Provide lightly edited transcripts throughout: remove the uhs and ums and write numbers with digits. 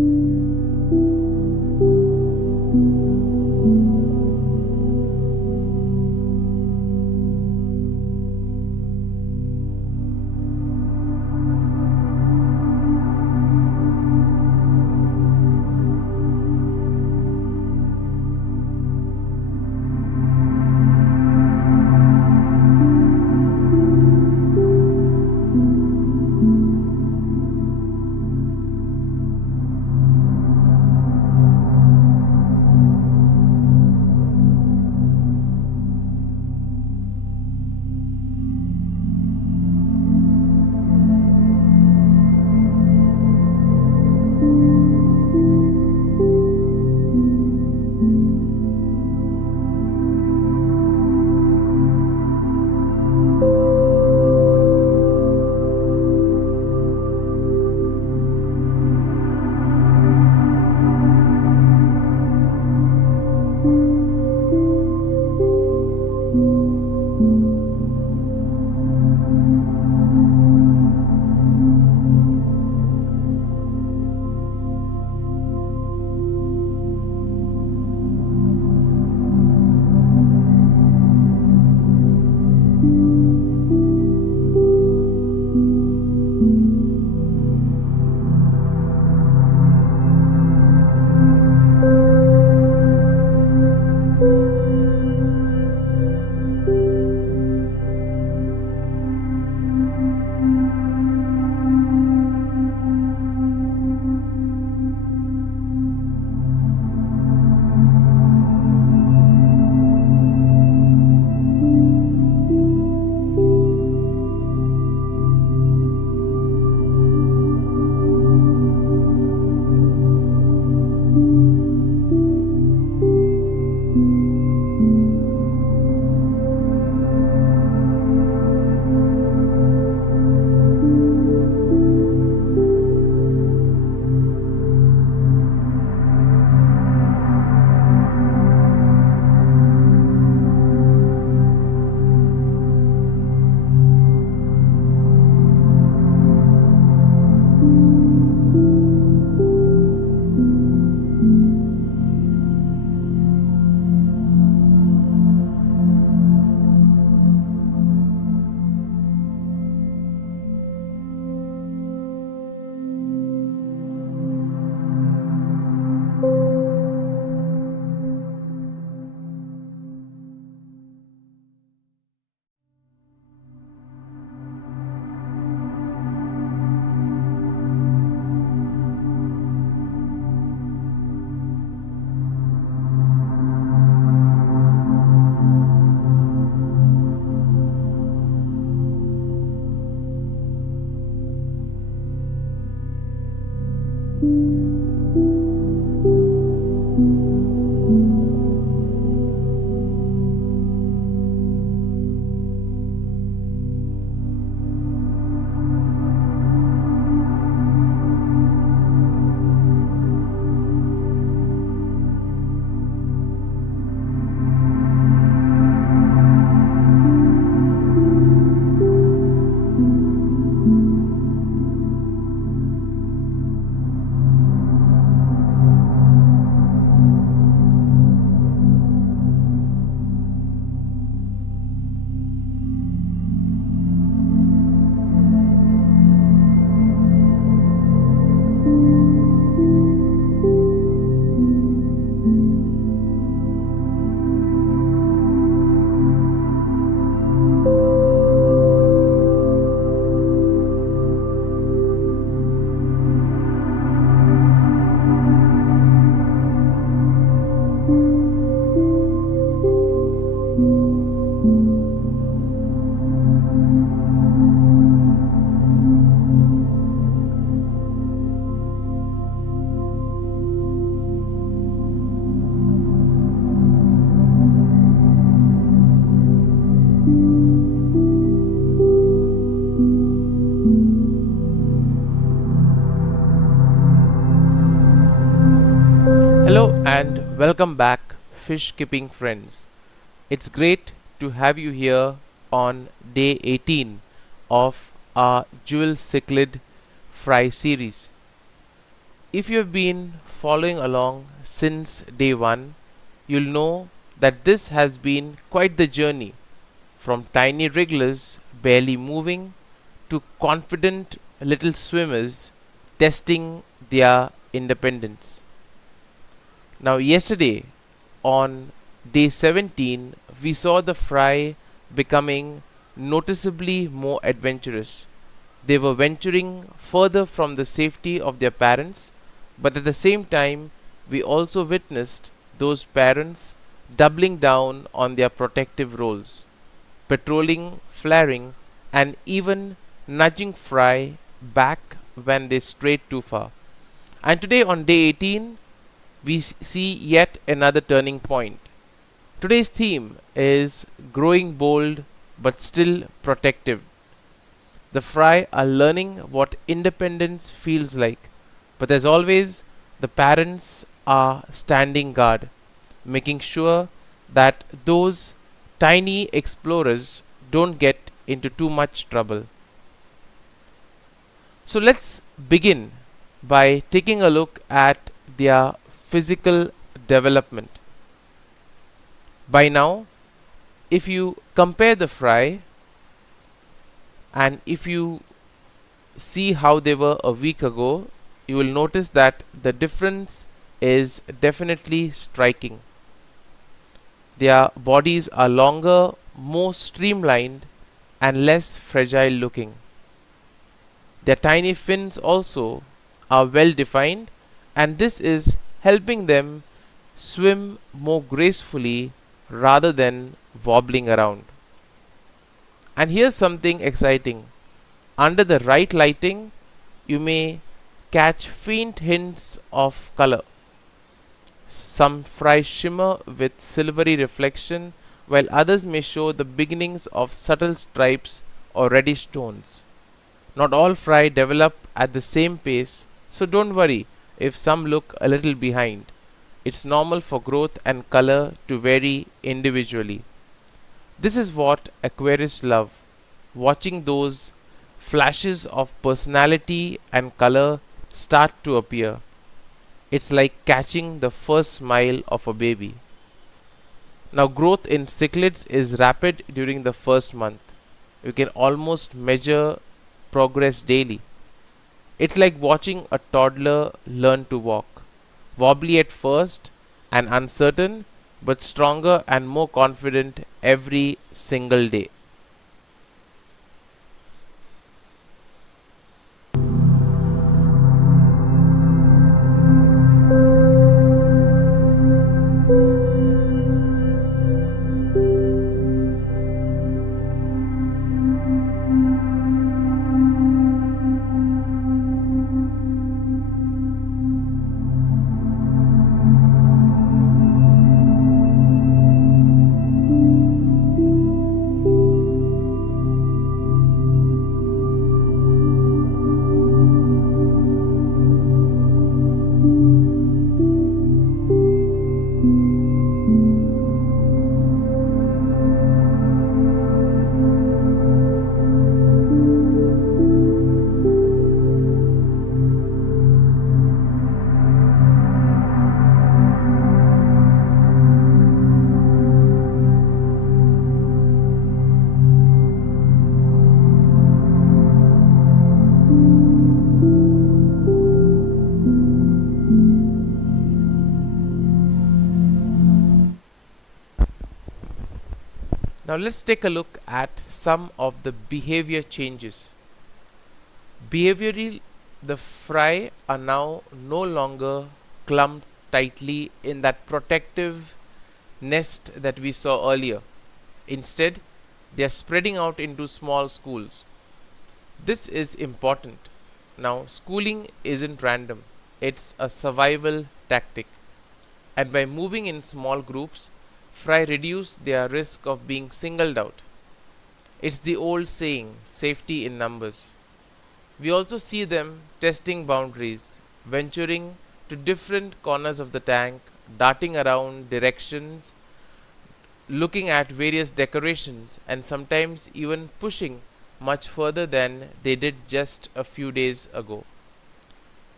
Hello and welcome back, fish keeping friends. It's great to have you here on day 18 of our Jewel Cichlid Fry series. If you have been following along since day one, you'll know that this has been quite the journey, from tiny wrigglers barely moving to confident little swimmers testing their independence. Now, yesterday on day 17, we saw the fry becoming noticeably more adventurous. They were venturing further from the safety of their parents, but at the same time, we also witnessed those parents doubling down on their protective roles, patrolling, flaring, and even nudging Fry back when they strayed too far. And today, on day 18, we see yet another turning point. Today's theme is growing bold but still protective. The fry are learning what independence feels like, but as always, the parents are standing guard, making sure that those tiny explorers don't get into too much trouble. So let's begin by taking a look at their physical development. By now, if you compare the fry and if you see how they were a week ago, you will notice that the difference is definitely striking. Their bodies are longer, more streamlined, and less fragile looking. Their tiny fins also are well defined, and this is helping them swim more gracefully rather than wobbling around. And here's something exciting. Under the right lighting, you may catch faint hints of color. Some fry shimmer with silvery reflection, while others may show the beginnings of subtle stripes or reddish tones. Not all fry develop at the same pace, so don't worry if some look a little behind. It's normal for growth and color to vary individually. This is what aquarists love, watching those flashes of personality and color start to appear. It's like catching the first smile of a baby. Now, growth in cichlids is rapid during the first month. You can almost measure progress daily. It's like watching a toddler learn to walk. Wobbly at first and uncertain, but stronger and more confident every single day. Now let's take a look at some of the behavior changes. Behaviorally, the fry are now no longer clumped tightly in that protective nest that we saw earlier. Instead, they are spreading out into small schools. This is important. Now, schooling isn't random, it's a survival tactic. And by moving in small groups, fry reduce their risk of being singled out. It's the old saying, safety in numbers. We also see them testing boundaries, venturing to different corners of the tank, darting around directions, looking at various decorations, and sometimes even pushing much further than they did just a few days ago.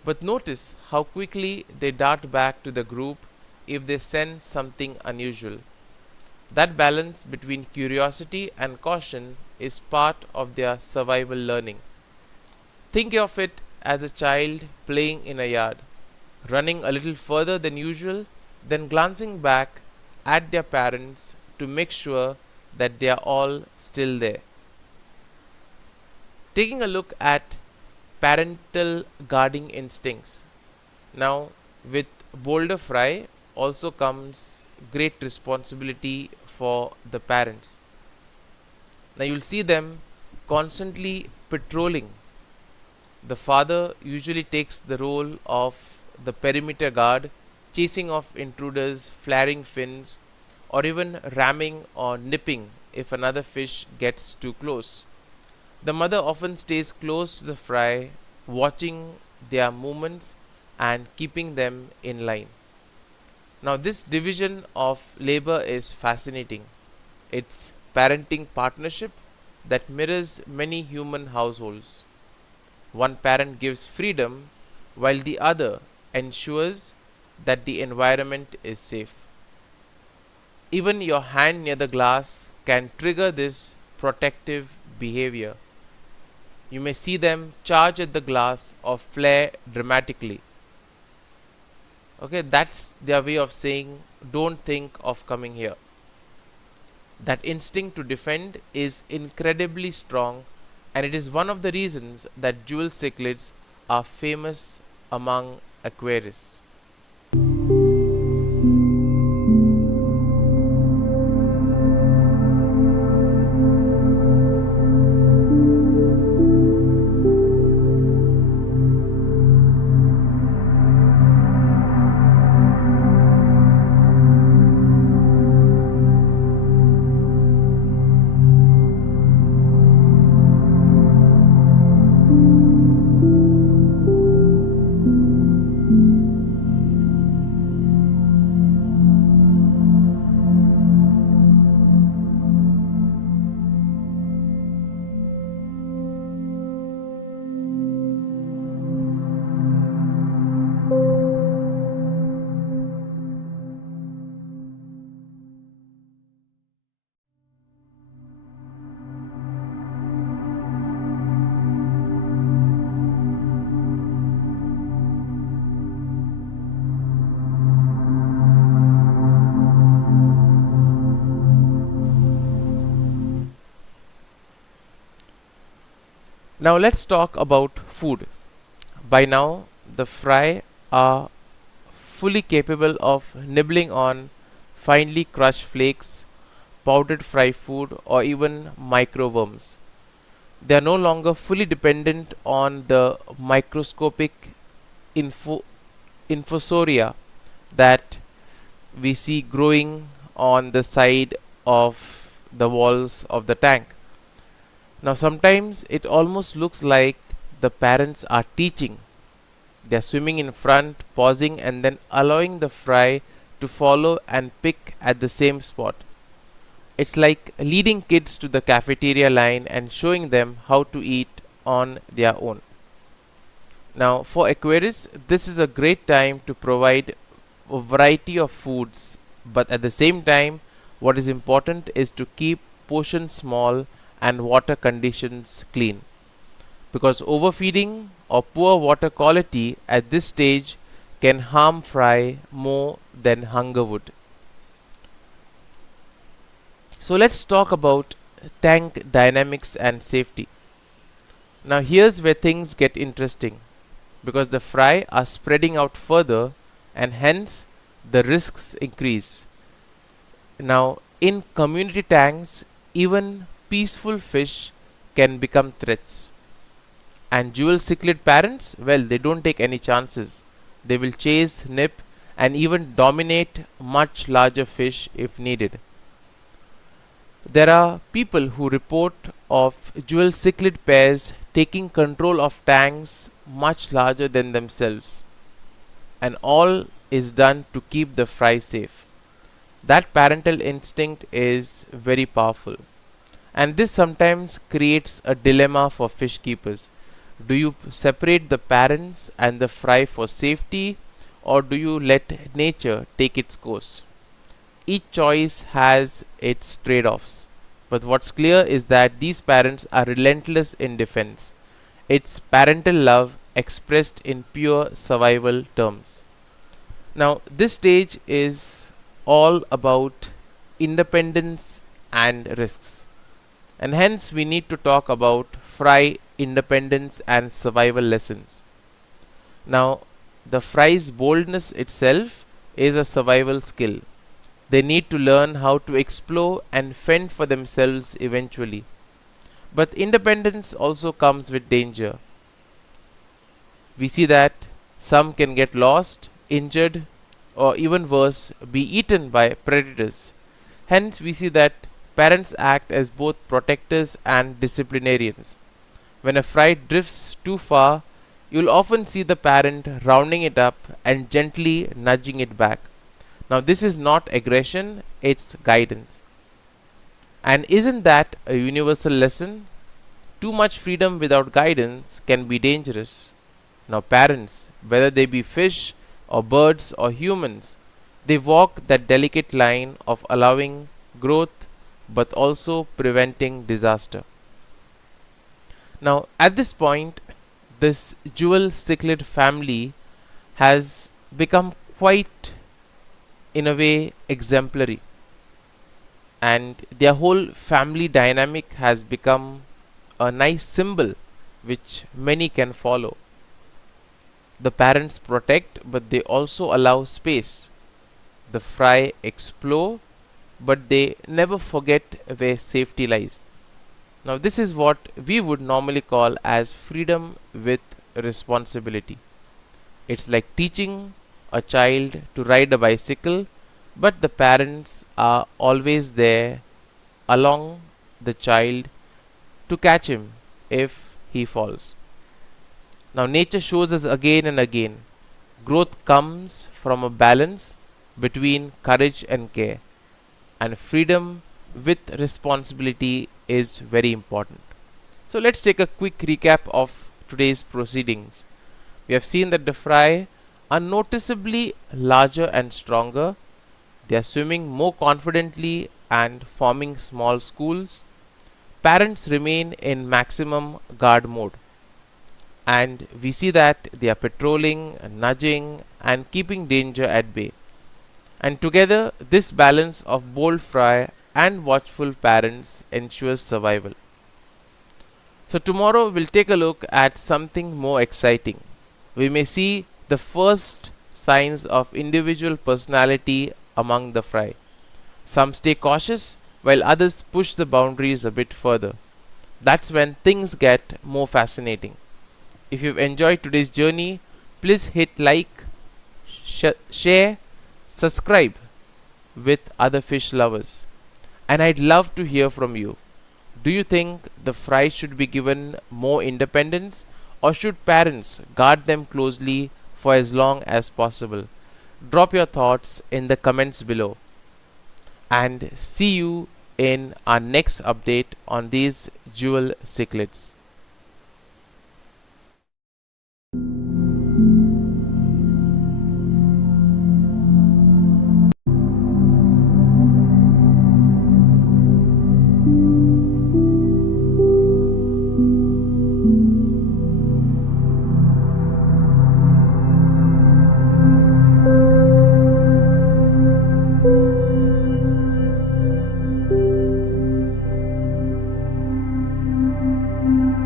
But notice how quickly they dart back to the group if they sense something unusual. That balance between curiosity and caution is part of their survival learning. Think of it as a child playing in a yard, running a little further than usual, then glancing back at their parents to make sure that they are all still there. Taking a look at parental guarding instincts. Now, with boulder fry also comes great responsibility for the parents. Now, you'll see them constantly patrolling. The father usually takes the role of the perimeter guard, chasing off intruders, flaring fins, or even ramming or nipping if another fish gets too close. The mother often stays close to the fry, watching their movements and keeping them in line. Now, this division of labor is fascinating. It's parenting partnership that mirrors many human households. One parent gives freedom while the other ensures that the environment is safe. Even your hand near the glass can trigger this protective behavior. You may see them charge at the glass or flare dramatically. Okay, that's their way of saying, don't think of coming here. That instinct to defend is incredibly strong, and it is one of the reasons that jewel cichlids are famous among aquarists. Now let's talk about food. By now, the fry are fully capable of nibbling on finely crushed flakes, powdered fry food, or even microworms. They are no longer fully dependent on the microscopic info- infusoria that we see growing on the side of the walls of the tank. Now, sometimes it almost looks like the parents are teaching. They are swimming in front, pausing, and then allowing the fry to follow and pick at the same spot. It's like leading kids to the cafeteria line and showing them how to eat on their own. Now, for aquarists, this is a great time to provide a variety of foods, but at the same time, what is important is to keep portions small and water conditions clean, because overfeeding or poor water quality at this stage can harm fry more than hunger would. So let's talk about tank dynamics and safety. Now here's where things get interesting, because the fry are spreading out further and hence the risks increase. Now in community tanks, even peaceful fish can become threats. And jewel cichlid parents, well, they don't take any chances. They will chase, nip, and even dominate much larger fish if needed. There are people who report of jewel cichlid pairs taking control of tanks much larger than themselves, and all is done to keep the fry safe. That parental instinct is very powerful, and this sometimes creates a dilemma for fish keepers. Do you separate the parents and the fry for safety, or do you let nature take its course? Each choice has its trade offs, but what's clear is that these parents are relentless in defense. It's parental love expressed in pure survival terms. Now, this stage is all about independence and risks, and hence we need to talk about fry independence and survival lessons. Now, the fry's boldness itself is a survival skill. They need to learn how to explore and fend for themselves eventually. But independence also comes with danger. We see that some can get lost, injured, or even worse, be eaten by predators. Hence, we see that parents act as both protectors and disciplinarians. When a fry drifts too far, you'll often see the parent rounding it up and gently nudging it back. Now, this is not aggression, it's guidance. And isn't that a universal lesson? Too much freedom without guidance can be dangerous. Now, parents, whether they be fish or birds or humans, they walk that delicate line of allowing growth but also preventing disaster. Now, at this point, this Jewel Cichlid family has become quite, in a way, exemplary, and their whole family dynamic has become a nice symbol which many can follow. The parents protect, but they also allow space. The fry explore, but they never forget where safety lies. Now, this is what we would normally call as freedom with responsibility. It's like teaching a child to ride a bicycle, but the parents are always there along the child to catch him if he falls. Now, nature shows us again and again growth comes from a balance between courage and care, and freedom with responsibility is very important. So, let's take a quick recap of today's proceedings. We have seen that the fry are noticeably larger and stronger. They are swimming more confidently and forming small schools. Parents remain in maximum guard mode, and we see that they are patrolling, nudging, and keeping danger at bay. And together, this balance of bold fry and watchful parents ensures survival. So, tomorrow we'll take a look at something more exciting. We may see the first signs of individual personality among the fry. Some stay cautious while others push the boundaries a bit further. That's when things get more fascinating. If you've enjoyed today's journey, please hit like, share, subscribe with other fish lovers. And I'd love to hear from you. Do you think the fry should be given more independence, or should parents guard them closely for as long as possible? Drop your thoughts in the comments below. And see you in our next update on these Jewel Cichlids.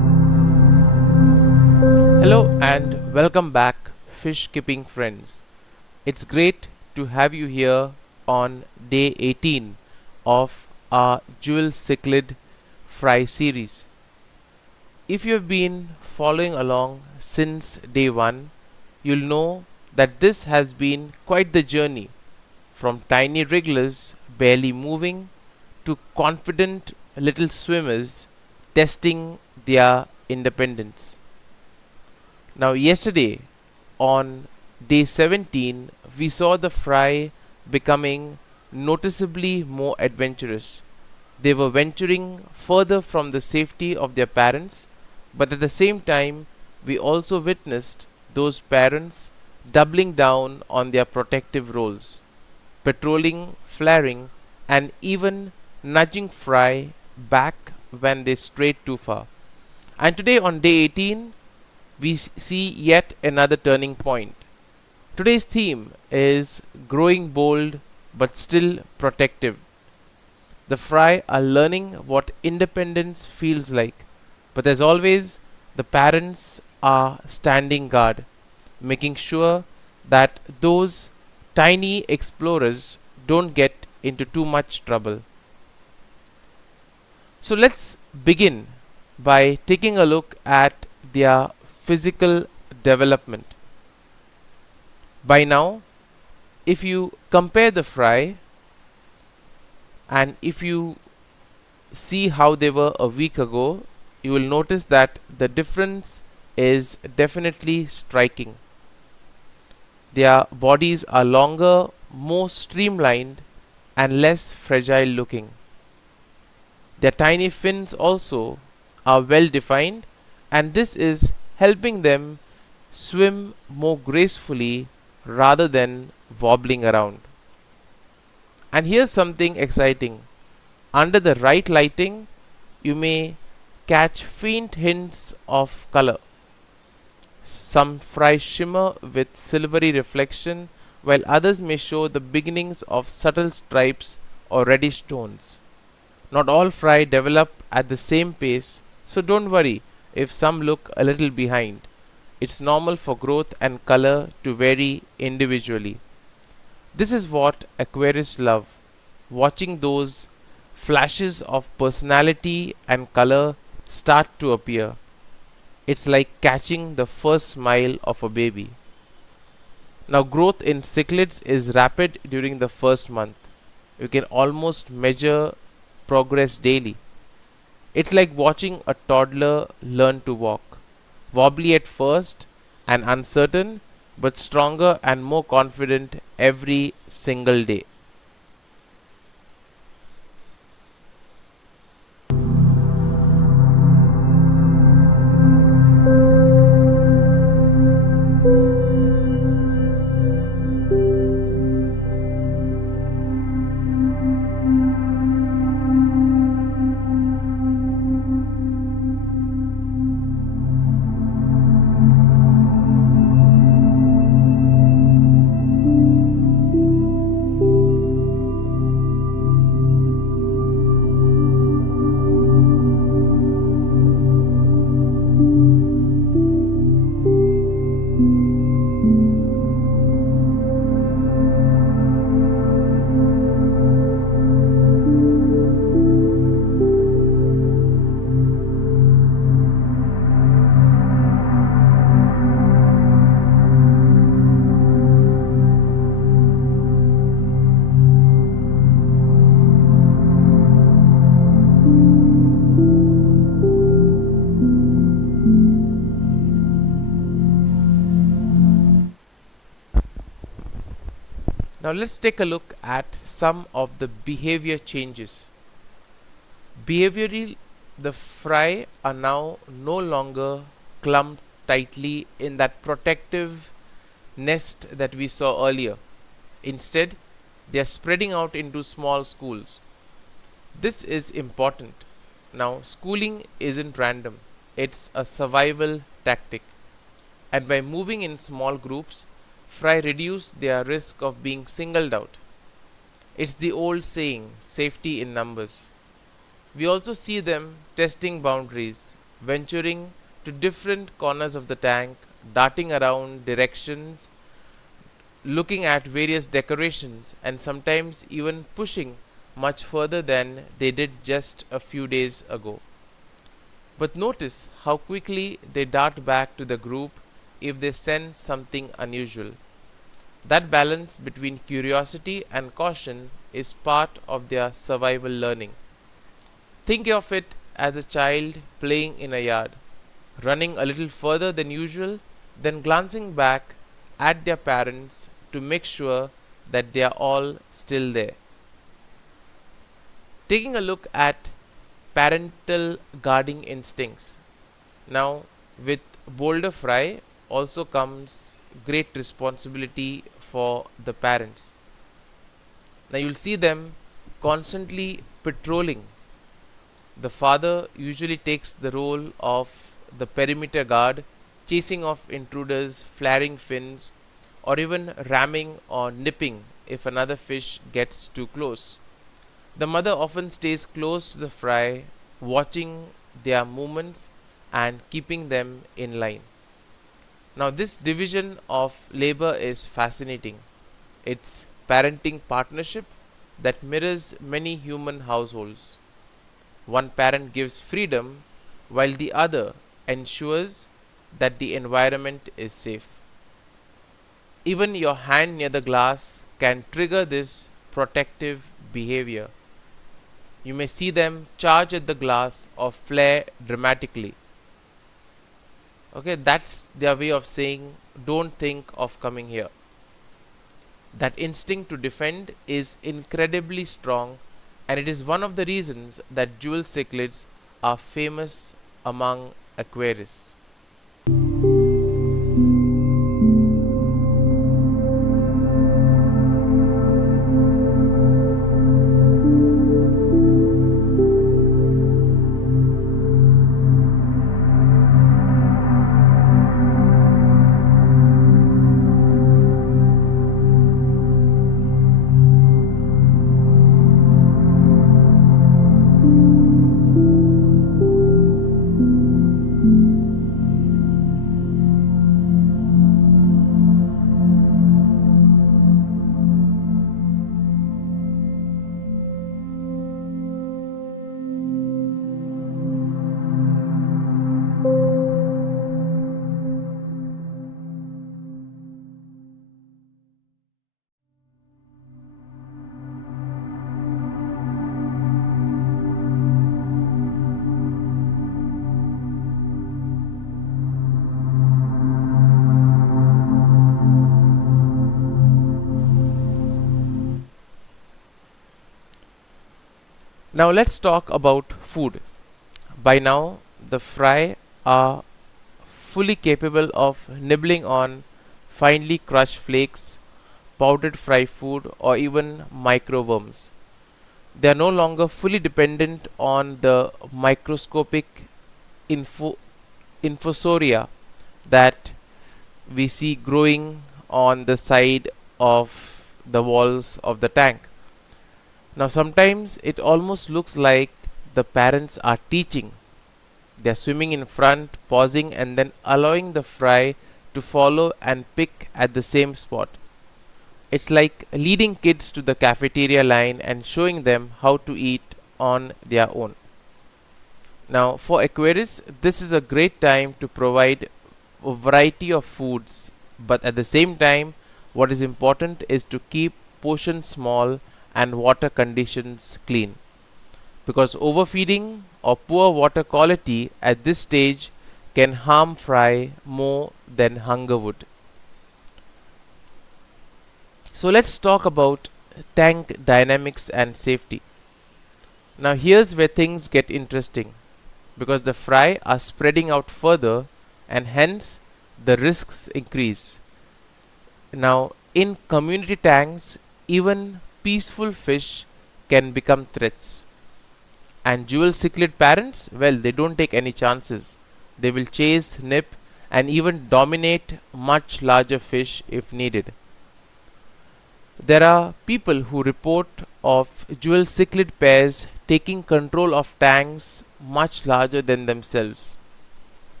Hello and welcome back, fish keeping friends. It's great to have you here on day 18 of our Jewel Cichlid fry series. If you've been following along since day 1, you'll know that this has been quite the journey from tiny wrigglers barely moving to confident little swimmers testing their independence. Now, yesterday on day 17, we saw the fry becoming noticeably more adventurous. They were venturing further from the safety of their parents, but at the same time, we also witnessed those parents doubling down on their protective roles, patrolling, flaring, and even nudging fry back when they strayed too far. And today on day 18, we see yet another turning point. Today's theme is growing bold but still protective. The fry are learning what independence feels like, but as always, the parents are standing guard, making sure that those tiny explorers don't get into too much trouble. So let's begin by taking a look at their physical development. By now, if you compare the fry and if you see how they were a week ago, you will notice that the difference is definitely striking. Their bodies are longer, more streamlined, and less fragile looking. Their tiny fins also are well defined, and this is helping them swim more gracefully rather than wobbling around. And here's something exciting. Under the right lighting, you may catch faint hints of color. Some fry shimmer with silvery reflection, while others may show the beginnings of subtle stripes or reddish tones. Not all fry develop at the same pace, so don't worry if some look a little behind. It's normal for growth and color to vary individually. This is what aquarists love, watching those flashes of personality and color start to appear. It's like catching the first smile of a baby. Now, growth in cichlids is rapid during the first month. You can almost measure progress daily. It's like watching a toddler learn to walk. Wobbly at first and uncertain, but stronger and more confident every single day. Now let's take a look at some of the behavior changes. Behaviorally, the fry are now no longer clumped tightly in that protective nest that we saw earlier. Instead, they are spreading out into small schools. This is important. Now, schooling isn't random, it's a survival tactic. And by moving in small groups, fry reduce their risk of being singled out. It's the old saying, safety in numbers. We also see them testing boundaries, venturing to different corners of the tank, darting around directions, looking at various decorations, and sometimes even pushing much further than they did just a few days ago. But notice how quickly they dart back to the group if they sense something unusual. That balance between curiosity and caution is part of their survival learning. Think of it as a child playing in a yard, running a little further than usual, then glancing back at their parents to make sure that they are all still there. Taking a look at parental guarding instincts. Now, with boulder fry also comes great responsibility for the parents. Now, you'll see them constantly patrolling. The father usually takes the role of the perimeter guard, chasing off intruders, flaring fins, or even ramming or nipping if another fish gets too close. The mother often stays close to the fry, watching their movements and keeping them in line. Now, this division of labor is fascinating. It's parenting partnership that mirrors many human households. One parent gives freedom while the other ensures that the environment is safe. Even your hand near the glass can trigger this protective behavior. You may see them charge at the glass or flare dramatically. Okay, that's their way of saying, don't think of coming here. That instinct to defend is incredibly strong, and it is one of the reasons that jewel cichlids are famous among aquarists. Now let's talk about food. By now, the fry are fully capable of nibbling on finely crushed flakes, powdered fry food, or even microworms. They are no longer fully dependent on the microscopic infusoria that we see growing on the side of the walls of the tank. Now, sometimes it almost looks like the parents are teaching. They are swimming in front, pausing, and then allowing the fry to follow and pick at the same spot. It's like leading kids to the cafeteria line and showing them how to eat on their own. Now, for aquarists, this is a great time to provide a variety of foods, but at the same time, what is important is to keep portions small and water conditions clean, because overfeeding or poor water quality at this stage can harm fry more than hunger would. So let's talk about tank dynamics and safety. Now here's where things get interesting, because the fry are spreading out further and hence the risks increase. Now in community tanks, even peaceful fish can become threats. And jewel cichlid parents, well, they don't take any chances. They will chase, nip, and even dominate much larger fish if needed. There are people who report of jewel cichlid pairs taking control of tanks much larger than themselves.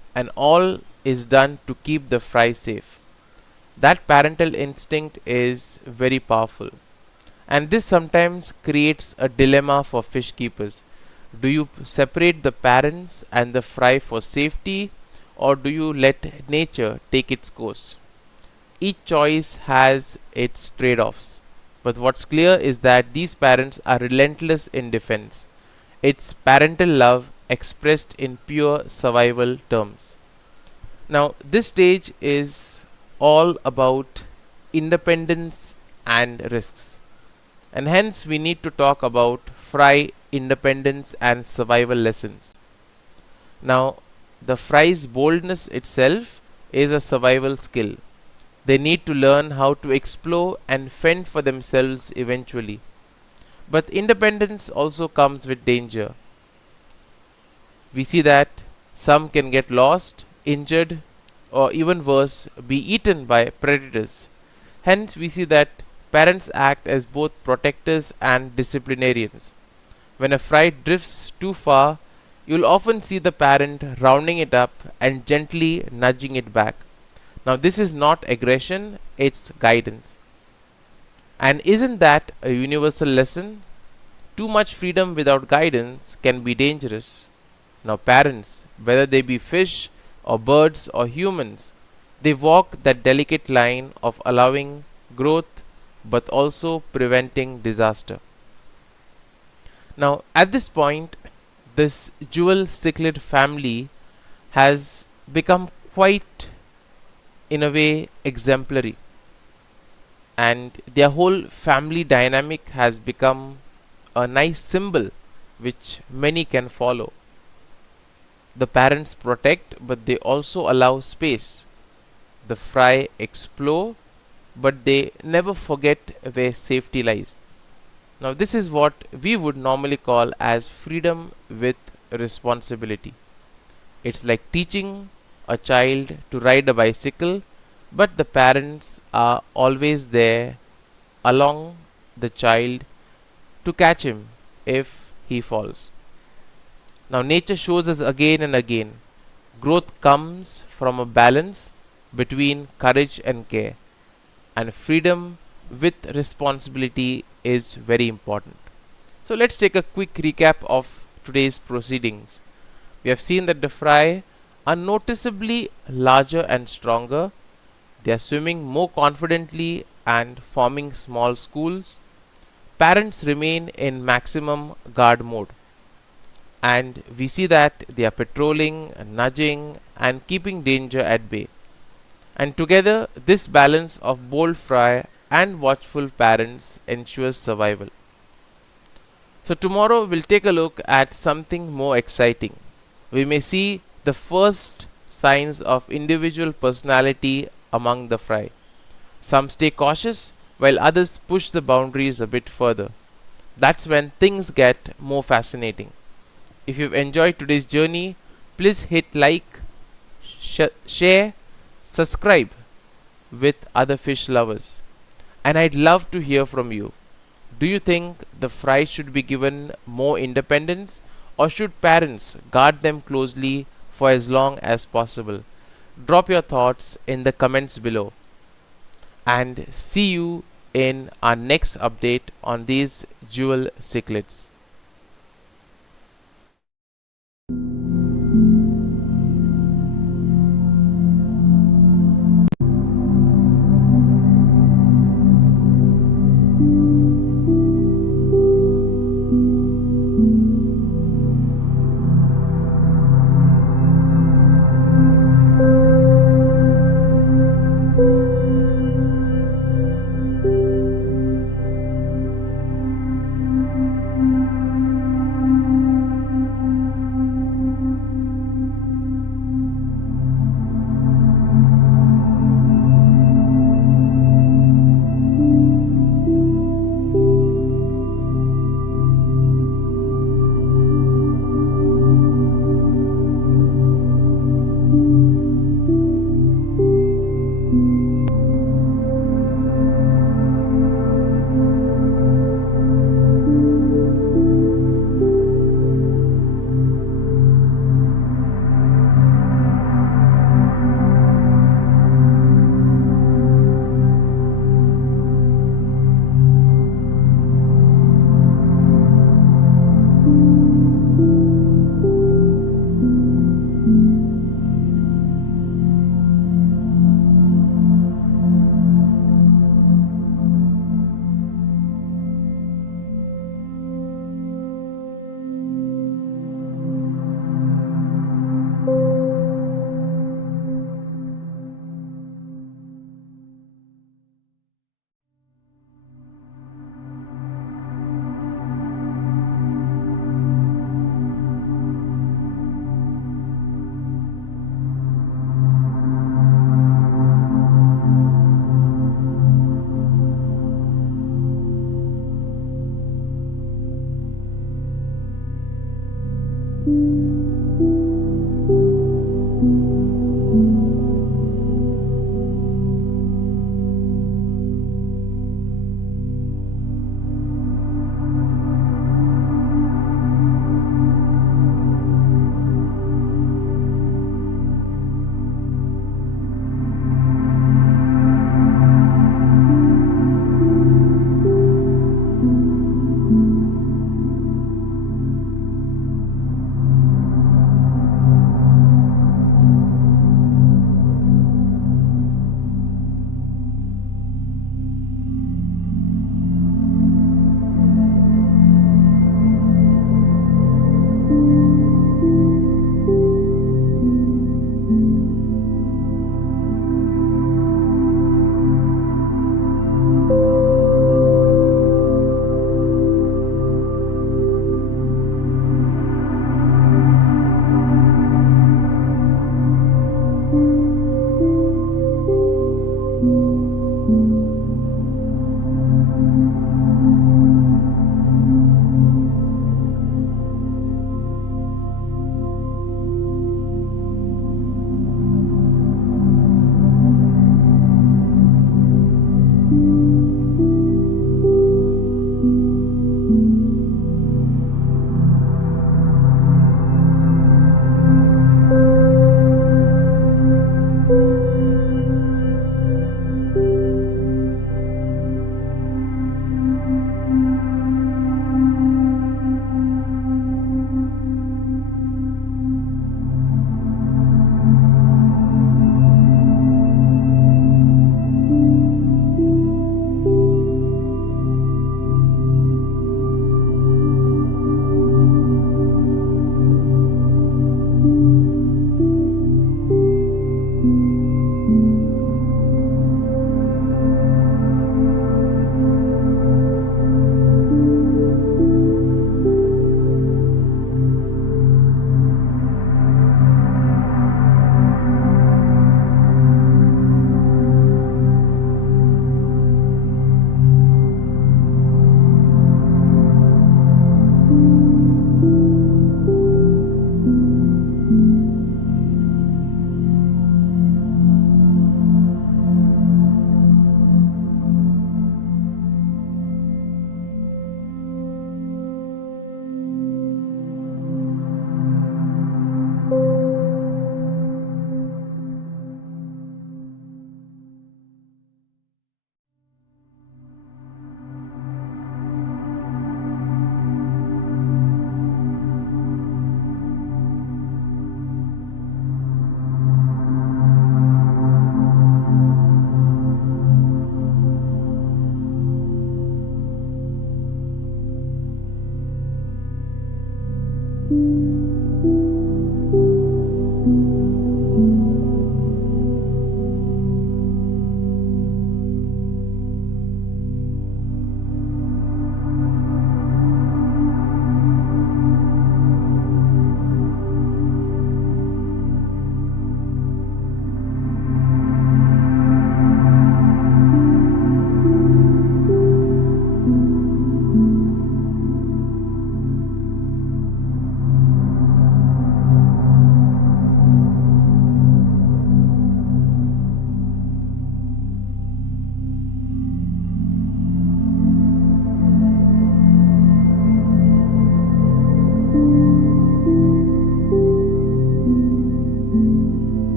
and all is done to keep the fry safe. That parental instinct is very powerful, and this sometimes creates a dilemma for fish keepers. Do you separate the parents and the fry for safety, or do you let nature take its course? Each choice has its trade offs, but what's clear is that these parents are relentless in defense. It's parental love expressed in pure survival terms. Now, this stage is all about independence and risks, and hence we need to talk about fry independence and survival lessons. Now, the fry's boldness itself is a survival skill. They need to learn how to explore and fend for themselves eventually. But independence also comes with danger. We see that some can get lost, injured, or even worse, be eaten by predators. Hence, we see that parents act as both protectors and disciplinarians. When a fry drifts too far, you'll often see the parent rounding it up and gently nudging it back. Now, this is not aggression, it's guidance. And isn't that a universal lesson? Too much freedom without guidance can be dangerous. Now, parents, whether they be fish or birds or humans, they walk that delicate line of allowing growth but also preventing disaster. Now, at this point, this Jewel Cichlid family has become quite, in a way, exemplary, and their whole family dynamic has become a nice symbol which many can follow. The parents protect, but they also allow space. The fry explore, but they never forget where safety lies. Now, this is what we would normally call as freedom with responsibility. It's like teaching a child to ride a bicycle, but the parents are always there along the child to catch him if he falls. Now, nature shows us again and again growth comes from a balance between courage and care, and freedom with responsibility is very important. So, let's take a quick recap of today's proceedings. We have seen that the fry are noticeably larger and stronger. They are swimming more confidently and forming small schools. Parents remain in maximum guard mode, and we see that they are patrolling, nudging, and keeping danger at bay. And together, this balance of bold fry and watchful parents ensures survival. So, tomorrow we'll take a look at something more exciting. We may see the first signs of individual personality among the fry. Some stay cautious while others push the boundaries a bit further. That's when things get more fascinating. If you've enjoyed today's journey, please hit like, share, subscribe with other fish lovers. And I'd love to hear from you. Do you think the fry should be given more independence, or should parents guard them closely for as long as possible? Drop your thoughts in the comments below. And see you in our next update on these Jewel Cichlids.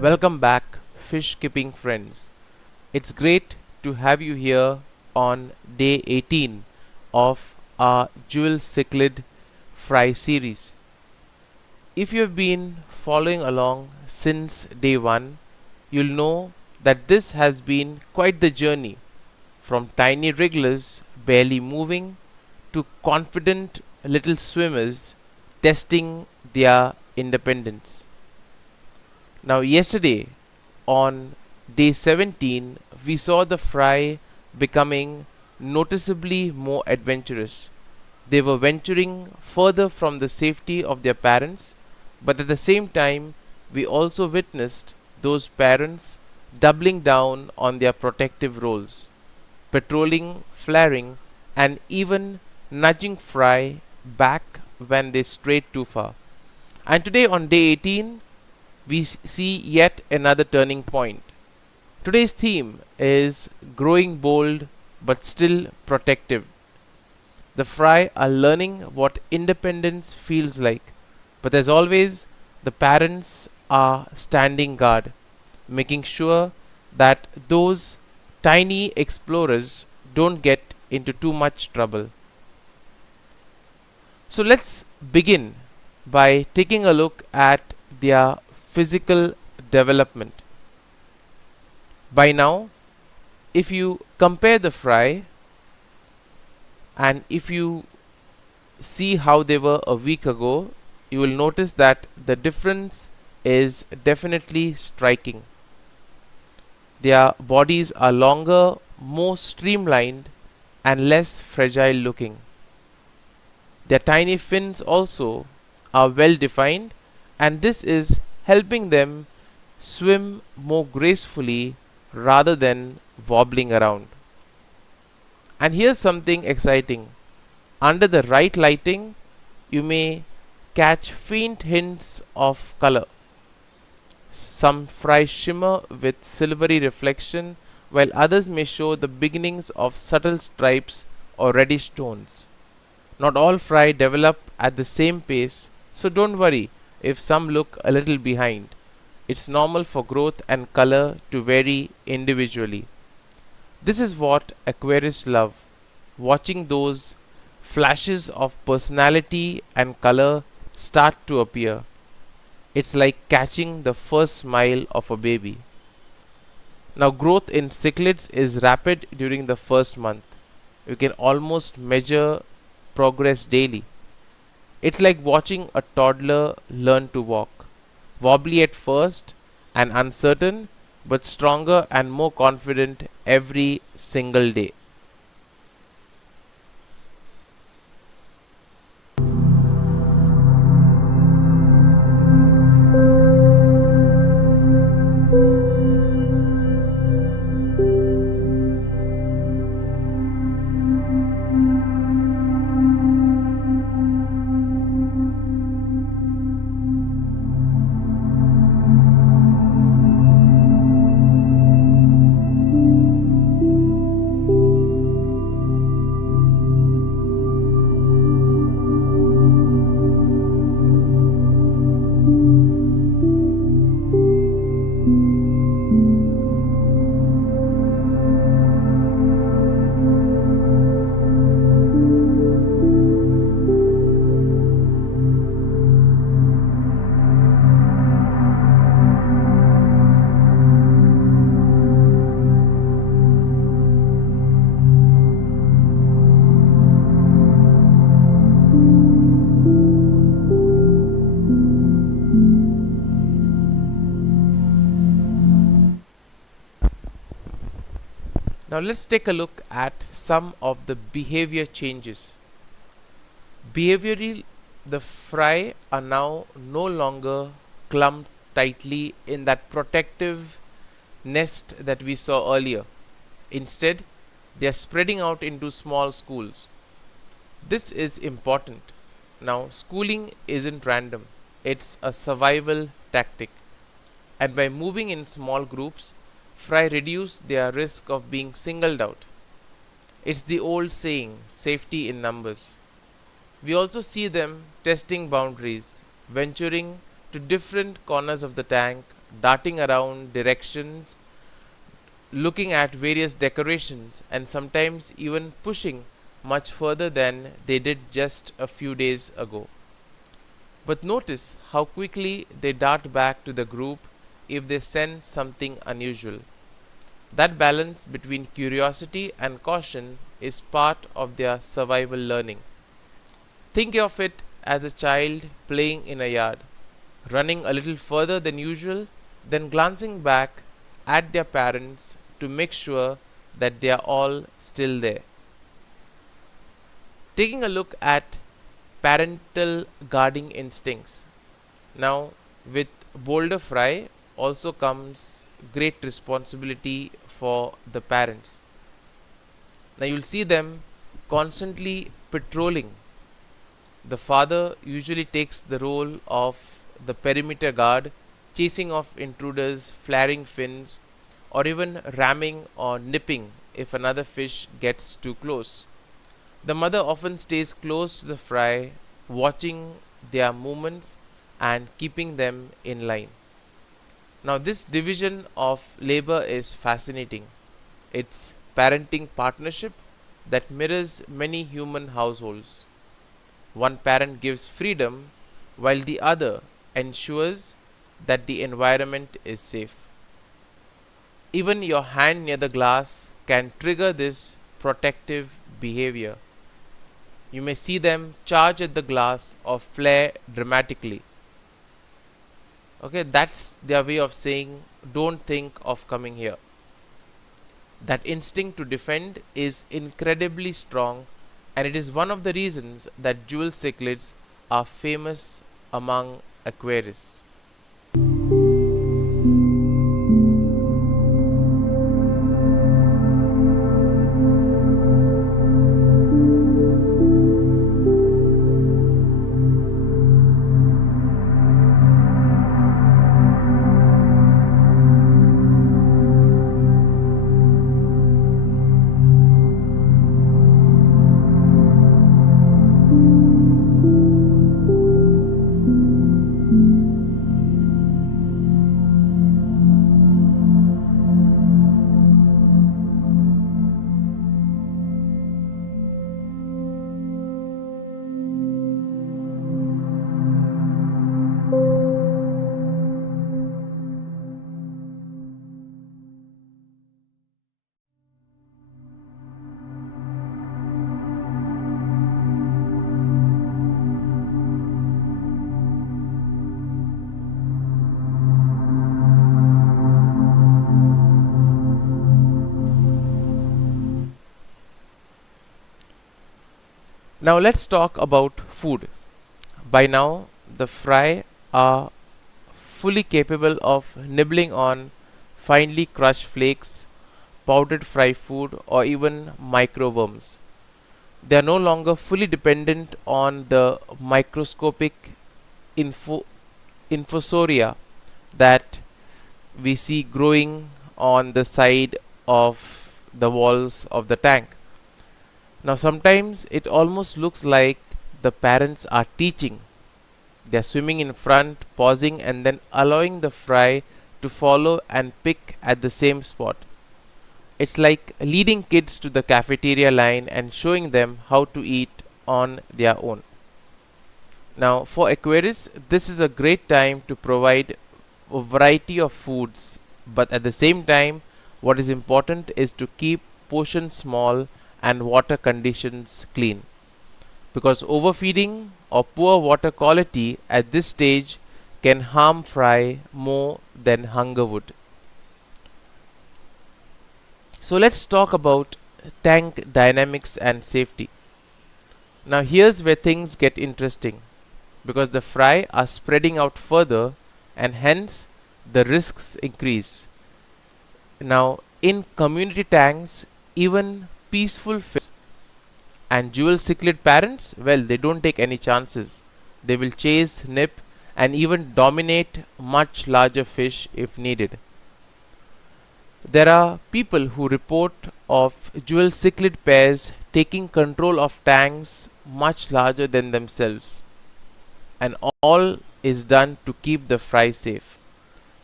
Welcome back, fish keeping friends. It's great to have you here on day 18 of our Jewel Cichlid fry series. If you have been following along since day 1, you'll know that this has been quite the journey from tiny wrigglers barely moving to confident little swimmers testing their independence. Now, yesterday on day 17, we saw the fry becoming noticeably more adventurous. They were venturing further from the safety of their parents, but at the same time, we also witnessed those parents doubling down on their protective roles, patrolling, flaring, and even nudging fry back when they strayed too far. And today on day 18, we see yet another turning point. Today's theme is growing bold but still protective. The fry are learning what independence feels like, but as always, the parents are standing guard, making sure that those tiny explorers don't get into too much trouble. So let's begin by taking a look at their physical development. By now, if you compare the fry and if you see how they were a week ago, you will notice that the difference is definitely striking. Their bodies are longer, more streamlined, and less fragile looking. Their tiny fins also are well defined, and this is helping them swim more gracefully rather than wobbling around. And here's something exciting. Under the right lighting, you may catch faint hints of color. Some fry shimmer with silvery reflection, while others may show the beginnings of subtle stripes or reddish tones. Not all fry develop at the same pace, so don't worry if some look a little behind. It's normal for growth and color to vary individually. This is what aquarists love, watching those flashes of personality and color start to appear. It's like catching the first smile of a baby. Now, growth in cichlids is rapid during the first month. You can almost measure progress daily. It's like watching a toddler learn to walk. Wobbly at first and uncertain, but stronger and more confident every single day. Now let's take a look at some of the behavior changes. Behaviorally, the fry are now no longer clumped tightly in that protective nest that we saw earlier. Instead, they are spreading out into small schools. This is important. Now, schooling isn't random, it's a survival tactic. And by moving in small groups, fry reduce their risk of being singled out. It's the old saying, safety in numbers. We also see them testing boundaries, venturing to different corners of the tank darting around directions, looking at various decorations, and sometimes even pushing much further than they did just a few days ago. But notice how quickly they dart back to the group if they sense something unusual. That balance between curiosity and caution is part of their survival learning. Think of it as a child playing in a yard, running a little further than usual, then glancing back at their parents to make sure that they are all still there. Taking a look at parental guarding instincts. Now, with boulder fry also comes great responsibility for the parents. Now, you'll see them constantly patrolling. The father usually takes the role of the perimeter guard, chasing off intruders, flaring fins, or even ramming or nipping if another fish gets too close. The mother often stays close to the fry, watching their movements and keeping them in line. Now, this division of labor is fascinating. It's parenting partnership that mirrors many human households. One parent gives freedom while the other ensures that the environment is safe. Even your hand near the glass can trigger this protective behavior. You may see them charge at the glass or flare dramatically. Okay, that's their way of saying, don't think of coming here. That instinct to defend is incredibly strong, and it is one of the reasons that jewel cichlids are famous among aquarists. Now let's talk about food. By now, the fry are fully capable of nibbling on finely crushed flakes, powdered fry food, or even microworms. They are no longer fully dependent on the microscopic info- infusoria that we see growing on the side of the walls of the tank. Now, sometimes it almost looks like the parents are teaching. They are swimming in front, pausing, and then allowing the fry to follow and pick at the same spot. It's like leading kids to the cafeteria line and showing them how to eat on their own. Now, for aquarists, this is a great time to provide a variety of foods, but at the same time, what is important is to keep portions small and water conditions clean, because overfeeding or poor water quality at this stage can harm fry more than hunger would. So let's talk about tank dynamics and safety. Now here's where things get interesting, because the fry are spreading out further and hence the risks increase. Now in community tanks, even peaceful fish and jewel cichlid parents, well, they don't take any chances. They will chase, nip, and even dominate much larger fish if needed. There are people who report of jewel cichlid pairs taking control of tanks much larger than themselves, and all is done to keep the fry safe.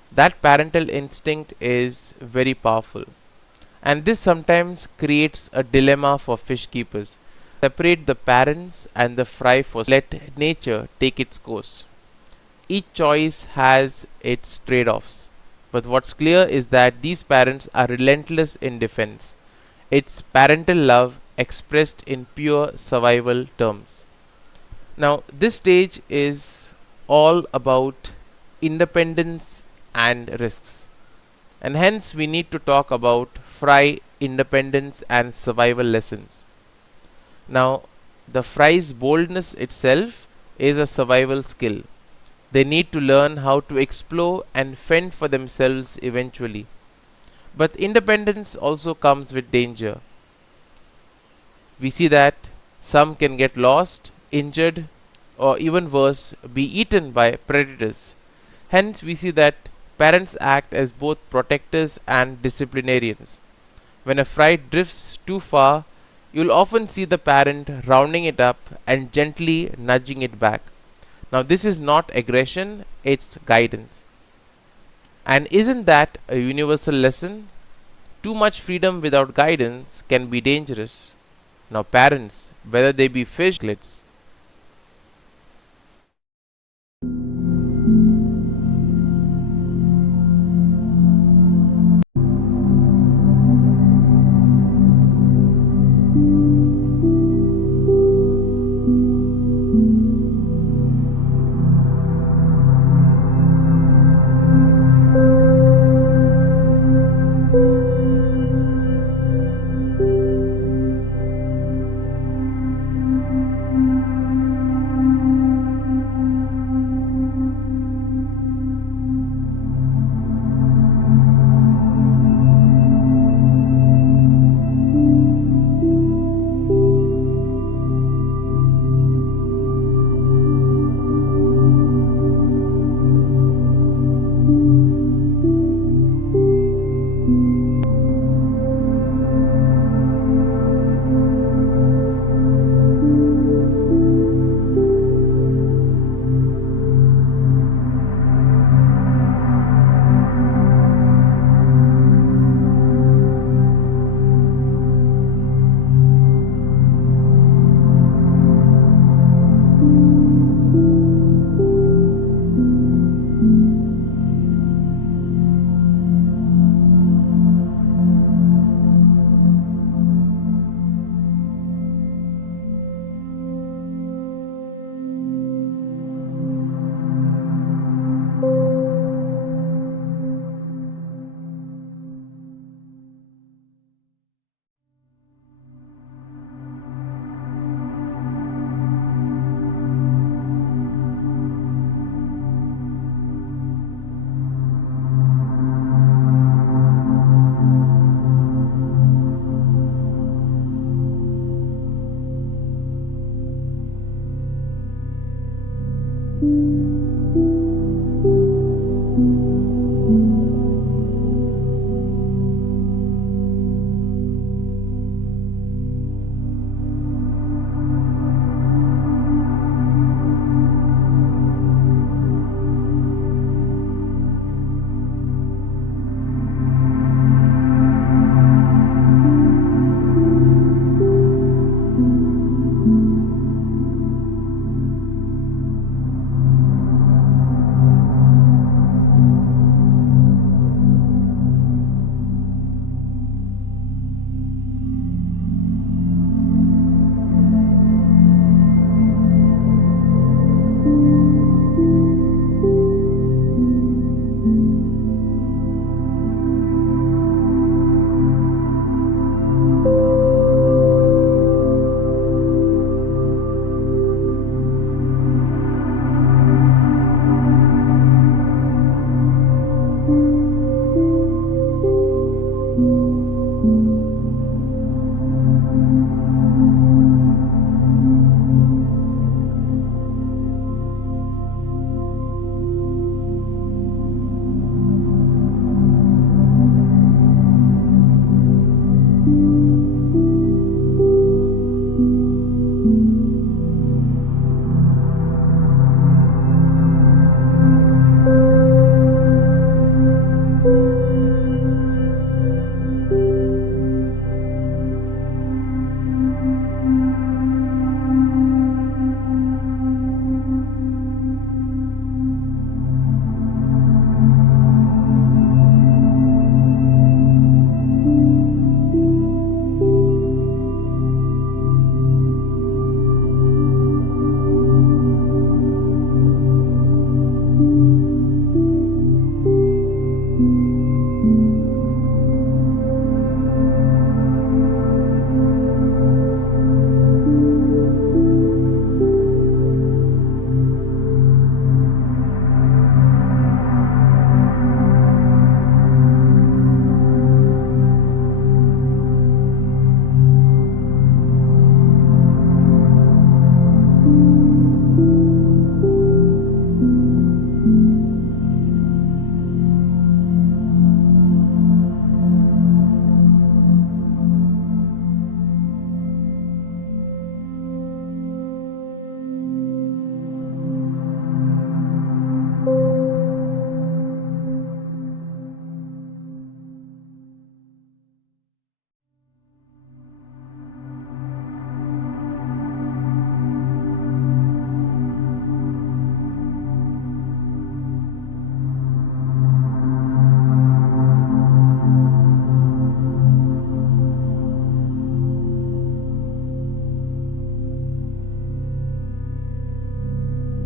That parental instinct is very powerful, and this sometimes creates a dilemma for fish keepers. Separate the parents and the fry for let nature take its course. Each choice has its trade offs, but what's clear is that these parents are relentless in defense. It's parental love expressed in pure survival terms. Now, this stage is all about independence and risks, and hence we need to talk about fry independence and survival lessons. Now, the fry's boldness itself is a survival skill. They need to learn how to explore and fend for themselves eventually. But independence also comes with danger. We see that some can get lost, injured, or even worse, be eaten by predators. Hence, we see that parents act as both protectors and disciplinarians. When a fry drifts too far, you'll often see the parent rounding it up and gently nudging it back. Now, this is not aggression, it's guidance. And isn't that a universal lesson? Too much freedom without guidance can be dangerous. Now, parents, whether they be fish, cichlids,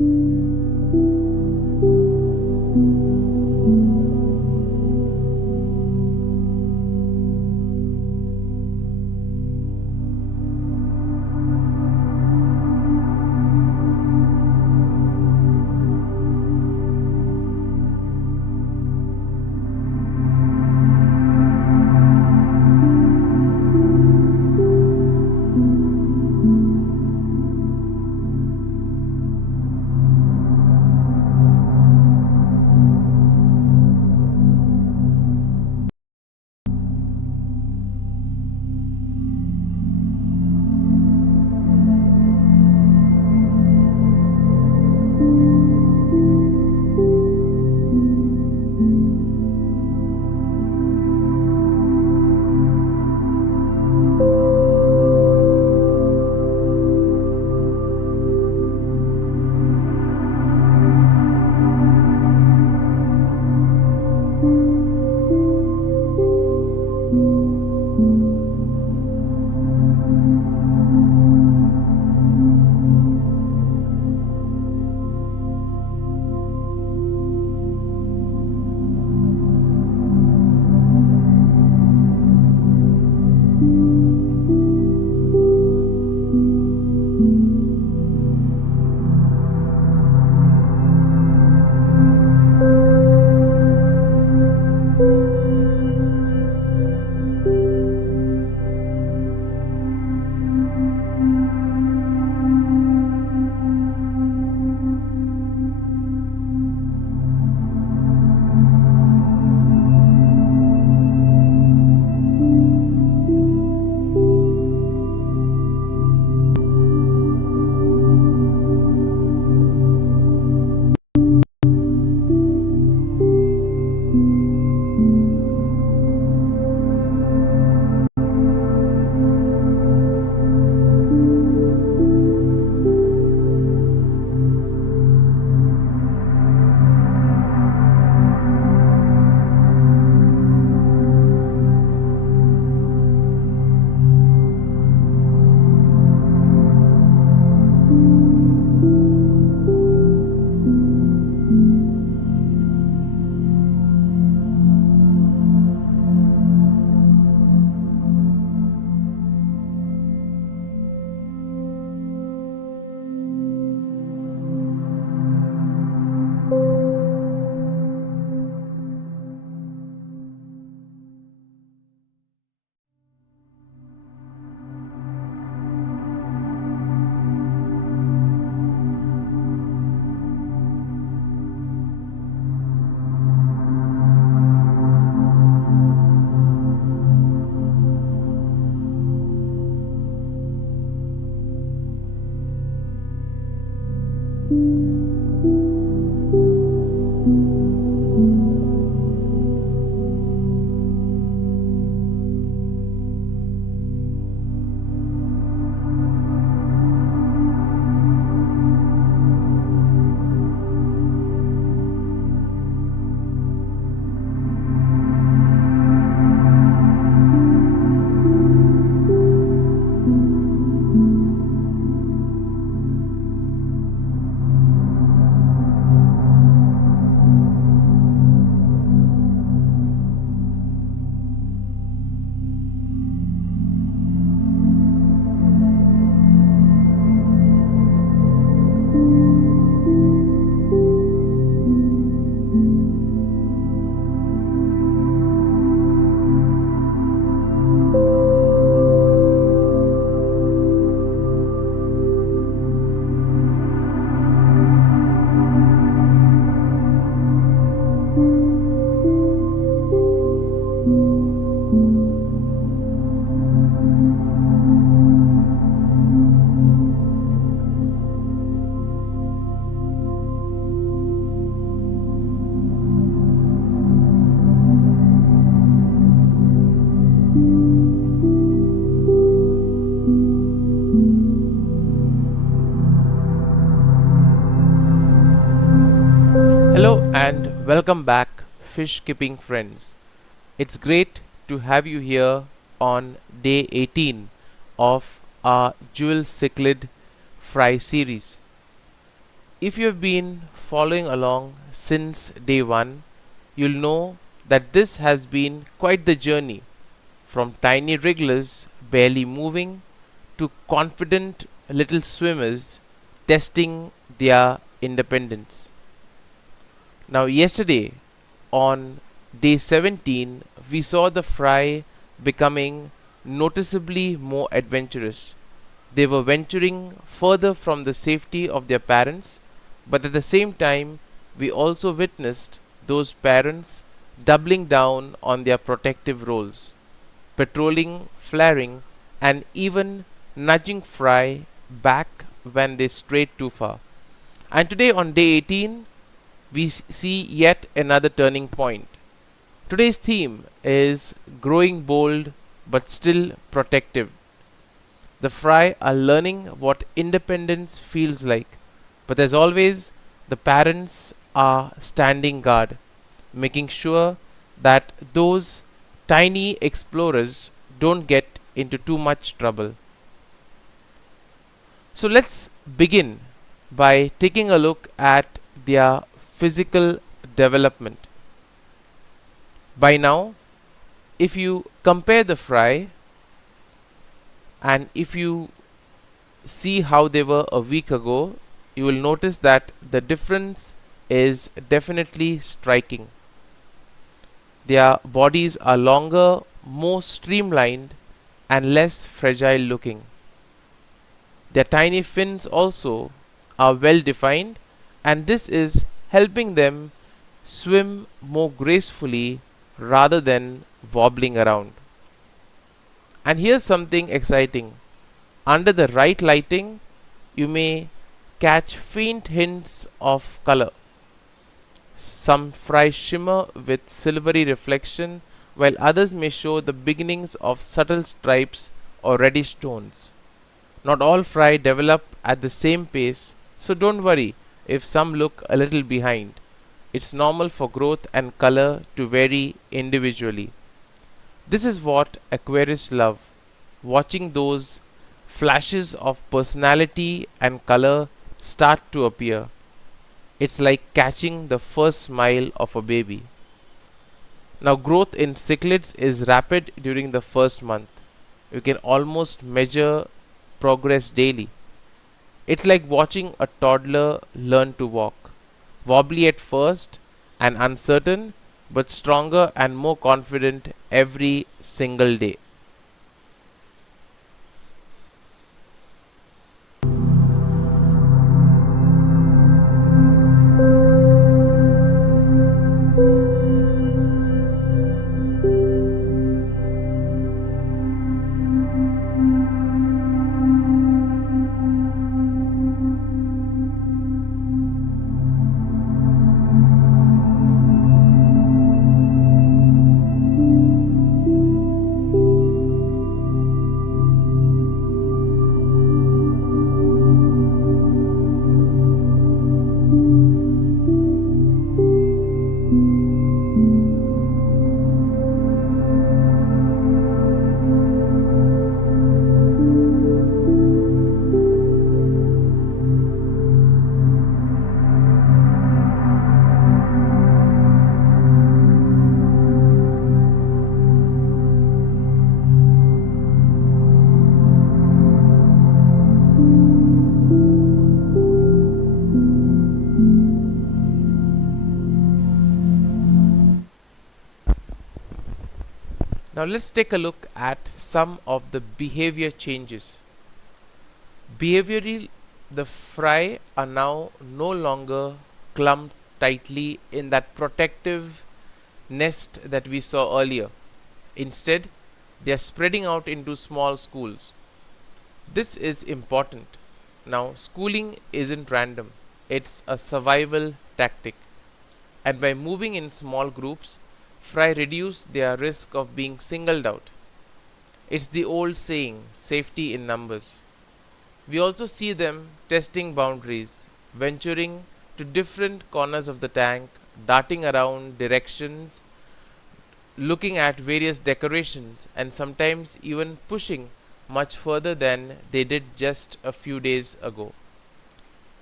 Hello and welcome back, fish keeping friends. It's great to have you here on day 18 of our Jewel Cichlid fry series. If you have been following along since day one, you'll know that this has been quite the journey, from tiny wrigglers barely moving to confident little swimmers testing their independence. Now, yesterday on day 17, we saw the fry becoming noticeably more adventurous. They were venturing further from the safety of their parents, but at the same time, we also witnessed those parents doubling down on their protective roles, patrolling, flaring, and even nudging fry back when they strayed too far. And today, on day 18, we see yet another turning point. Today's theme is growing bold but still protective. The fry are learning what independence feels like, but as always, the parents are standing guard, making sure that those tiny explorers don't get into too much trouble. So let's begin by taking a look at their physical development. By now, if you compare the fry and if you see how they were a week ago, you will notice that the difference is definitely striking. Their bodies are longer, more streamlined, and less fragile looking. Their tiny fins also are well defined, and this is helping them swim more gracefully rather than wobbling around. And here's something exciting. Under the right lighting, you may catch faint hints of color. Some fry shimmer with silvery reflection, while others may show the beginnings of subtle stripes or reddish tones. Not all fry develop at the same pace, so don't worry if some look a little behind. It's normal for growth and color to vary individually. This is what Aquarius love, watching those flashes of personality and color start to appear. It's like catching the first smile of a baby. Now, growth in cichlids is rapid during the first month. You can almost measure progress daily. It's like watching a toddler learn to walk. Wobbly at first and uncertain, but stronger and more confident every single day. Now let's take a look at some of the behavior changes. Behaviorally, the fry are now no longer clumped tightly in that protective nest that we saw earlier. Instead, they are spreading out into small schools. This is important. Now, schooling isn't random, it's a survival tactic. And by moving in small groups, fry reduce their risk of being singled out. It's the old saying, safety in numbers. We also see them testing boundaries, venturing to different corners of the tank, darting around directions, looking at various decorations, and sometimes even pushing much further than they did just a few days ago.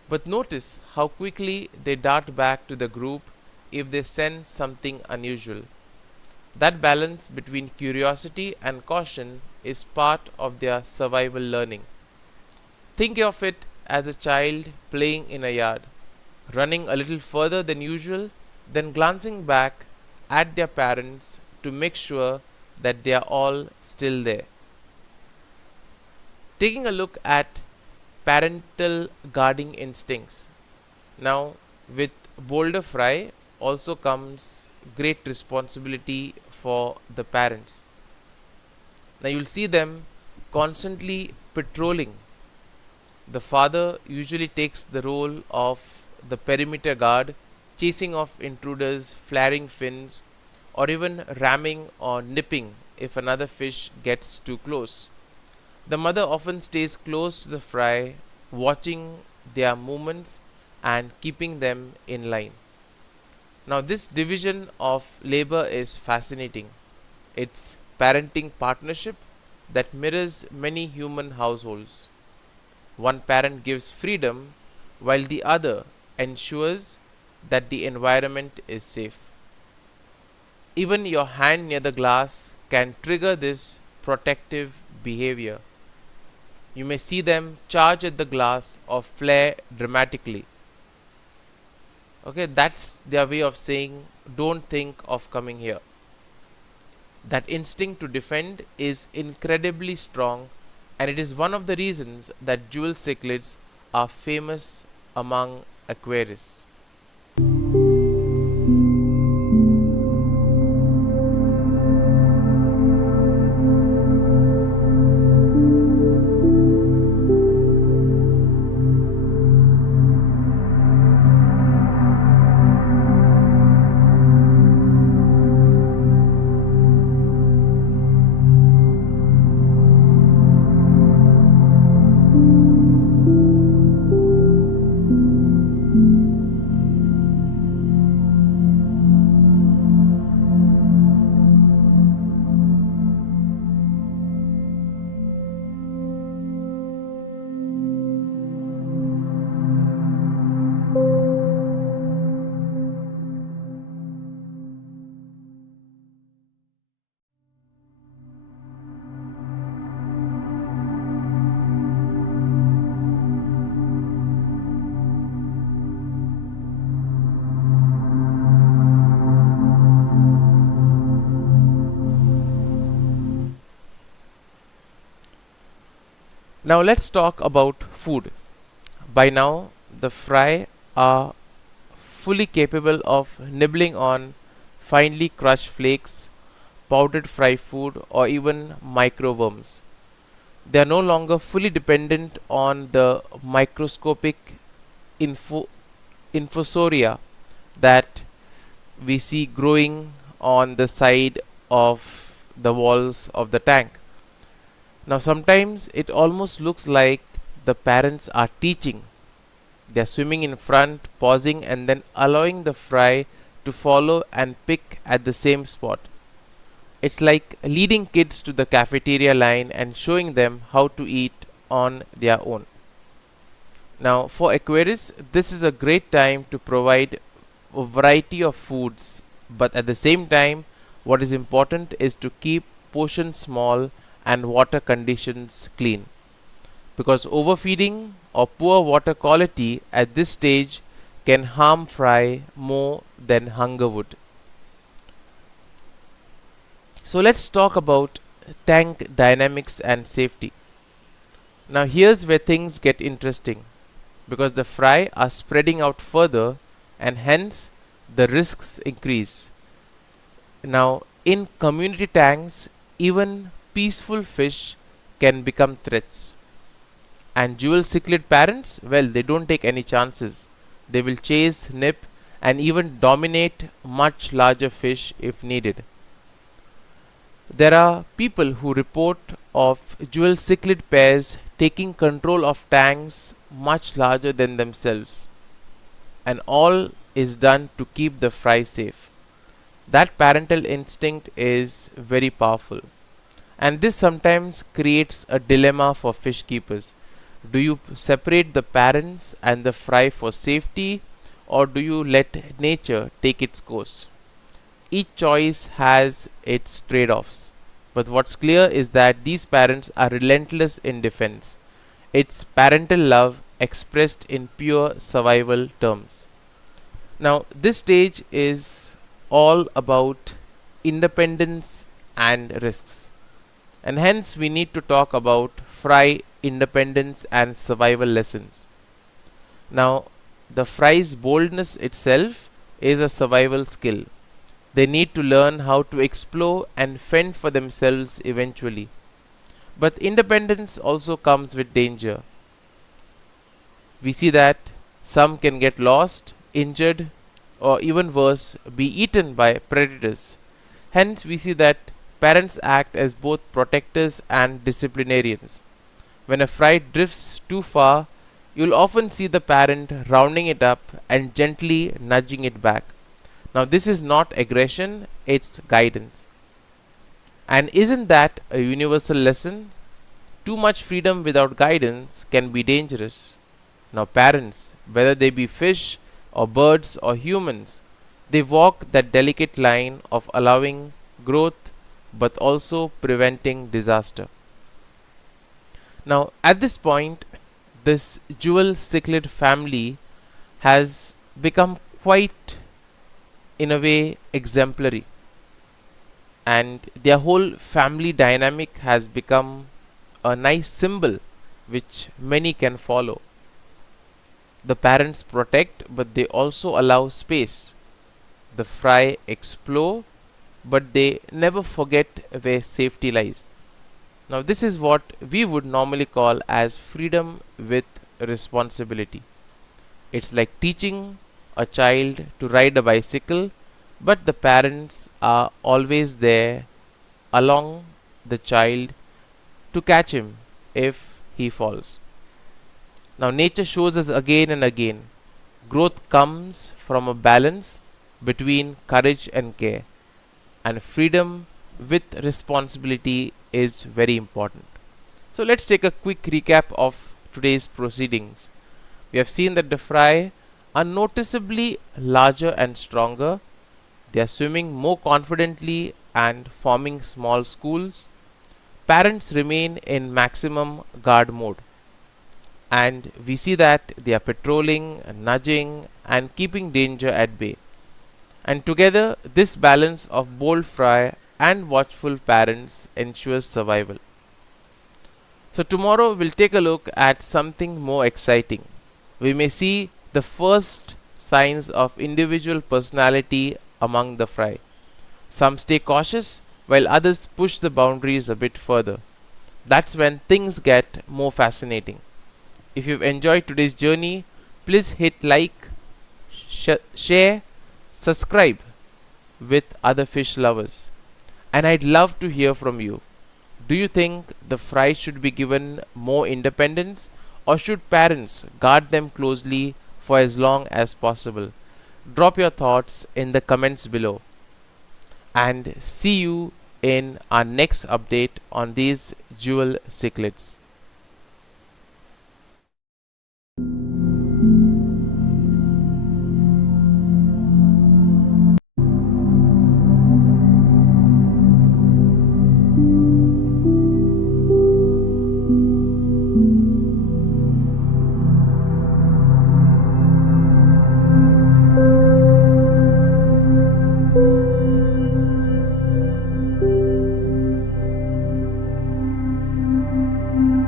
But notice how quickly they dart back to the group if they sense something unusual. That balance between curiosity and caution is part of their survival learning. Think of it as a child playing in a yard, running a little further than usual, then glancing back at their parents to make sure that they are all still there. Taking a look at parental guarding instincts. Now, with boulder fry also comes great responsibility for the parents. Now, you'll see them constantly patrolling. The father usually takes the role of the perimeter guard, chasing off intruders, flaring fins, or even ramming or nipping if another fish gets too close. The mother often stays close to the fry, watching their movements and keeping them in line. Now, this division of labor is fascinating. It's parenting partnership that mirrors many human households. One parent gives freedom while the other ensures that the environment is safe. Even your hand near the glass can trigger this protective behavior. You may see them charge at the glass or flare dramatically. Okay, that's their way of saying, don't think of coming here. That instinct to defend is incredibly strong, and it is one of the reasons that jewel cichlids are famous among aquarists. Now let's talk about food. By now, the fry are fully capable of nibbling on finely crushed flakes, powdered fry food, or even microworms. They are no longer fully dependent on the microscopic infusoria that we see growing on the side of the walls of the tank. Now, sometimes it almost looks like the parents are teaching. They are swimming in front, pausing, and then allowing the fry to follow and pick at the same spot. It's like leading kids to the cafeteria line and showing them how to eat on their own. Now, for aquarists, this is a great time to provide a variety of foods, but at the same time, what is important is to keep portions small and water conditions clean, because overfeeding or poor water quality at this stage can harm fry more than hunger would. So let's talk about tank dynamics and safety. Now here's where things get interesting, because the fry are spreading out further and hence the risks increase. Now in community tanks, even peaceful fish can become threats. And jewel cichlid parents, well, they don't take any chances. They will chase, nip, and even dominate much larger fish if needed. There are people who report of jewel cichlid pairs taking control of tanks much larger than themselves, and all is done to keep the fry safe. That parental instinct is very powerful, and this sometimes creates a dilemma for fish keepers. Do you separate the parents and the fry for safety, or do you let nature take its course? Each choice has its trade offs. But what's clear is that these parents are relentless in defense. It's parental love expressed in pure survival terms. Now, this stage is all about independence and risks. And hence, we need to talk about fry independence and survival lessons. Now, the fry's boldness itself is a survival skill. They need to learn how to explore and fend for themselves eventually. But independence also comes with danger. We see that some can get lost, injured, or even worse, be eaten by predators. Hence, we see that parents act as both protectors and disciplinarians. When a fry drifts too far, you'll often see the parent rounding it up and gently nudging it back. Now, this is not aggression, it's guidance. And isn't that a universal lesson? Too much freedom without guidance can be dangerous. Now, parents, whether they be fish or birds or humans, they walk that delicate line of allowing growth but also preventing disaster. Now, at this point, this Jewel Cichlid family has become quite, in a way, exemplary, and their whole family dynamic has become a nice symbol which many can follow. The parents protect, but they also allow space. The fry explore, but they never forget where safety lies. Now, this is what we would normally call as freedom with responsibility. It's like teaching a child to ride a bicycle, but the parents are always there along the child to catch him if he falls. Now, nature shows us again and again growth comes from a balance between courage and care, and freedom with responsibility is very important. So, let's take a quick recap of today's proceedings. We have seen that the fry are noticeably larger and stronger. They are swimming more confidently and forming small schools. Parents remain in maximum guard mode, and we see that they are patrolling, nudging, and keeping danger at bay. And together, this balance of bold fry and watchful parents ensures survival. So, tomorrow we'll take a look at something more exciting. We may see the first signs of individual personality among the fry. Some stay cautious while others push the boundaries a bit further. That's when things get more fascinating. If you've enjoyed today's journey, please hit like, share, subscribe with other fish lovers. And I'd love to hear from you. Do you think the fry should be given more independence, or should parents guard them closely for as long as possible? Drop your thoughts in the comments below. And see you in our next update on these Jewel Cichlids.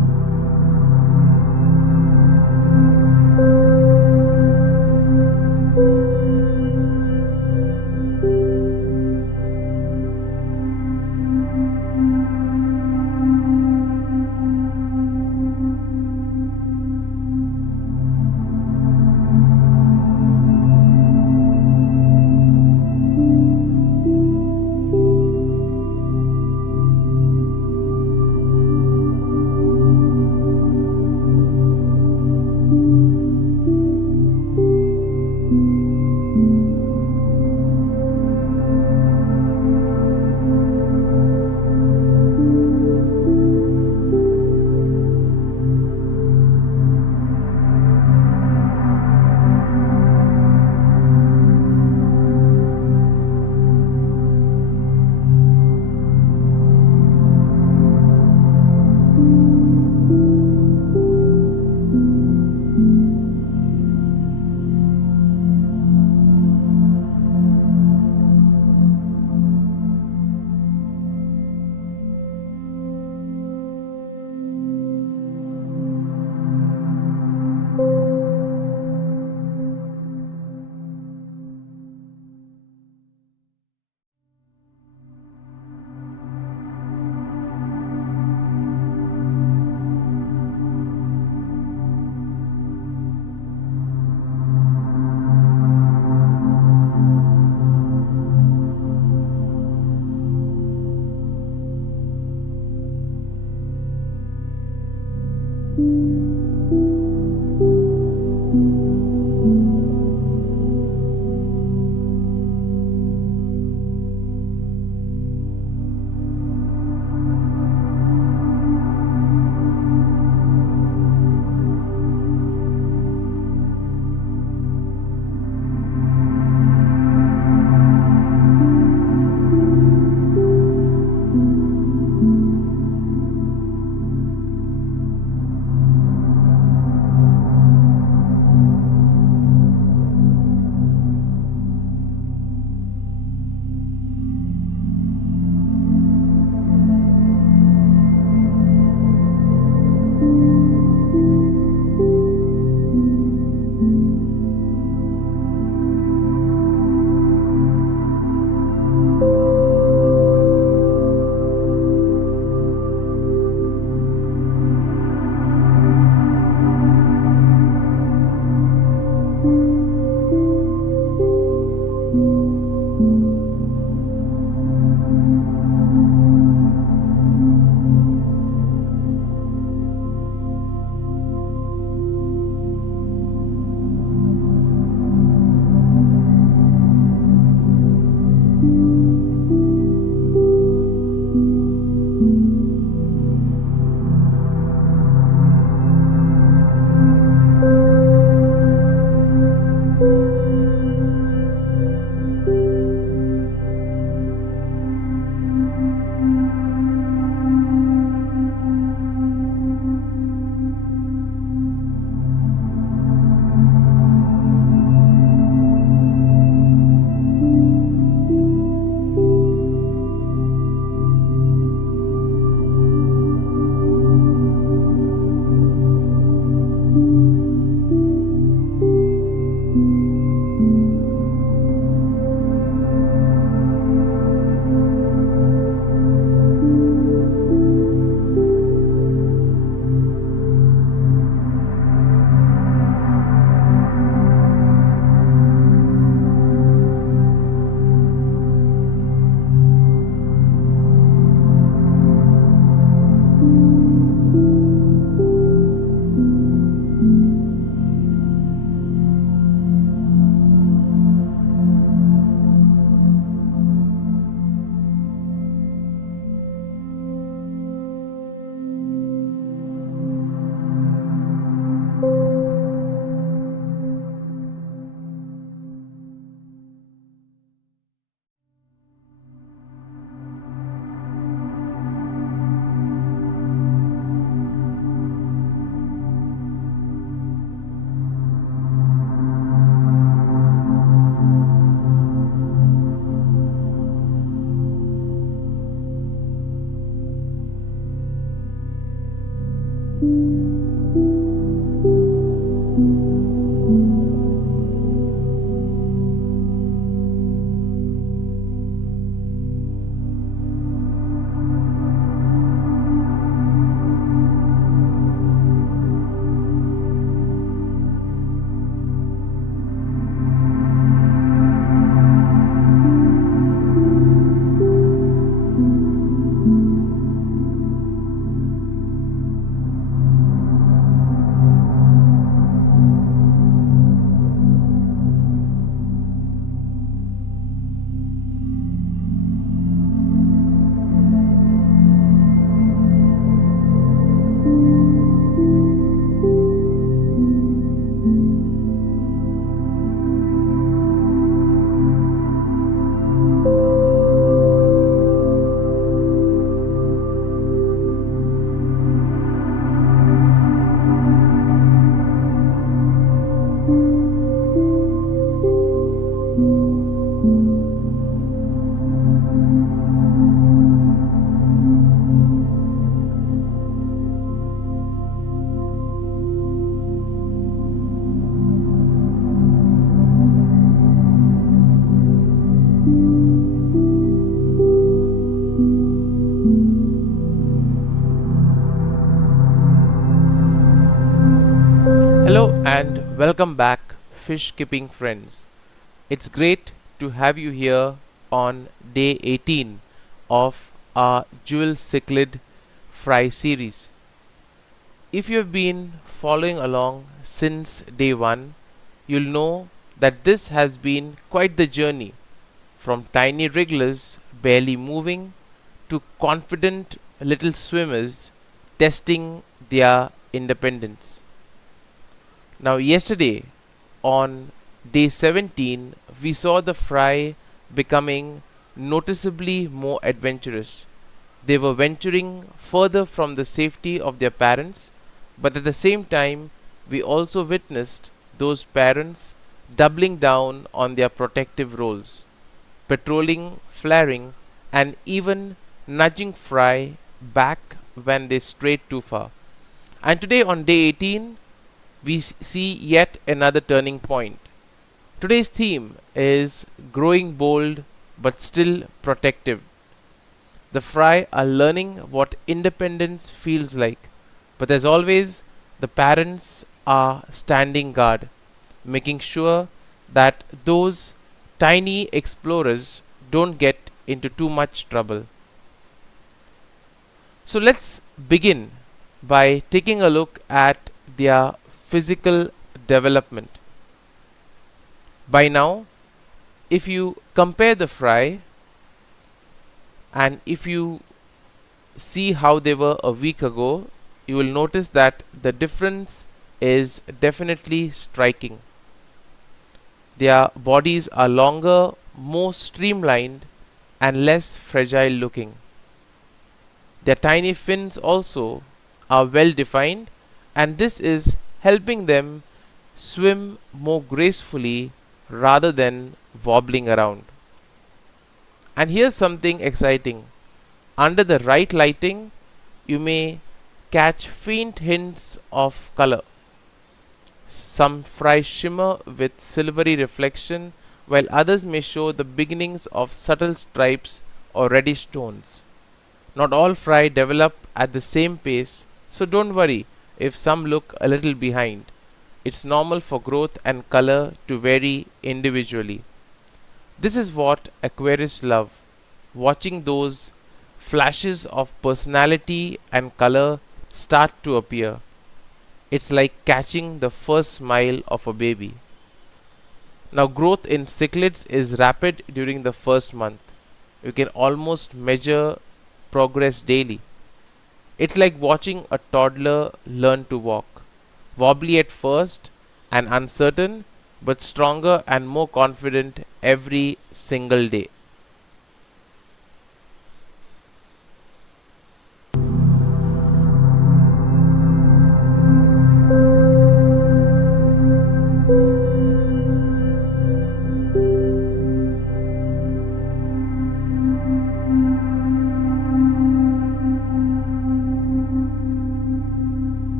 Hello and welcome back, fish keeping friends. It's great to have you here on day 18 of our Jewel Cichlid fry series. If you have been following along since day 1, you'll know that this has been quite the journey from tiny wrigglers barely moving to confident little swimmers testing their independence. Now, yesterday on day 17, we saw the fry becoming noticeably more adventurous. They were venturing further from the safety of their parents, but at the same time, we also witnessed those parents doubling down on their protective roles, patrolling, flaring, and even nudging fry back when they strayed too far. And today on day 18, we see yet another turning point. Today's theme is growing bold but still protective. The fry are learning what independence feels like, but as always, the parents are standing guard, making sure that those tiny explorers don't get into too much trouble. So let's begin by taking a look at their physical development. By now, if you compare the fry and if you see how they were a week ago, you will notice that the difference is definitely striking. Their bodies are longer, more streamlined, and less fragile looking. Their tiny fins also are well defined, and this is helping them swim more gracefully rather than wobbling around. And here's something exciting. Under the right lighting, you may catch faint hints of color. Some fry shimmer with silvery reflection, while others may show the beginnings of subtle stripes or reddish tones. Not all fry develop at the same pace, so don't worry if some look a little behind. It's normal for growth and color to vary individually. This is what aquarists love, watching those flashes of personality and color start to appear. It's like catching the first smile of a baby. Now, growth in cichlids is rapid during the first month. You can almost measure progress daily. It's like watching a toddler learn to walk. Wobbly at first and uncertain, but stronger and more confident every single day.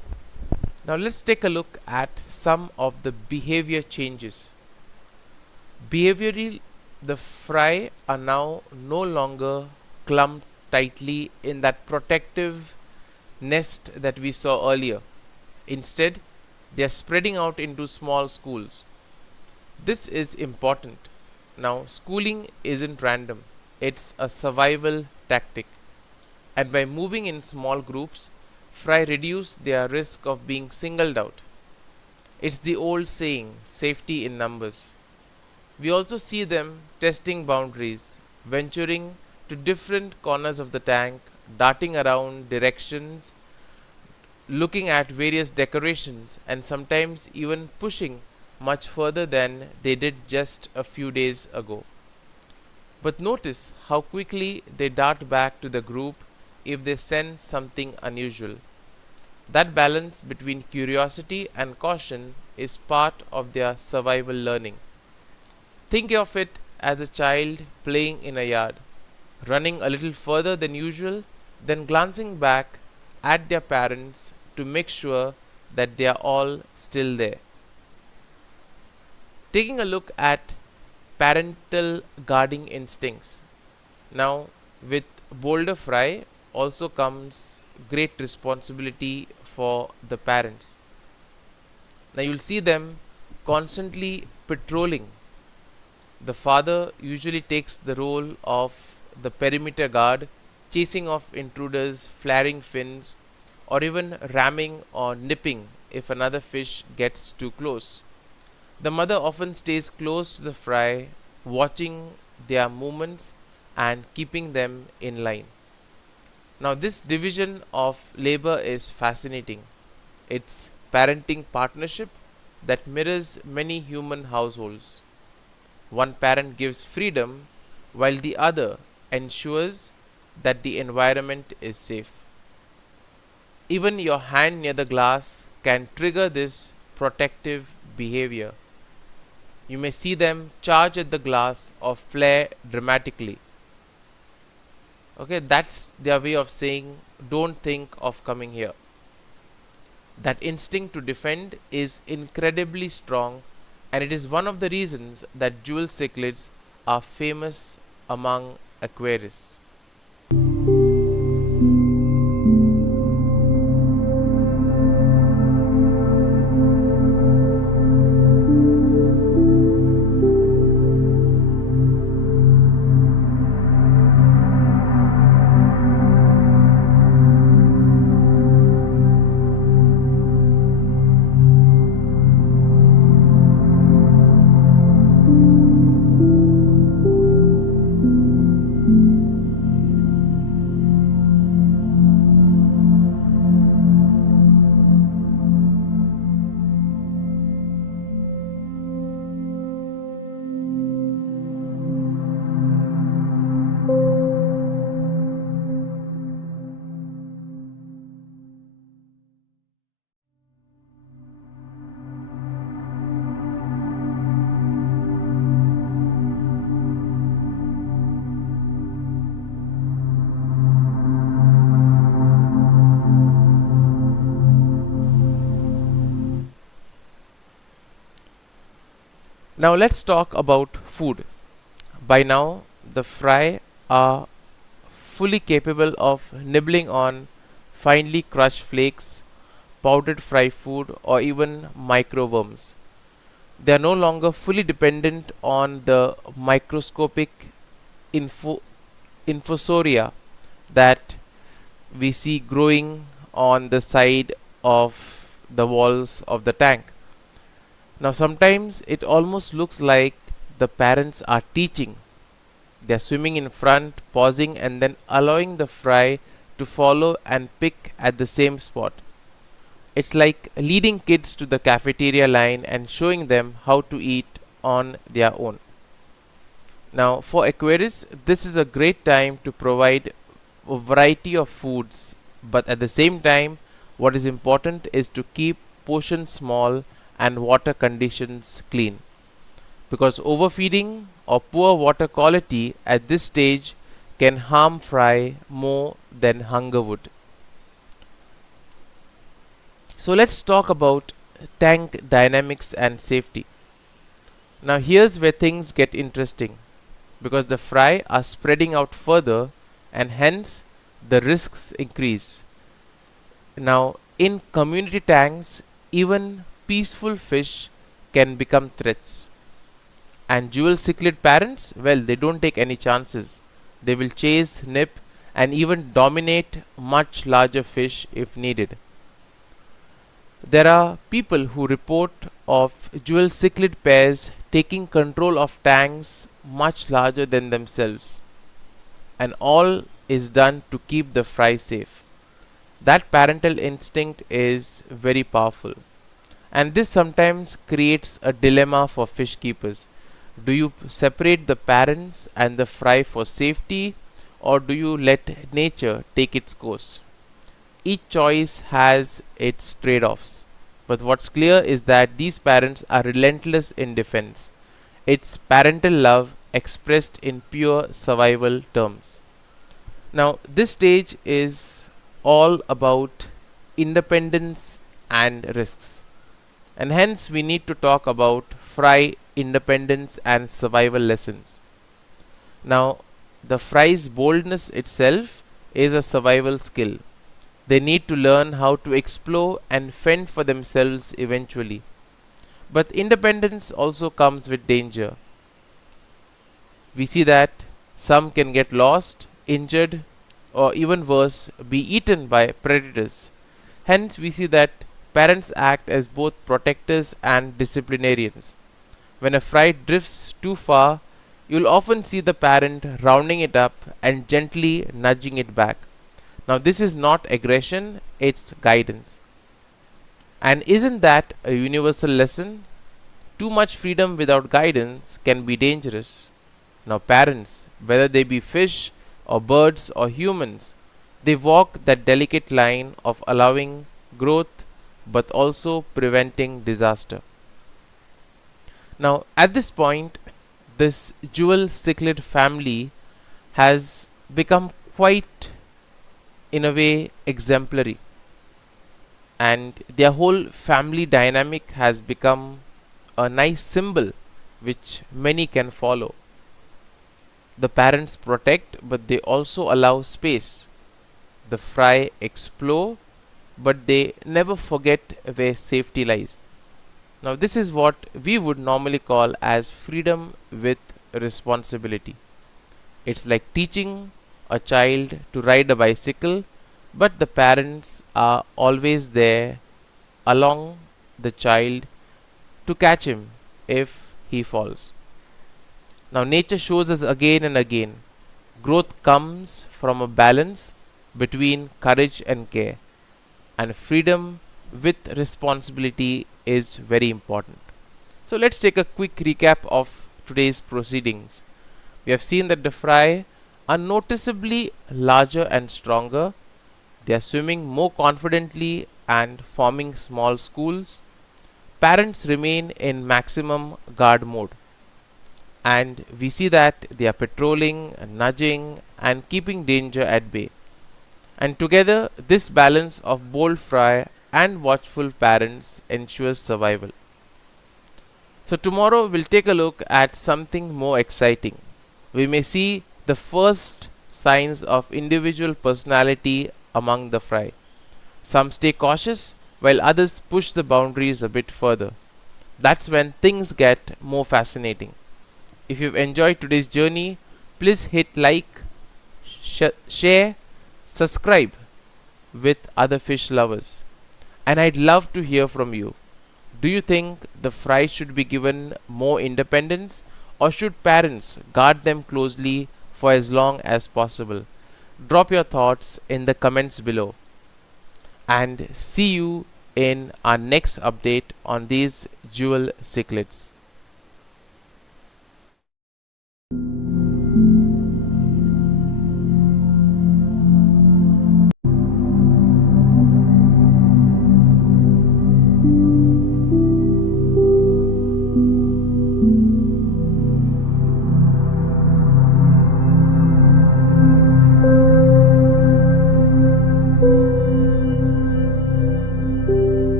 Now let's take a look at some of the behavior changes. Behaviorally, the fry are now no longer clumped tightly in that protective nest that we saw earlier. Instead, they are spreading out into small schools. This is important. Now, schooling isn't random, it's a survival tactic. And by moving in small groups, fry reduce their risk of being singled out. It's the old saying, safety in numbers. We also see them testing boundaries, venturing to different corners of the tank, darting around directions, looking at various decorations, and sometimes even pushing much further than they did just a few days ago. But notice how quickly they dart back to the group if they sense something unusual. That balance between curiosity and caution is part of their survival learning. Think of it as a child playing in a yard, running a little further than usual, then glancing back at their parents to make sure that they are all still there. Taking a look at parental guarding instincts. Now, with bolder fry also comes great responsibility for the parents. Now, you'll see them constantly patrolling. The father usually takes the role of the perimeter guard, chasing off intruders, flaring fins, or even ramming or nipping if another fish gets too close. The mother often stays close to the fry, watching their movements and keeping them in line. Now, this division of labor is fascinating. It's parenting partnership that mirrors many human households. One parent gives freedom while the other ensures that the environment is safe. Even your hand near the glass can trigger this protective behavior. You may see them charge at the glass or flare dramatically. Okay, that's their way of saying, don't think of coming here. That instinct to defend is incredibly strong, and it is one of the reasons that Jewel Cichlids are famous among aquarists. Now let's talk about food. By now, the fry are fully capable of nibbling on finely crushed flakes, powdered fry food, or even microworms. They are no longer fully dependent on the microscopic infusoria that we see growing on the side of the walls of the tank. Now, sometimes it almost looks like the parents are teaching. They are swimming in front, pausing, and then allowing the fry to follow and pick at the same spot. It's like leading kids to the cafeteria line and showing them how to eat on their own. Now, for aquarists, this is a great time to provide a variety of foods, but at the same time, what is important is to keep portions small and water conditions clean, because overfeeding or poor water quality at this stage can harm fry more than hunger would. So let's talk about tank dynamics and safety. Now here's where things get interesting, because the fry are spreading out further and hence the risks increase. Now in community tanks, even peaceful fish can become threats. And Jewel Cichlid parents, well, they don't take any chances. They will chase, nip, and even dominate much larger fish if needed. There are people who report of Jewel Cichlid pairs taking control of tanks much larger than themselves, and all is done to keep the fry safe. That parental instinct is very powerful, and this sometimes creates a dilemma for fish keepers. Do you separate the parents and the fry for safety, or do you let nature take its course? Each choice has its trade offs, but what's clear is that these parents are relentless in defense. It's parental love expressed in pure survival terms. Now, this stage is all about independence and risks, and hence we need to talk about fry independence and survival lessons. Now, the fry's boldness itself is a survival skill. They need to learn how to explore and fend for themselves eventually. But independence also comes with danger. We see that some can get lost, injured, or even worse, be eaten by predators. Hence, we see that parents act as both protectors and disciplinarians. When a fry drifts too far, you'll often see the parent rounding it up and gently nudging it back. Now, this is not aggression, it's guidance. And isn't that a universal lesson? Too much freedom without guidance can be dangerous. Now, parents, whether they be fish or birds or humans, they walk that delicate line of allowing growth but also preventing disaster. Now, at this point, this Jewel Cichlid family has become quite, in a way, exemplary, and their whole family dynamic has become a nice symbol which many can follow. The parents protect, but they also allow space. The fry explore, but they never forget where safety lies. Now, this is what we would normally call as freedom with responsibility. It's like teaching a child to ride a bicycle, but the parents are always there along the child to catch him if he falls. Now, nature shows us again and again growth comes from a balance between courage and care, and freedom with responsibility is very important. So, let's take a quick recap of today's proceedings. We have seen that the fry are noticeably larger and stronger. They are swimming more confidently and forming small schools. Parents remain in maximum guard mode, and we see that they are patrolling, nudging, and keeping danger at bay. And together, this balance of bold fry and watchful parents ensures survival. So, tomorrow we'll take a look at something more exciting. We may see the first signs of individual personality among the fry. Some stay cautious while others push the boundaries a bit further. That's when things get more fascinating. If you've enjoyed today's journey, please hit like, share, subscribe with other fish lovers. And I'd love to hear from you. Do you think the fry should be given more independence, or should parents guard them closely for as long as possible? Drop your thoughts in the comments below. And see you in our next update on these Jewel Cichlids.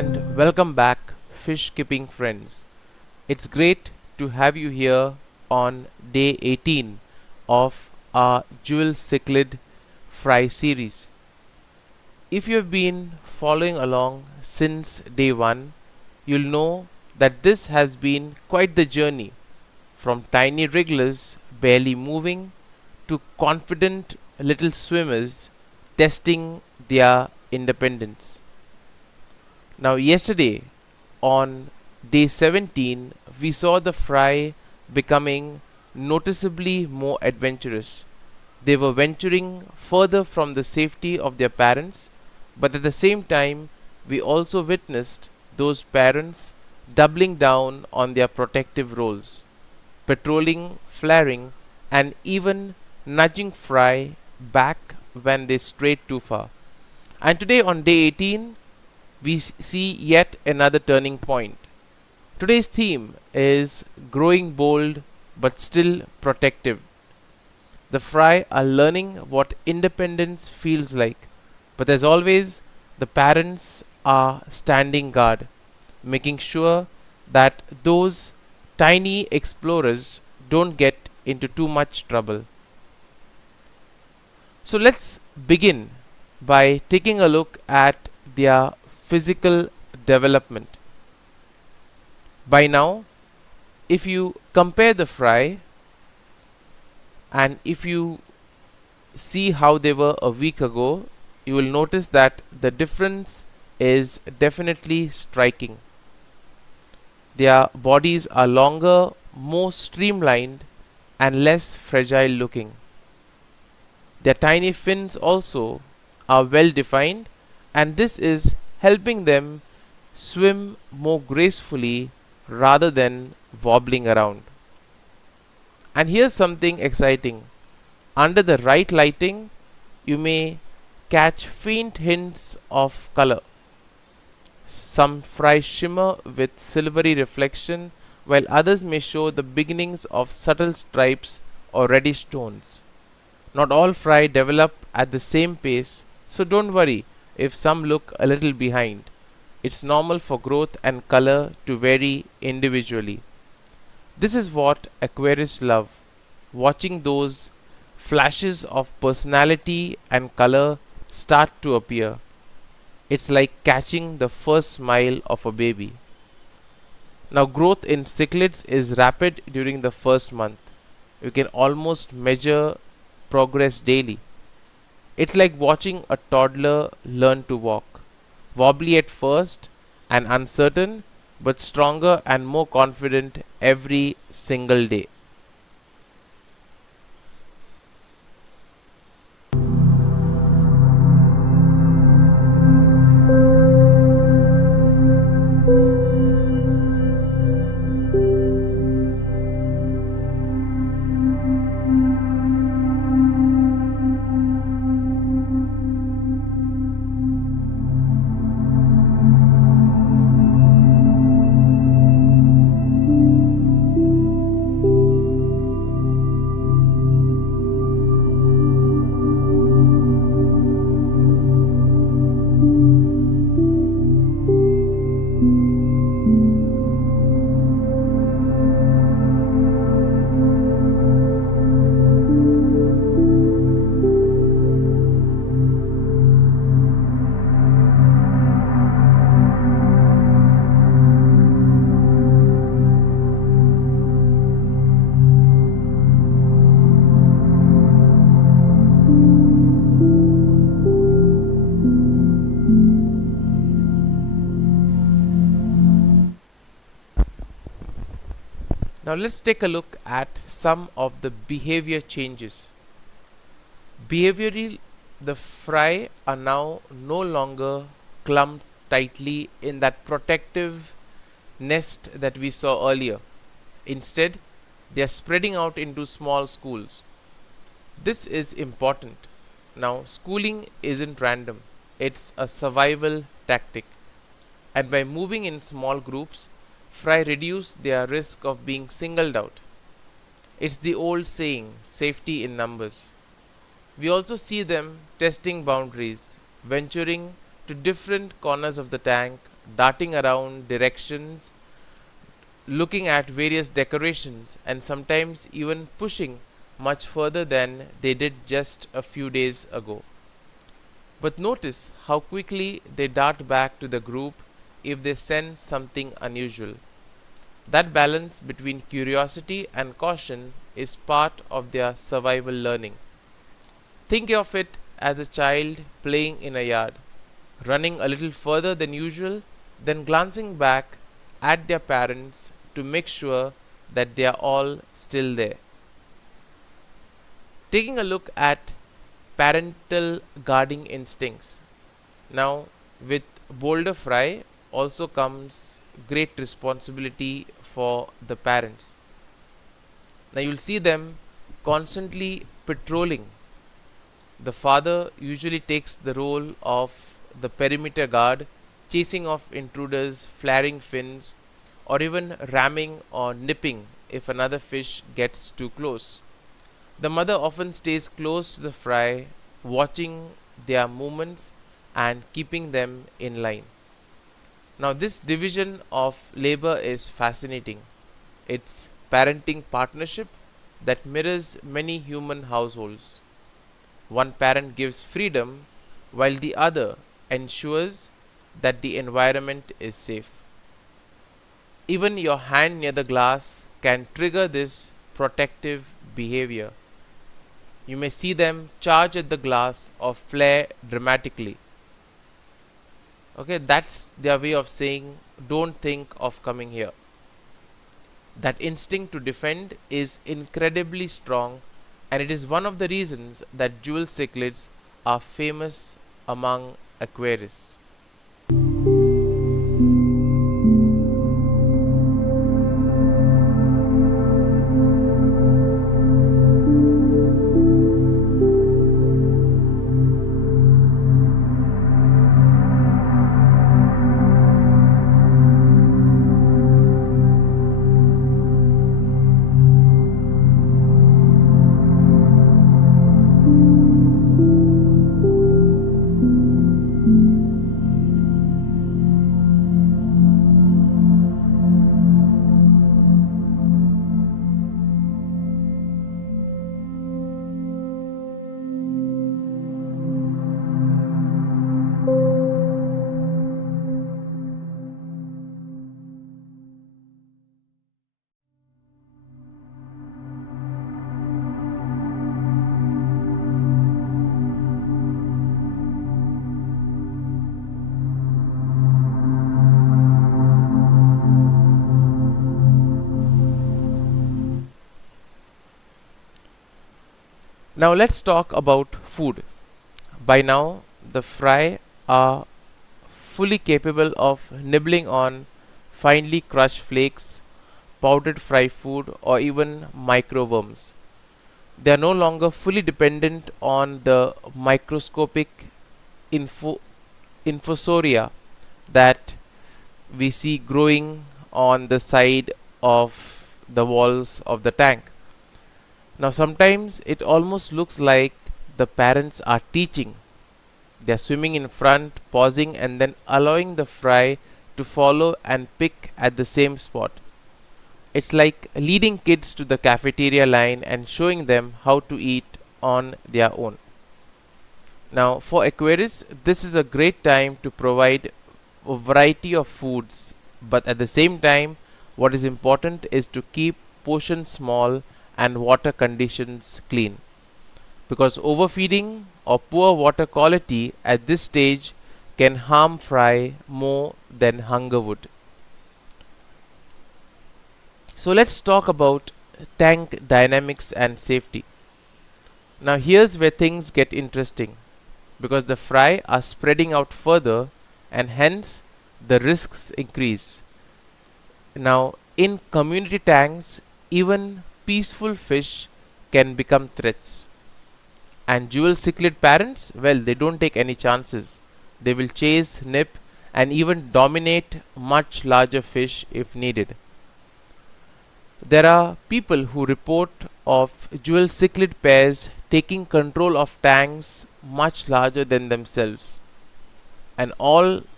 and welcome back, fish keeping friends. It's great to have you here on day 18 of our Jewel Cichlid fry series. If you have been following along since day 1, you'll know that this has been quite the journey from tiny wrigglers barely moving to confident little swimmers testing their independence. Now, yesterday on day 17, we saw the fry becoming noticeably more adventurous. They were venturing further from the safety of their parents, but at the same time, we also witnessed those parents doubling down on their protective roles, patrolling, flaring, and even nudging fry back when they strayed too far. And today on day 18, we see yet another turning point. Today's theme is growing bold but still protective. The fry are learning what independence feels like, but as always, the parents are standing guard, making sure that those tiny explorers don't get into too much trouble. So let's begin by taking a look at their physical development. By now, if you compare the fry and if you see how they were a week ago, you will notice that the difference is definitely striking. Their bodies are longer, more streamlined, and less fragile looking. Their tiny fins also are well defined, and this is helping them swim more gracefully rather than wobbling around. And here's something exciting. Under the right lighting, you may catch faint hints of color. Some fry shimmer with silvery reflection, while others may show the beginnings of subtle stripes or reddish tones. Not all fry develop at the same pace, so don't worry if some look a little behind. It's normal for growth and color to vary individually. This is what aquarists love, watching those flashes of personality and color start to appear. It's like catching the first smile of a baby. Now, growth in cichlids is rapid during the first month. You can almost measure progress daily. It's like watching a toddler learn to walk. Wobbly at first and uncertain, but stronger and more confident every single day. Now let's take a look at some of the behavior changes. Behaviorally, the fry are now no longer clumped tightly in that protective nest that we saw earlier. Instead, they are spreading out into small schools. This is important. Now, schooling isn't random, it's a survival tactic. And by moving in small groups, fry reduce their risk of being singled out. It's the old saying, safety in numbers. We also see them testing boundaries, venturing to different corners of the tank darting around directions, looking at various decorations, and sometimes even pushing much further than they did just a few days ago. But notice how quickly they dart back to the group if they sense something unusual. That balance between curiosity and caution is part of their survival learning. Think of it as a child playing in a yard, running a little further than usual, then glancing back at their parents to make sure that they are all still there. Taking a look at parental guarding instincts. Now, with boulder fry also comes great responsibility for the parents. Now, you'll see them constantly patrolling. The father usually takes the role of the perimeter guard, chasing off intruders, flaring fins, or even ramming or nipping if another fish gets too close. The mother often stays close to the fry, watching their movements and keeping them in line. Now, this division of labor is fascinating. It's parenting partnership that mirrors many human households. One parent gives freedom while the other ensures that the environment is safe. Even your hand near the glass can trigger this protective behavior. You may see them charge at the glass or flare dramatically. Okay, that's their way of saying, don't think of coming here. That instinct to defend is incredibly strong, and it is one of the reasons that jewel cichlids are famous among aquarists. Now let's talk about food. By now, the fry are fully capable of nibbling on finely crushed flakes, powdered fry food, or even microworms. They are no longer fully dependent on the microscopic infusoria that we see growing on the side of the walls of the tank. Now, sometimes it almost looks like the parents are teaching. They are swimming in front, pausing, and then allowing the fry to follow and pick at the same spot. It's like leading kids to the cafeteria line and showing them how to eat on their own. Now, for aquarists, this is a great time to provide a variety of foods, but at the same time, what is important is to keep portions small and water conditions clean, because overfeeding or poor water quality at this stage can harm fry more than hunger would. So let's talk about tank dynamics and safety. Now here's where things get interesting, because the fry are spreading out further and hence the risks increase. Now in community tanks, even peaceful fish can become threats. And jewel cichlid parents, well, they don't take any chances. They will chase, nip, and even dominate much larger fish if needed. There are people who report of jewel cichlid pairs taking control of tanks much larger than themselves, and all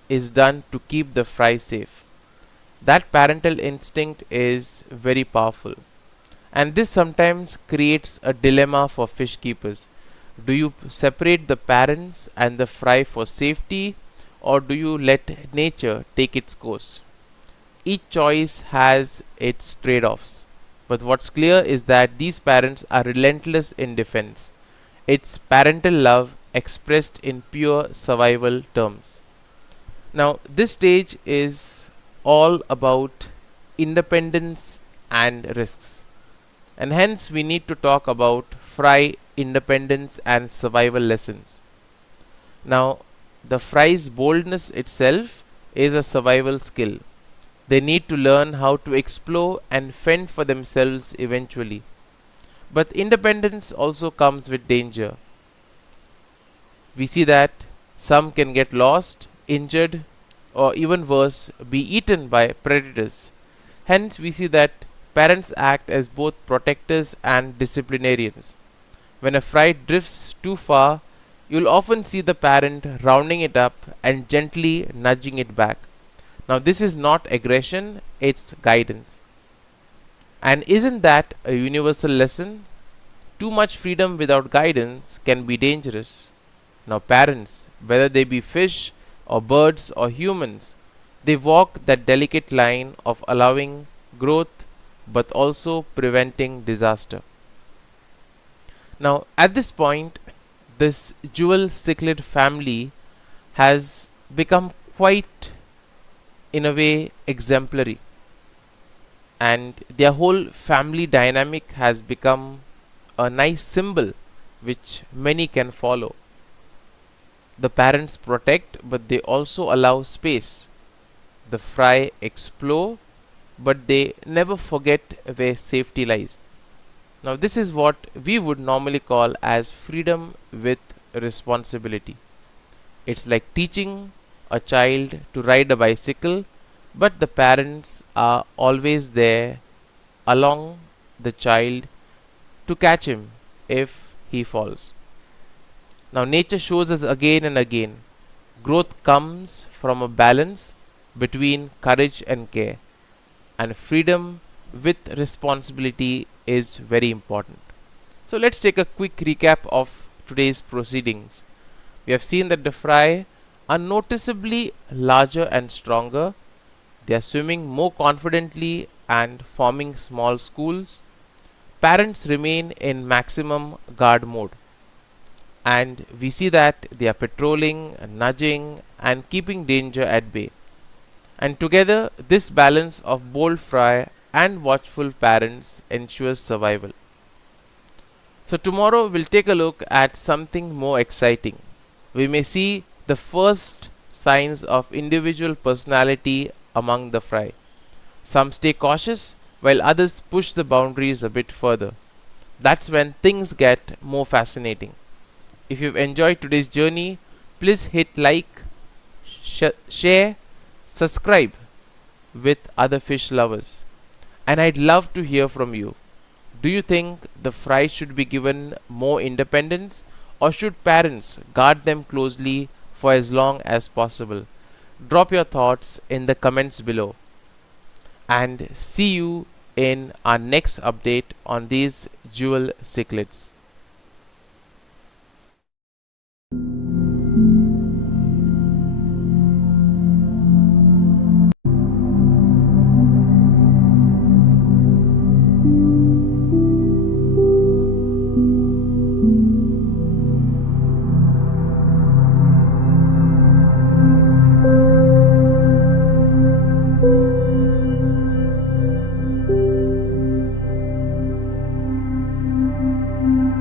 is done to keep the fry safe. That parental instinct is very powerful. And this sometimes creates a dilemma for fish keepers. Do you separate the parents and the fry for safety, or do you let nature take its course? Each choice has its trade offs. But what's clear is that these parents are relentless in defense. It's parental love expressed in pure survival terms. Now, this stage is all about independence and risks. And hence, we need to talk about fry independence and survival lessons. Now, the fry's boldness itself is a survival skill. They need to learn how to explore and fend for themselves eventually. But independence also comes with danger. We see that some can get lost, injured, or even worse, be eaten by predators. Hence, we see that parents act as both protectors and disciplinarians. When a fry drifts too far, you'll often see the parent rounding it up and gently nudging it back. Now, this is not aggression, it's guidance. And isn't that a universal lesson? Too much freedom without guidance can be dangerous. Now, parents, whether they be fish or birds or humans, they walk that delicate line of allowing growth but also preventing disaster. Now, at this point, this Jewel Cichlid family has become quite, in a way, exemplary, and their whole family dynamic has become a nice symbol which many can follow. The parents protect, but they also allow space. The fry explore, but they never forget where safety lies. Now, this is what we would normally call as freedom with responsibility. It's like teaching a child to ride a bicycle, but the parents are always there along the child to catch him if he falls. Now, nature shows us again and again growth comes from a balance between courage and care, and freedom with responsibility is very important. So, let's take a quick recap of today's proceedings. We have seen that the fry are noticeably larger and stronger. They are swimming more confidently and forming small schools. Parents remain in maximum guard mode, and we see that they are patrolling, nudging, and keeping danger at bay. And together, this balance of bold fry and watchful parents ensures survival. So, tomorrow we'll take a look at something more exciting. We may see the first signs of individual personality among the fry. Some stay cautious while others push the boundaries a bit further. That's when things get more fascinating. If you've enjoyed today's journey, please hit like, share, subscribe with other fish lovers. And I'd love to hear from you. Do you think the fry should be given more independence, or should parents guard them closely for as long as possible? Drop your thoughts in the comments below. And see you in our next update on these Jewel Cichlids.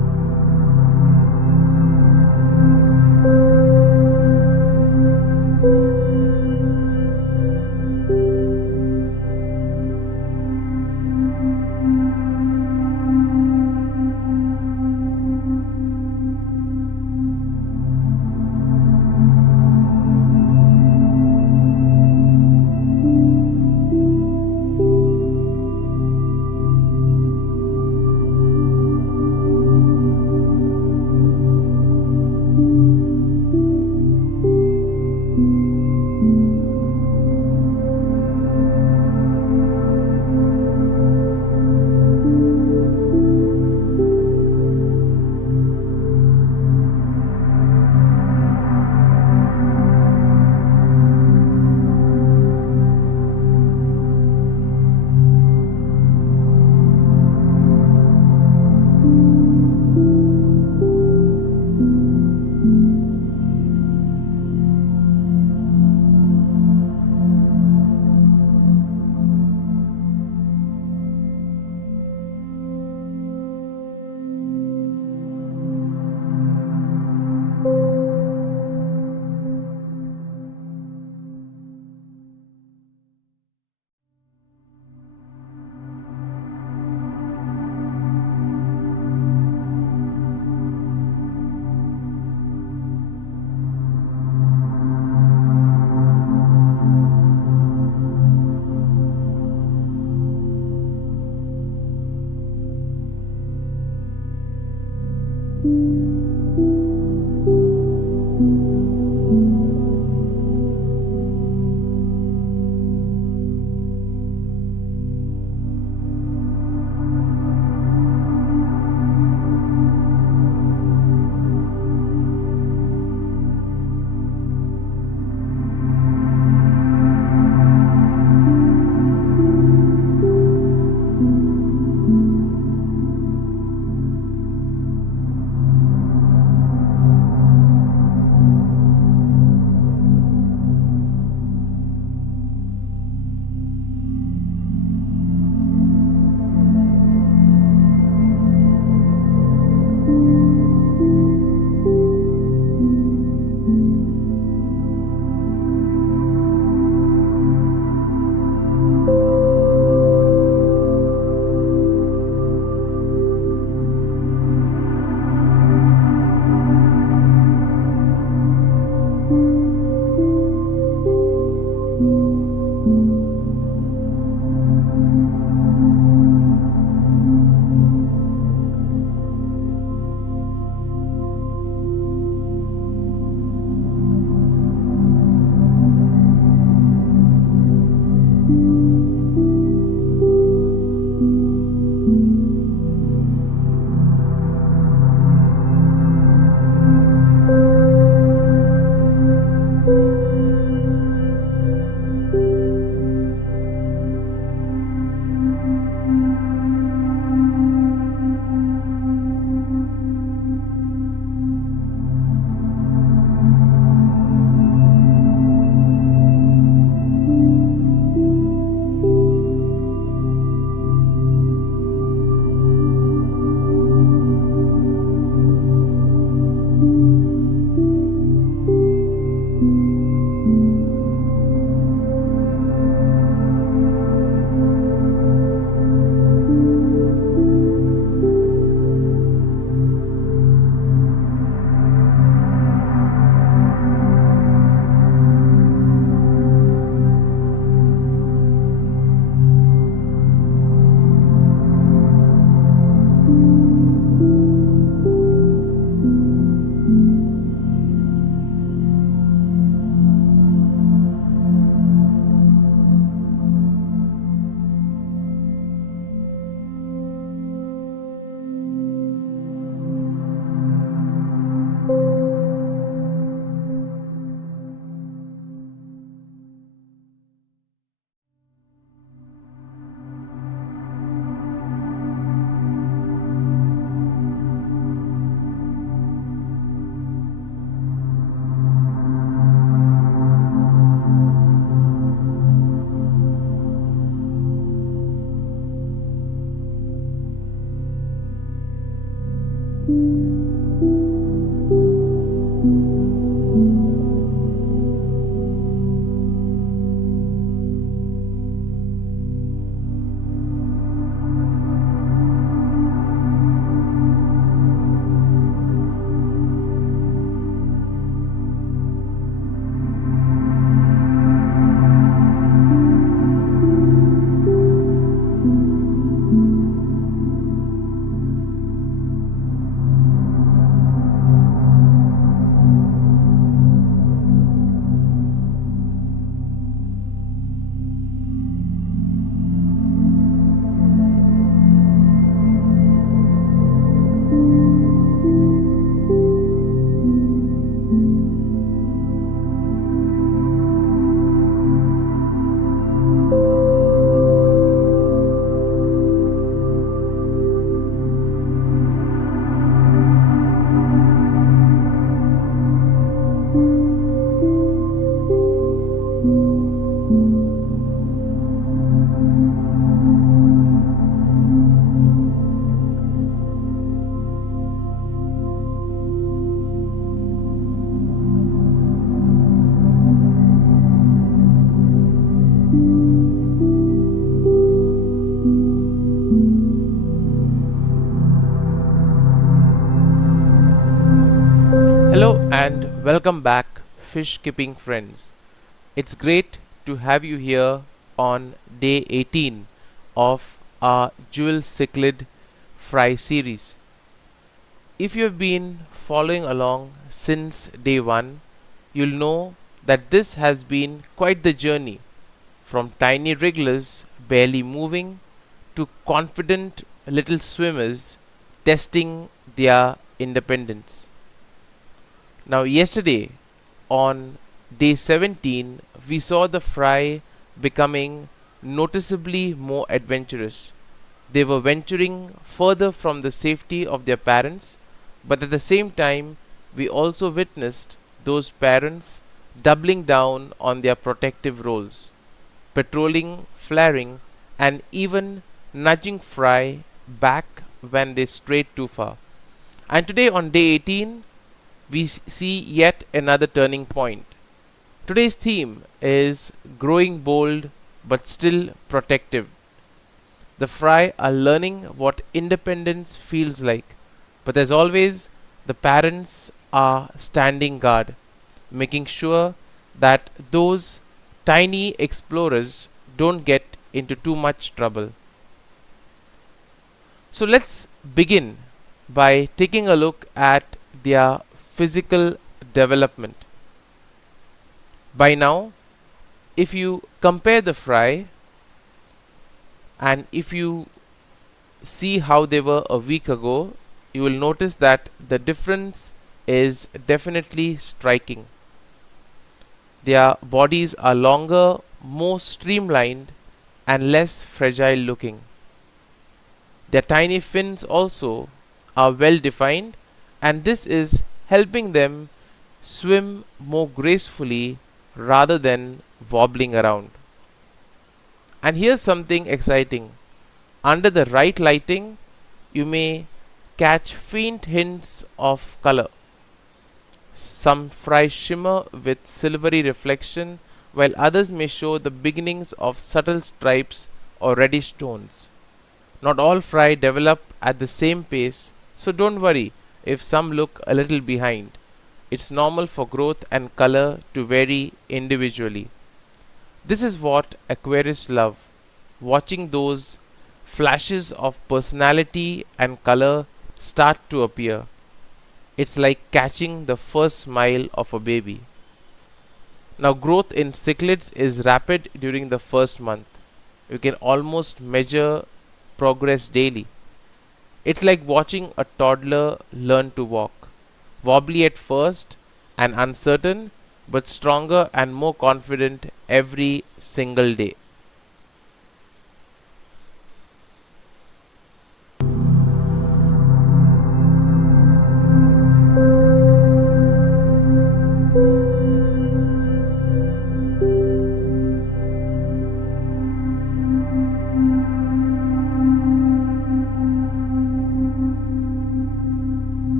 Hello and welcome back, fish keeping friends. It's great to have you here on day 18 of our Jewel Cichlid fry series. If you have been following along since day 1, you'll know that this has been quite the journey from tiny wrigglers barely moving to confident little swimmers testing their independence. Now, yesterday on day 17, we saw the fry becoming noticeably more adventurous. They were venturing further from the safety of their parents, but at the same time, we also witnessed those parents doubling down on their protective roles, patrolling, flaring, and even nudging fry back when they strayed too far. And today on day 18, we see yet another turning point. Today's theme is growing bold but still protective. The fry are learning what independence feels like, but as always, the parents are standing guard, making sure that those tiny explorers don't get into too much trouble. So let's begin by taking a look at their physical development. By now, if you compare the fry and if you see how they were a week ago, you will notice that the difference is definitely striking. Their bodies are longer, more streamlined, and less fragile looking. Their tiny fins also are well defined, and this is helping them swim more gracefully rather than wobbling around. And here's something exciting. Under the right lighting, you may catch faint hints of color. Some fry shimmer with silvery reflection, while others may show the beginnings of subtle stripes or reddish tones. Not all fry develop at the same pace, so don't worry if some look a little behind. It's normal for growth and color to vary individually. This is what aquarists love, watching those flashes of personality and color start to appear. It's like catching the first smile of a baby. Now, growth in cichlids is rapid during the first month. You can almost measure progress daily. It's like watching a toddler learn to walk. Wobbly at first and uncertain, but stronger and more confident every single day.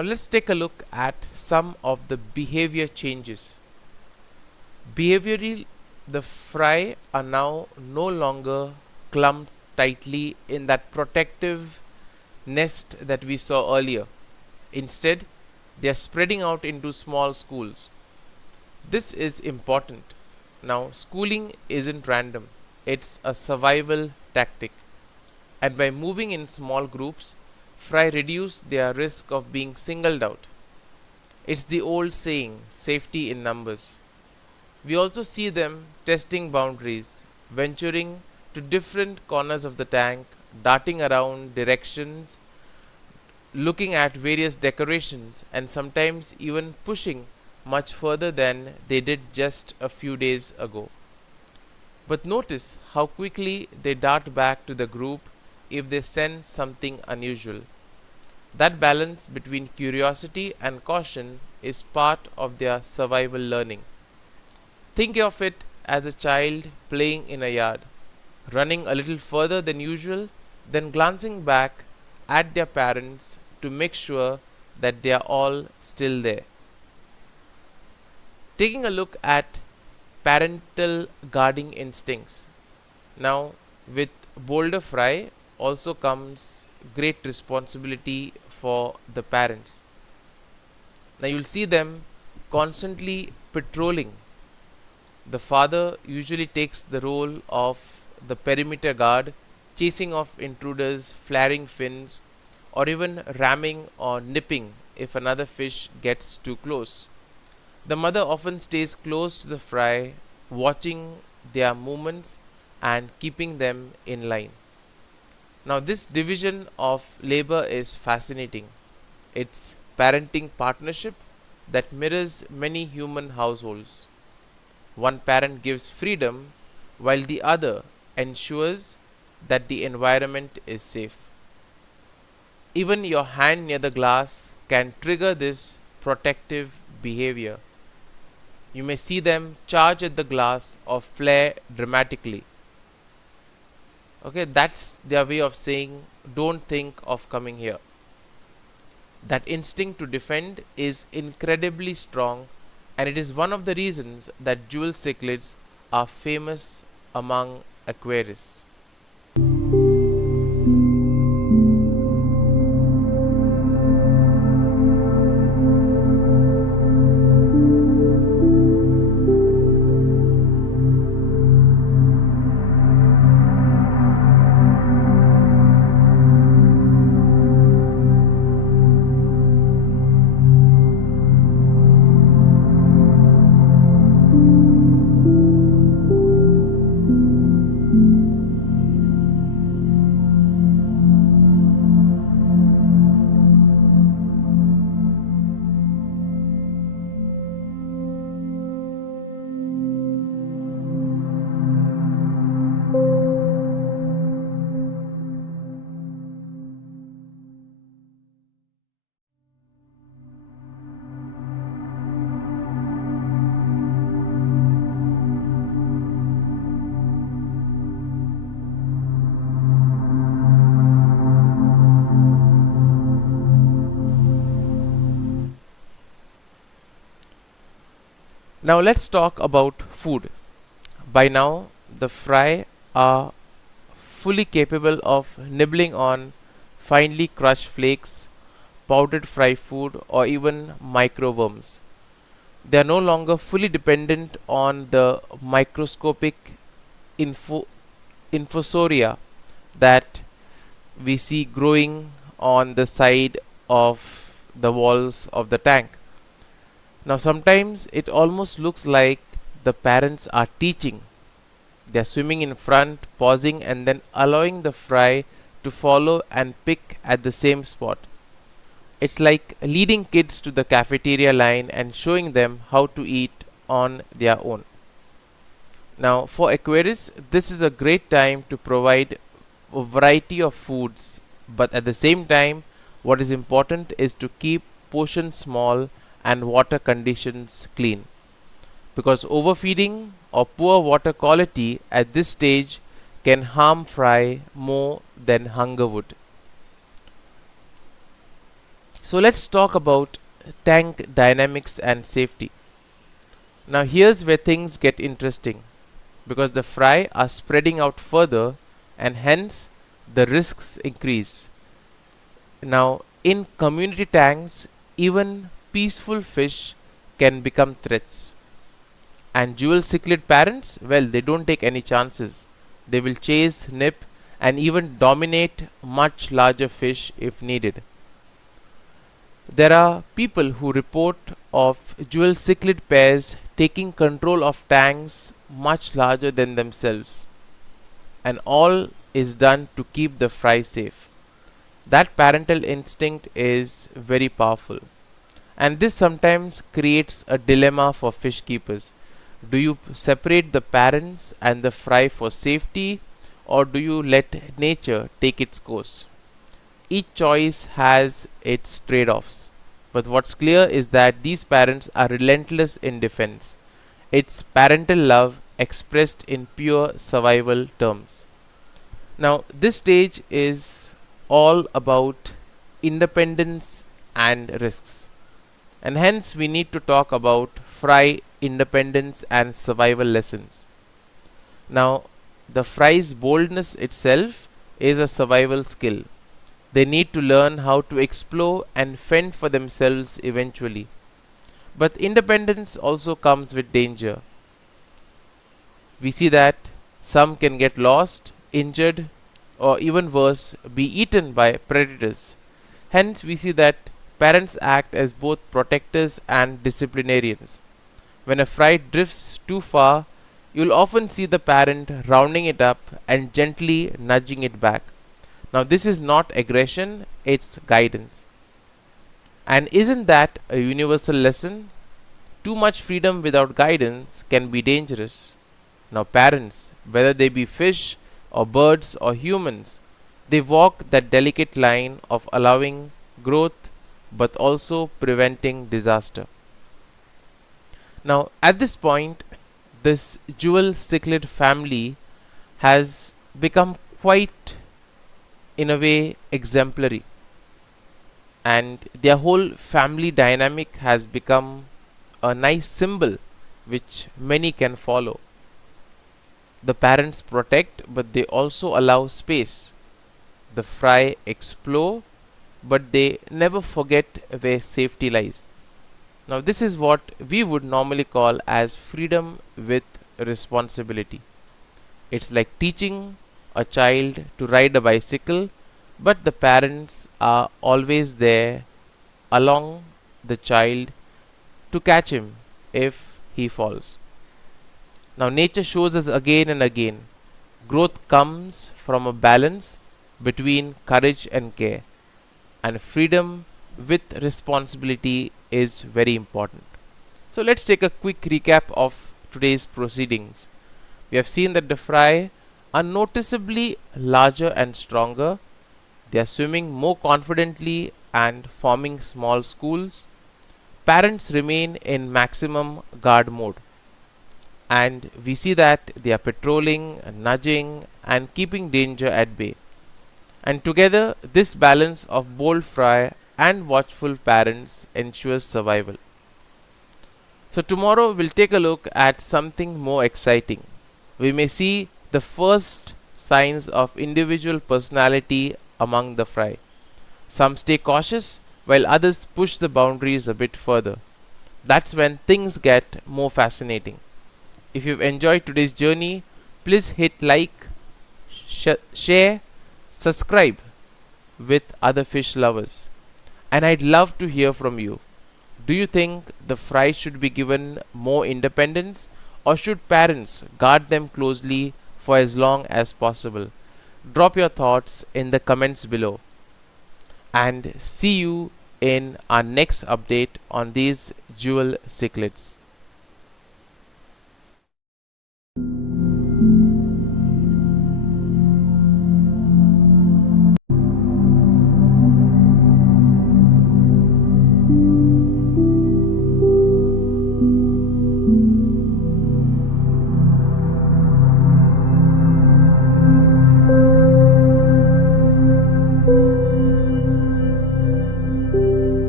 Now let's take a look at some of the behavior changes. Behaviorally, the fry are now no longer clumped tightly in that protective nest that we saw earlier. Instead, they are spreading out into small schools. This is important. Now, schooling isn't random, it's a survival tactic. And by moving in small groups, fry reduce their risk of being singled out. It's the old saying, safety in numbers. We also see them testing boundaries, venturing to different corners of the tank, darting around directions, looking at various decorations, and sometimes even pushing much further than they did just a few days ago. But notice how quickly they dart back to the group if they sense something unusual. That balance between curiosity and caution is part of their survival learning. Think of it as a child playing in a yard, running a little further than usual, then glancing back at their parents to make sure that they are all still there. Taking a look at parental guarding instincts. Now, with bolder fry also comes great responsibility for the parents. Now, you'll see them constantly patrolling. The father usually takes the role of the perimeter guard, chasing off intruders, flaring fins, or even ramming or nipping if another fish gets too close. The mother often stays close to the fry, watching their movements and keeping them in line. Now, this division of labor is fascinating. It's parenting partnership that mirrors many human households. One parent gives freedom while the other ensures that the environment is safe. Even your hand near the glass can trigger this protective behavior. You may see them charge at the glass or flare dramatically. Okay, that's their way of saying, don't think of coming here. That instinct to defend is incredibly strong, and it is one of the reasons that Jewel Cichlids are famous among aquarists. Now let's talk about food. By now, the fry are fully capable of nibbling on finely crushed flakes, powdered fry food, or even microworms. They are no longer fully dependent on the microscopic infusoria that we see growing on the side of the walls of the tank. Now, sometimes it almost looks like the parents are teaching. They are swimming in front, pausing, and then allowing the fry to follow and pick at the same spot. It's like leading kids to the cafeteria line and showing them how to eat on their own. Now, for aquarists, this is a great time to provide a variety of foods, but at the same time, what is important is to keep portions small and water conditions clean, because overfeeding or poor water quality at this stage can harm fry more than hunger would. So let's talk about tank dynamics and safety. Now here's where things get interesting, because the fry are spreading out further and hence the risks increase. Now in community tanks, even peaceful fish can become threats. And jewel cichlid parents, well, they don't take any chances. They will chase, nip, and even dominate much larger fish if needed. There are people who report of jewel cichlid pairs taking control of tanks much larger than themselves, and all is done to keep the fry safe. That parental instinct is very powerful, and this sometimes creates a dilemma for fish keepers. Do you separate the parents and the fry for safety, or do you let nature take its course? Each choice has its trade offs. But what's clear is that these parents are relentless in defense. It's parental love expressed in pure survival terms. Now, this stage is all about independence and risks. And hence, we need to talk about fry independence and survival lessons. Now, the fry's boldness itself is a survival skill. They need to learn how to explore and fend for themselves eventually. But independence also comes with danger. We see that some can get lost, injured, or even worse, be eaten by predators. Hence, we see that parents act as both protectors and disciplinarians. When a fry drifts too far, you'll often see the parent rounding it up and gently nudging it back. Now, this is not aggression, it's guidance. And isn't that a universal lesson? Too much freedom without guidance can be dangerous. Now, parents, whether they be fish or birds or humans, they walk that delicate line of allowing growth but also preventing disaster. Now, at this point, this jewel cichlid family has become quite, in a way, exemplary, and their whole family dynamic has become a nice symbol which many can follow. The parents protect, but they also allow space. The fry explore, but they never forget where safety lies. Now, this is what we would normally call as freedom with responsibility. It's like teaching a child to ride a bicycle, but the parents are always there along the child to catch him if he falls. Now, nature shows us again and again growth comes from a balance between courage and care, and freedom with responsibility is very important. So, let's take a quick recap of today's proceedings. We have seen that the fry are noticeably larger and stronger. They are swimming more confidently and forming small schools. Parents remain in maximum guard mode, and we see that they are patrolling, nudging, and keeping danger at bay. And together, this balance of bold fry and watchful parents ensures survival. So, tomorrow we'll take a look at something more exciting. We may see the first signs of individual personality among the fry. Some stay cautious while others push the boundaries a bit further. That's when things get more fascinating. If you've enjoyed today's journey, please hit like, share, subscribe with other fish lovers. And I'd love to hear from you. Do you think the fry should be given more independence, or should parents guard them closely for as long as possible? Drop your thoughts in the comments below. And see you in our next update on these jewel cichlids.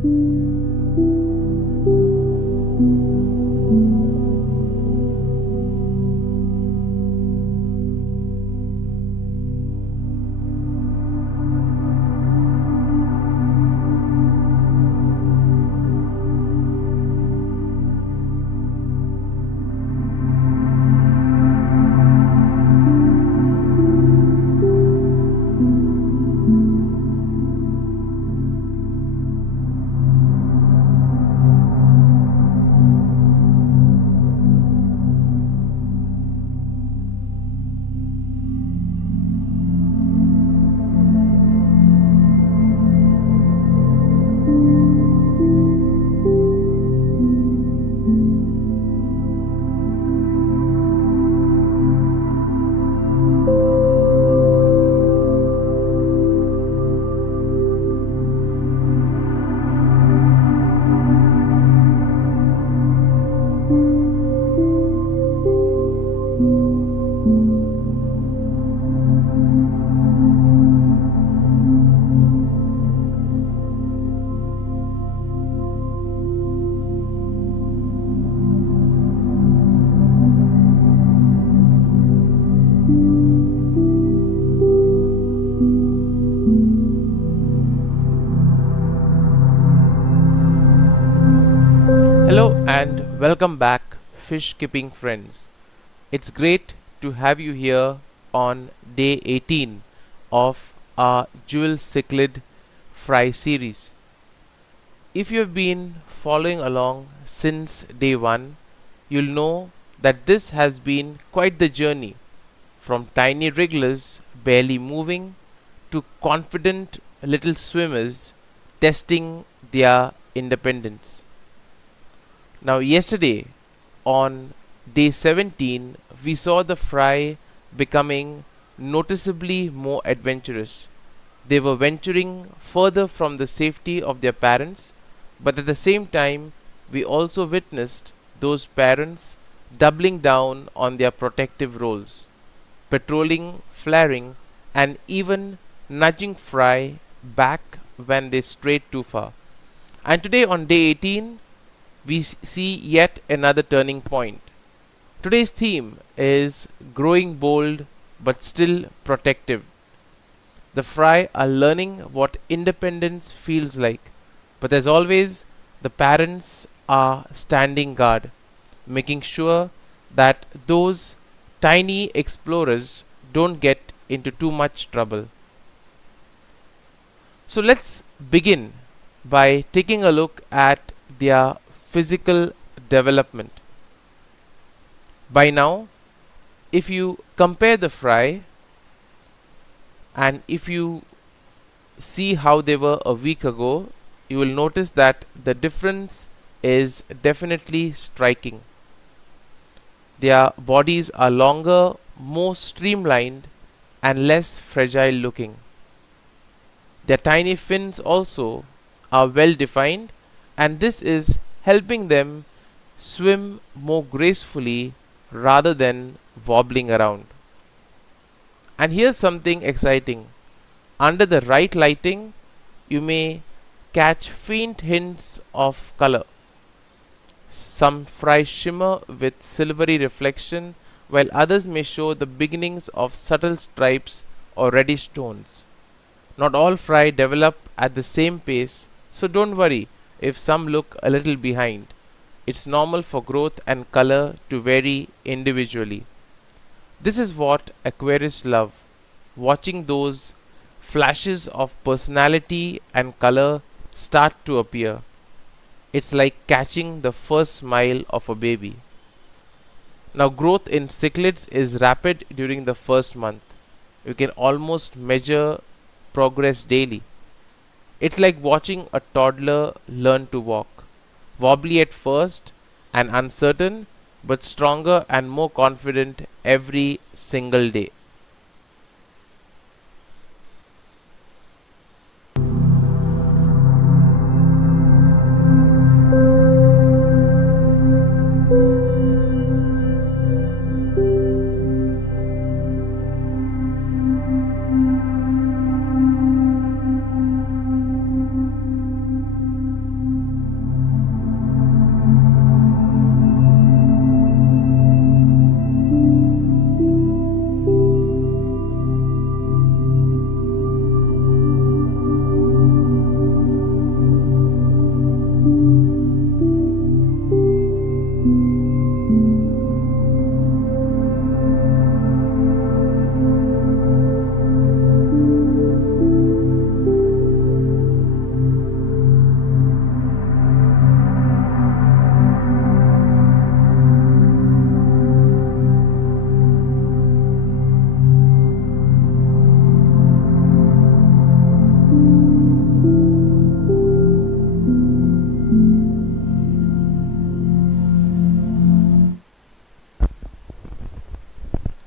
Hello and welcome back, fish keeping friends. It's great to have you here on day 18 of our Jewel Cichlid fry series. If you have been following along since day 1, you'll know that this has been quite the journey from tiny wrigglers barely moving to confident little swimmers testing their independence. Now, yesterday on day 17, we saw the fry becoming noticeably more adventurous. They were venturing further from the safety of their parents, but at the same time, we also witnessed those parents doubling down on their protective roles, patrolling, flaring, and even nudging fry back when they strayed too far. And today on day 18, we see yet another turning point. Today's theme is growing bold but still protective. The fry are learning what independence feels like, but as always, the parents are standing guard, making sure that those tiny explorers don't get into too much trouble. So let's begin by taking a look at their physical development. By now, if you compare the fry and if you see how they were a week ago, you will notice that the difference is definitely striking. Their bodies are longer, more streamlined, and less fragile looking. Their tiny fins also are well defined, and this is helping them swim more gracefully rather than wobbling around. And here's something exciting. Under the right lighting, you may catch faint hints of color. Some fry shimmer with silvery reflection, while others may show the beginnings of subtle stripes or reddish tones. Not all fry develop at the same pace, so don't worry if some look a little behind. It's normal for growth and color to vary individually. This is what aquarists love, watching those flashes of personality and color start to appear. It's like catching the first smile of a baby. Now, growth in cichlids is rapid during the first month. You can almost measure progress daily. It's like watching a toddler learn to walk. Wobbly at first and uncertain, but stronger and more confident every single day.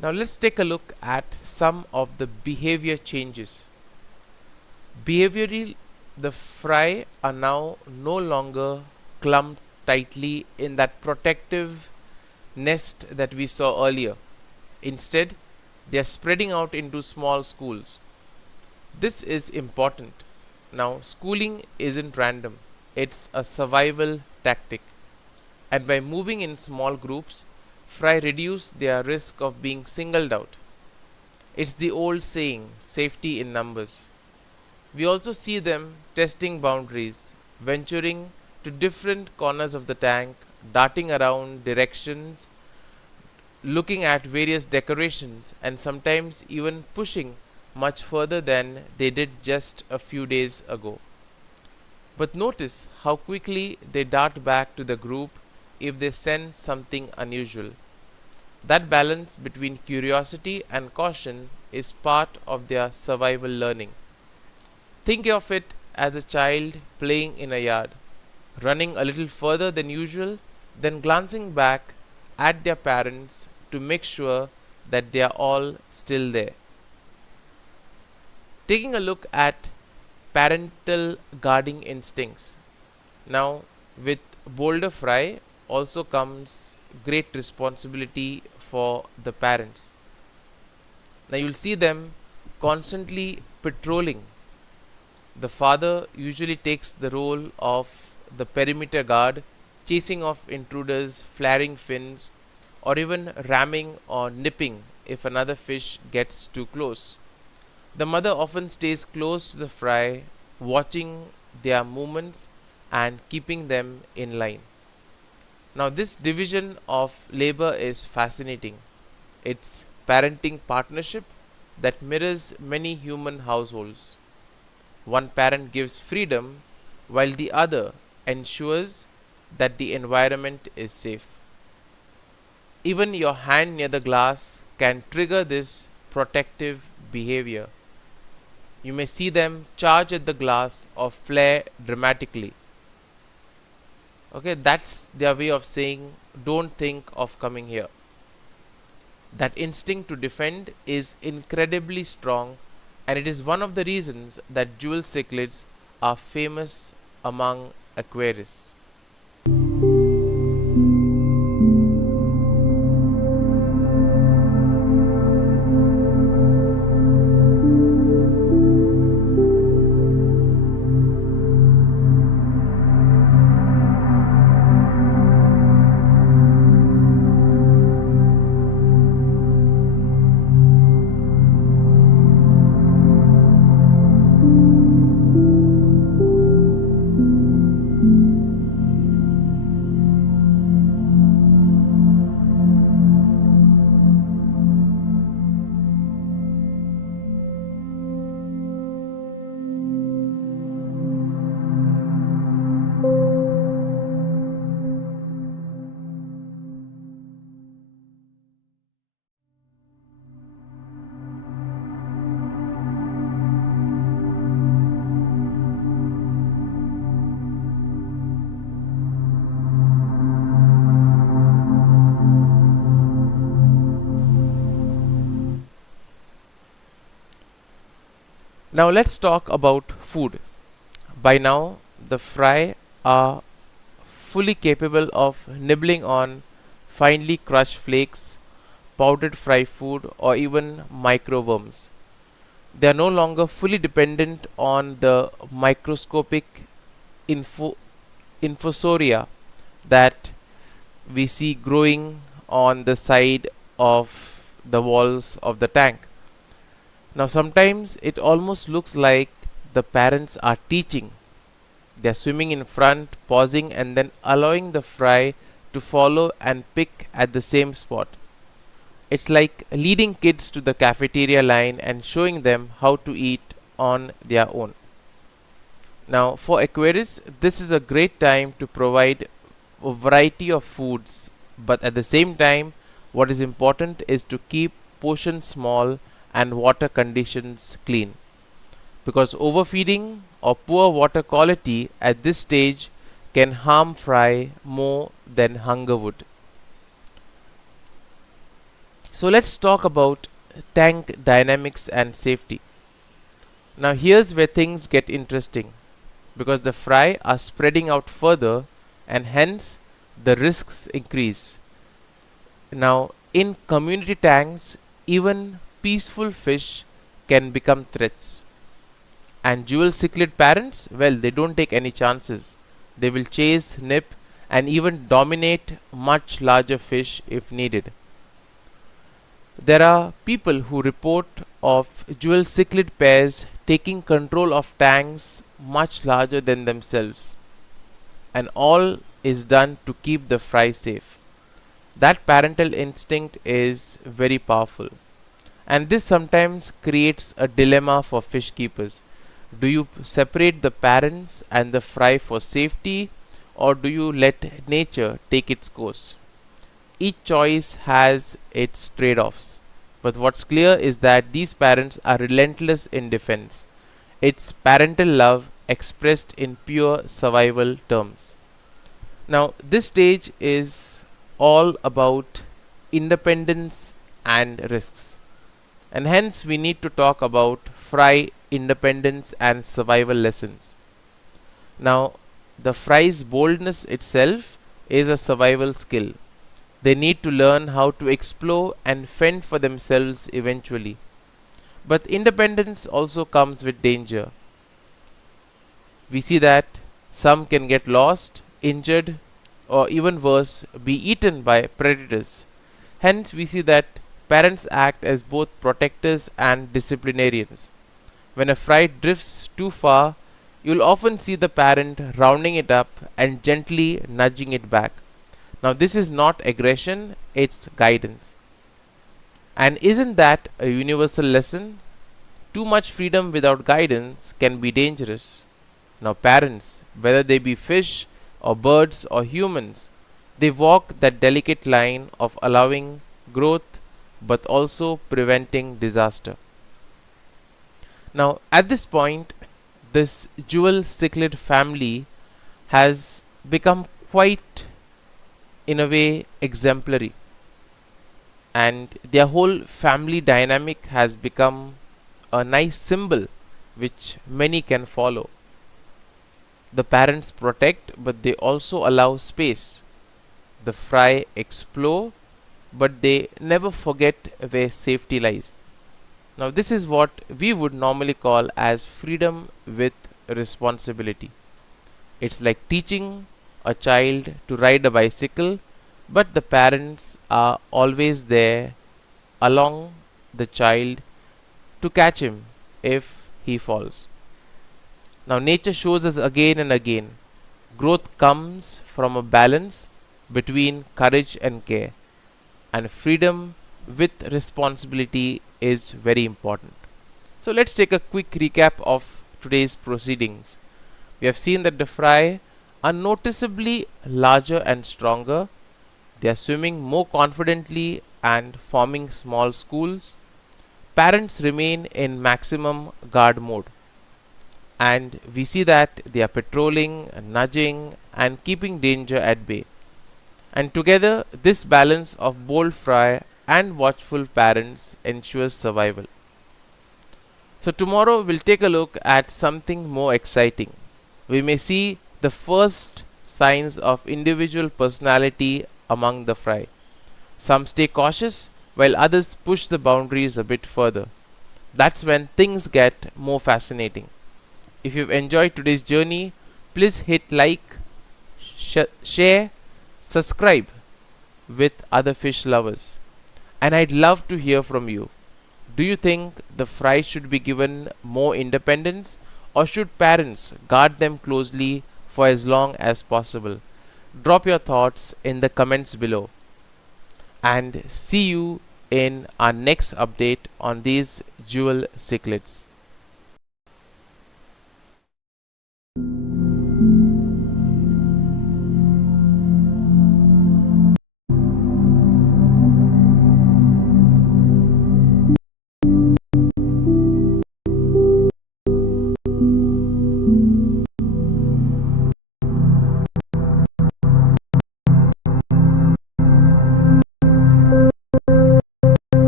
Now let's take a look at some of the behavior changes. Behaviorally, the fry are now no longer clumped tightly in that protective nest that we saw earlier. Instead, they are spreading out into small schools. This is important. Now, schooling isn't random, it's a survival tactic. And by moving in small groups, fry reduce their risk of being singled out. It's the old saying, safety in numbers. We also see them testing boundaries, venturing to different corners of the tank, darting around directions, looking at various decorations, and sometimes even pushing much further than they did just a few days ago. But notice how quickly they dart back to the group if they sense something unusual. That balance between curiosity and caution is part of their survival learning. Think of it as a child playing in a yard, running a little further than usual, then glancing back at their parents to make sure that they are all still there. Taking a look at parental guarding instincts. Now, with bolder fry also comes great responsibility for the parents. Now, you'll see them constantly patrolling. The father usually takes the role of the perimeter guard, chasing off intruders, flaring fins, or even ramming or nipping if another fish gets too close. The mother often stays close to the fry, watching their movements and keeping them in line. Now, this division of labor is fascinating. It's parenting partnership that mirrors many human households. One parent gives freedom while the other ensures that the environment is safe. Even your hand near the glass can trigger this protective behavior. You may see them charge at the glass or flare dramatically. Okay, that's their way of saying, don't think of coming here. That instinct to defend is incredibly strong, and it is one of the reasons that Jewel Cichlids are famous among aquarists. Now let's talk about food. By now, the fry are fully capable of nibbling on finely crushed flakes, powdered fry food, or even microworms. They are no longer fully dependent on the microscopic infusoria that we see growing on the side of the walls of the tank. Now, sometimes it almost looks like the parents are teaching. They are swimming in front, pausing, and then allowing the fry to follow and pick at the same spot. It's like leading kids to the cafeteria line and showing them how to eat on their own. Now, for aquarists, this is a great time to provide a variety of foods, but at the same time, what is important is to keep portions small and water conditions clean, because overfeeding or poor water quality at this stage can harm fry more than hunger would. So let's talk about tank dynamics and safety. Now here's where things get interesting, because the fry are spreading out further and hence the risks increase. Now in community tanks, even peaceful fish can become threats. And Jewel Cichlid parents, well, they don't take any chances. They will chase, nip, and even dominate much larger fish if needed. There are people who report of Jewel Cichlid pairs taking control of tanks much larger than themselves, and all is done to keep the fry safe. That parental instinct is very powerful, and this sometimes creates a dilemma for fish keepers. Do you separate the parents and the fry for safety, or do you let nature take its course? Each choice has its trade offs. But what's clear is that these parents are relentless in defense. It's parental love expressed in pure survival terms. Now, this stage is all about independence and risks. And hence, we need to talk about fry independence and survival lessons. Now, the fry's boldness itself is a survival skill. They need to learn how to explore and fend for themselves eventually. But independence also comes with danger. We see that some can get lost, injured, or even worse, be eaten by predators. Hence, we see that parents act as both protectors and disciplinarians. When a fry drifts too far, you'll often see the parent rounding it up and gently nudging it back. Now, this is not aggression, it's guidance. And isn't that a universal lesson? Too much freedom without guidance can be dangerous. Now, parents, whether they be fish or birds or humans, they walk that delicate line of allowing growth but also preventing disaster. Now, at this point, this Jewel Cichlid family has become quite, in a way, exemplary, and their whole family dynamic has become a nice symbol which many can follow. The parents protect, but they also allow space. The fry explore, but they never forget where safety lies. Now, this is what we would normally call as freedom with responsibility. It's like teaching a child to ride a bicycle, but the parents are always there along the child to catch him if he falls. Now, nature shows us again and again growth comes from a balance between courage and care, and freedom with responsibility is very important. So, let's take a quick recap of today's proceedings. We have seen that the fry are noticeably larger and stronger. They are swimming more confidently and forming small schools. Parents remain in maximum guard mode, and we see that they are patrolling, nudging, and keeping danger at bay. And together, this balance of bold fry and watchful parents ensures survival. So, tomorrow we'll take a look at something more exciting. We may see the first signs of individual personality among the fry. Some stay cautious while others push the boundaries a bit further. That's when things get more fascinating. If you've enjoyed today's journey, please hit like, share, subscribe with other fish lovers. And I'd love to hear from you. Do you think the fry should be given more independence, or should parents guard them closely for as long as possible? Drop your thoughts in the comments below. And see you in our next update on these Jewel Cichlids.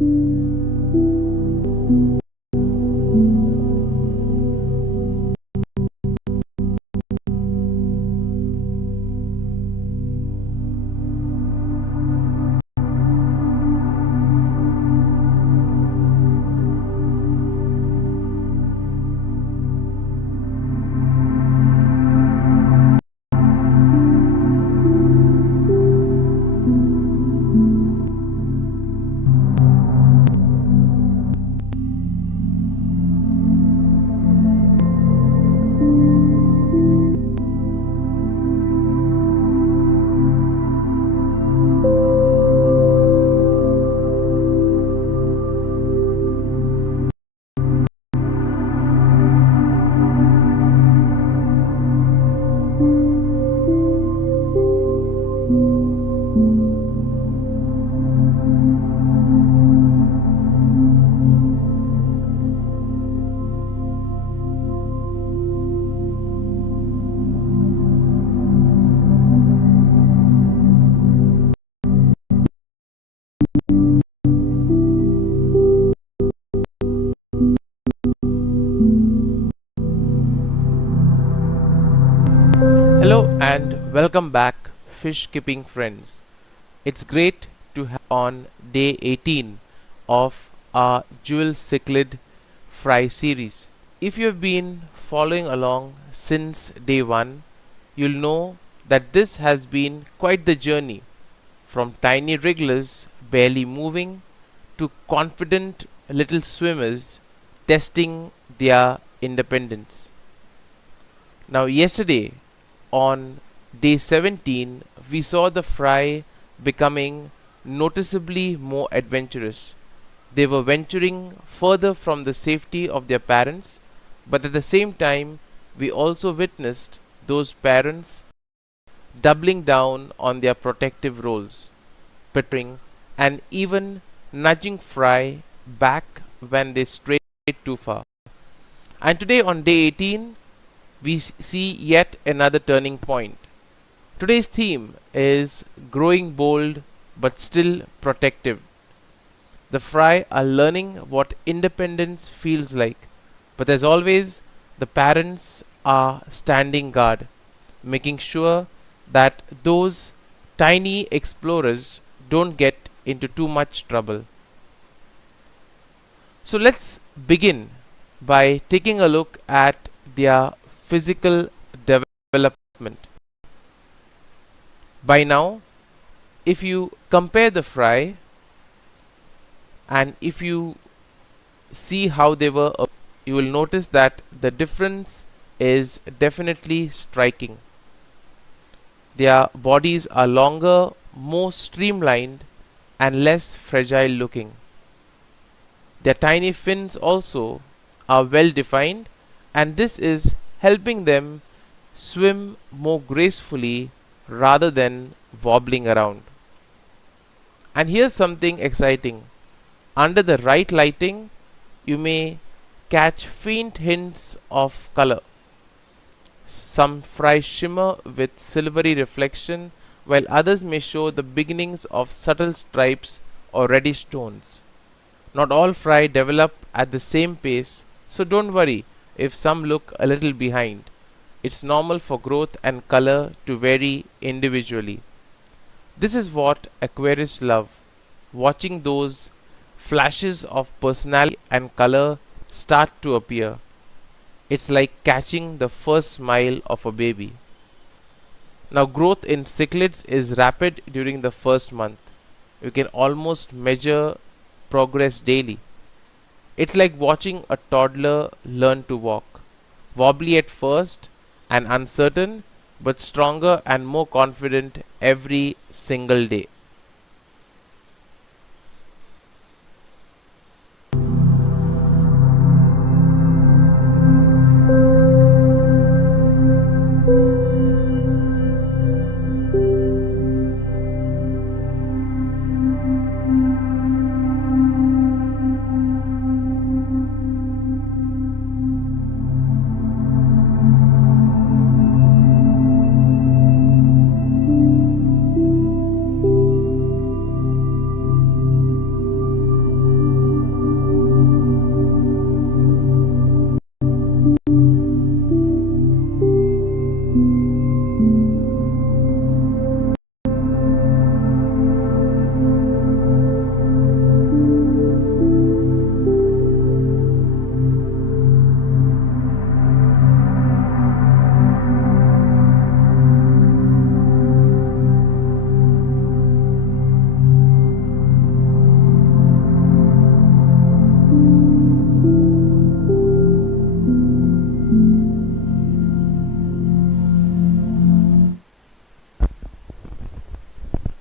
Hello and welcome back, fish keeping friends. It's great to have on day 18 of our Jewel Cichlid fry series. If you have been following along since day 1, you'll know that this has been quite the journey from tiny wrigglers barely moving to confident little swimmers testing their independence. Now, yesterday on day 17, we saw the fry becoming noticeably more adventurous. They were venturing further from the safety of their parents, but at the same time, we also witnessed those parents doubling down on their protective roles, petting and even nudging fry back when they strayed too far. And today on day 18, we see yet another turning point. Today's theme is growing bold but still protective. The fry are learning what independence feels like, but as always, the parents are standing guard, making sure that those tiny explorers don't get into too much trouble. So let's begin by taking a look at their physical development. By now, if you compare the fry and if you see how they were, you will notice that the difference is definitely striking. Their bodies are longer, more streamlined, and less fragile looking. Their tiny fins also are well defined, and this is helping them swim more gracefully rather than wobbling around. And here's something exciting. Under the right lighting, you may catch faint hints of color. Some fry shimmer with silvery reflection, while others may show the beginnings of subtle stripes or reddish tones. Not all fry develop at the same pace, so don't worry if some look a little behind. It's normal for growth and color to vary individually. This is what aquarists love, watching those flashes of personality and color start to appear. It's like catching the first smile of a baby. Now, growth in cichlids is rapid during the first month. You can almost measure progress daily. It's like watching a toddler learn to walk. Wobbly at first and uncertain, but stronger and more confident every single day.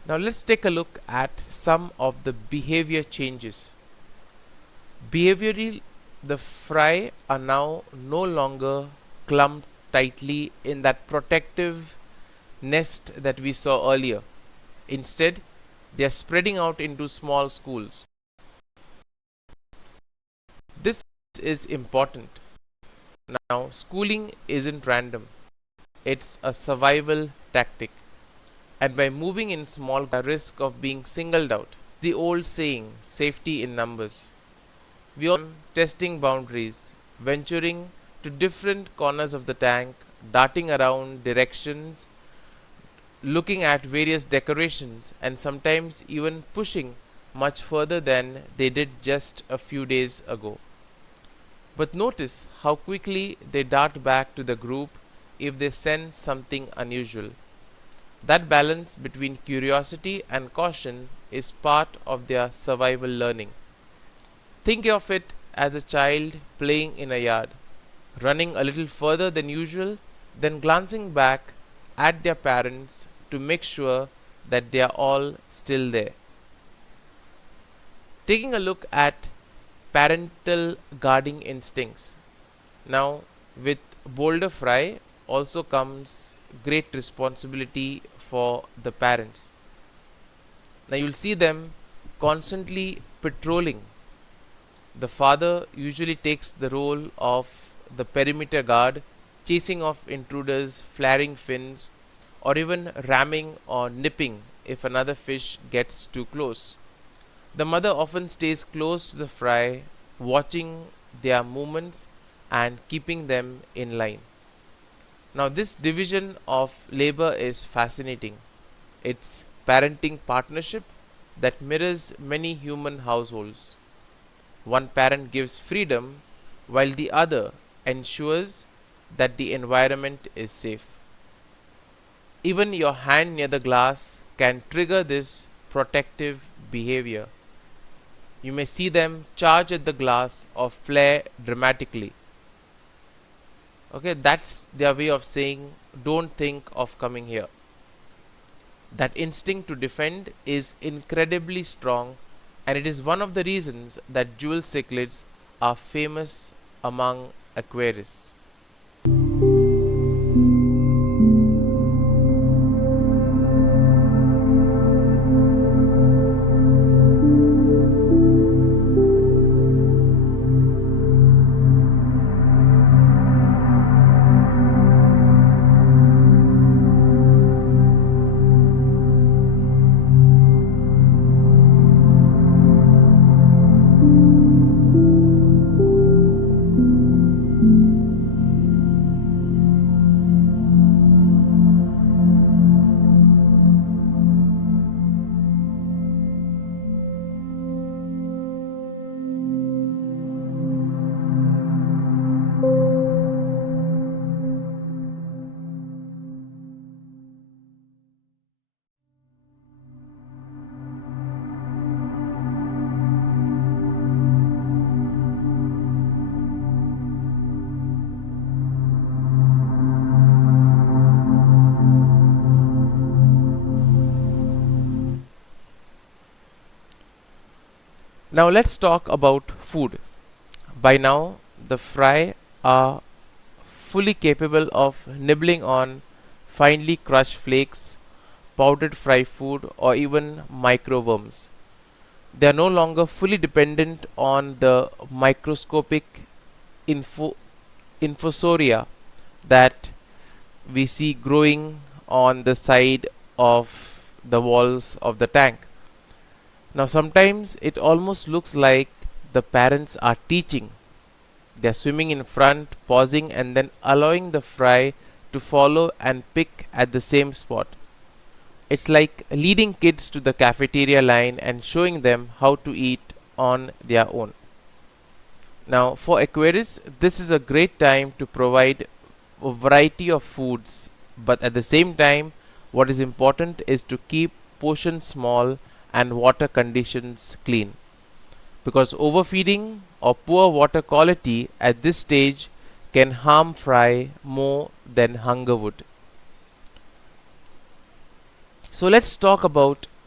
Now let's take a look at some of the behavior changes. Behaviorally, the fry are now no longer clumped tightly in that protective nest that we saw earlier. Instead, they are spreading out into small schools. This is important. Now, schooling isn't random, it's a survival tactic. And by moving in small, the risk of being singled out. The old saying, safety in numbers. We are testing boundaries, venturing to different corners of the tank, darting around directions, looking at various decorations, and sometimes even pushing much further than they did just a few days ago. But notice how quickly they dart back to the group if they sense something unusual. That balance between curiosity and caution is part of their survival learning. Think of it as a child playing in a yard, running a little further than usual, then glancing back at their parents to make sure that they are all still there. Taking a look at parental guarding instincts. Now, with bolder fry also comes great responsibility for the parents. Now, you'll see them constantly patrolling. The father usually takes the role of the perimeter guard, chasing off intruders, flaring fins, or even ramming or nipping if another fish gets too close. The mother often stays close to the fry, watching their movements and keeping them in line. Now, this division of labor is fascinating. It's parenting partnership that mirrors many human households. One parent gives freedom while the other ensures that the environment is safe. Even your hand near the glass can trigger this protective behavior. You may see them charge at the glass or flare dramatically. Okay, that's their way of saying, don't think of coming here. That instinct to defend is incredibly strong, and it is one of the reasons that Jewel Cichlids are famous among aquarists. Now let's talk about food. By now, the fry are fully capable of nibbling on finely crushed flakes, powdered fry food, or even microworms. They are no longer fully dependent on the microscopic infusoria that we see growing on the side of the walls of the tank. Now, sometimes it almost looks like the parents are teaching. They are swimming in front, pausing, and then allowing the fry to follow and pick at the same spot. It's like leading kids to the cafeteria line and showing them how to eat on their own. Now, for aquarists, this is a great time to provide a variety of foods, but at the same time, what is important is to keep portions small and water conditions clean, because overfeeding or poor water quality at this stage can harm fry more than hunger would. So let's talk about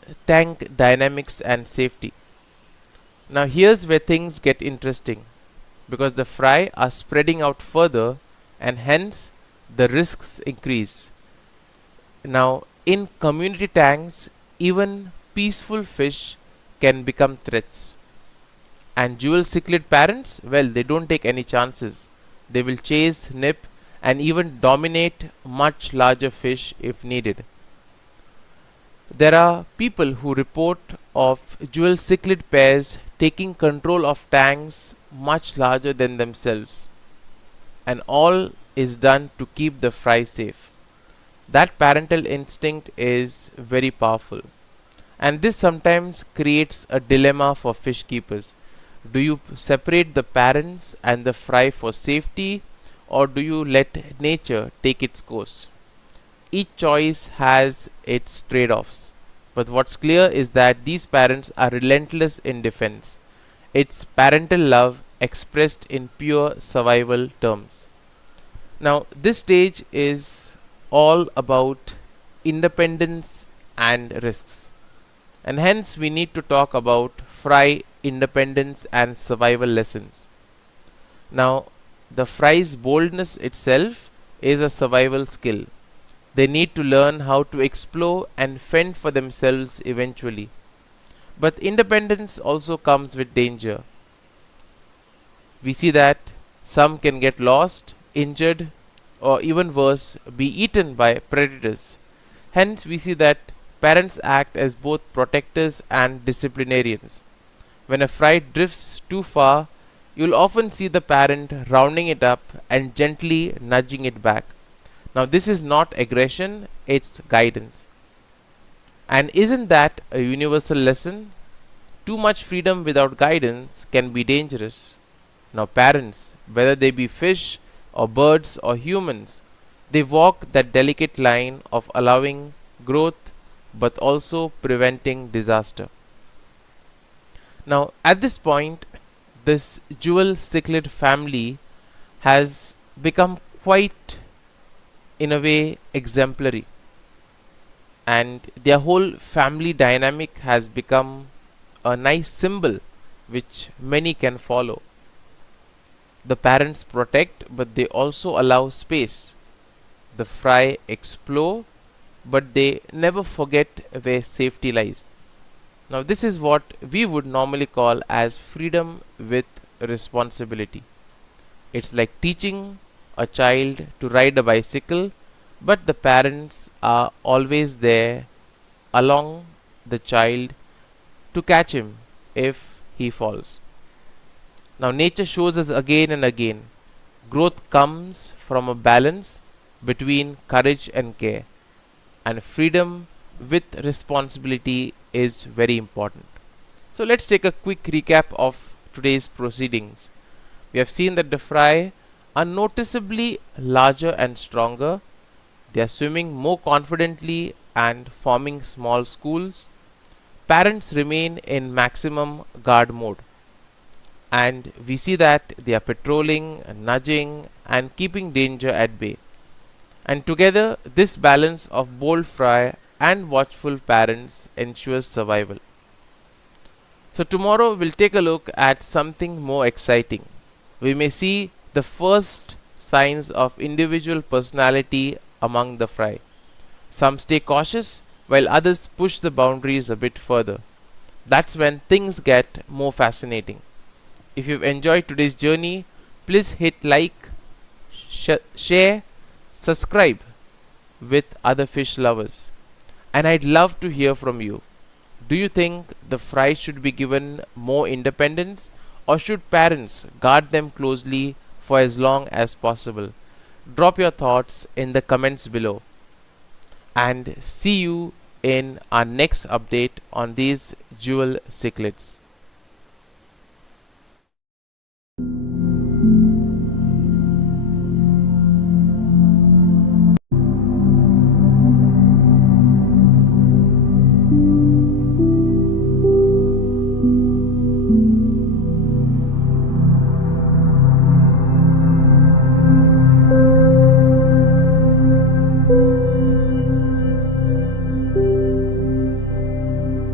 tank dynamics and safety. Now here's where things get interesting, because the fry are spreading out further and hence the risks increase. Now in community tanks, even peaceful fish can become threats. And jewel cichlid parents, well, they don't take any chances. They will chase, nip, and even dominate much larger fish if needed. There are people who report of jewel cichlid pairs taking control of tanks much larger than themselves, and all is done to keep the fry safe. That parental instinct is very powerful, and this sometimes creates a dilemma for fish keepers. Do you separate the parents and the fry for safety, or do you let nature take its course? Each choice has its trade offs, but what's clear is that these parents are relentless in defense. It's parental love expressed in pure survival terms. Now, this stage is all about independence and risks, and hence we need to talk about fry independence and survival lessons. Now, the fry's boldness itself is a survival skill. They need to learn how to explore and fend for themselves eventually. But independence also comes with danger. We see that some can get lost, injured, or even worse, be eaten by predators. Hence, we see that parents act as both protectors and disciplinarians. When a fry drifts too far, you'll often see the parent rounding it up and gently nudging it back. Now, this is not aggression, it's guidance. And isn't that a universal lesson? Too much freedom without guidance can be dangerous. Now, parents, whether they be fish or birds or humans, they walk that delicate line of allowing growth but also preventing disaster. Now, at this point, this jewel cichlid family has become quite, in a way, exemplary, and their whole family dynamic has become a nice symbol which many can follow. The parents protect, but they also allow space. The fry explore, but they never forget where safety lies. Now, this is what we would normally call as freedom with responsibility. It's like teaching a child to ride a bicycle, but the parents are always there along the child to catch him if he falls. Now, nature shows us again and again growth comes from a balance between courage and care, and freedom with responsibility is very important. So, let's take a quick recap of today's proceedings. We have seen that the fry are noticeably larger and stronger. They are swimming more confidently and forming small schools. Parents remain in maximum guard mode, and we see that they are patrolling, nudging, and keeping danger at bay. And together, this balance of bold fry and watchful parents ensures survival. So, tomorrow we'll take a look at something more exciting. We may see the first signs of individual personality among the fry. Some stay cautious while others push the boundaries a bit further. That's when things get more fascinating. If you've enjoyed today's journey, please hit like, share, subscribe with other fish lovers. And I'd love to hear from you. Do you think the fry should be given more independence, or should parents guard them closely for as long as possible? Drop your thoughts in the comments below. And see you in our next update on these jewel cichlids.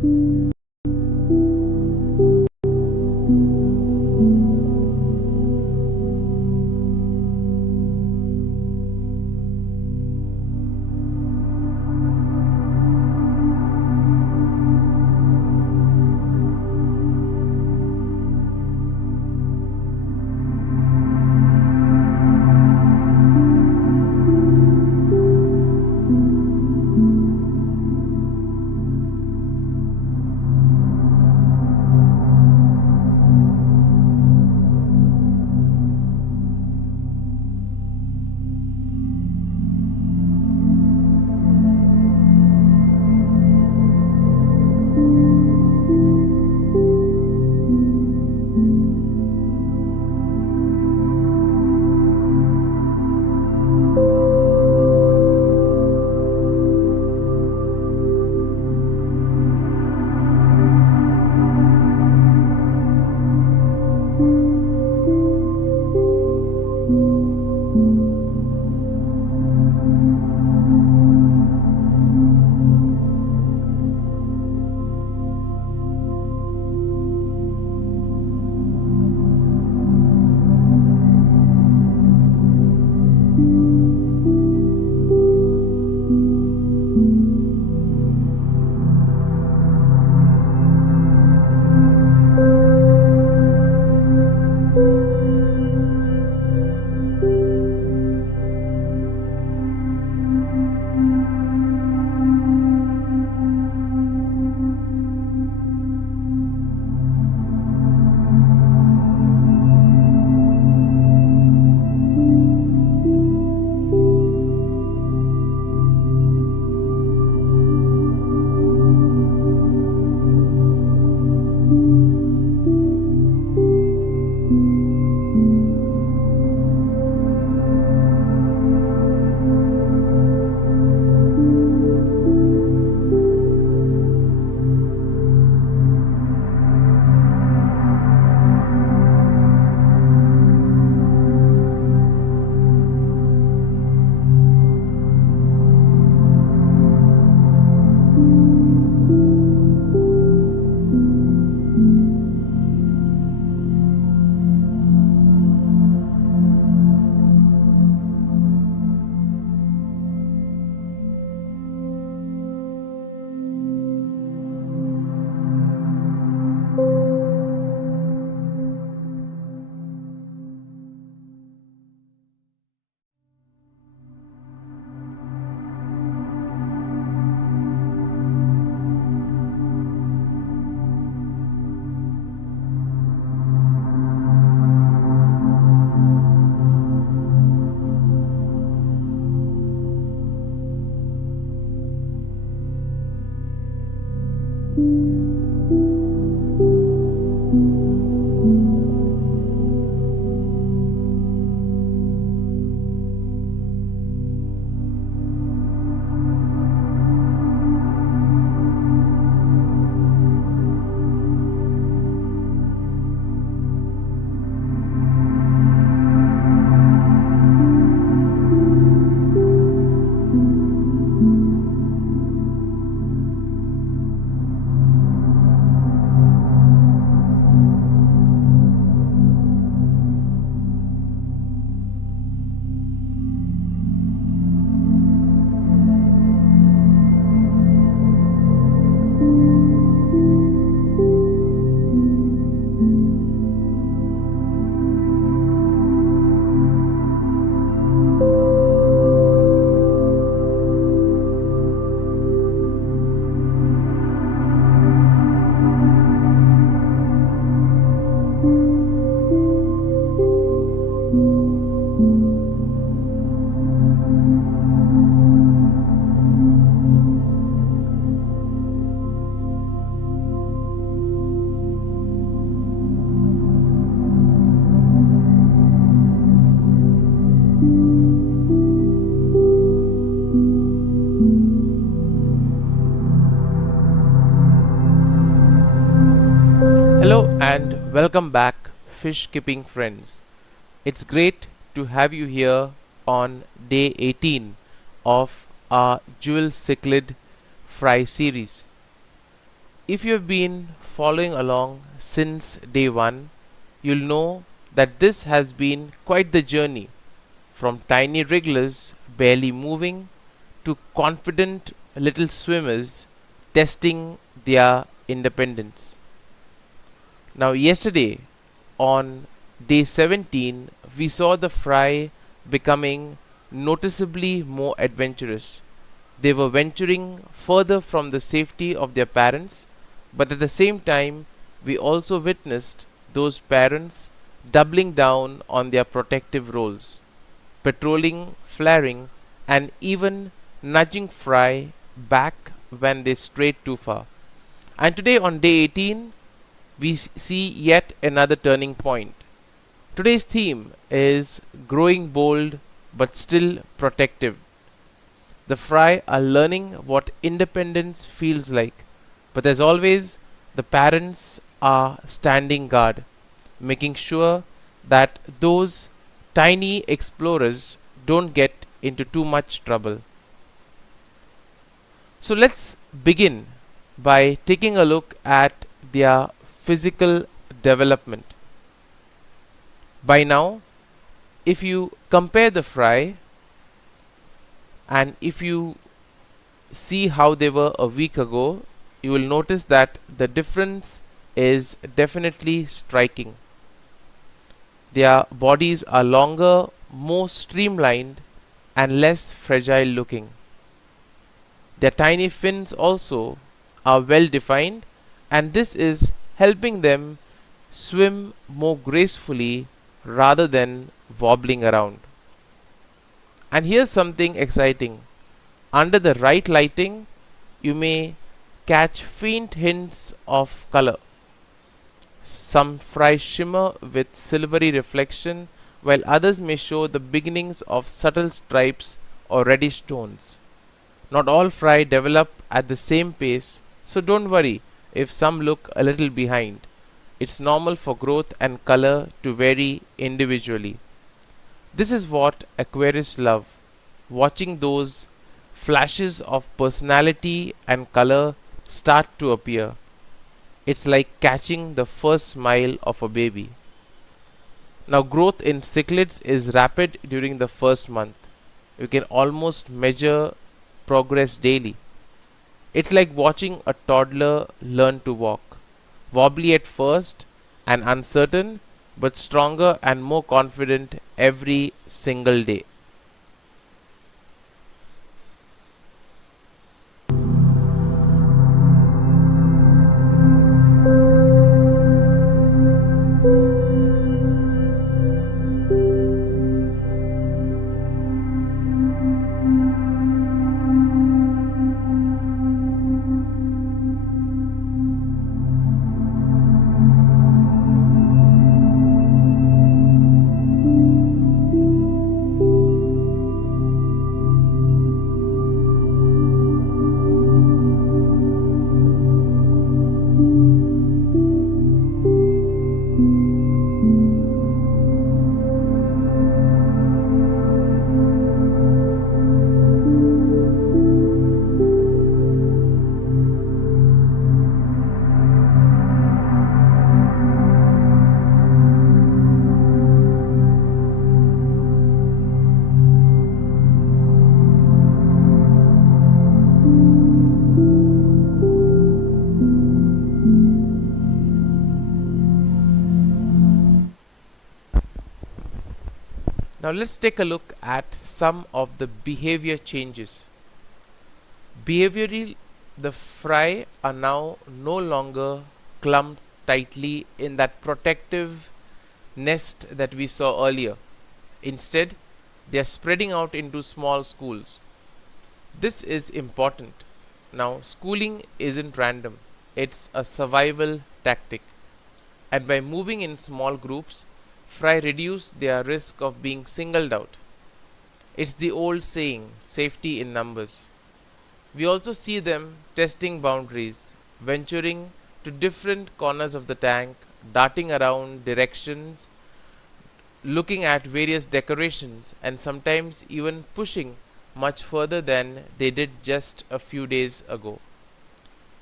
Hello and welcome back, fish keeping friends. It's great to have you here on day 18 of our Jewel Cichlid fry series. If you have been following along since day one, you'll know that this has been quite the journey from tiny wrigglers barely moving to confident little swimmers testing their independence. Now, yesterday on day 17, we saw the fry becoming noticeably more adventurous. They were venturing further from the safety of their parents, but at the same time, we also witnessed those parents doubling down on their protective roles, patrolling, flaring, and even nudging Fry back when they strayed too far. And today, on day 18, we see yet another turning point. Today's theme is growing bold but still protective. The Fry are learning what independence feels like, but as always, the parents are standing guard, making sure that those tiny explorers don't get into too much trouble. So let's begin by taking a look at their physical development. By now, if you compare the fry and if you see how they were a week ago, you will notice that the difference is definitely striking. Their bodies are longer, more streamlined, and less fragile looking. Their tiny fins also are well defined, and this is helping them swim more gracefully rather than wobbling around. And here's something exciting. Under the right lighting, you may catch faint hints of color. Some fry shimmer with silvery reflection, while others may show the beginnings of subtle stripes or reddish tones. Not all fry develop at the same pace, so don't worry if some look a little behind. It's normal for growth and color to vary individually. This is what aquarists love, watching those flashes of personality and color start to appear. It's like catching the first smile of a baby. Now, growth in cichlids is rapid during the first month. You can almost measure progress daily. It's like watching a toddler learn to walk. Wobbly at first and uncertain, but stronger and more confident every single day. Now let's take a look at some of the behavior changes. Behaviorally, the fry are now no longer clumped tightly in that protective nest that we saw earlier. Instead, they are spreading out into small schools. This is important. Now, schooling isn't random, it's a survival tactic. And by moving in small groups, fry reduce their risk of being singled out. It's the old saying, safety in numbers. We also see them testing boundaries, venturing to different corners of the tank, darting around directions, looking at various decorations, and sometimes even pushing much further than they did just a few days ago.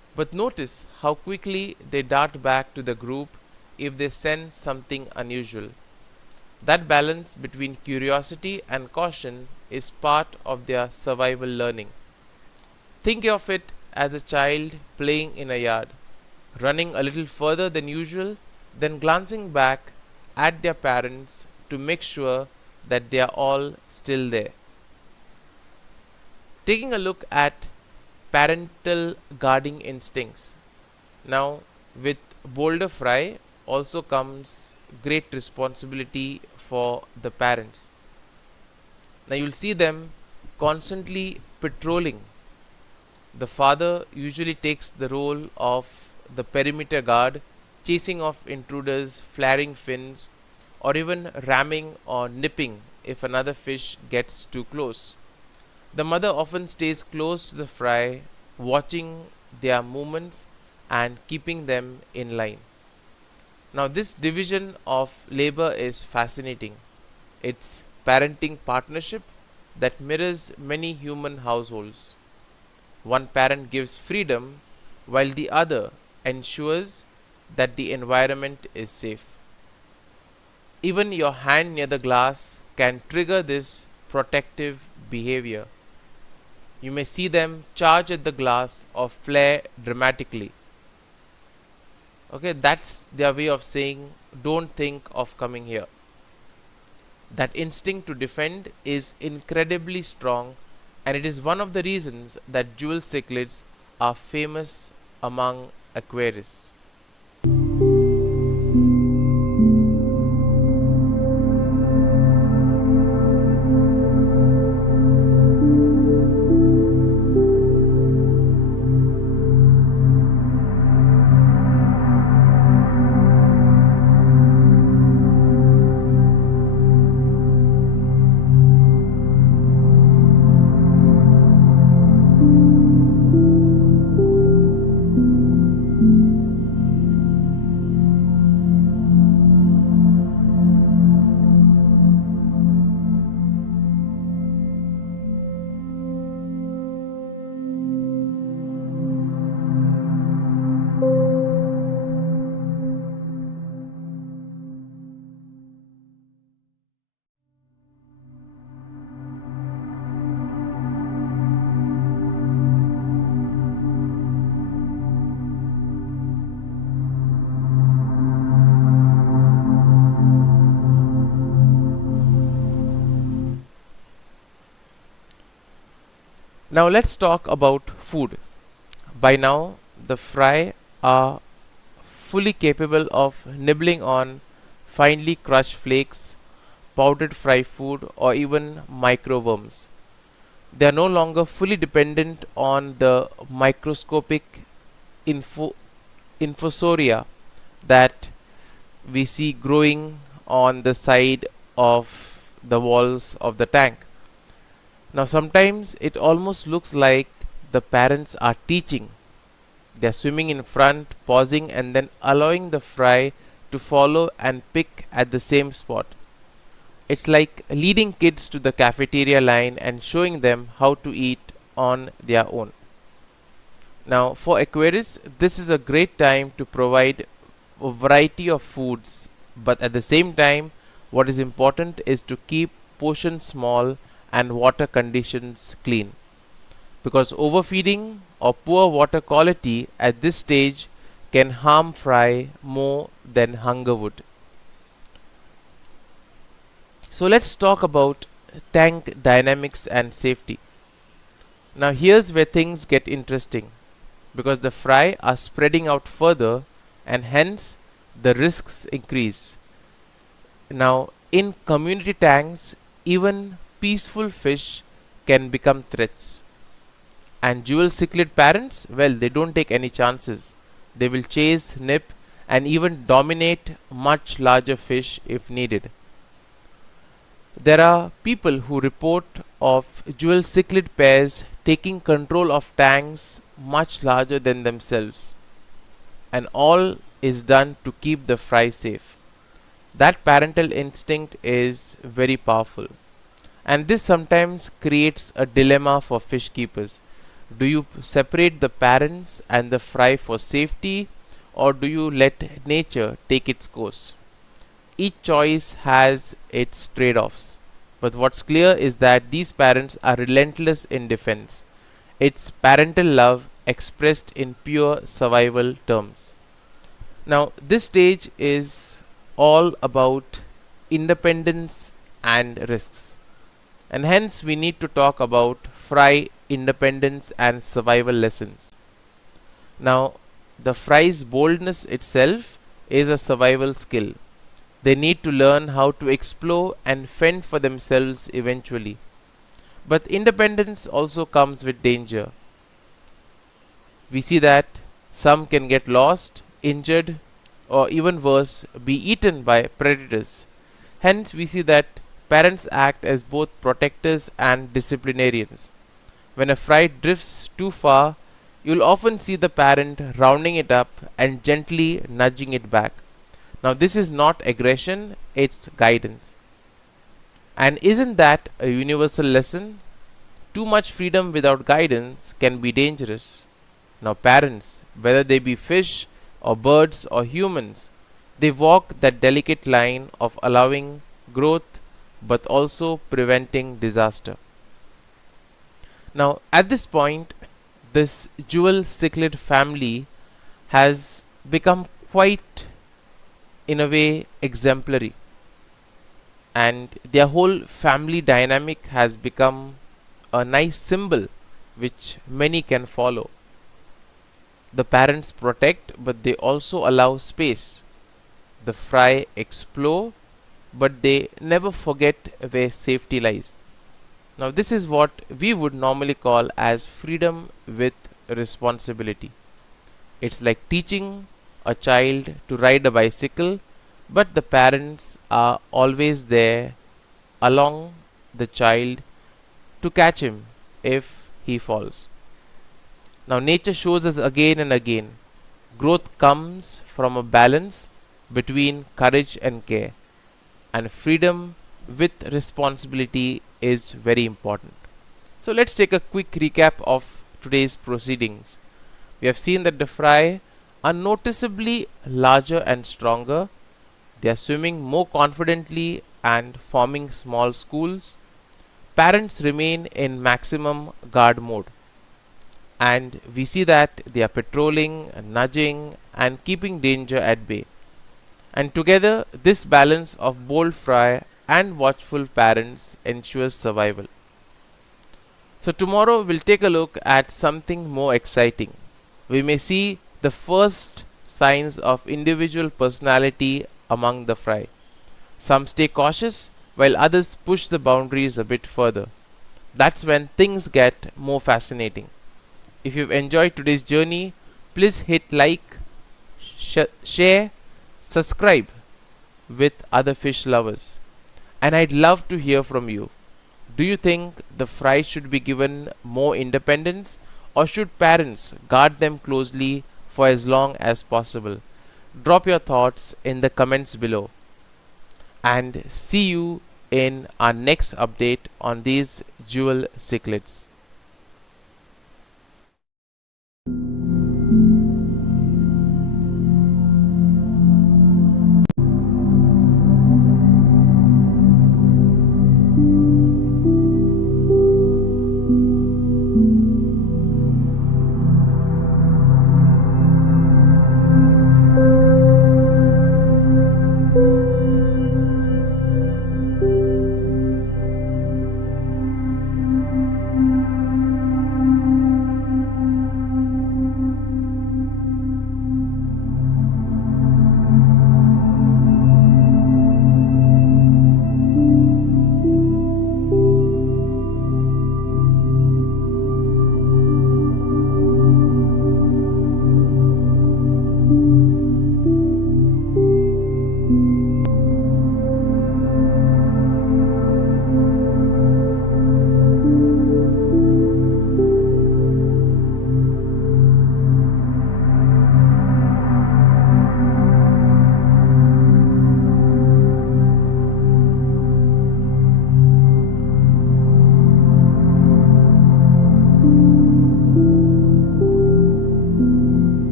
But notice how quickly they dart back to the group if they sense something unusual. That balance between curiosity and caution is part of their survival learning. Think of it as a child playing in a yard, running a little further than usual, then glancing back at their parents to make sure that they are all still there. Taking a look at parental guarding instincts. Now, with boulder fry also comes great responsibility for the parents. Now, you'll see them constantly patrolling. The father usually takes the role of the perimeter guard, chasing off intruders, flaring fins, or even ramming or nipping if another fish gets too close. The mother often stays close to the fry, watching their movements and keeping them in line. Now, this division of labor is fascinating. It's parenting partnership that mirrors many human households. One parent gives freedom while the other ensures that the environment is safe. Even your hand near the glass can trigger this protective behavior. You may see them charge at the glass or flare dramatically. Okay, that's their way of saying, don't think of coming here. That instinct to defend is incredibly strong, and it is one of the reasons that jewel cichlids are famous among aquarists. Now let's talk about food. By now, the fry are fully capable of nibbling on finely crushed flakes, powdered fry food, or even microworms. They are no longer fully dependent on the microscopic infusoria that we see growing on the side of the walls of the tank. Now, sometimes it almost looks like the parents are teaching. They are swimming in front, pausing, and then allowing the fry to follow and pick at the same spot. It's like leading kids to the cafeteria line and showing them how to eat on their own. Now, for aquarists, this is a great time to provide a variety of foods, but at the same time, what is important is to keep portions small and water conditions clean, because overfeeding or poor water quality at this stage can harm fry more than hunger would. So let's talk about tank dynamics and safety. Now here's where things get interesting, because the fry are spreading out further and hence the risks increase. Now in community tanks, even peaceful fish can become threats. And jewel cichlid parents, well, they don't take any chances. They will chase, nip, and even dominate much larger fish if needed. There are people who report of jewel cichlid pairs taking control of tanks much larger than themselves, and all is done to keep the fry safe. That parental instinct is very powerful, and this sometimes creates a dilemma for fish keepers, Do you separate the parents and the fry for safety, or do you let nature take its course? Each choice has its trade offs, but what's clear is that these parents are relentless in defense. It's parental love expressed in pure survival terms. Now, this stage is all about independence and risks, and hence we need to talk about fry independence and survival lessons. Now, the fry's boldness itself is a survival skill. They need to learn how to explore and fend for themselves eventually. But independence also comes with danger. We see that some can get lost, injured, or even worse, be eaten by predators. Hence, we see that parents act as both protectors and disciplinarians. When a fry drifts too far, you'll often see the parent rounding it up and gently nudging it back. Now, this is not aggression, it's guidance. And isn't that a universal lesson? Too much freedom without guidance can be dangerous. Now, parents, whether they be fish or birds or humans, they walk that delicate line of allowing growth but also preventing disaster. Now, at this point, this Jewel Cichlid family has become quite, in a way, exemplary, and their whole family dynamic has become a nice symbol which many can follow. The parents protect, but they also allow space. The fry explore, but they never forget where safety lies. Now, this is what we would normally call as freedom with responsibility. It's like teaching a child to ride a bicycle, but the parents are always there along the child to catch him if he falls. Now, nature shows us again and again growth comes from a balance between courage and care, and freedom with responsibility is very important. So, let's take a quick recap of today's proceedings. We have seen that the fry are noticeably larger and stronger. They are swimming more confidently and forming small schools. Parents remain in maximum guard mode, and we see that they are patrolling, nudging, and keeping danger at bay. And together, this balance of bold fry and watchful parents ensures survival. So, tomorrow we'll take a look at something more exciting. We may see the first signs of individual personality among the fry. Some stay cautious while others push the boundaries a bit further. That's when things get more fascinating. If you've enjoyed today's journey, please hit like, share, subscribe with other fish lovers. And I'd love to hear from you. Do you think the fry should be given more independence, or should parents guard them closely for as long as possible? Drop your thoughts in the comments below. And see you in our next update on these Jewel Cichlids.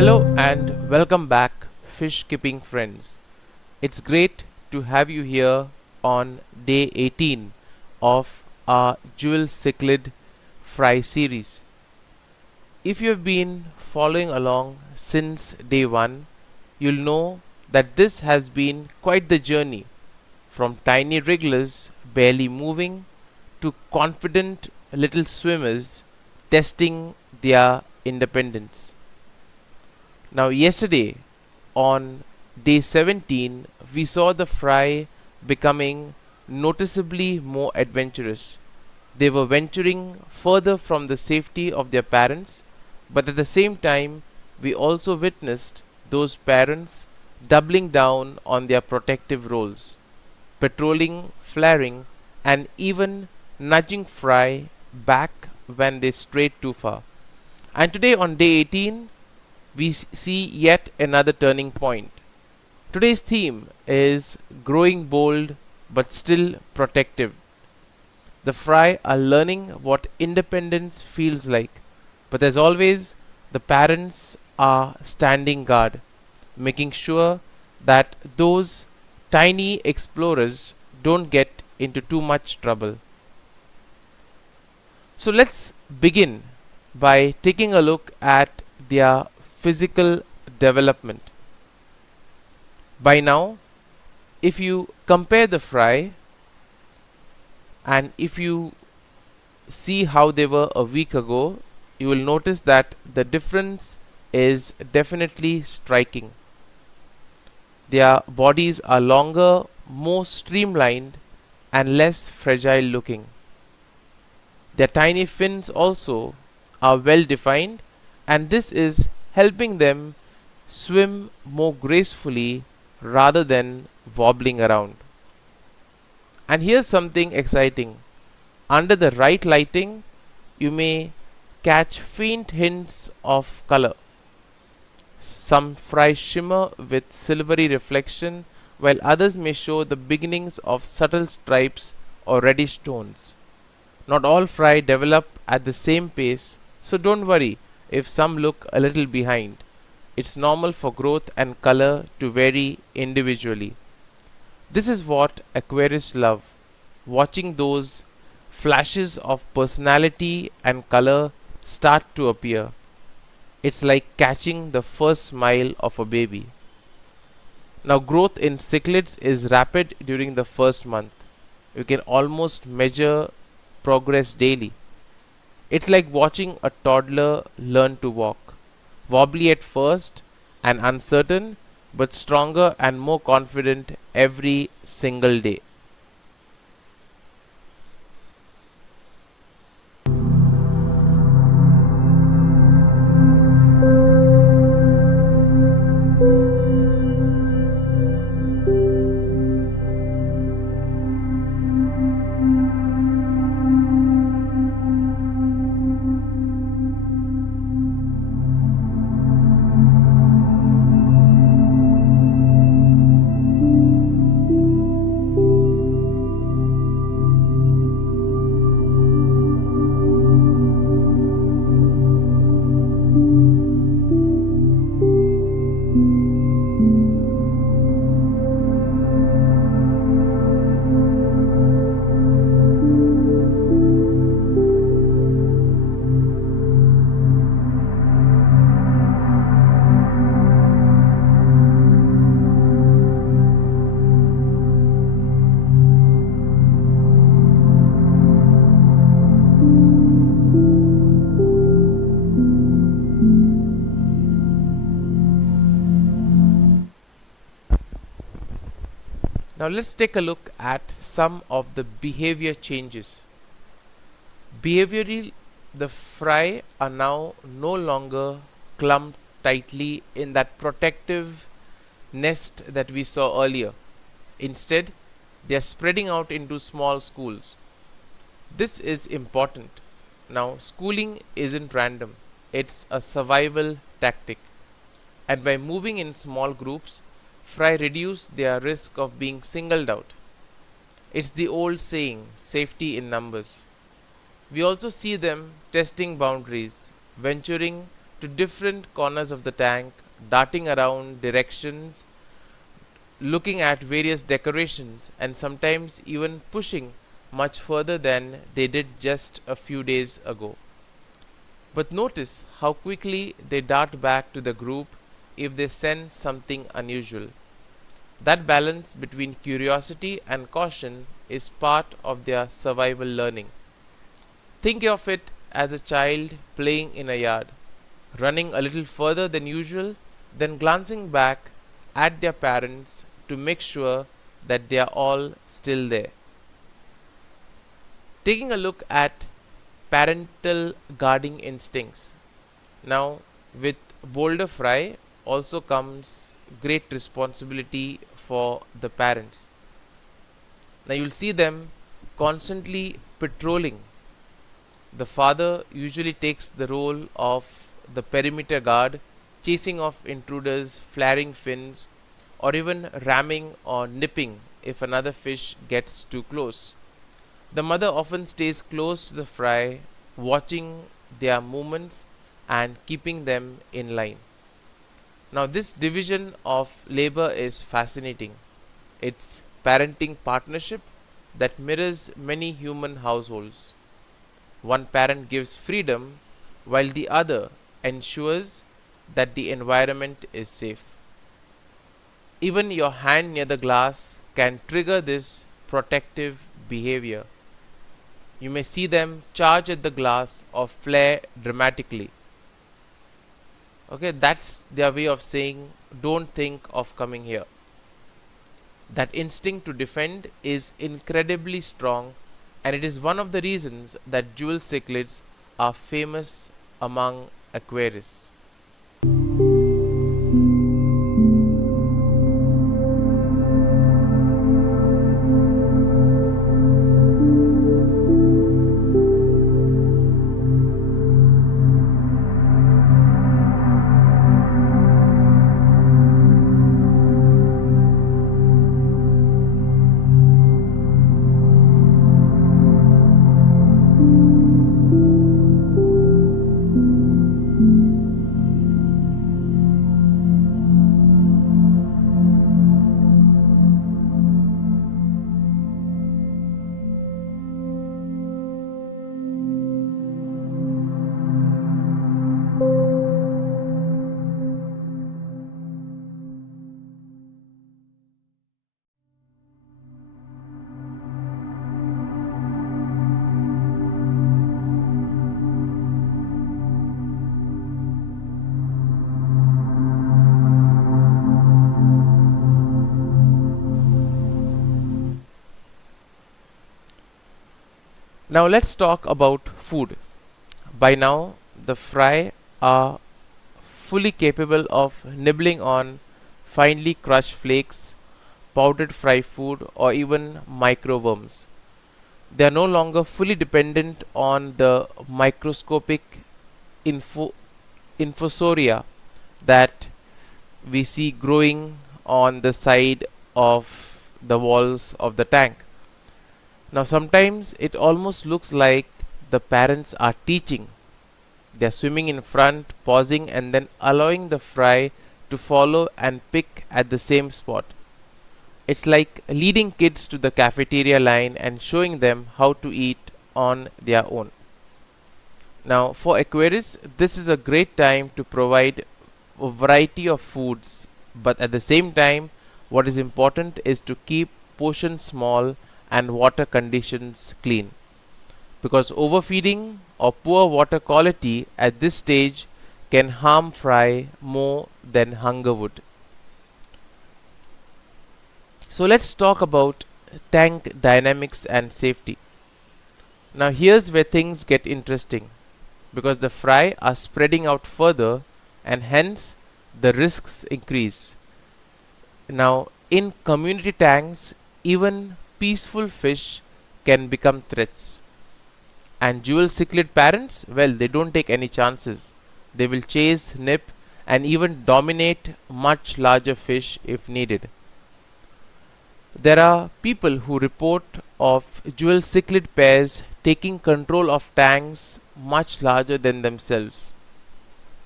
Hello and welcome back, fish keeping friends. It's great to have you here on day 18 of our Jewel Cichlid fry series. If you have been following along since day 1, you'll know that this has been quite the journey from tiny wrigglers barely moving to confident little swimmers testing their independence. Now, yesterday on day 17, we saw the fry becoming noticeably more adventurous. They were venturing further from the safety of their parents, but at the same time, we also witnessed those parents doubling down on their protective roles, patrolling, flaring, and even nudging fry back when they strayed too far. And today on day 18, we see yet another turning point. Today's theme is growing bold but still protective. The fry are learning what independence feels like, but as always, the parents are standing guard, making sure that those tiny explorers don't get into too much trouble. So let's begin by taking a look at their physical development. By now, if you compare the fry and if you see how they were a week ago, you will notice that the difference is definitely striking. Their bodies are longer, more streamlined, and less fragile looking. Their tiny fins also are well defined, and this is helping them swim more gracefully rather than wobbling around. And here's something exciting. Under the right lighting, you may catch faint hints of color. Some fry shimmer with silvery reflection, while others may show the beginnings of subtle stripes or reddish tones. Not all fry develop at the same pace, so don't worry if some look a little behind. It's normal for growth and color to vary individually. This is what aquarists love, watching those flashes of personality and color start to appear. It's like catching the first smile of a baby. Now, growth in cichlids is rapid during the first month. You can almost measure progress daily. It's like watching a toddler learn to walk. Wobbly at first and uncertain, but stronger and more confident every single day. Now let's take a look at some of the behavior changes. Behaviorally, the fry are now no longer clumped tightly in that protective nest that we saw earlier. Instead, they are spreading out into small schools. This is important. Now, schooling isn't random, it's a survival tactic. And by moving in small groups, fry reduce their risk of being singled out. It's the old saying, safety in numbers. We also see them testing boundaries, venturing to different corners of the tank, darting around directions, looking at various decorations, and sometimes even pushing much further than they did just a few days ago. But notice how quickly they dart back to the group if they sense something unusual. That balance between curiosity and caution is part of their survival learning. Think of it as a child playing in a yard, running a little further than usual, then glancing back at their parents to make sure that they are all still there. Taking a look at parental guarding instincts. Now, with bolder fry also comes great responsibility for the parents. Now, you'll see them constantly patrolling. The father usually takes the role of the perimeter guard, chasing off intruders, flaring fins, or even ramming or nipping if another fish gets too close. The mother often stays close to the fry, watching their movements and keeping them in line. Now, this division of labor is fascinating. It's parenting partnership that mirrors many human households. One parent gives freedom while the other ensures that the environment is safe. Even your hand near the glass can trigger this protective behavior. You may see them charge at the glass or flare dramatically. Okay, that's their way of saying, don't think of coming here. That instinct to defend is incredibly strong, and it is one of the reasons that Jewel Cichlids are famous among aquarists. Now let's talk about food. By now, the fry are fully capable of nibbling on finely crushed flakes, powdered fry food, or even microworms. They are no longer fully dependent on the microscopic infusoria that we see growing on the side of the walls of the tank. Now, sometimes it almost looks like the parents are teaching. They are swimming in front, pausing, and then allowing the fry to follow and pick at the same spot. It's like leading kids to the cafeteria line and showing them how to eat on their own. Now, for aquarists, this is a great time to provide a variety of foods, but at the same time, what is important is to keep portions small and water conditions clean, because overfeeding or poor water quality at this stage can harm fry more than hunger would. So let's talk about tank dynamics and safety. Now here's where things get interesting, because the fry are spreading out further and hence the risks increase. Now in community tanks, even peaceful fish can become threats. And Jewel Cichlid parents, well, they don't take any chances. They will chase, nip, and even dominate much larger fish if needed. There are people who report of Jewel Cichlid pairs taking control of tanks much larger than themselves.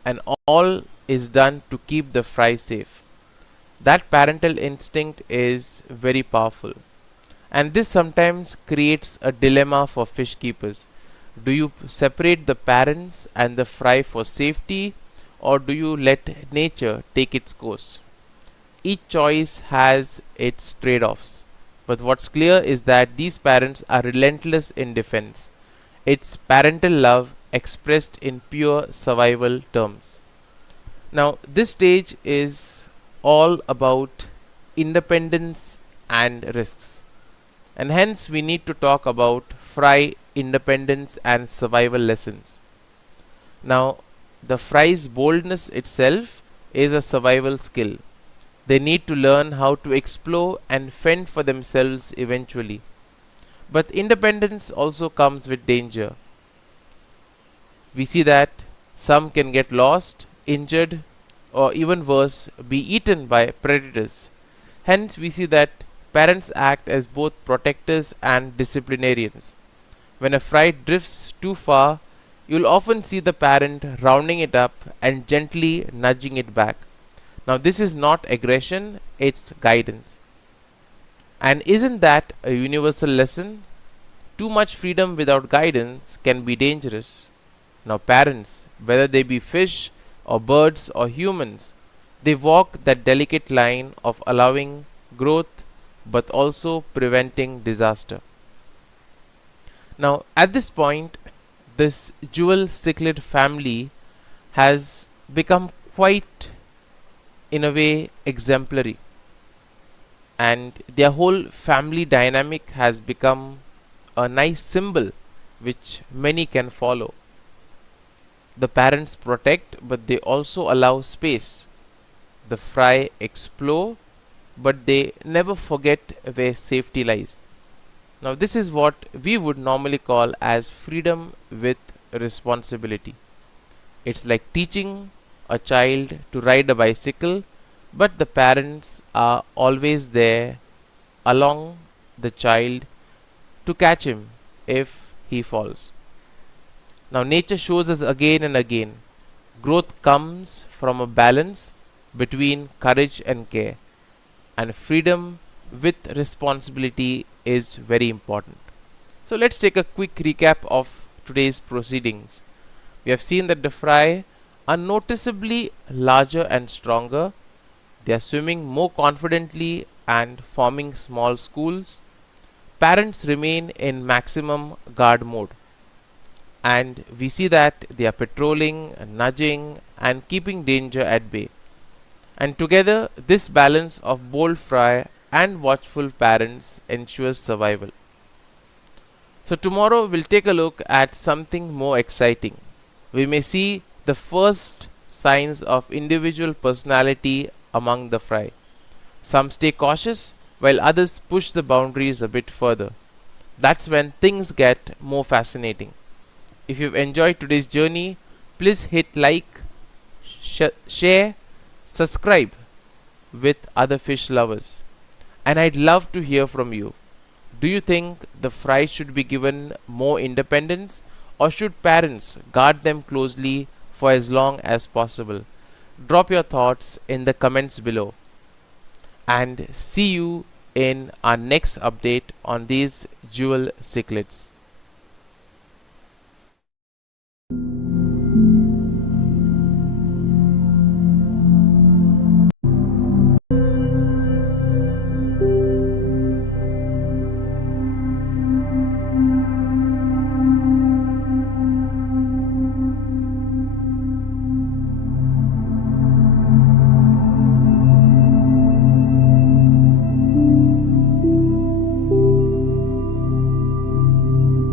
and all is done to keep the fry safe. That parental instinct is very powerful, and this sometimes creates a dilemma for fish keepers. Do you separate the parents and the fry for safety, or do you let nature take its course? Each choice has its trade offs, but what's clear is that these parents are relentless in defense. It's parental love expressed in pure survival terms. Now, this stage is all about independence and risks, and hence we need to talk about fry independence and survival lessons. Now, the fry's boldness itself is a survival skill. They need to learn how to explore and fend for themselves eventually. But independence also comes with danger. We see that some can get lost, injured, or even worse, be eaten by predators. Hence, we see that parents act as both protectors and disciplinarians. When a fry drifts too far, you'll often see the parent rounding it up and gently nudging it back. Now, this is not aggression, it's guidance. And isn't that a universal lesson? Too much freedom without guidance can be dangerous. Now, parents, whether they be fish or birds or humans, they walk that delicate line of allowing growth but also preventing disaster. Now, at this point, this Jewel Cichlid family has become quite, in a way, exemplary, and their whole family dynamic has become a nice symbol which many can follow. The parents protect, but they also allow space. The fry explore, but they never forget where safety lies. Now, this is what we would normally call as freedom with responsibility. It's like teaching a child to ride a bicycle, but the parents are always there along the child to catch him if he falls. Now, nature shows us again and again growth comes from a balance between courage and care, and freedom with responsibility is very important. So, let's take a quick recap of today's proceedings. We have seen that the fry are noticeably larger and stronger. They are swimming more confidently and forming small schools. Parents remain in maximum guard mode, and we see that they are patrolling, nudging, and keeping danger at bay. And together, this balance of bold fry and watchful parents ensures survival. So, tomorrow we'll take a look at something more exciting. We may see the first signs of individual personality among the fry. Some stay cautious while others push the boundaries a bit further. That's when things get more fascinating. If you've enjoyed today's journey, please hit like, share, subscribe with other fish lovers. And I'd love to hear from you. Do you think the fry should be given more independence, or should parents guard them closely for as long as possible? Drop your thoughts in the comments below. And see you in our next update on these Jewel Cichlids.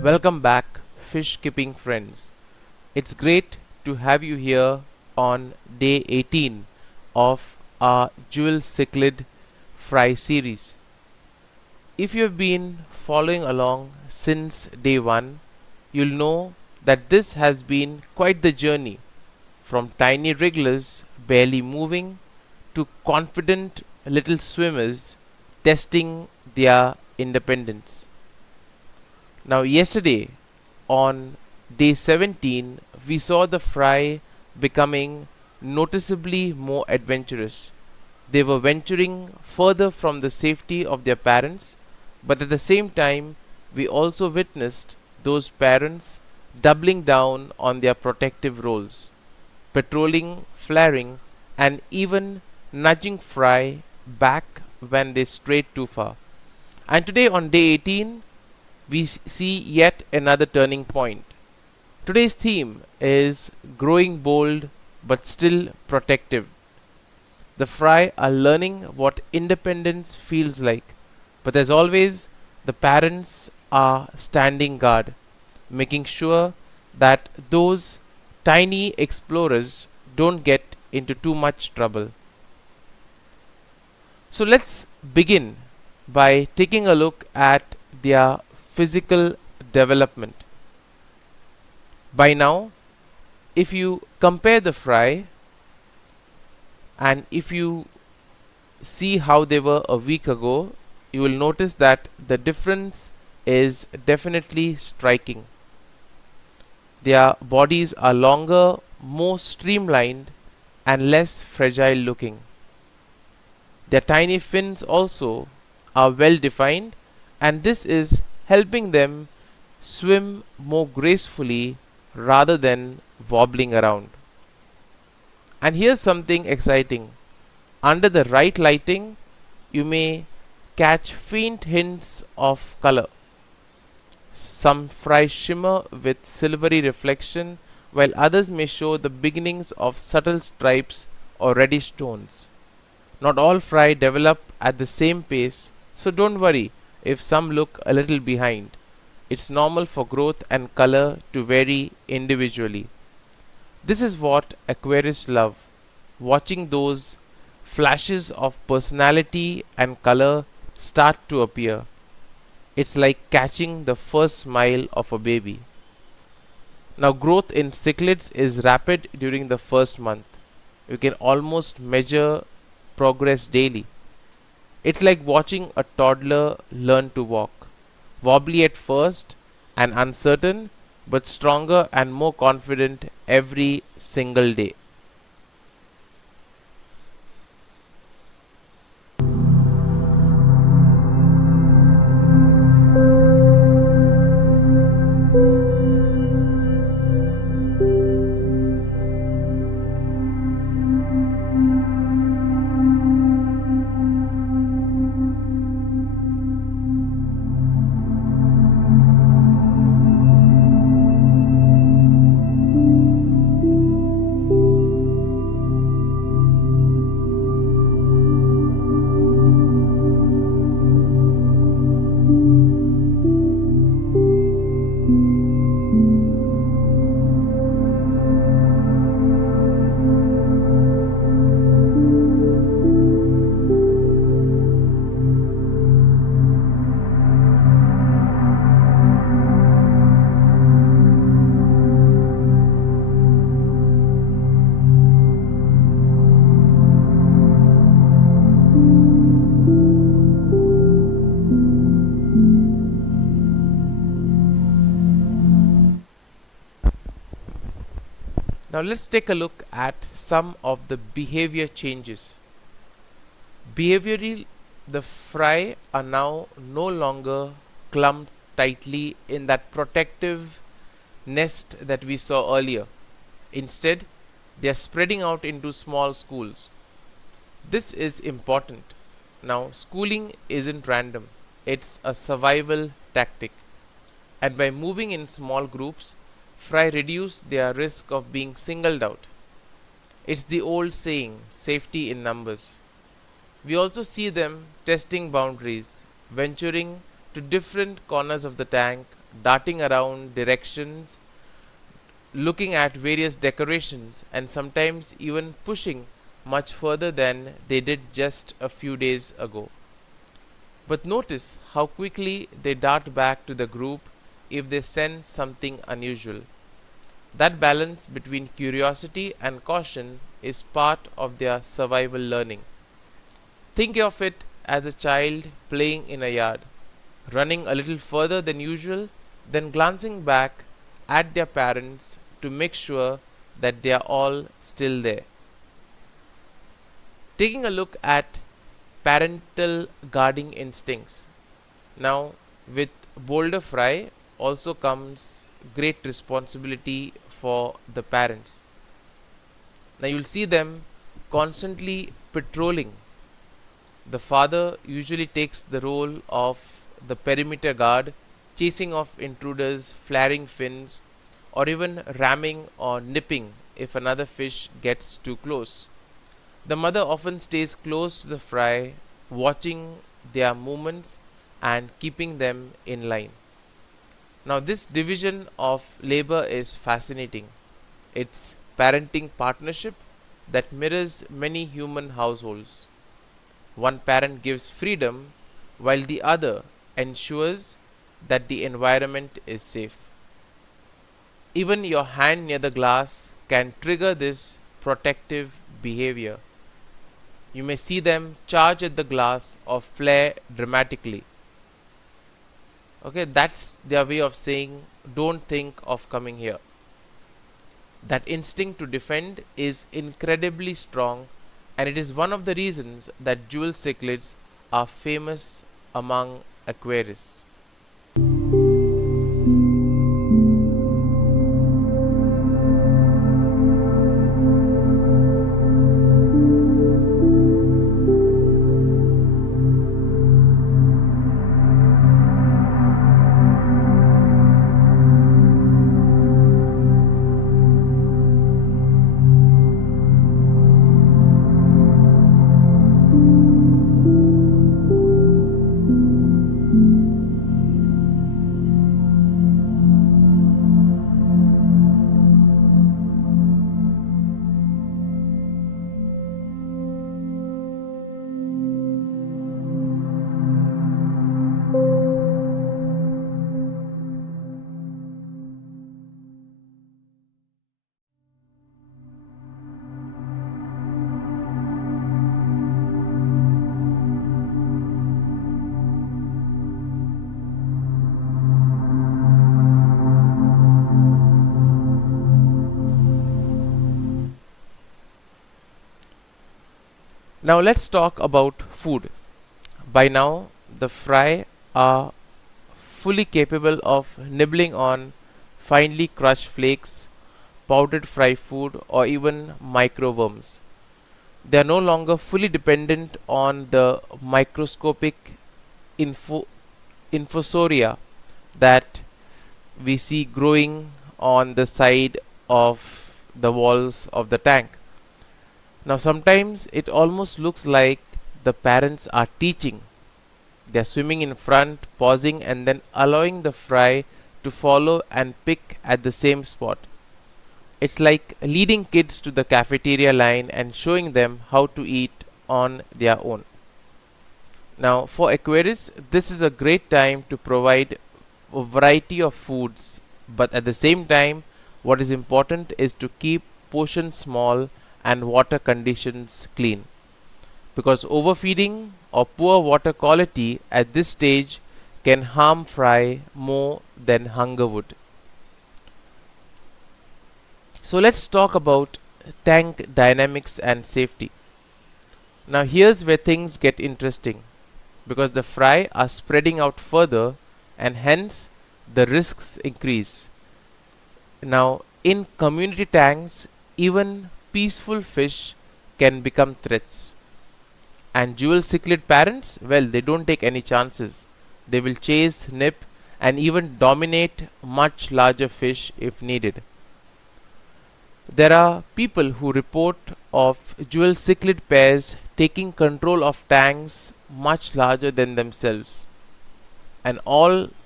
Welcome back, fish keeping friends. It's great to have you here on day 18 of our Jewel Cichlid fry series. If you have been following along since day 1, you'll know that this has been quite the journey from tiny wrigglers barely moving to confident little swimmers testing their independence. Now, yesterday on day 17, we saw the fry becoming noticeably more adventurous. They were venturing further from the safety of their parents, but at the same time, we also witnessed those parents doubling down on their protective roles, patrolling, flaring, and even nudging fry back when they strayed too far. And today on day 18, we see yet another turning point. Today's theme is growing bold but still protective. The fry are learning what independence feels like, but as always, the parents are standing guard, making sure that those tiny explorers don't get into too much trouble. So let's begin by taking a look at their physical development. By now, if you compare the fry and if you see how they were a week ago, you will notice that the difference is definitely striking. Their bodies are longer, more streamlined, and less fragile looking. Their tiny fins also are well defined, and this is helping them swim more gracefully rather than wobbling around. And here's something exciting. Under the right lighting, you may catch faint hints of color. Some fry shimmer with silvery reflection, while others may show the beginnings of subtle stripes or reddish tones. Not all fry develop at the same pace, so don't worry if some look a little behind. It's normal for growth and color to vary individually. This is what aquarists love, watching those flashes of personality and color start to appear. It's like catching the first smile of a baby. Now, growth in cichlids is rapid during the first month. You can almost measure progress daily. It's like watching a toddler learn to walk. Wobbly at first and uncertain, but stronger and more confident every single day. Now let's take a look at some of the behavior changes. Behaviorally, the fry are now no longer clumped tightly in that protective nest that we saw earlier. Instead, they are spreading out into small schools. This is important. Now, schooling isn't random, it's a survival tactic. And by moving in small groups, fry reduce their risk of being singled out. It's the old saying, safety in numbers. We also see them testing boundaries, venturing to different corners of the tank darting around directions, looking at various decorations, and sometimes even pushing much further than they did just a few days ago. But notice how quickly they dart back to the group if they sense something unusual. That balance between curiosity and caution is part of their survival learning. Think of it as a child playing in a yard, running a little further than usual, then glancing back at their parents to make sure that they are all still there. Taking a look at parental guarding instincts. Now, with bolder fry also comes great responsibility for the parents. Now, you'll see them constantly patrolling. The father usually takes the role of the perimeter guard, chasing off intruders, flaring fins, or even ramming or nipping if another fish gets too close. The mother often stays close to the fry, watching their movements and keeping them in line. Now, this division of labor is fascinating. It's parenting partnership that mirrors many human households. One parent gives freedom while the other ensures that the environment is safe. Even your hand near the glass can trigger this protective behavior. You may see them charge at the glass or flare dramatically. Okay, that's their way of saying, don't think of coming here. That instinct to defend is incredibly strong, and it is one of the reasons that Jewel Cichlids are famous among aquarists. Now let's talk about food. By now, the fry are fully capable of nibbling on finely crushed flakes, powdered fry food, or even microworms. They are no longer fully dependent on the microscopic infusoria that we see growing on the side of the walls of the tank. Now, sometimes it almost looks like the parents are teaching. They are swimming in front, pausing, and then allowing the fry to follow and pick at the same spot. It's like leading kids to the cafeteria line and showing them how to eat on their own. Now, for aquarists, this is a great time to provide a variety of foods, but at the same time, what is important is to keep portions small and water conditions clean, because overfeeding or poor water quality at this stage can harm fry more than hunger would. So let's talk about tank dynamics and safety. Now here's where things get interesting, because the fry are spreading out further and hence the risks increase. Now in community tanks, even peaceful fish can become threats. And Jewel Cichlid parents, well, they don't take any chances. They will chase, nip, and even dominate much larger fish if needed. There are people who report of Jewel Cichlid pairs taking control of tanks much larger than themselves, and all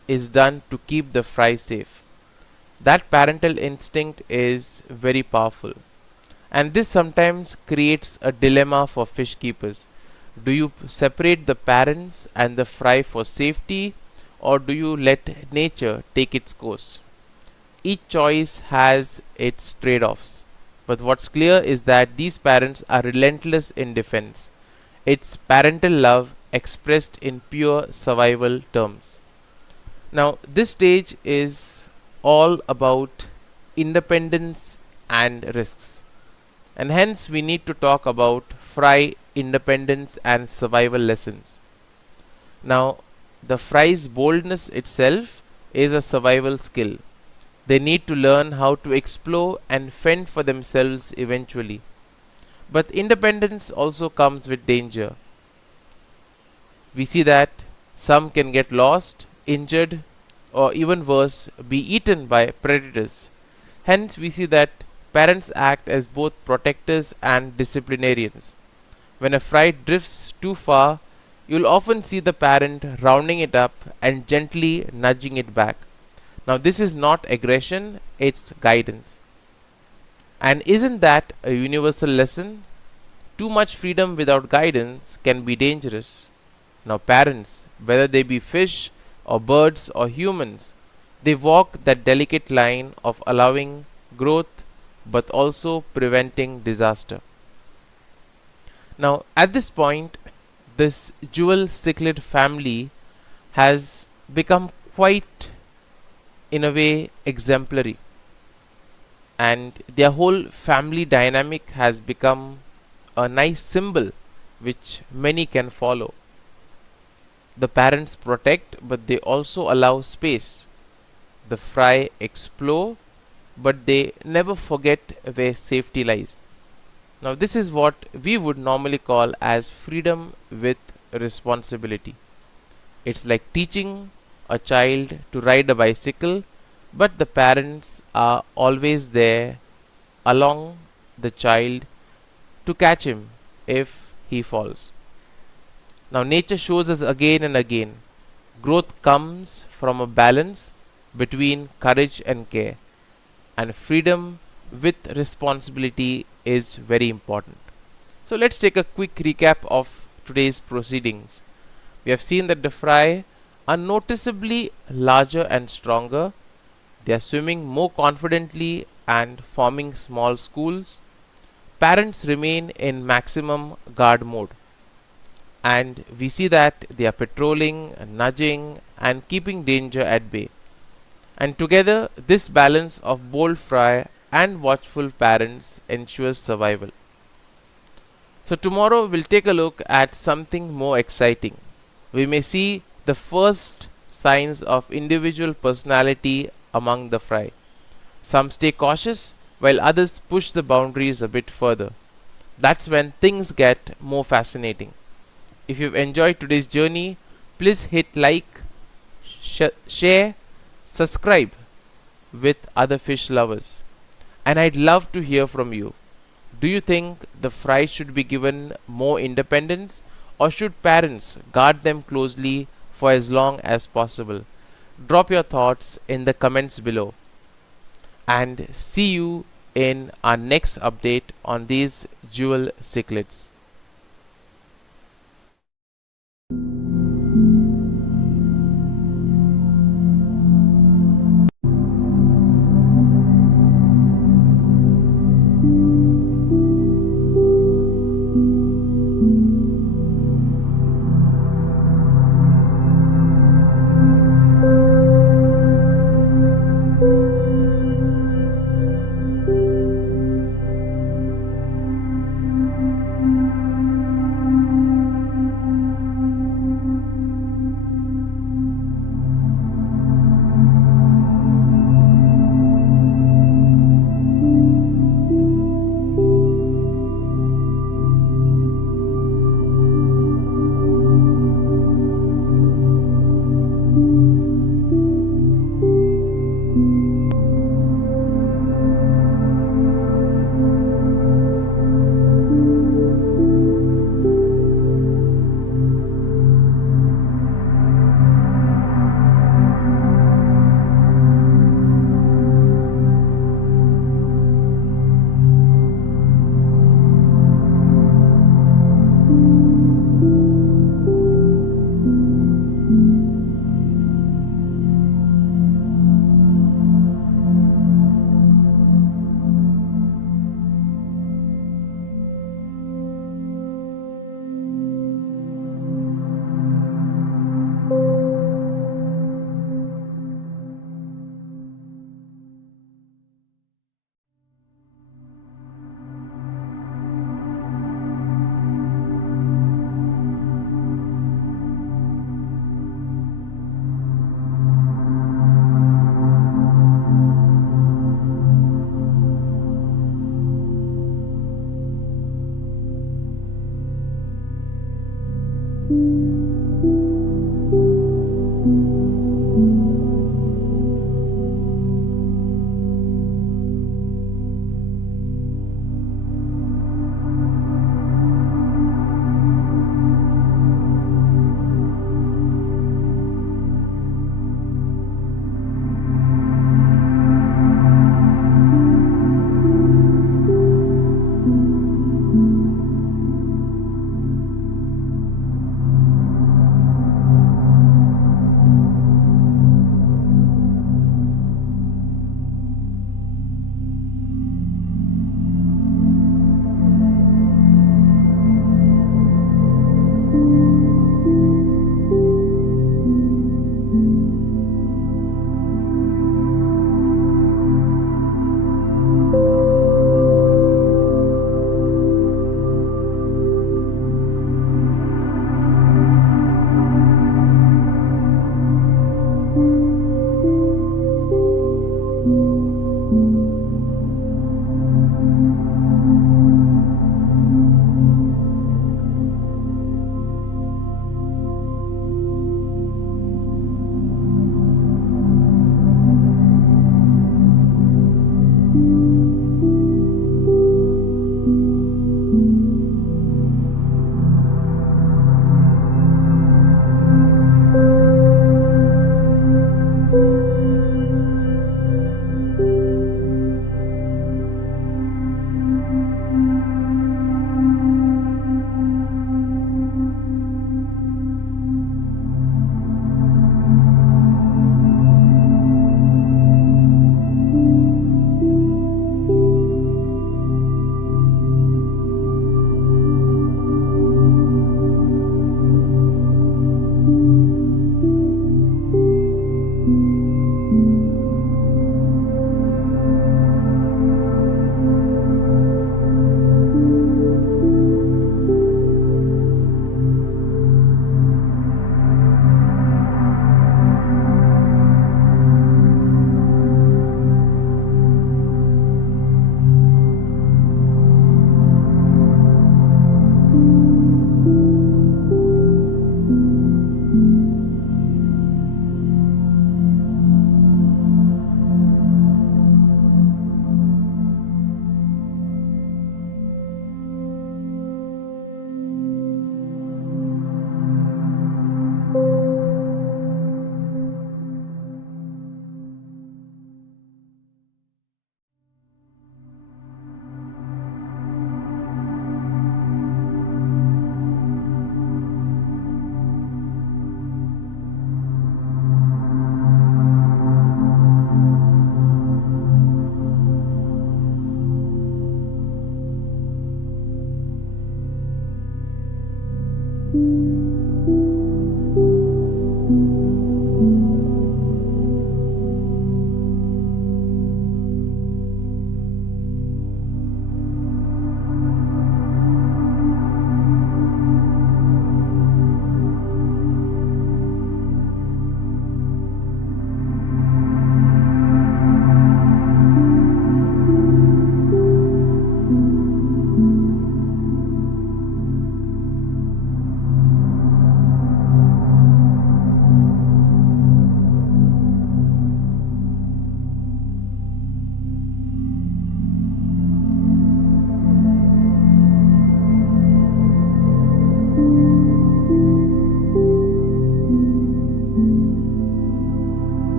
is done to keep the fry safe. That parental instinct is very powerful. And this sometimes creates a dilemma for fish keepers. Do you separate the parents and the fry for safety, or do you let nature take its course? Each choice has its trade offs. But what's clear is that these parents are relentless in defense. It's parental love expressed in pure survival terms. Now, this stage is all about independence and risks, and hence we need to talk about fry independence and survival lessons. Now, the fry's boldness itself is a survival skill. They need to learn how to explore and fend for themselves eventually. But independence also comes with danger. We see that some can get lost, injured, or even worse, be eaten by predators. Hence, we see that parents act as both protectors and disciplinarians. When a fry drifts too far, you'll often see the parent rounding it up and gently nudging it back. Now, this is not aggression, it's guidance. And isn't that a universal lesson? Too much freedom without guidance can be dangerous. Now, parents, whether they be fish or birds or humans, they walk that delicate line of allowing growth but also preventing disaster. Now, at this point, this Jewel Cichlid family has become quite, in a way, exemplary, and their whole family dynamic has become a nice symbol which many can follow. The parents protect, but they also allow space. The fry explore, but they never forget where safety lies. Now, this is what we would normally call as freedom with responsibility. It's like teaching a child to ride a bicycle, but the parents are always there along the child to catch him if he falls. Now, nature shows us again and again growth comes from a balance between courage and care, and freedom with responsibility is very important. So, let's take a quick recap of today's proceedings. We have seen that the fry are noticeably larger and stronger. They are swimming more confidently and forming small schools. Parents remain in maximum guard mode, and we see that they are patrolling, nudging, and keeping danger at bay. And together, this balance of bold fry and watchful parents ensures survival. So, tomorrow we'll take a look at something more exciting. We may see the first signs of individual personality among the fry. Some stay cautious while others push the boundaries a bit further. That's when things get more fascinating. If you've enjoyed today's journey, please hit like, share, subscribe with other fish lovers. And I'd love to hear from you. Do you think the fry should be given more independence, or should parents guard them closely for as long as possible? Drop your thoughts in the comments below. And see you in our next update on these Jewel Cichlids.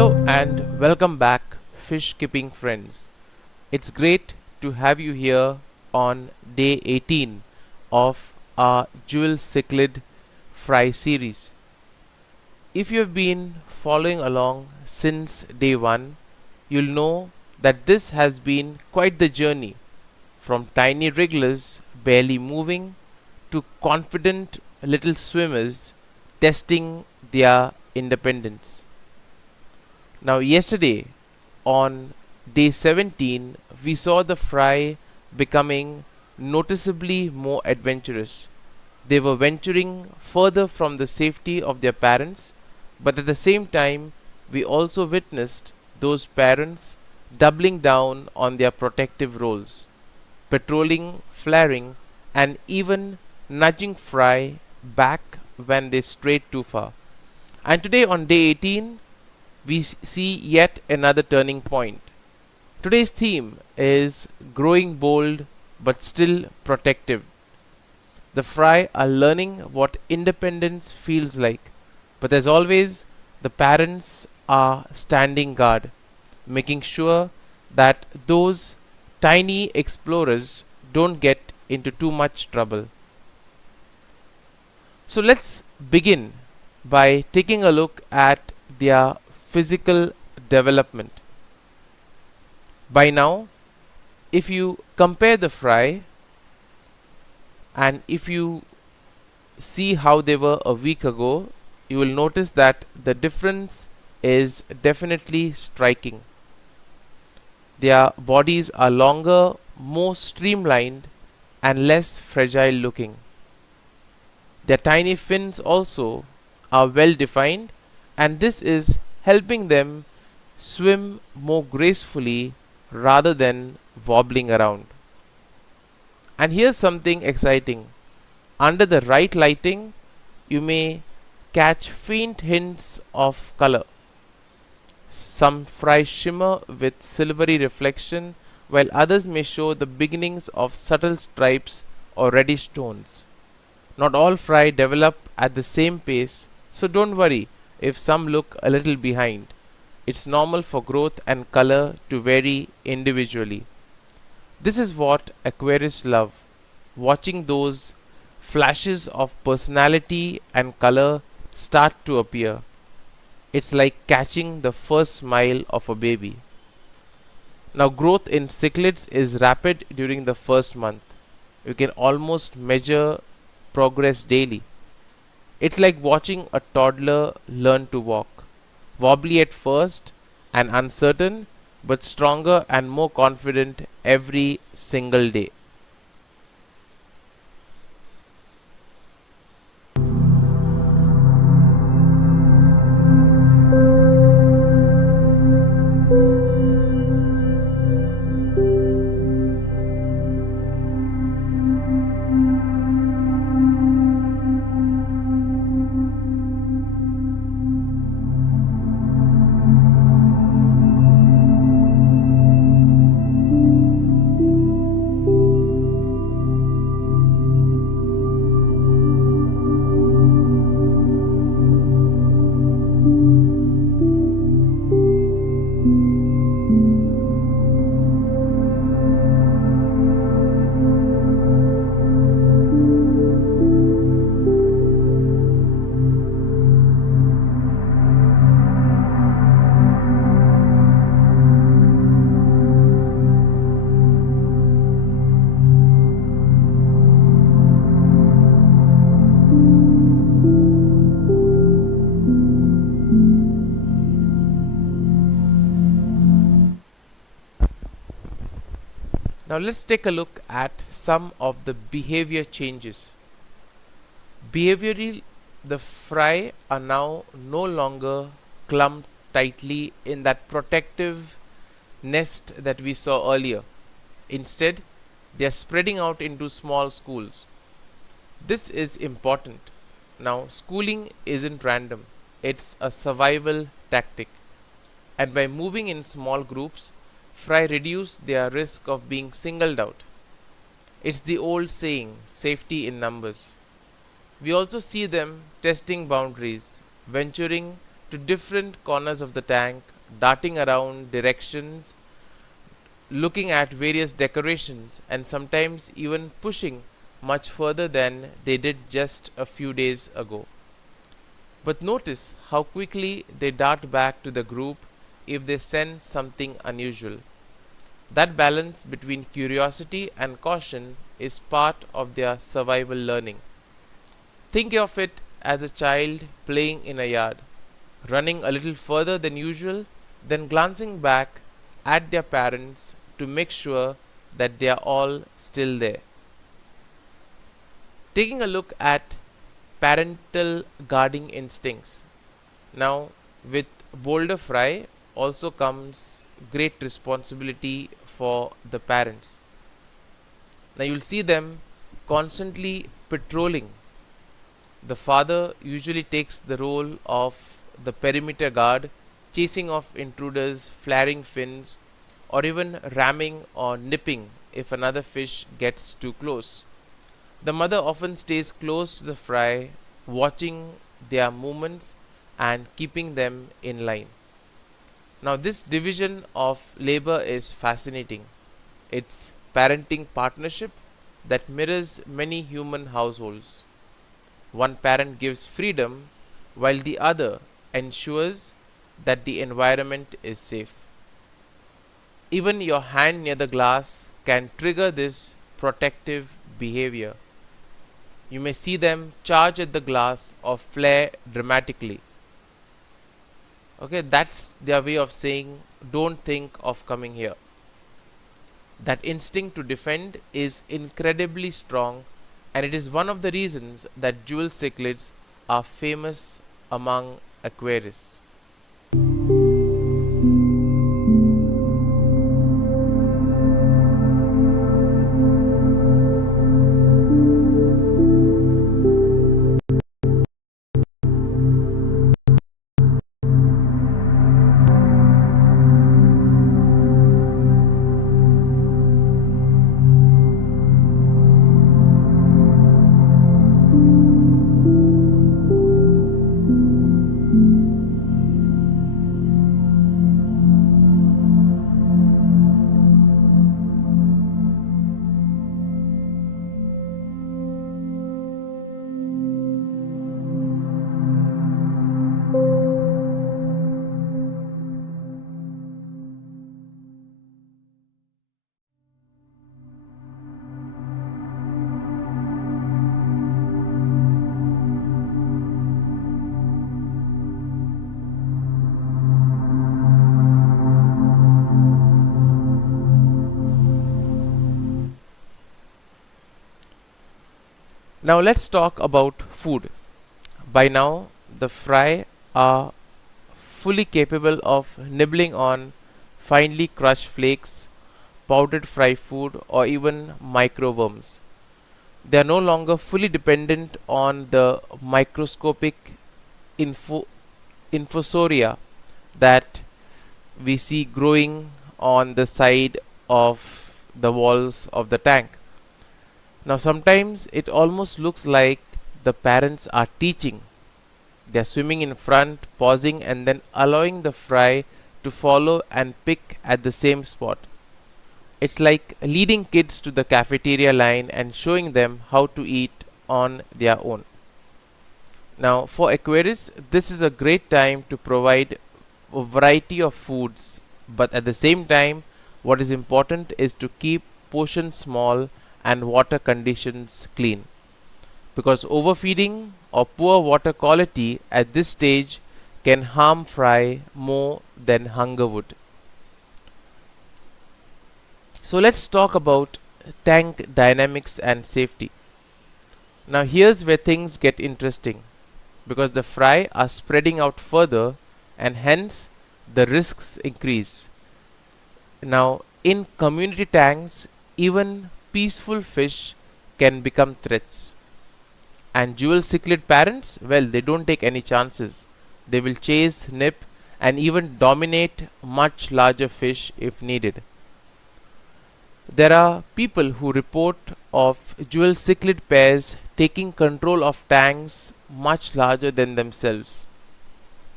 Hello and welcome back, fish keeping friends. It's great to have you here on day 18 of our Jewel Cichlid fry series. If you have been following along since day 1, you'll know that this has been quite the journey from tiny wrigglers barely moving to confident little swimmers testing their independence. Now, yesterday on day 17, we saw the fry becoming noticeably more adventurous. They were venturing further from the safety of their parents, but at the same time, we also witnessed those parents doubling down on their protective roles, patrolling, flaring, and even nudging fry back when they strayed too far. And today on day 18, we see yet another turning point. Today's theme is growing bold but still protective. The fry are learning what independence feels like, but as always, the parents are standing guard, making sure that those tiny explorers don't get into too much trouble. So let's begin by taking a look at their physical development. By now, if you compare the fry and if you see how they were a week ago, you will notice that the difference is definitely striking. Their bodies are longer, more streamlined, and less fragile looking. Their tiny fins also are well defined, and this is helping them swim more gracefully rather than wobbling around. And here's something exciting. Under the right lighting, you may catch faint hints of color. Some fry shimmer with silvery reflection, while others may show the beginnings of subtle stripes or reddish tones. Not all fry develop at the same pace, so don't worry if some look a little behind. It's normal for growth and color to vary individually. This is what aquarists love, watching those flashes of personality and color start to appear. It's like catching the first smile of a baby. Now, growth in cichlids is rapid during the first month. You can almost measure progress daily. It's like watching a toddler learn to walk. Wobbly at first and uncertain, but stronger and more confident every single day. Now let's take a look at some of the behavior changes. Behaviorally, the fry are now no longer clumped tightly in that protective nest that we saw earlier. Instead, they are spreading out into small schools. This is important. Now, schooling isn't random, it's a survival tactic. And by moving in small groups, fry reduce their risk of being singled out. It's the old saying, safety in numbers. We also see them testing boundaries, venturing to different corners of the tank, darting around directions, looking at various decorations, and sometimes even pushing much further than they did just a few days ago. But notice how quickly they dart back to the group if they sense something unusual. That balance between curiosity and caution is part of their survival learning. Think of it as a child playing in a yard, running a little further than usual, then glancing back at their parents to make sure that they are all still there. Taking a look at parental guarding instincts. Now, with bolder fry also comes great responsibility for the parents. Now, you'll see them constantly patrolling. The father usually takes the role of the perimeter guard, chasing off intruders, flaring fins, or even ramming or nipping if another fish gets too close. The mother often stays close to the fry, watching their movements and keeping them in line. Now, this division of labor is fascinating. It's parenting partnership that mirrors many human households. One parent gives freedom while the other ensures that the environment is safe. Even your hand near the glass can trigger this protective behavior. You may see them charge at the glass or flare dramatically. Okay, that's their way of saying, don't think of coming here. That instinct to defend is incredibly strong, and it is one of the reasons that Jewel Cichlids are famous among aquarists. Now let's talk about food. By now, the fry are fully capable of nibbling on finely crushed flakes, powdered fry food, or even microworms. They are no longer fully dependent on the microscopic infusoria that we see growing on the side of the walls of the tank. Now, sometimes it almost looks like the parents are teaching. They are swimming in front, pausing, and then allowing the fry to follow and pick at the same spot. It's like leading kids to the cafeteria line and showing them how to eat on their own. Now, for aquarists, this is a great time to provide a variety of foods, but at the same time, what is important is to keep portions small and water conditions clean, because overfeeding or poor water quality at this stage can harm fry more than hunger would. So let's talk about tank dynamics and safety. Now here's where things get interesting, because the fry are spreading out further and hence the risks increase. Now in community tanks, even peaceful fish can become threats. And Jewel Cichlid parents, well, they don't take any chances. They will chase, nip, and even dominate much larger fish if needed. There are people who report of Jewel Cichlid pairs taking control of tanks much larger than themselves.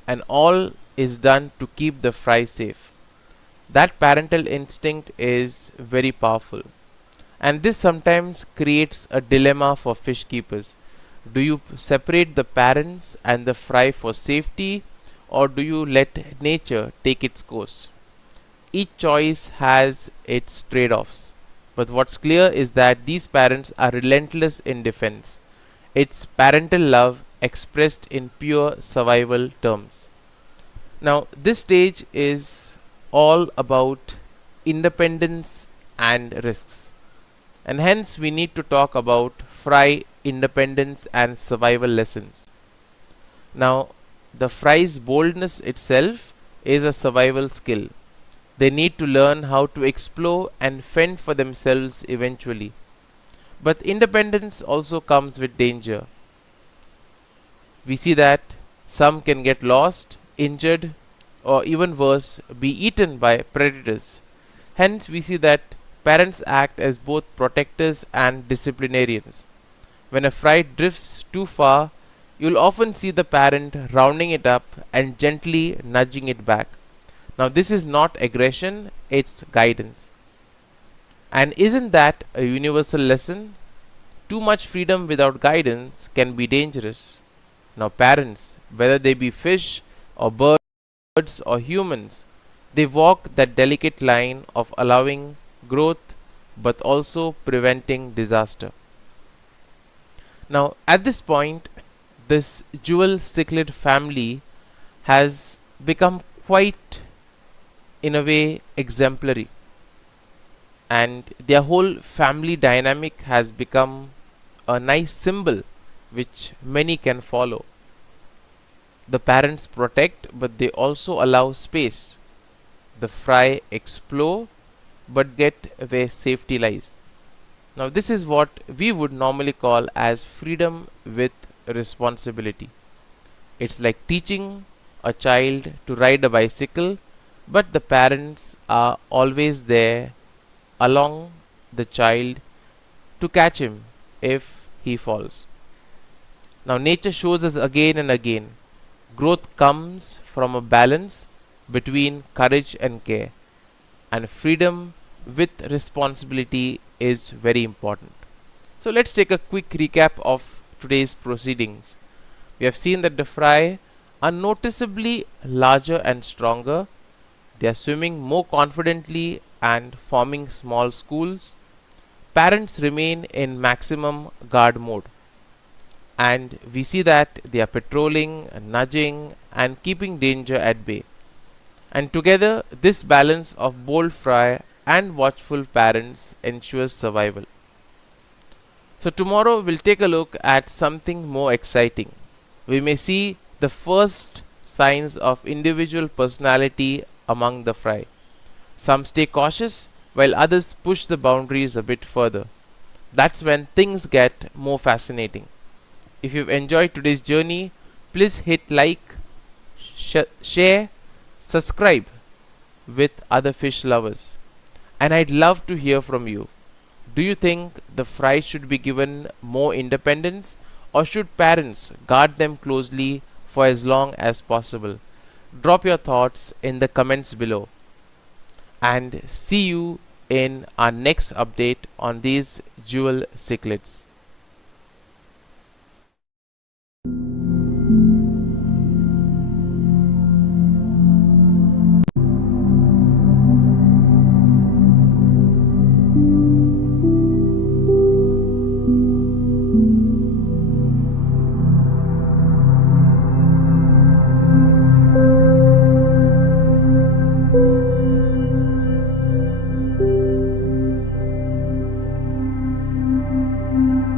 and all is done to keep the fry safe. That parental instinct is very powerful, and this sometimes creates a dilemma for fish keepers. Do you separate the parents and the fry for safety, or do you let nature take its course? Each choice has its trade offs, but what's clear is that these parents are relentless in defense. It's parental love expressed in pure survival terms. Now, this stage is all about independence and risks, and hence we need to talk about fry independence and survival lessons. Now, the fry's boldness itself is a survival skill. They need to learn how to explore and fend for themselves eventually. But independence also comes with danger. We see that some can get lost, injured, or even worse, be eaten by predators. Hence, we see that parents act as both protectors and disciplinarians. When a fry drifts too far, you'll often see the parent rounding it up and gently nudging it back. Now, this is not aggression, it's guidance. And isn't that a universal lesson? Too much freedom without guidance can be dangerous. Now, parents, whether they be fish or birds or humans, they walk that delicate line of allowing growth but also preventing disaster. Now, at this point, this Jewel Cichlid family has become quite, in a way, exemplary, and their whole family dynamic has become a nice symbol which many can follow. The parents protect, but they also allow space. The fry explore, but get where safety lies. Now, this is what we would normally call as freedom with responsibility. It's like teaching a child to ride a bicycle, but the parents are always there along the child to catch him if he falls. Now, nature shows us again and again growth comes from a balance between courage and care, and freedom with responsibility is very important. So, let's take a quick recap of today's proceedings. We have seen that the fry are noticeably larger and stronger. They are swimming more confidently and forming small schools. Parents remain in maximum guard mode, and we see that they are patrolling, nudging, and keeping danger at bay. And together, this balance of bold fry and watchful parents ensures survival. So, tomorrow we'll take a look at something more exciting. We may see the first signs of individual personality among the fry. Some stay cautious while others push the boundaries a bit further. That's when things get more fascinating. If you've enjoyed today's journey, please hit like, share, subscribe with other fish lovers. And I'd love to hear from you. Do you think the fry should be given more independence, or should parents guard them closely for as long as possible? Drop your thoughts in the comments below. And see you in our next update on these Jewel Cichlids.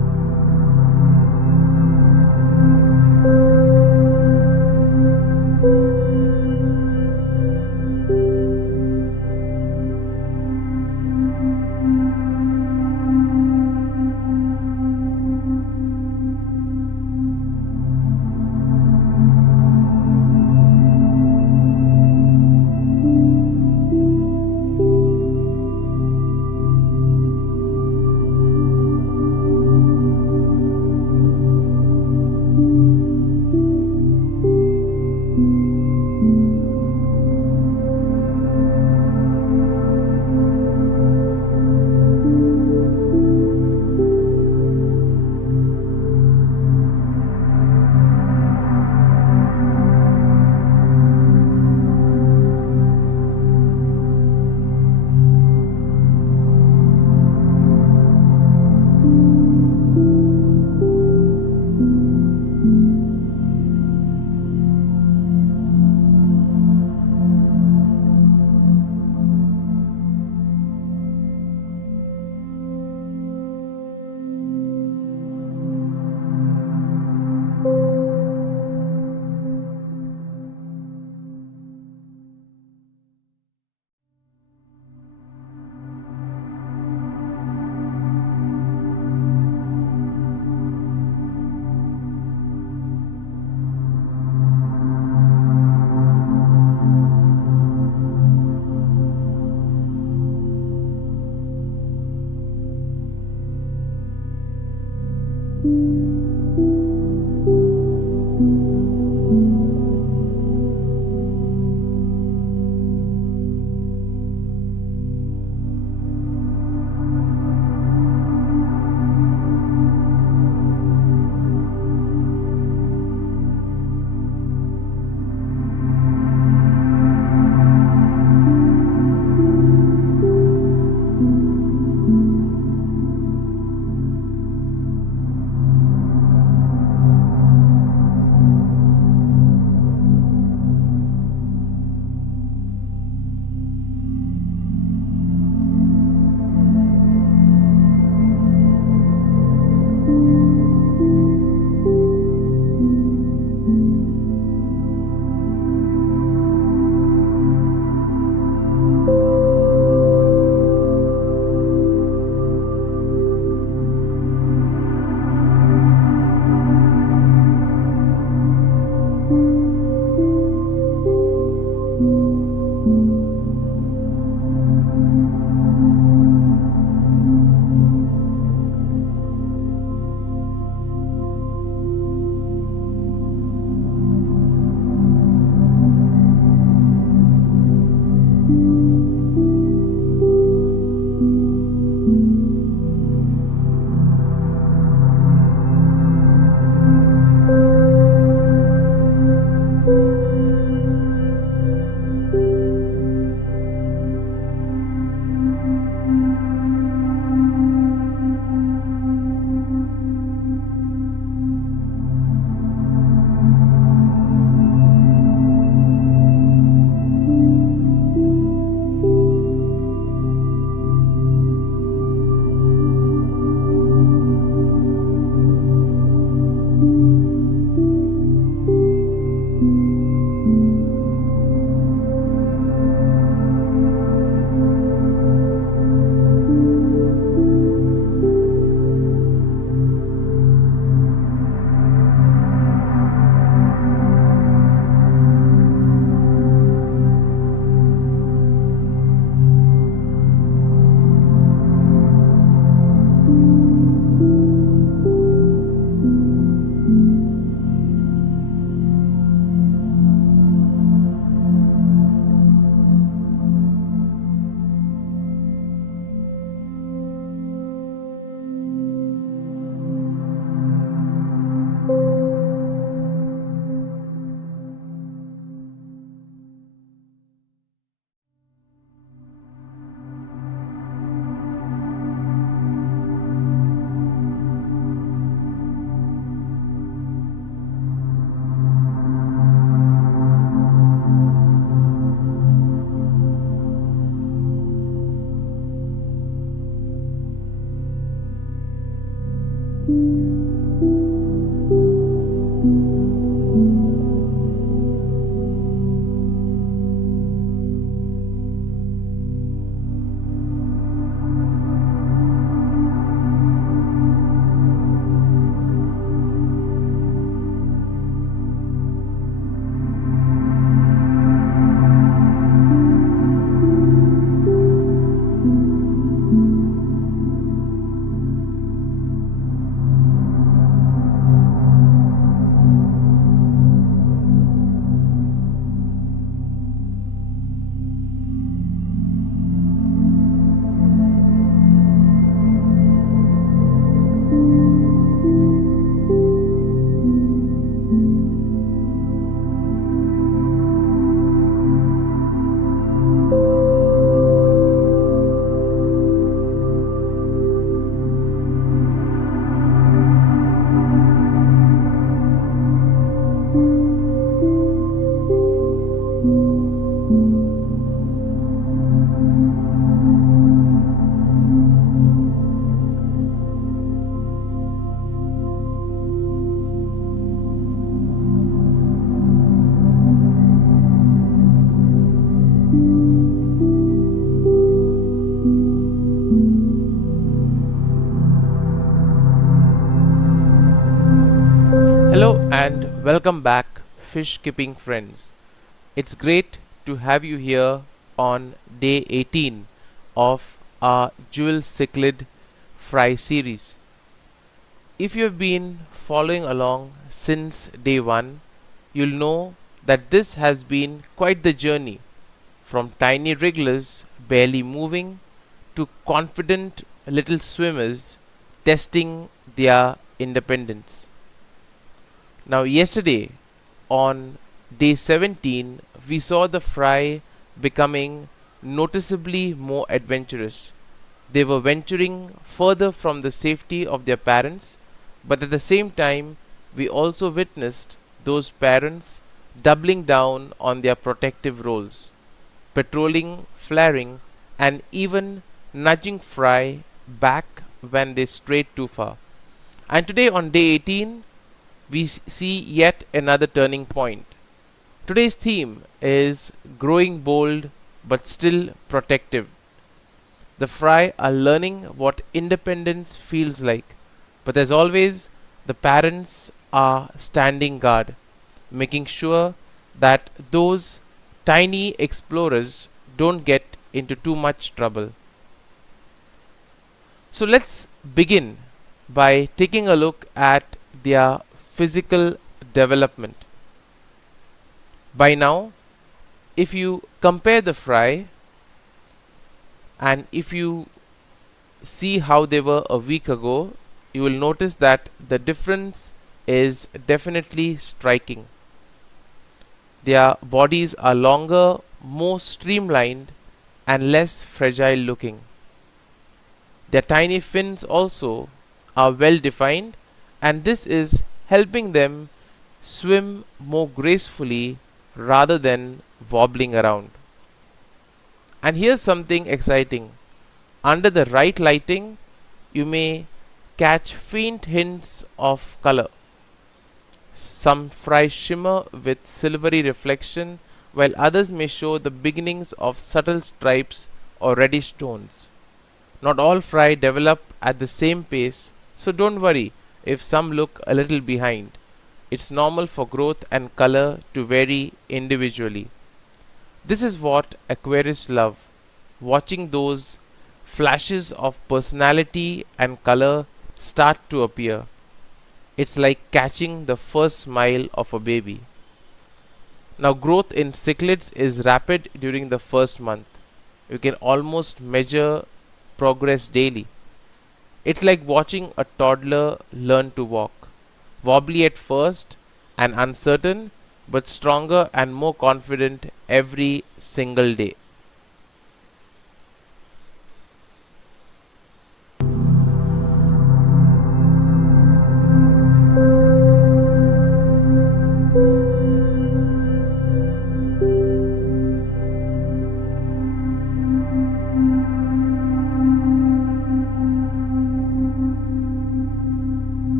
Hello and welcome back, fish keeping friends. It's great to have you here on day 18 of our Jewel Cichlid fry series. If you have been following along since day 1, you'll know that this has been quite the journey from tiny wrigglers barely moving to confident little swimmers testing their independence. Now, yesterday on day 17, we saw the fry becoming noticeably more adventurous. They were venturing further from the safety of their parents, but at the same time, we also witnessed those parents doubling down on their protective roles, patrolling, flaring, and even nudging fry back when they strayed too far. And today on day 18, we see yet another turning point. Today's theme is growing bold but still protective. The fry are learning what independence feels like, but as always, the parents are standing guard, making sure that those tiny explorers don't get into too much trouble. So let's begin by taking a look at their physical development. By now, if you compare the fry and if you see how they were a week ago, you will notice that the difference is definitely striking. Their bodies are longer, more streamlined, and less fragile looking. Their tiny fins also are well defined, and this is helping them swim more gracefully rather than wobbling around. And here's something exciting. Under the right lighting, you may catch faint hints of color. Some fry shimmer with silvery reflection, while others may show the beginnings of subtle stripes or reddish tones. Not all fry develop at the same pace, so don't worry if some look a little behind. It's normal for growth and color to vary individually. This is what aquarists love, watching those flashes of personality and color start to appear. It's like catching the first smile of a baby. Now, growth in cichlids is rapid during the first month. You can almost measure progress daily. It's like watching a toddler learn to walk. Wobbly at first and uncertain, but stronger and more confident every single day.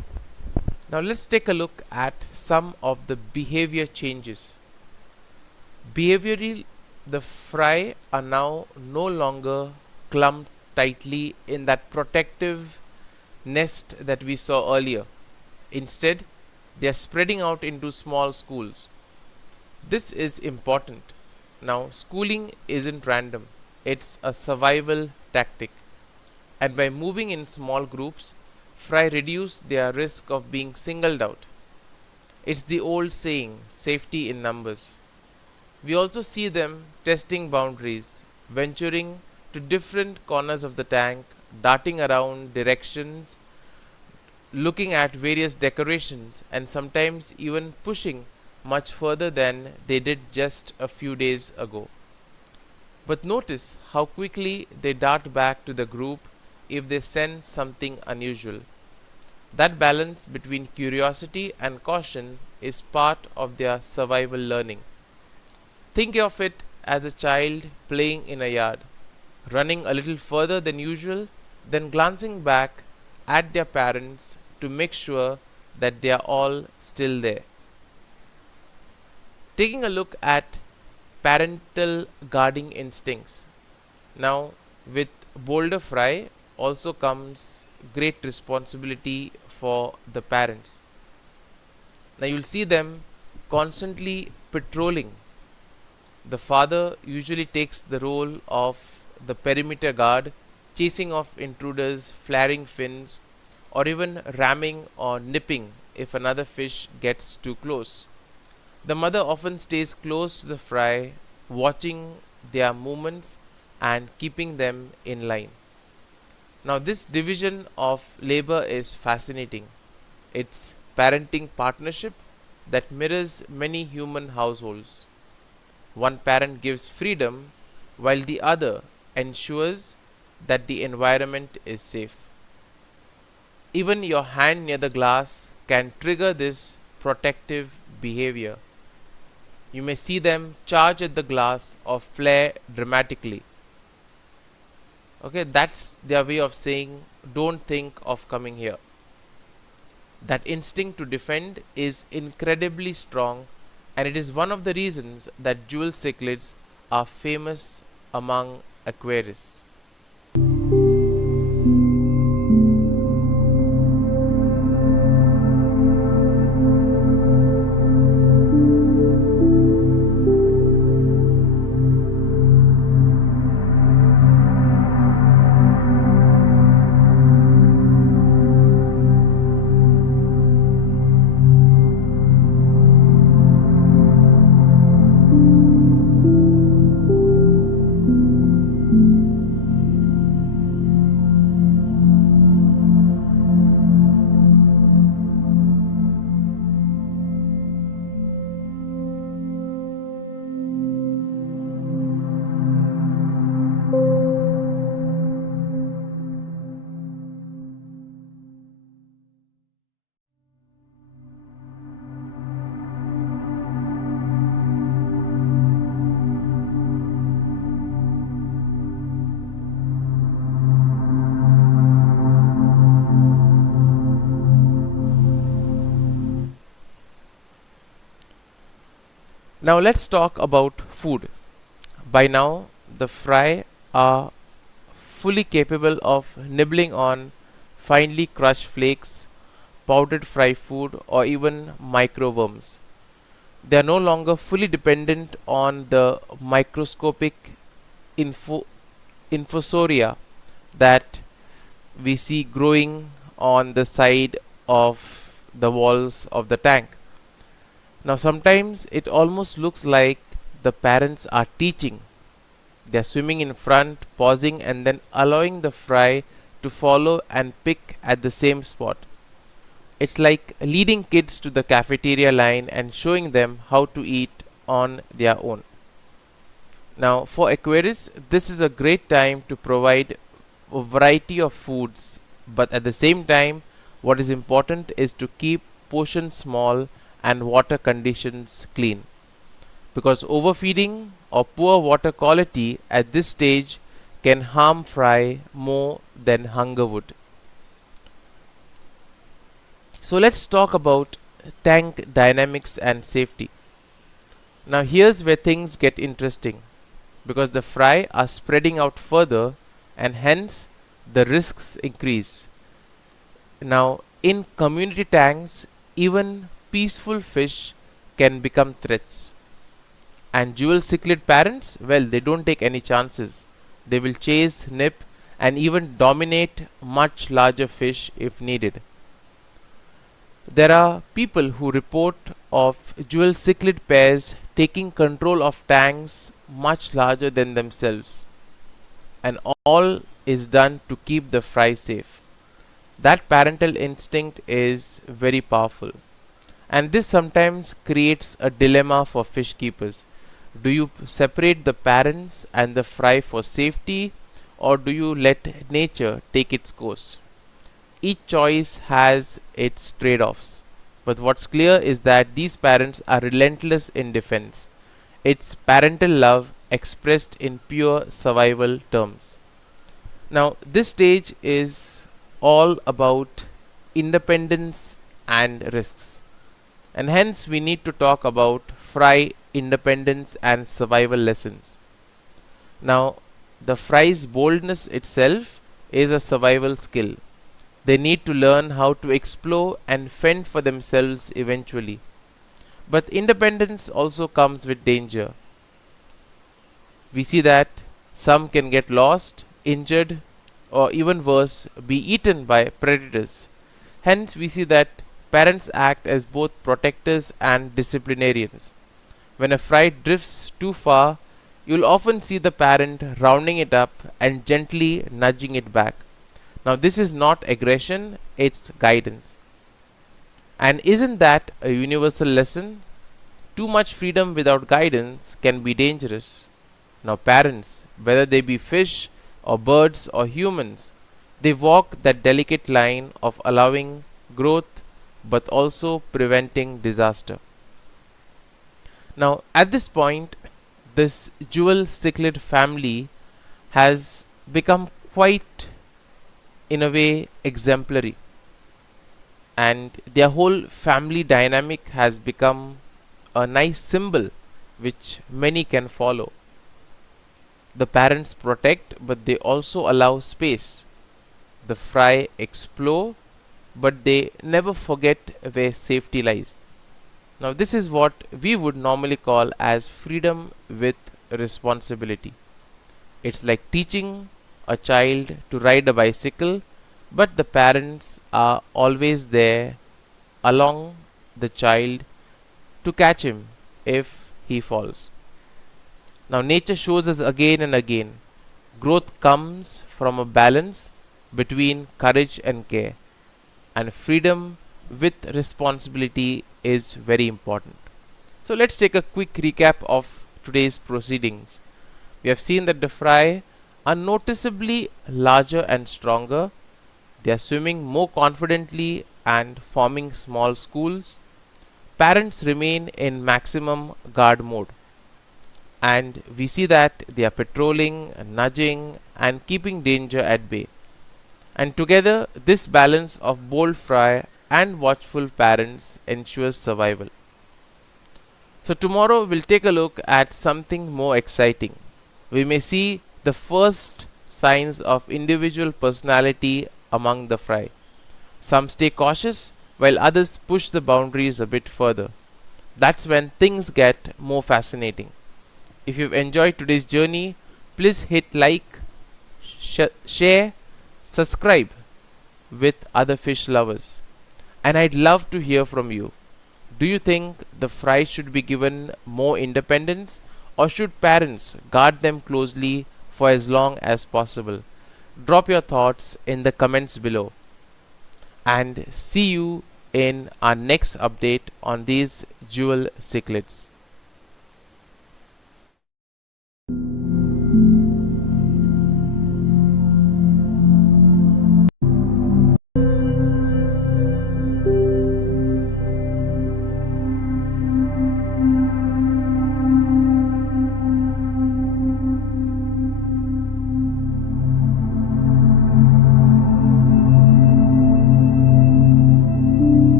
Now let's take a look at some of the behavior changes. Behaviorally, the fry are now no longer clumped tightly in that protective nest that we saw earlier. Instead, they are spreading out into small schools. This is important. Now, schooling isn't random, it's a survival tactic. And by moving in small groups, fry reduce their risk of being singled out. It's the old saying, safety in numbers. We also see them testing boundaries, venturing to different corners of the tank, darting around directions, looking at various decorations, and sometimes even pushing much further than they did just a few days ago. But notice how quickly they dart back to the group if they sense something unusual. That balance between curiosity and caution is part of their survival learning. Think of it as a child playing in a yard, running a little further than usual, then glancing back at their parents to make sure that they are all still there. Taking a look at parental guarding instincts. Now, with bolder fry also comes great responsibility for the parents. Now, you'll see them constantly patrolling. The father usually takes the role of the perimeter guard, chasing off intruders, flaring fins, or even ramming or nipping if another fish gets too close. The mother often stays close to the fry, watching their movements and keeping them in line. Now, this division of labor is fascinating. It's parenting partnership that mirrors many human households. One parent gives freedom while the other ensures that the environment is safe. Even your hand near the glass can trigger this protective behavior. You may see them charge at the glass or flare dramatically. Okay, that's their way of saying, don't think of coming here. That instinct to defend is incredibly strong, and it is one of the reasons that Jewel Cichlids are famous among aquarists. Now let's talk about food. By now, the fry are fully capable of nibbling on finely crushed flakes, powdered fry food, or even microworms. They are no longer fully dependent on the microscopic infusoria that we see growing on the side of the walls of the tank. Now, sometimes it almost looks like the parents are teaching. They are swimming in front, pausing, and then allowing the fry to follow and pick at the same spot. It's like leading kids to the cafeteria line and showing them how to eat on their own. Now, for aquarists, this is a great time to provide a variety of foods, but at the same time, what is important is to keep portions small and water conditions clean, because overfeeding or poor water quality at this stage can harm fry more than hunger would. So let's talk about tank dynamics and safety. Now here's where things get interesting, because the fry are spreading out further and hence the risks increase. Now in community tanks, even peaceful fish can become threats. And jewel cichlid parents, well, they don't take any chances. They will chase, nip, and even dominate much larger fish if needed. There are people who report of jewel cichlid pairs taking control of tanks much larger than themselves, and all is done to keep the fry safe. That parental instinct is very powerful, and this sometimes creates a dilemma for fish keepers. Do you separate the parents and the fry for safety, or do you let nature take its course? Each choice has its trade offs. But what's clear is that these parents are relentless in defense. It's parental love expressed in pure survival terms. Now, this stage is all about independence and risks. And hence, we need to talk about fry independence and survival lessons. Now, the fry's boldness itself is a survival skill. They need to learn how to explore and fend for themselves eventually. But independence also comes with danger. We see that some can get lost, injured, or even worse, be eaten by predators. Hence, we see that parents act as both protectors and disciplinarians. When a fry drifts too far, you'll often see the parent rounding it up and gently nudging it back. Now, this is not aggression, it's guidance. And isn't that a universal lesson? Too much freedom without guidance can be dangerous. Now, parents, whether they be fish or birds or humans, they walk that delicate line of allowing growth but also preventing disaster. Now, at this point, this jewel cichlid family has become quite, in a way, exemplary, and their whole family dynamic has become a nice symbol which many can follow. The parents protect, but they also allow space. The fry explore, but they never forget where safety lies. Now, this is what we would normally call as freedom with responsibility. It's like teaching a child to ride a bicycle, but the parents are always there along the child to catch him if he falls. Now, nature shows us again and again growth comes from a balance between courage and care, and freedom with responsibility is very important. So, let's take a quick recap of today's proceedings. We have seen that the fry are noticeably larger and stronger. They are swimming more confidently and forming small schools. Parents remain in maximum guard mode, and we see that they are patrolling, nudging, and keeping danger at bay. And together, this balance of bold fry and watchful parents ensures survival. So, tomorrow we'll take a look at something more exciting. We may see the first signs of individual personality among the fry. Some stay cautious while others push the boundaries a bit further. That's when things get more fascinating. If you've enjoyed today's journey, please hit like, share, subscribe with other fish lovers. And I'd love to hear from you. Do you think the fry should be given more independence, or should parents guard them closely for as long as possible? Drop your thoughts in the comments below. And see you in our next update on these jewel cichlids.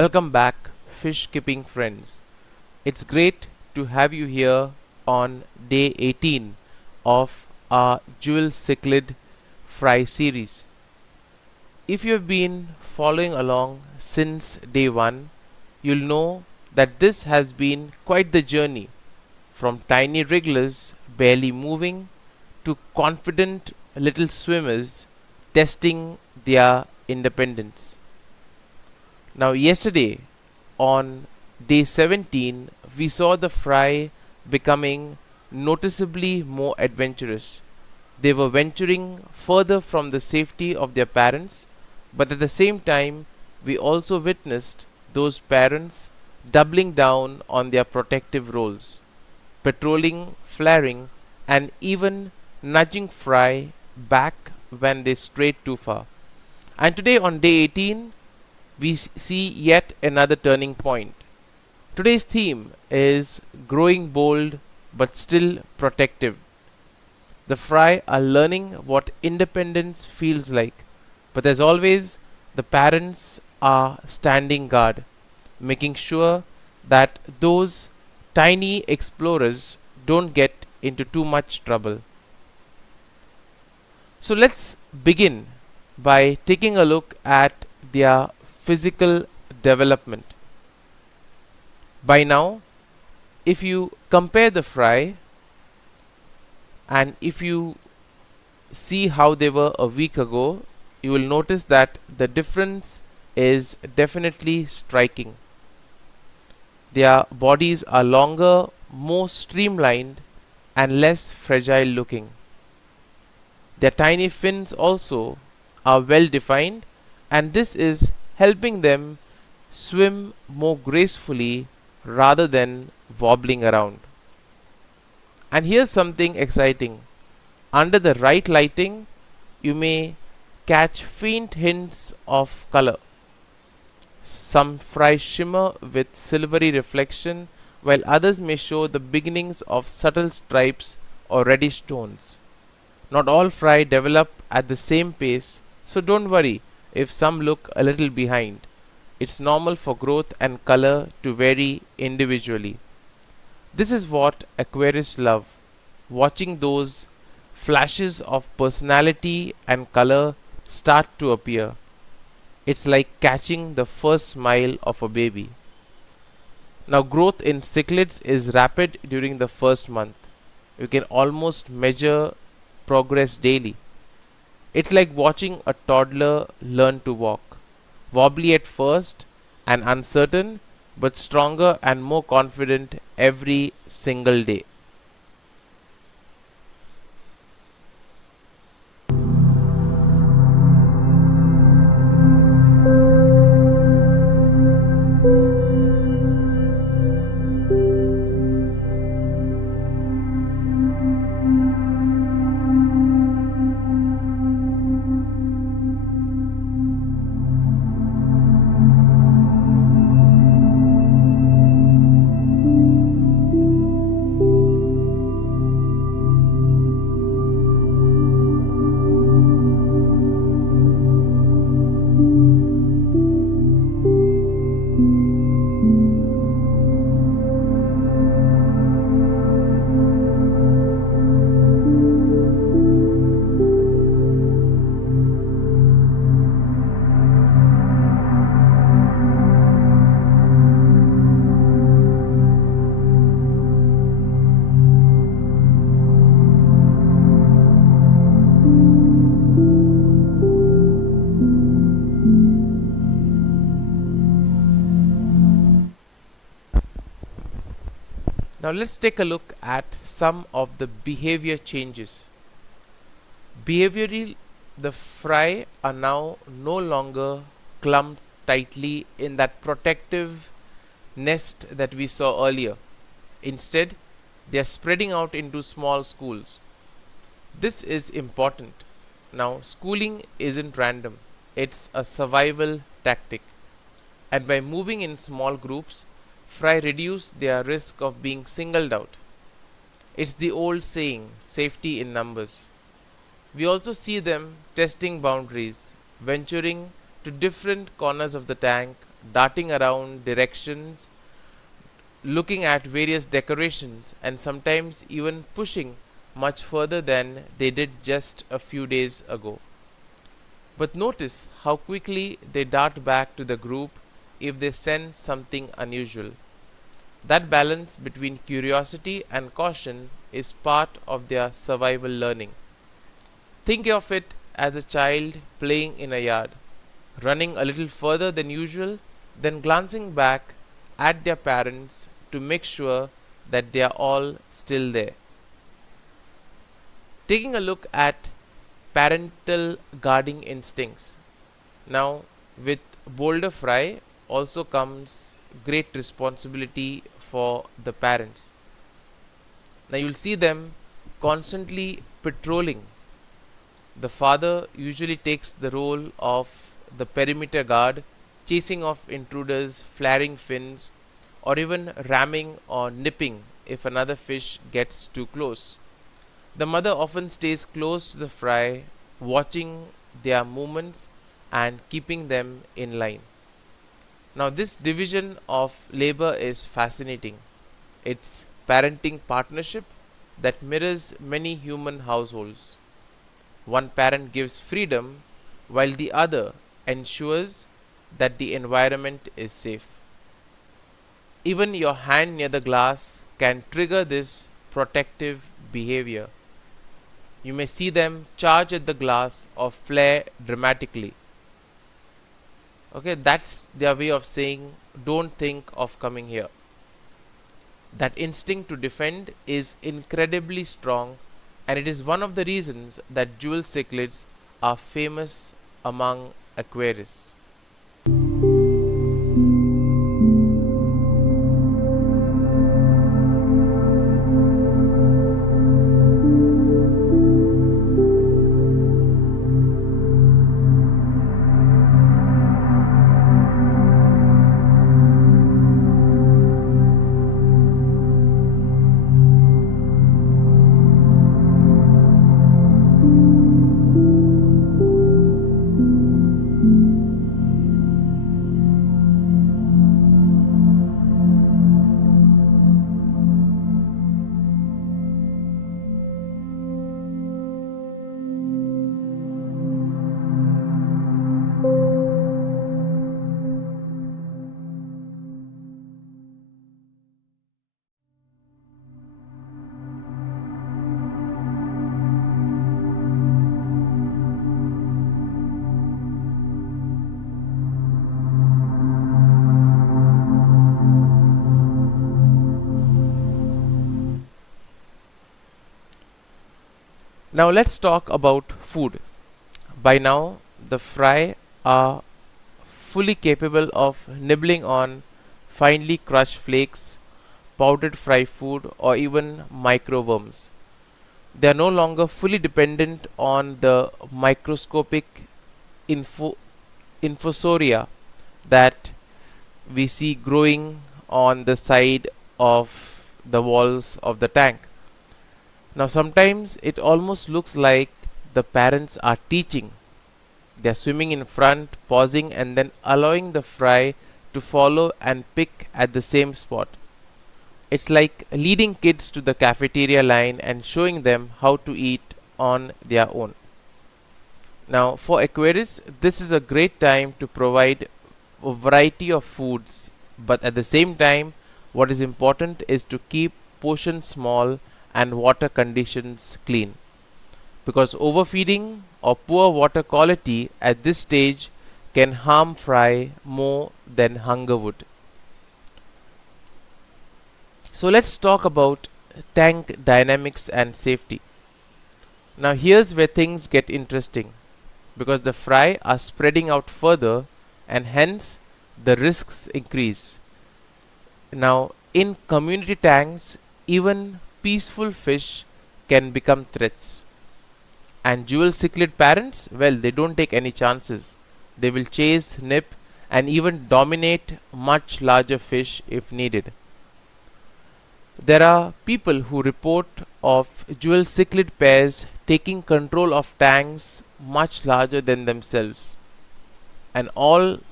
Welcome back, fish keeping friends. It's great to have you here on day 18 of our Jewel Cichlid fry series. If you have been following along since day 1, you'll know that this has been quite the journey from tiny wrigglers barely moving to confident little swimmers testing their independence. Now, yesterday on day 17, we saw the fry becoming noticeably more adventurous. They were venturing further from the safety of their parents, but at the same time, we also witnessed those parents doubling down on their protective roles, patrolling, flaring, and even nudging fry back when they strayed too far. And today on day 18, we see yet another turning point. Today's theme is growing bold but still protective. The fry are learning what independence feels like, but as always, the parents are standing guard, making sure that those tiny explorers don't get into too much trouble. So let's begin by taking a look at their physical development. By now, if you compare the fry and if you see how they were a week ago, you will notice that the difference is definitely striking. Their bodies are longer, more streamlined, and less fragile looking. Their tiny fins also are well defined, and this is helping them swim more gracefully rather than wobbling around. And here's something exciting. Under the right lighting, you may catch faint hints of color. Some fry shimmer with silvery reflection, while others may show the beginnings of subtle stripes or reddish tones. Not all fry develop at the same pace, so don't worry if some look a little behind. It's normal for growth and color to vary individually. This is what aquarists love, watching those flashes of personality and color start to appear. It's like catching the first smile of a baby. Now, growth in cichlids is rapid during the first month. You can almost measure progress daily. It's like watching a toddler learn to walk. Wobbly at first and uncertain, but stronger and more confident every single day. Now let's take a look at some of the behavior changes. Behaviorally, the fry are now no longer clumped tightly in that protective nest that we saw earlier. Instead, they are spreading out into small schools. This is important. Now, schooling isn't random, it's a survival tactic. And by moving in small groups, fry reduce their risk of being singled out. It's the old saying, safety in numbers. We also see them testing boundaries, venturing to different corners of the tank darting around directions, looking at various decorations, and sometimes even pushing much further than they did just a few days ago. But notice how quickly they dart back to the group if they sense something unusual. That balance between curiosity and caution is part of their survival learning. Think of it as a child playing in a yard, running a little further than usual, then glancing back at their parents to make sure that they are all still there. Taking a look at parental guarding instincts. Now, with bolder fry also comes great responsibility for the parents. Now, you'll see them constantly patrolling. The father usually takes the role of the perimeter guard, chasing off intruders, flaring fins, or even ramming or nipping if another fish gets too close. The mother often stays close to the fry, watching their movements and keeping them in line. Now, this division of labor is fascinating. It's parenting partnership that mirrors many human households. One parent gives freedom while the other ensures that the environment is safe. Even your hand near the glass can trigger this protective behavior. You may see them charge at the glass or flare dramatically. Okay, that's their way of saying, don't think of coming here. That instinct to defend is incredibly strong, and it is one of the reasons that jewel cichlids are famous among aquarists. Now let's talk about food. By now, the fry are fully capable of nibbling on finely crushed flakes, powdered fry food, or even microworms. They are no longer fully dependent on the microscopic infusoria that we see growing on the side of the walls of the tank. Now, sometimes it almost looks like the parents are teaching. They are swimming in front, pausing, and then allowing the fry to follow and pick at the same spot. It's like leading kids to the cafeteria line and showing them how to eat on their own. Now, for aquarists, this is a great time to provide a variety of foods, but at the same time, what is important is to keep portions small and water conditions clean, because overfeeding or poor water quality at this stage can harm fry more than hunger would. So let's talk about tank dynamics and safety. Now here's where things get interesting, because the fry are spreading out further and hence the risks increase. Now in community tanks, even peaceful fish can become threats. And jewel cichlid parents, well, they don't take any chances. They will chase, nip, and even dominate much larger fish if needed. There are people who report of jewel cichlid pairs taking control of tanks much larger than themselves, and all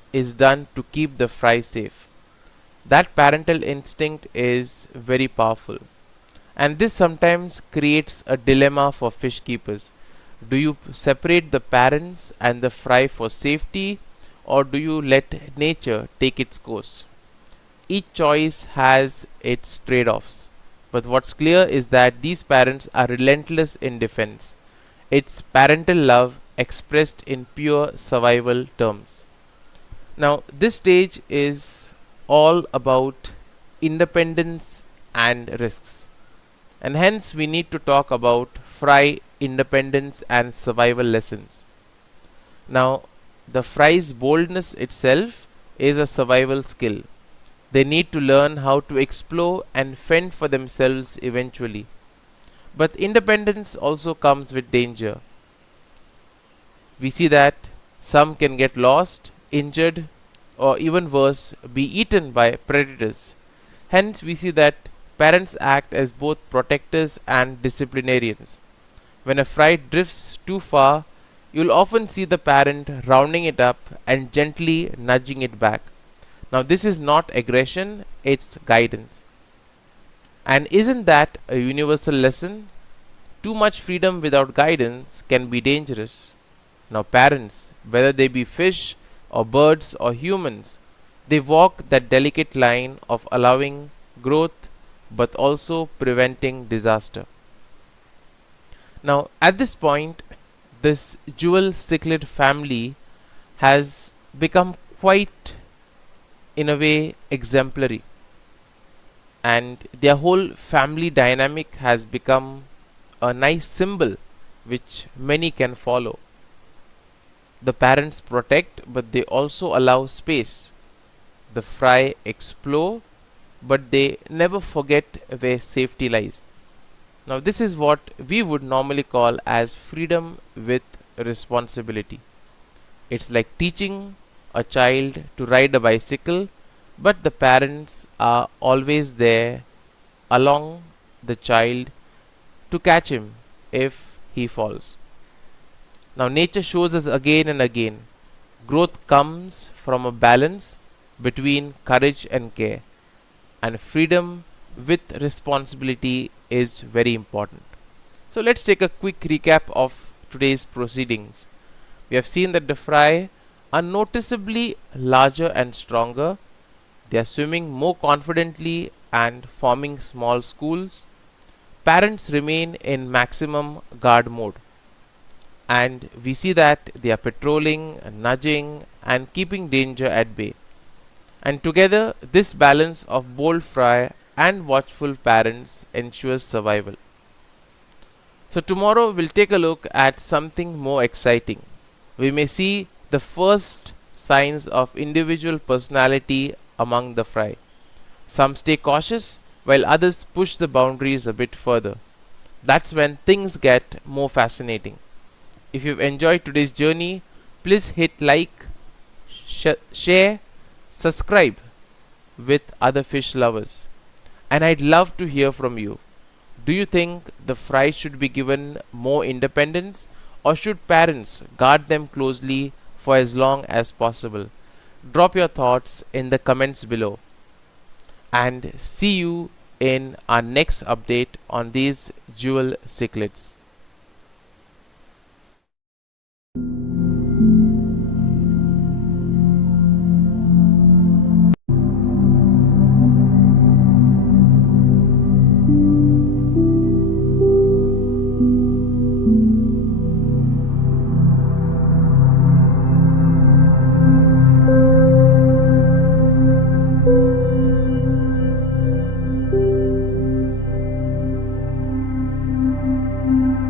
is done to keep the fry safe. That parental instinct is very powerful. And this sometimes creates a dilemma for fish keepers. Do you separate the parents and the fry for safety, or do you let nature take its course? Each choice has its trade offs. But what's clear is that these parents are relentless in defense. It's parental love expressed in pure survival terms. Now, this stage is all about independence and risks, and hence we need to talk about fry independence and survival lessons. Now, the fry's boldness itself is a survival skill. They need to learn how to explore and fend for themselves eventually. But independence also comes with danger. We see that some can get lost, injured, or even worse, be eaten by predators. Hence, we see that parents act as both protectors and disciplinarians. When a fry drifts too far, you'll often see the parent rounding it up and gently nudging it back. Now, this is not aggression, it's guidance. And isn't that a universal lesson? Too much freedom without guidance can be dangerous. Now, parents, whether they be fish or birds or humans, they walk that delicate line of allowing growth but also preventing disaster. Now, at this point, this Jewel Cichlid family has become quite, in a way, exemplary, and their whole family dynamic has become a nice symbol which many can follow. The parents protect, but they also allow space. The fry explore, but they never forget where safety lies. Now, this is what we would normally call as freedom with responsibility. It's like teaching a child to ride a bicycle, but the parents are always there along the child to catch him if he falls. Now, nature shows us again and again growth comes from a balance between courage and care, and freedom with responsibility is very important. So, let's take a quick recap of today's proceedings. We have seen that the fry are noticeably larger and stronger. They are swimming more confidently and forming small schools. Parents remain in maximum guard mode, and we see that they are patrolling, nudging, and keeping danger at bay. And together, this balance of bold fry and watchful parents ensures survival. So, tomorrow we'll take a look at something more exciting. We may see the first signs of individual personality among the fry. Some stay cautious while others push the boundaries a bit further. That's when things get more fascinating. If you've enjoyed today's journey, please hit like, share, subscribe with other fish lovers. And I'd love to hear from you. Do you think the fry should be given more independence, or should parents guard them closely for as long as possible? Drop your thoughts in the comments below. And see you in our next update on these Jewel Cichlids.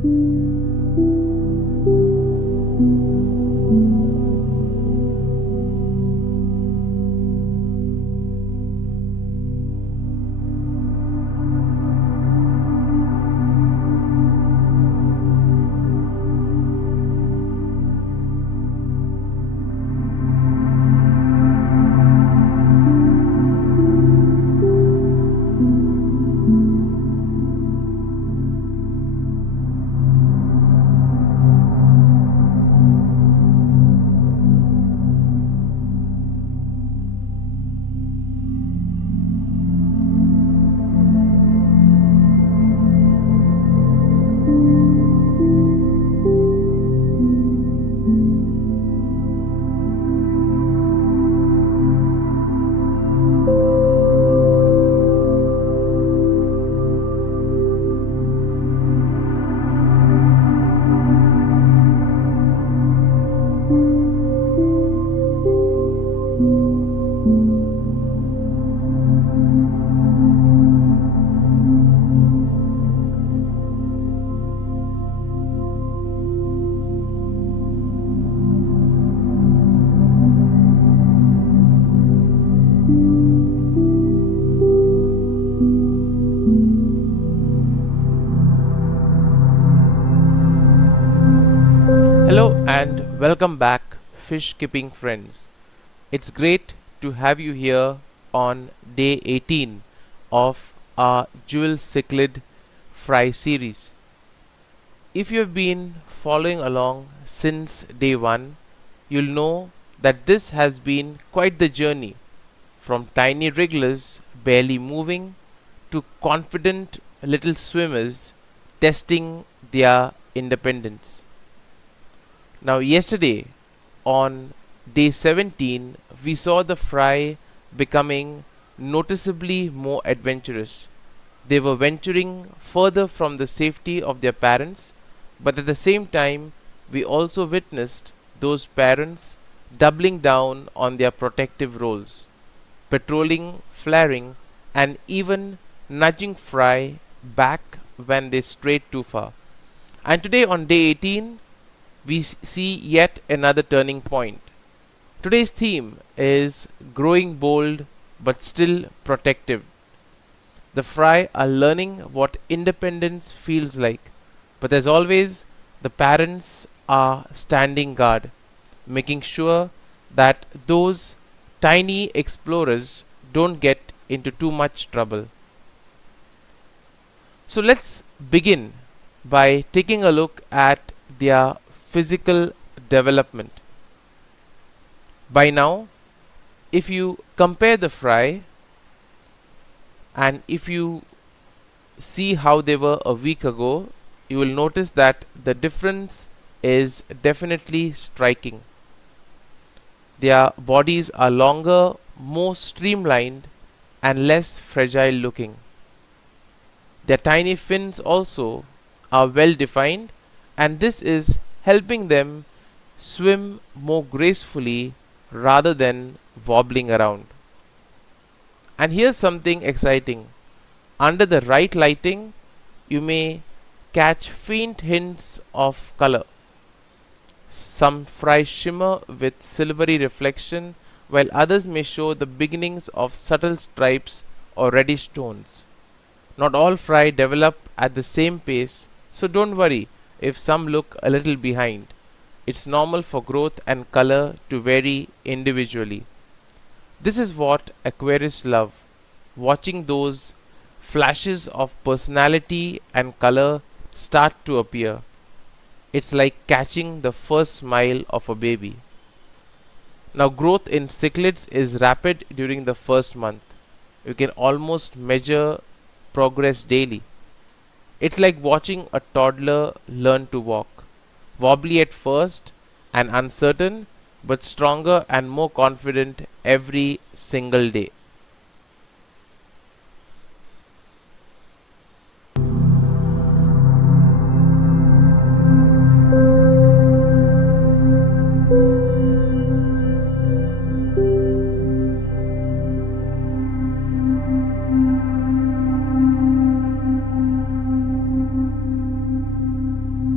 Hello and welcome back, fish keeping friends. It's great to have you here on day 18 of our Jewel Cichlid fry series. If you have been following along since day 1, you'll know that this has been quite the journey from tiny wrigglers barely moving to confident little swimmers testing their independence. Now, yesterday on day 17, we saw the fry becoming noticeably more adventurous. They were venturing further from the safety of their parents, but at the same time, we also witnessed those parents doubling down on their protective roles, patrolling, flaring, and even nudging fry back when they strayed too far. And today on day 18, we see yet another turning point. Today's theme is growing bold but still protective. The fry are learning what independence feels like, but as always, the parents are standing guard, making sure that those tiny explorers don't get into too much trouble. So let's begin by taking a look at their physical development. By now, if you compare the fry and if you see how they were a week ago, you will notice that the difference is definitely striking. Their bodies are longer, more streamlined, and less fragile looking. Their tiny fins also are well defined, and this is helping them swim more gracefully rather than wobbling around. And here's something exciting. Under the right lighting, you may catch faint hints of color. Some fry shimmer with silvery reflection, while others may show the beginnings of subtle stripes or reddish tones. Not all fry develop at the same pace, so don't worry if some look a little behind. It's normal for growth and color to vary individually. This is what aquarists love, watching those flashes of personality and color start to appear. It's like catching the first smile of a baby. Now, growth in cichlids is rapid during the first month. You can almost measure progress daily. It's like watching a toddler learn to walk. Wobbly at first and uncertain, but stronger and more confident every single day.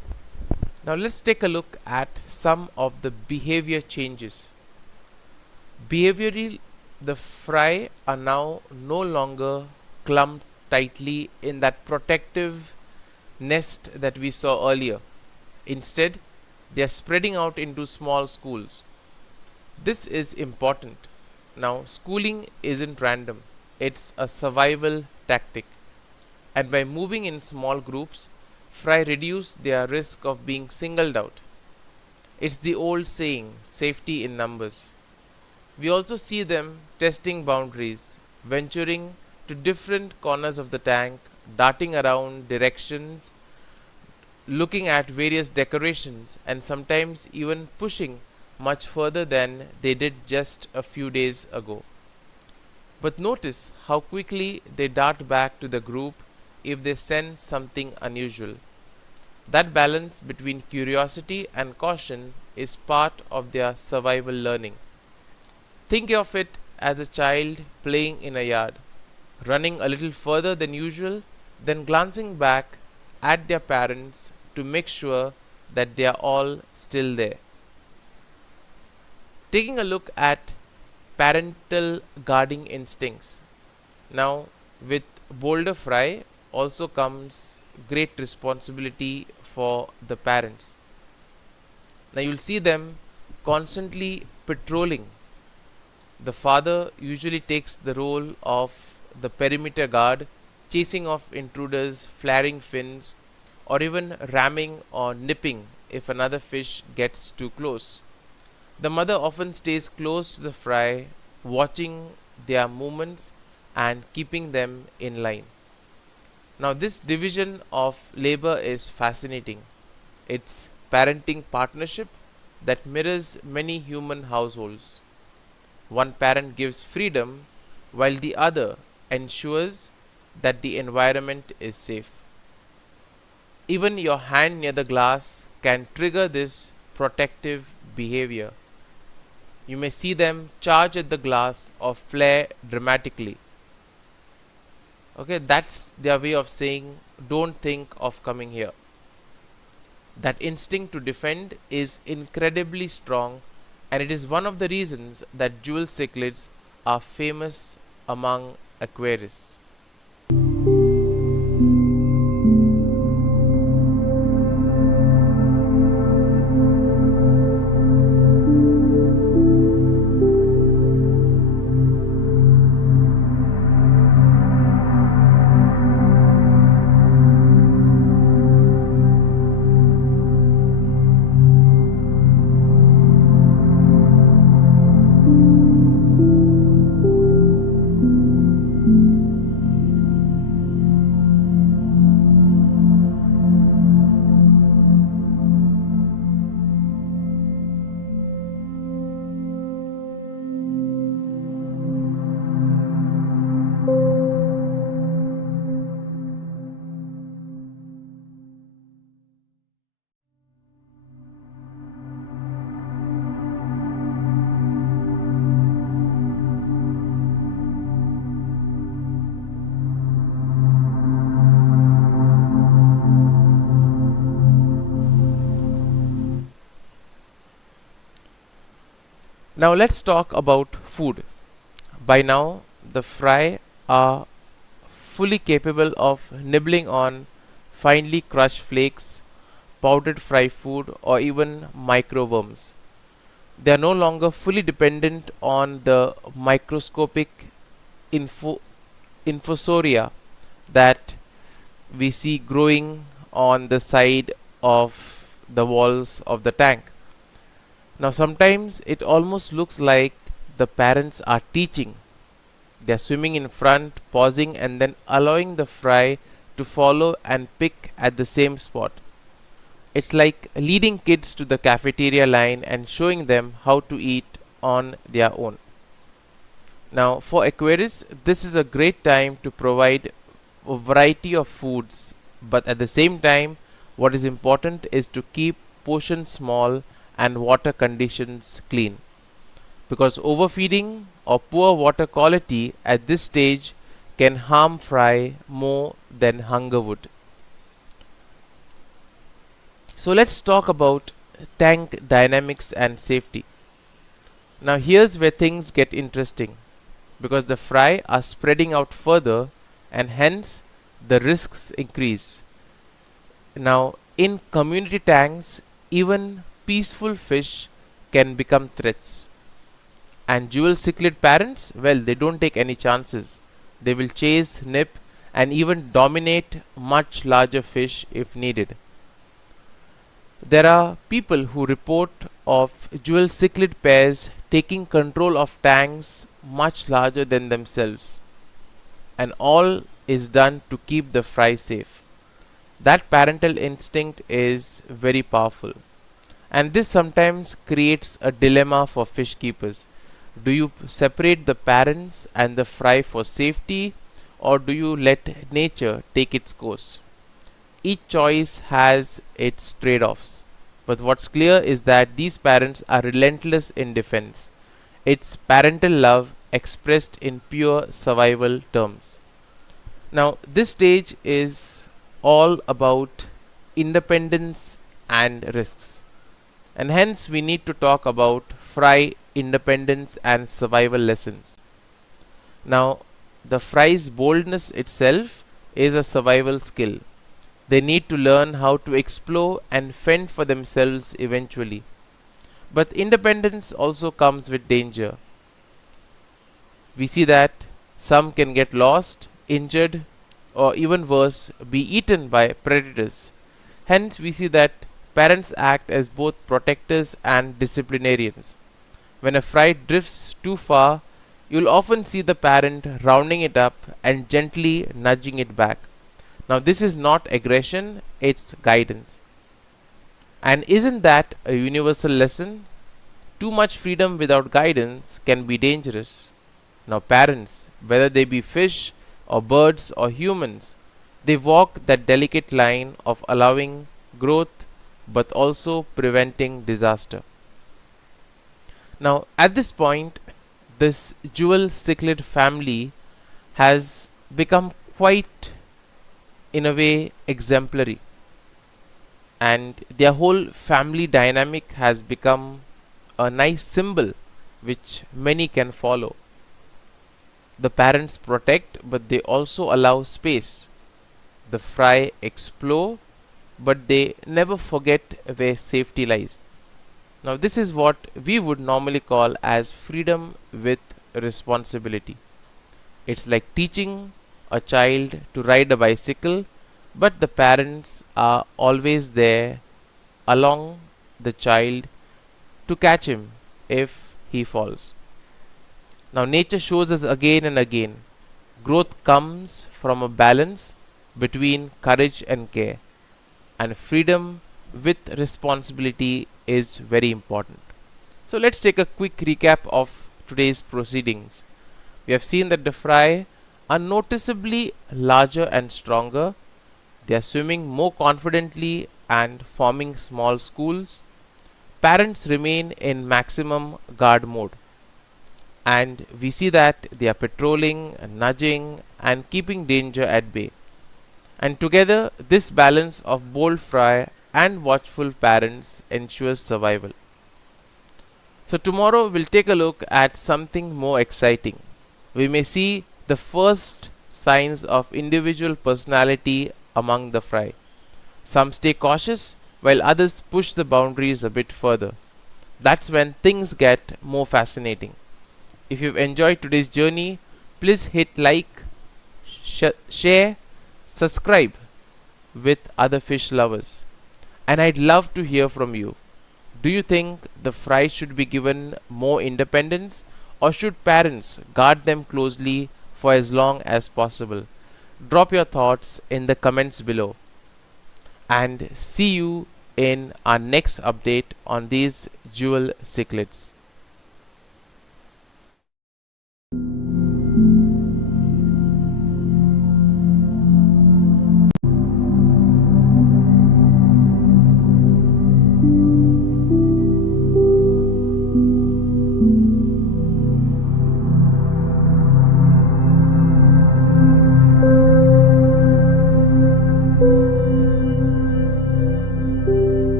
Now let's take a look at some of the behavior changes. Behaviorally, the fry are now no longer clumped tightly in that protective nest that we saw earlier. Instead, they are spreading out into small schools. This is important. Now, schooling isn't random, it's a survival tactic. And by moving in small groups, fry reduce their risk of being singled out. It's the old saying, safety in numbers. We also see them testing boundaries, venturing to different corners of the tank, darting around directions, looking at various decorations, and sometimes even pushing much further than they did just a few days ago. But notice how quickly they dart back to the group if they sense something unusual. That balance between curiosity and caution is part of their survival learning. Think of it as a child playing in a yard, running a little further than usual, then glancing back at their parents to make sure that they are all still there. Taking a look at parental guarding instincts. Now, with bolder fry also comes great responsibility for the parents. Now, you'll see them constantly patrolling. The father usually takes the role of the perimeter guard, chasing off intruders, flaring fins, or even ramming or nipping if another fish gets too close. The mother often stays close to the fry, watching their movements and keeping them in line. Now, this division of labor is fascinating. It's parenting partnership that mirrors many human households. One parent gives freedom while the other ensures that the environment is safe. Even your hand near the glass can trigger this protective behavior. You may see them charge at the glass or flare dramatically. Okay, that's their way of saying, don't think of coming here. That instinct to defend is incredibly strong, and it is one of the reasons that Jewel Cichlids are famous among aquarists. Now let's talk about food. By now, the fry are fully capable of nibbling on finely crushed flakes, powdered fry food, or even microworms. They are no longer fully dependent on the microscopic infusoria that we see growing on the side of the walls of the tank. Now, sometimes it almost looks like the parents are teaching. They are swimming in front, pausing, and then allowing the fry to follow and pick at the same spot. It's like leading kids to the cafeteria line and showing them how to eat on their own. Now, for aquarists, this is a great time to provide a variety of foods, but at the same time, what is important is to keep portions small and water conditions clean, because overfeeding or poor water quality at this stage can harm fry more than hunger would. So let's talk about tank dynamics and safety. Now here's where things get interesting, because the fry are spreading out further and hence the risks increase. Now in community tanks, even peaceful fish can become threats. And jewel cichlid parents, well, they don't take any chances. They will chase, nip, and even dominate much larger fish if needed. There are people who report of jewel cichlid pairs taking control of tanks much larger than themselves, and all is done to keep the fry safe. That parental instinct is very powerful, and this sometimes creates a dilemma for fish keepers. Do you separate the parents and the fry for safety, or do you let nature take its course? Each choice has its trade offs, but what's clear is that these parents are relentless in defense. It's parental love expressed in pure survival terms. Now, this stage is all about independence and risks, and hence we need to talk about fry independence and survival lessons. Now, the fry's boldness itself is a survival skill. They need to learn how to explore and fend for themselves eventually. But independence also comes with danger. We see that some can get lost, injured, or even worse, be eaten by predators. Hence, we see that parents act as both protectors and disciplinarians. When a fry drifts too far, you'll often see the parent rounding it up and gently nudging it back. Now, this is not aggression, it's guidance. And isn't that a universal lesson? Too much freedom without guidance can be dangerous. Now, parents, whether they be fish or birds or humans, they walk that delicate line of allowing growth but also preventing disaster. Now, at this point, this jewel cichlid family has become quite, in a way, exemplary, and their whole family dynamic has become a nice symbol which many can follow. The parents protect, but they also allow space. The fry explore, but they never forget where safety lies. Now, this is what we would normally call as freedom with responsibility. It's like teaching a child to ride a bicycle, but the parents are always there along the child to catch him if he falls. Now, nature shows us again and again growth comes from a balance between courage and care, and freedom with responsibility is very important. So, let's take a quick recap of today's proceedings. We have seen that the fry are noticeably larger and stronger. They are swimming more confidently and forming small schools. Parents remain in maximum guard mode, and we see that they are patrolling, nudging, and keeping danger at bay. And together, this balance of bold fry and watchful parents ensures survival. So, tomorrow we'll take a look at something more exciting. We may see the first signs of individual personality among the fry. Some stay cautious while others push the boundaries a bit further. That's when things get more fascinating. If you've enjoyed today's journey, please hit like, share, subscribe with other fish lovers. And I'd love to hear from you. Do you think the fry should be given more independence, or should parents guard them closely for as long as possible? Drop your thoughts in the comments below. And see you in our next update on these jewel cichlids.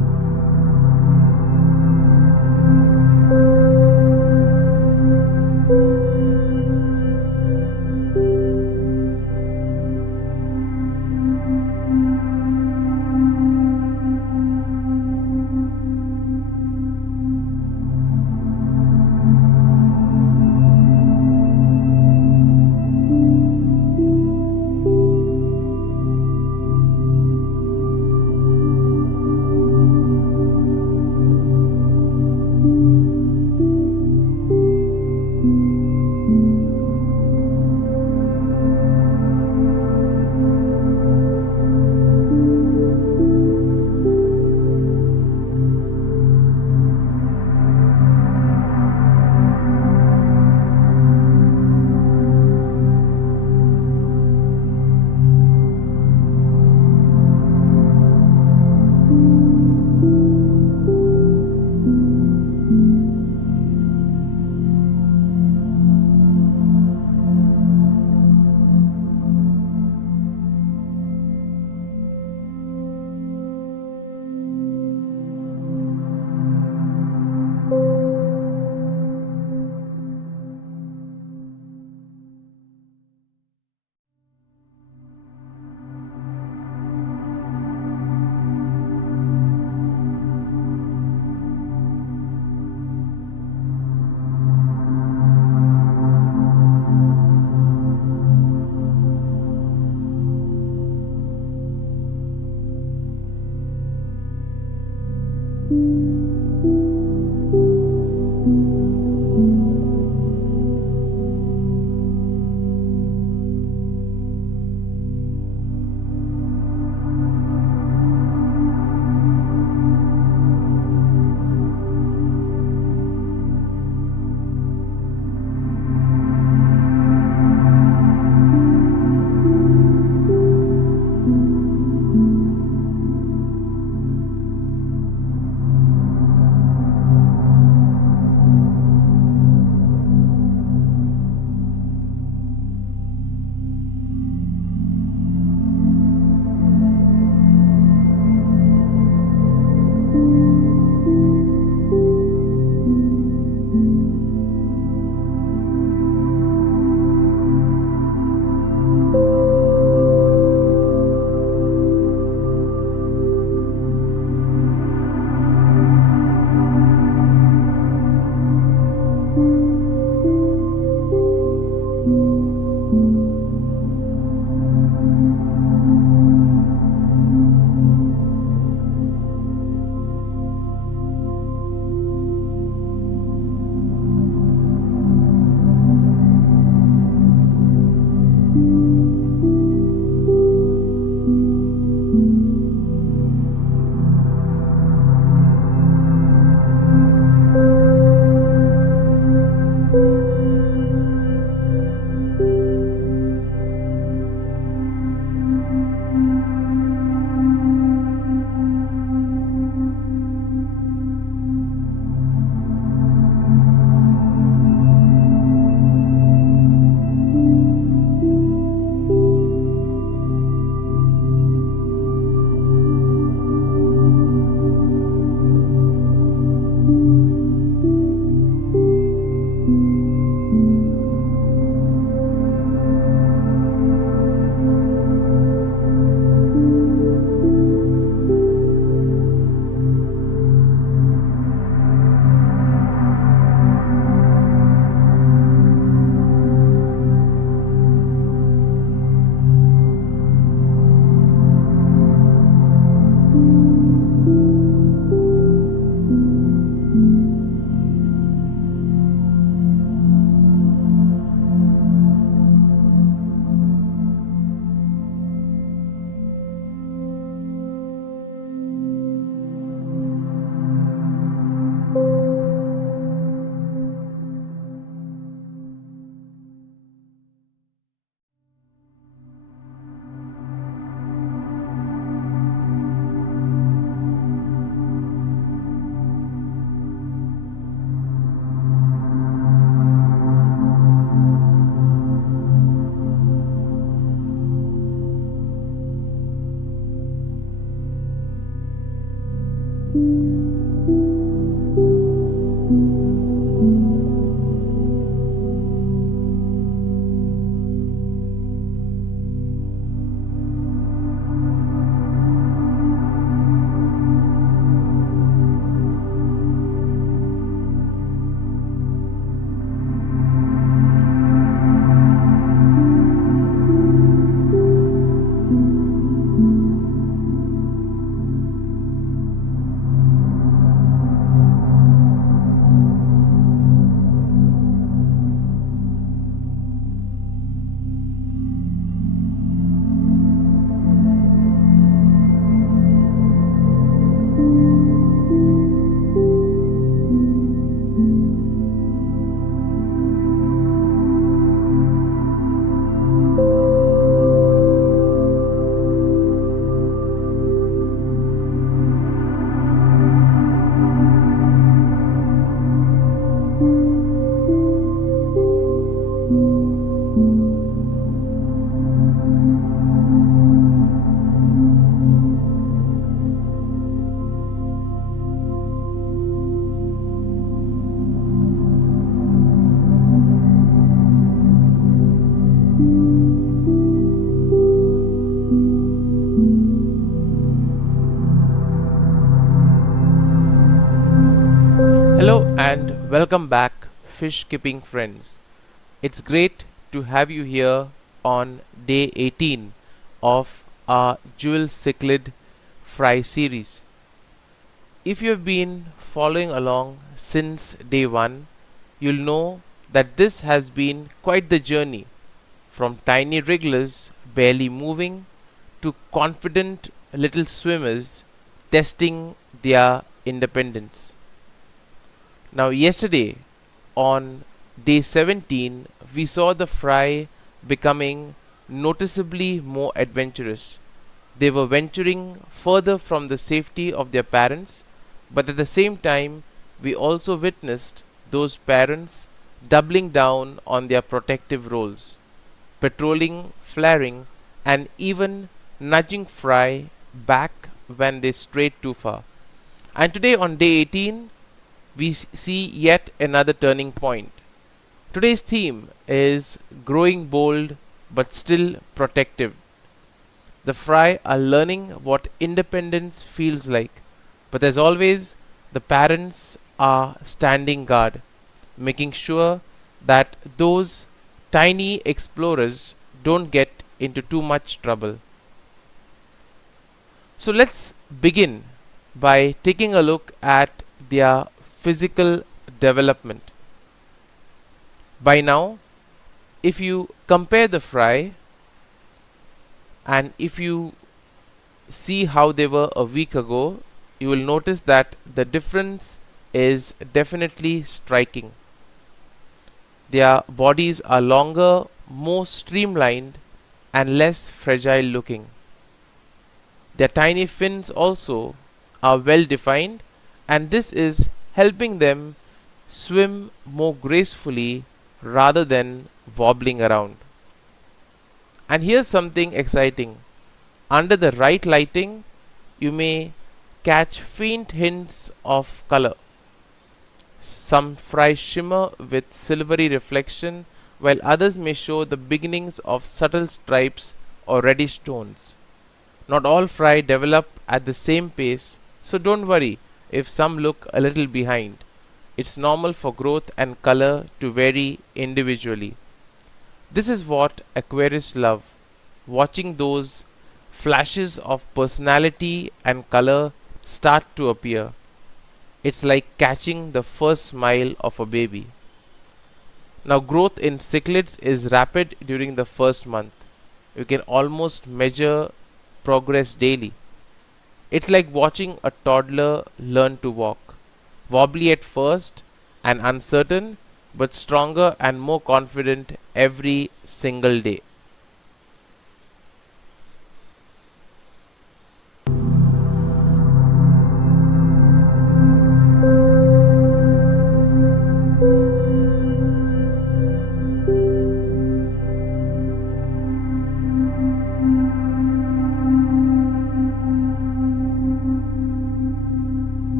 Hello and welcome back, fish keeping friends. It's great to have you here on day 18 of our Jewel Cichlid fry series. If you have been following along since day 1, you'll know that this has been quite the journey from tiny wrigglers barely moving to confident little swimmers testing their independence. Now, yesterday on day 17, we saw the fry becoming noticeably more adventurous. They were venturing further from the safety of their parents, but at the same time, we also witnessed those parents doubling down on their protective roles, patrolling, flaring, and even nudging fry back when they strayed too far. And today on day 18, we see yet another turning point. Today's theme is growing bold but still protective. The fry are learning what independence feels like, but as always, the parents are standing guard, making sure that those tiny explorers don't get into too much trouble. So let's begin by taking a look at their physical development. By now, if you compare the fry and if you see how they were a week ago, you will notice that the difference is definitely striking. Their bodies are longer, more streamlined, and less fragile looking. Their tiny fins also are well defined, and this is helping them swim more gracefully rather than wobbling around. And here's something exciting. Under the right lighting, you may catch faint hints of color. Some fry shimmer with silvery reflection, while others may show the beginnings of subtle stripes or reddish tones. Not all fry develop at the same pace, so don't worry if some look a little behind. It's normal for growth and color to vary individually. This is what aquarists love, watching those flashes of personality and color start to appear. It's like catching the first smile of a baby. Now, growth in cichlids is rapid during the first month. You can almost measure progress daily. It's like watching a toddler learn to walk, wobbly at first and uncertain, but stronger and more confident every single day.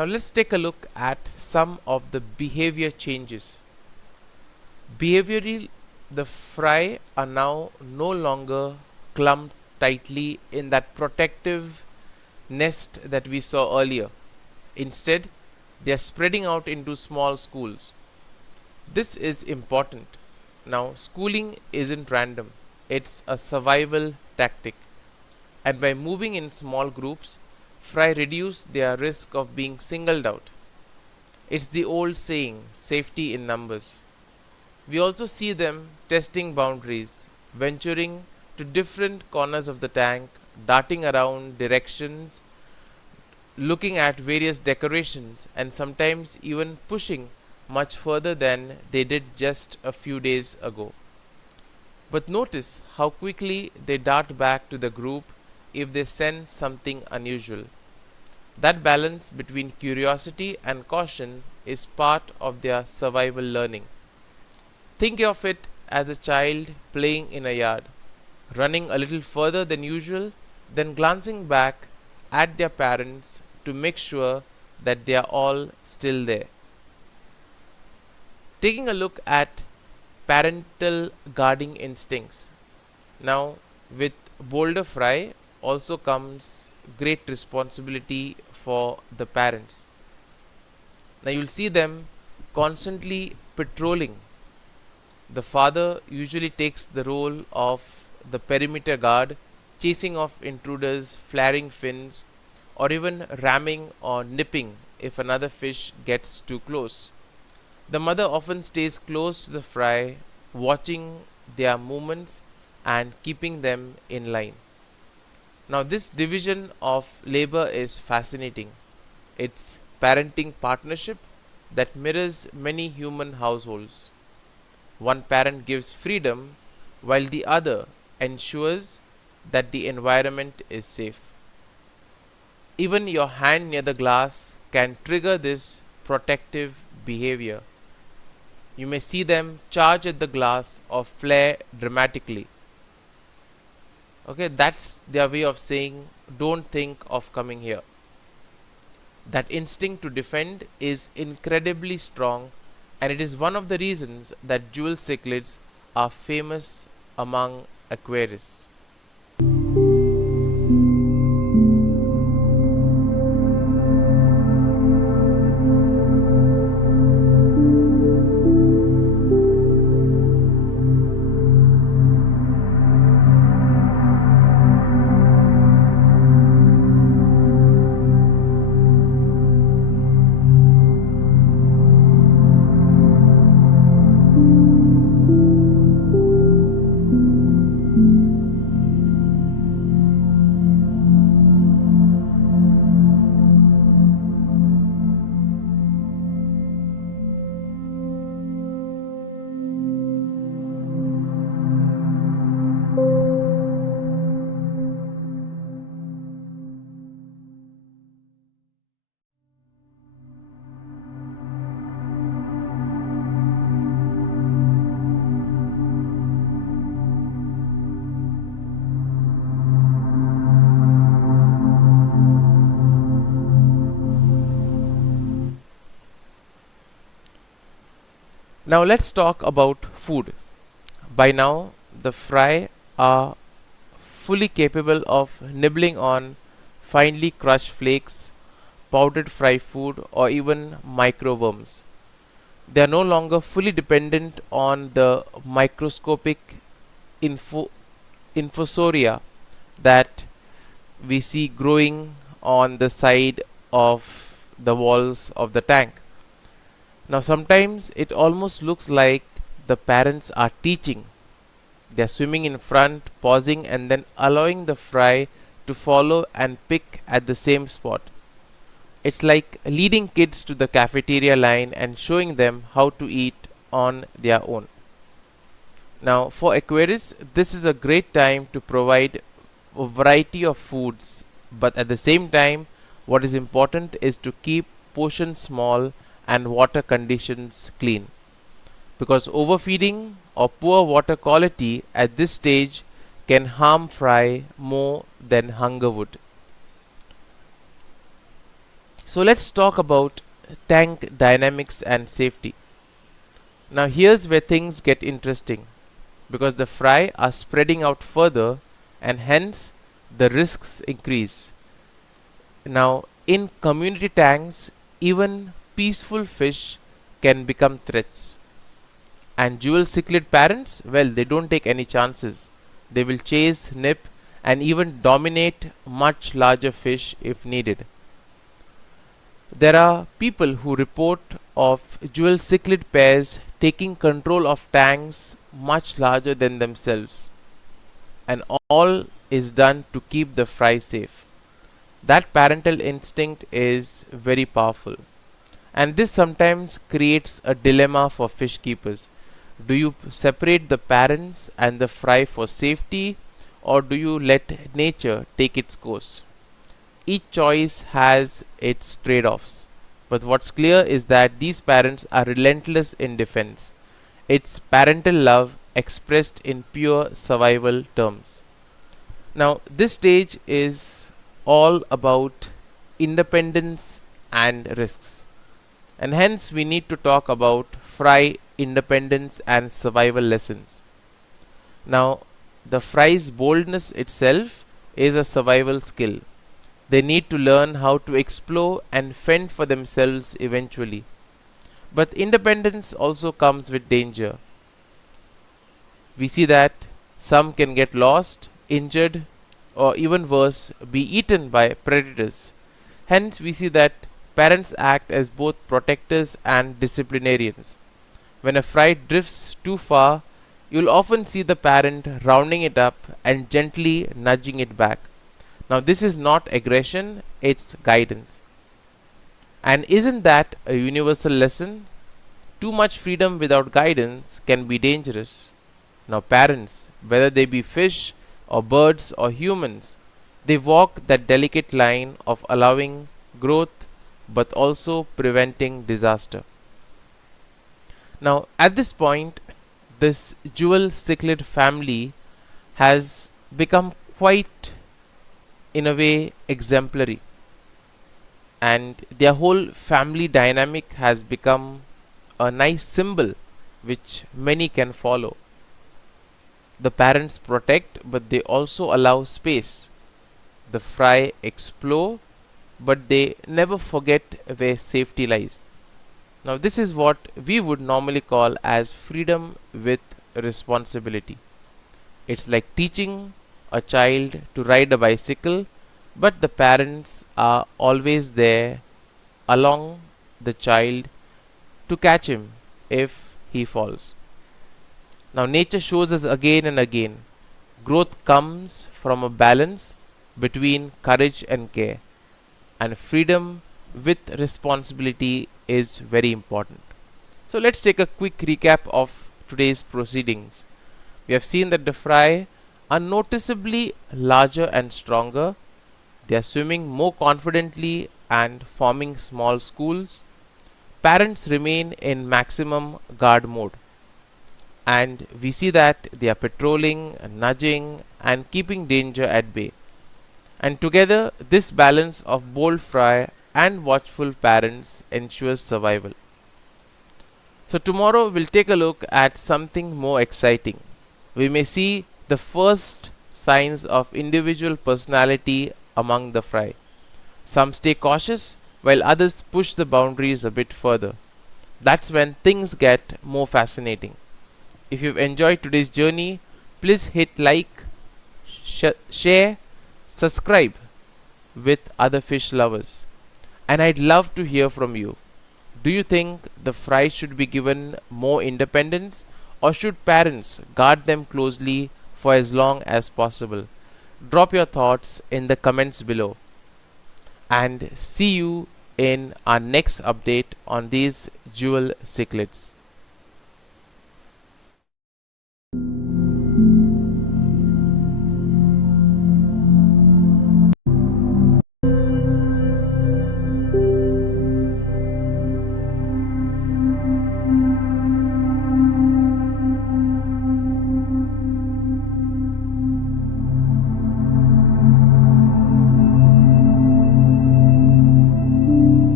Now let's take a look at some of the behavior changes. Behaviorally, the fry are now no longer clumped tightly in that protective nest that we saw earlier. Instead, they are spreading out into small schools. This is important. Now, schooling isn't random, it's a survival tactic. And by moving in small groups, fry reduce their risk of being singled out. It's the old saying, safety in numbers. We also see them testing boundaries, venturing to different corners of the tank, darting around directions, looking at various decorations, and sometimes even pushing much further than they did just a few days ago. But notice how quickly they dart back to the group if they sense something unusual. That balance between curiosity and caution is part of their survival learning. Think of it as a child playing in a yard, running a little further than usual, then glancing back at their parents to make sure that they are all still there. Taking a look at parental guarding instincts. Now, with bolder fry also comes great responsibility for the parents. Now, you'll see them constantly patrolling. The father usually takes the role of the perimeter guard, chasing off intruders, flaring fins, or even ramming or nipping if another fish gets too close. The mother often stays close to the fry, watching their movements and keeping them in line. Now, this division of labor is fascinating. It's parenting partnership that mirrors many human households. One parent gives freedom while the other ensures that the environment is safe. Even your hand near the glass can trigger this protective behavior. You may see them charge at the glass or flare dramatically. Okay, that's their way of saying, don't think of coming here. That instinct to defend is incredibly strong, and it is one of the reasons that Jewel Cichlids are famous among aquarists. Now let's talk about food. By now, the fry are fully capable of nibbling on finely crushed flakes, powdered fry food, or even microworms. They are no longer fully dependent on the microscopic infusoria that we see growing on the side of the walls of the tank. Now, sometimes it almost looks like the parents are teaching. They are swimming in front, pausing, and then allowing the fry to follow and pick at the same spot. It's like leading kids to the cafeteria line and showing them how to eat on their own. Now, for aquarists, this is a great time to provide a variety of foods, but at the same time, what is important is to keep portions small and water conditions clean, because overfeeding or poor water quality at this stage can harm fry more than hunger would. So let's talk about tank dynamics and safety. Now here's where things get interesting, because the fry are spreading out further and hence the risks increase. Now in community tanks, even peaceful fish can become threats. And Jewel Cichlid parents, well, they don't take any chances. They will chase, nip, and even dominate much larger fish if needed. There are people who report of Jewel Cichlid pairs taking control of tanks much larger than themselves, and all is done to keep the fry safe. That parental instinct is very powerful, and this sometimes creates a dilemma for fish keepers. Do you separate the parents and the fry for safety, or do you let nature take its course? Each choice has its trade offs, but what's clear is that these parents are relentless in defense. It's parental love expressed in pure survival terms. Now, this stage is all about independence and risks, and hence we need to talk about fry independence and survival lessons. Now, the fry's boldness itself is a survival skill. They need to learn how to explore and fend for themselves eventually. But independence also comes with danger. We see that some can get lost, injured, or even worse, be eaten by predators. Hence, we see that parents act as both protectors and disciplinarians. When a fry drifts too far, you'll often see the parent rounding it up and gently nudging it back. Now, this is not aggression, it's guidance. And isn't that a universal lesson? Too much freedom without guidance can be dangerous. Now, parents, whether they be fish or birds or humans, they walk that delicate line of allowing growth but also preventing disaster. Now, at this point, this Jewel Cichlid family has become quite, in a way, exemplary, and their whole family dynamic has become a nice symbol which many can follow. The parents protect, but they also allow space. The fry explore, but they never forget where safety lies. Now, this is what we would normally call as freedom with responsibility. It's like teaching a child to ride a bicycle, but the parents are always there along the child to catch him if he falls. Now, nature shows us again and again growth comes from a balance between courage and care, and freedom with responsibility is very important. So, let's take a quick recap of today's proceedings. We have seen that the fry are noticeably larger and stronger. They are swimming more confidently and forming small schools. Parents remain in maximum guard mode, and we see that they are patrolling, nudging, and keeping danger at bay. And together, this balance of bold fry and watchful parents ensures survival. So, tomorrow we'll take a look at something more exciting. We may see the first signs of individual personality among the fry. Some stay cautious while others push the boundaries a bit further. That's when things get more fascinating. If you've enjoyed today's journey, please hit like, share, subscribe with other fish lovers. And I'd love to hear from you. Do you think the fry should be given more independence, or should parents guard them closely for as long as possible? Drop your thoughts in the comments below. And see you in our next update on these Jewel Cichlids.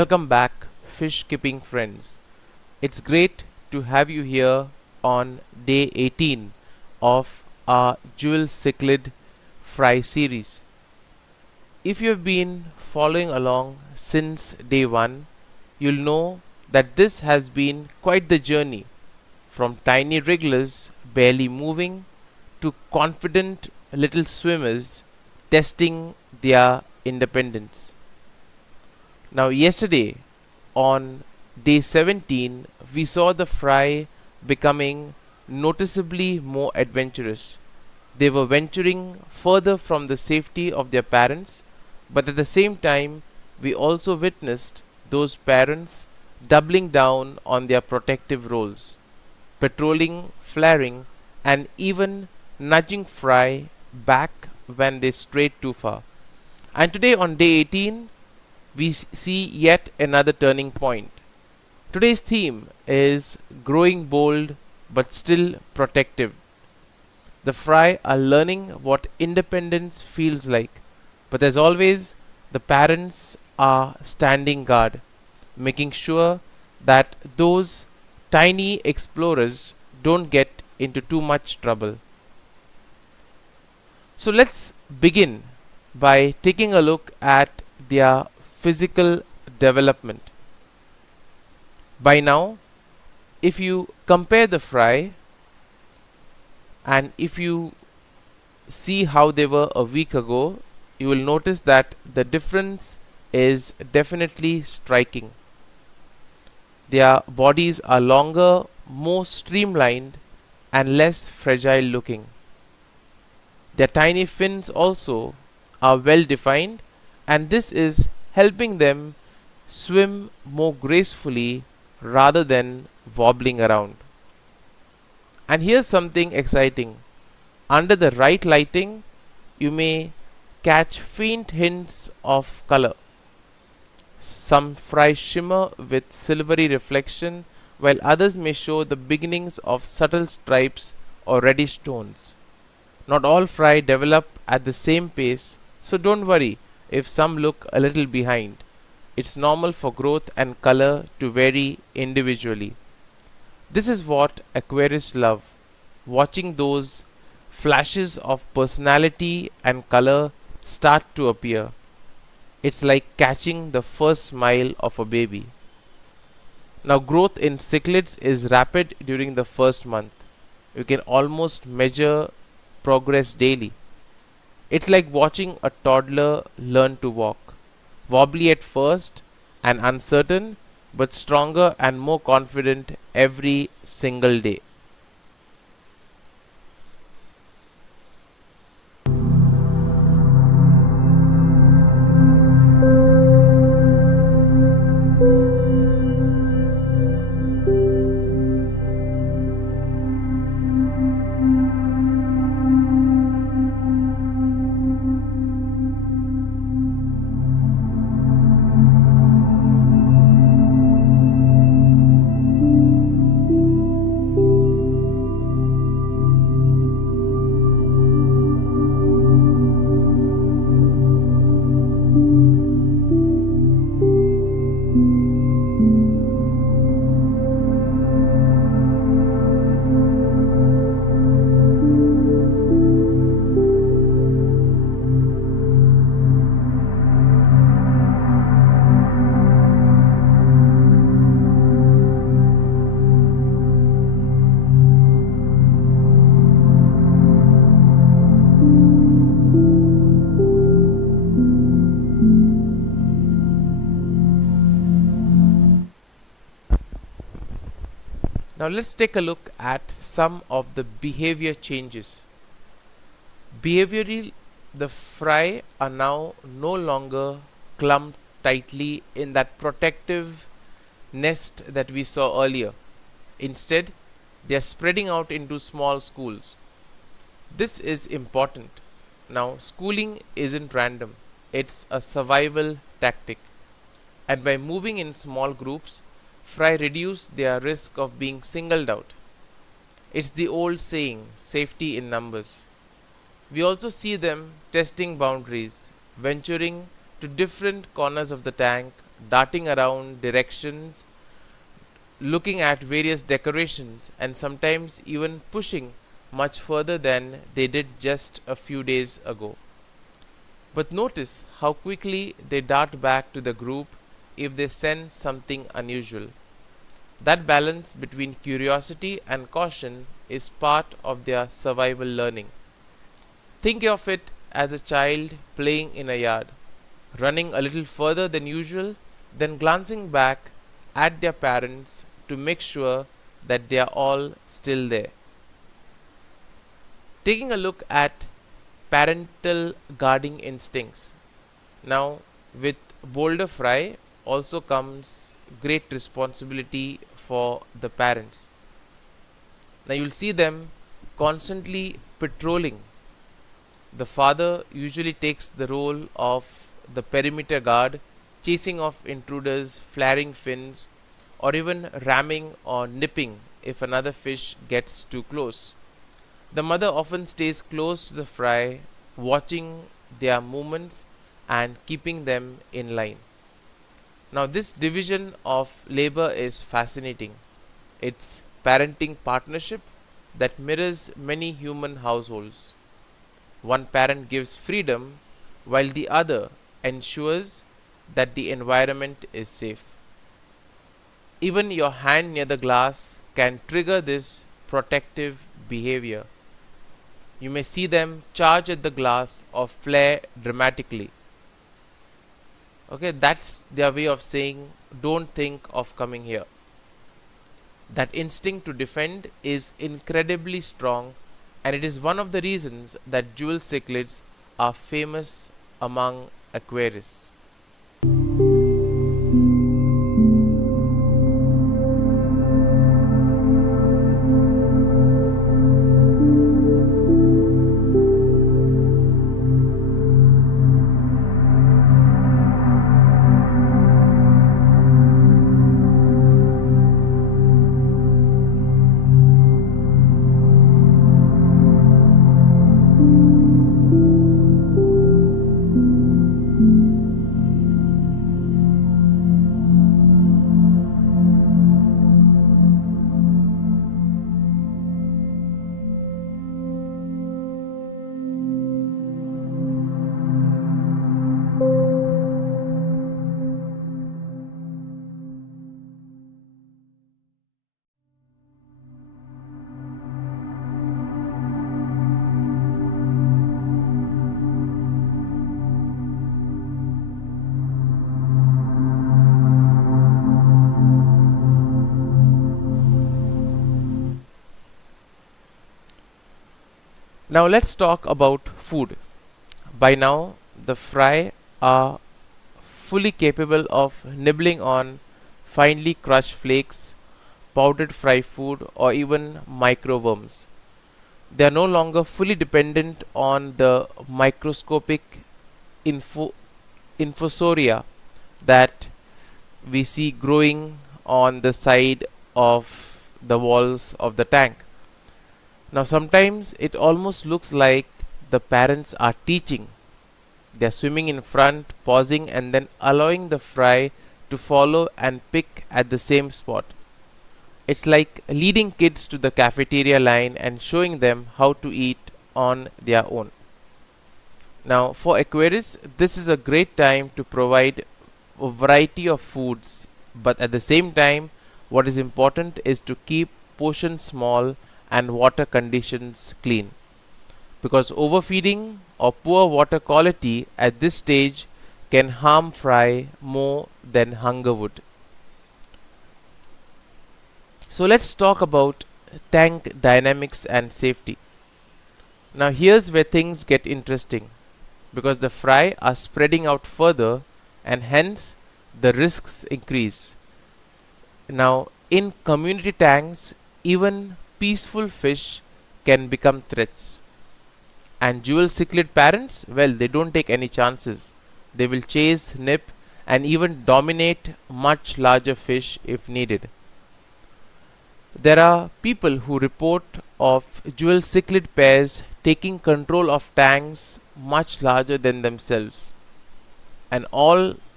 Welcome back, fish keeping friends. It's great to have you here on day 18 of our Jewel Cichlid fry series. If you have been following along since day 1, you'll know that this has been quite the journey from tiny wrigglers barely moving to confident little swimmers testing their independence. Now, yesterday on day 17, we saw the fry becoming noticeably more adventurous. They were venturing further from the safety of their parents, but at the same time, we also witnessed those parents doubling down on their protective roles, patrolling, flaring, and even nudging fry back when they strayed too far. And today on day 18, we see yet another turning point. Today's theme is growing bold but still protective. The fry are learning what independence feels like, but as always, the parents are standing guard, making sure that those tiny explorers don't get into too much trouble. So let's begin by taking a look at their physical development. By now, if you compare the fry and if you see how they were a week ago, you will notice that the difference is definitely striking. Their bodies are longer, more streamlined, and less fragile looking. Their tiny fins also are well defined, and this is helping them swim more gracefully rather than wobbling around. And here's something exciting. Under the right lighting, you may catch faint hints of color. Some fry shimmer with silvery reflection, while others may show the beginnings of subtle stripes or reddish tones. Not all fry develop at the same pace, so don't worry if some look a little behind. It's normal for growth and color to vary individually. This is what aquarists love, watching those flashes of personality and color start to appear. It's like catching the first smile of a baby. Now, growth in cichlids is rapid during the first month. You can almost measure progress daily. It's like watching a toddler learn to walk. Wobbly at first and uncertain, but stronger and more confident every single day. Now let's take a look at some of the behavior changes. Behaviorally, the fry are now no longer clumped tightly in that protective nest that we saw earlier. Instead, they are spreading out into small schools. This is important. Now, schooling isn't random, it's a survival tactic. And by moving in small groups, fry reduce their risk of being singled out. It's the old saying, safety in numbers. We also see them testing boundaries, venturing to different corners of the tank, darting around directions, looking at various decorations, and sometimes even pushing much further than they did just a few days ago. But notice how quickly they dart back to the group if they sense something unusual. That balance between curiosity and caution is part of their survival learning. Think of it as a child playing in a yard, running a little further than usual, then glancing back at their parents to make sure that they are all still there. Taking a look at parental guarding instincts. Now, with bolder fry also comes great responsibility for the parents. Now, you'll see them constantly patrolling. The father usually takes the role of the perimeter guard, chasing off intruders, flaring fins, or even ramming or nipping if another fish gets too close. The mother often stays close to the fry, watching their movements and keeping them in line. Now, this division of labor is fascinating. It's parenting partnership that mirrors many human households. One parent gives freedom while the other ensures that the environment is safe. Even your hand near the glass can trigger this protective behavior. You may see them charge at the glass or flare dramatically. Okay, that's their way of saying, don't think of coming here. That instinct to defend is incredibly strong, and it is one of the reasons that Jewel Cichlids are famous among aquarists. Now let's talk about food. By now, the fry are fully capable of nibbling on finely crushed flakes, powdered fry food, or even microworms. They are no longer fully dependent on the microscopic infusoria that we see growing on the side of the walls of the tank. Now, sometimes it almost looks like the parents are teaching. They are swimming in front, pausing, and then allowing the fry to follow and pick at the same spot. It's like leading kids to the cafeteria line and showing them how to eat on their own. Now, for aquarists, this is a great time to provide a variety of foods, but at the same time, what is important is to keep portions small and water conditions clean, because overfeeding or poor water quality at this stage can harm fry more than hunger would. So let's talk about tank dynamics and safety. Now here's where things get interesting, because the fry are spreading out further and hence the risks increase. Now in community tanks, even peaceful fish can become threats. And Jewel Cichlid parents, well, they don't take any chances. They will chase, nip, and even dominate much larger fish if needed. There are people who report of Jewel Cichlid pairs taking control of tanks much larger than themselves, and all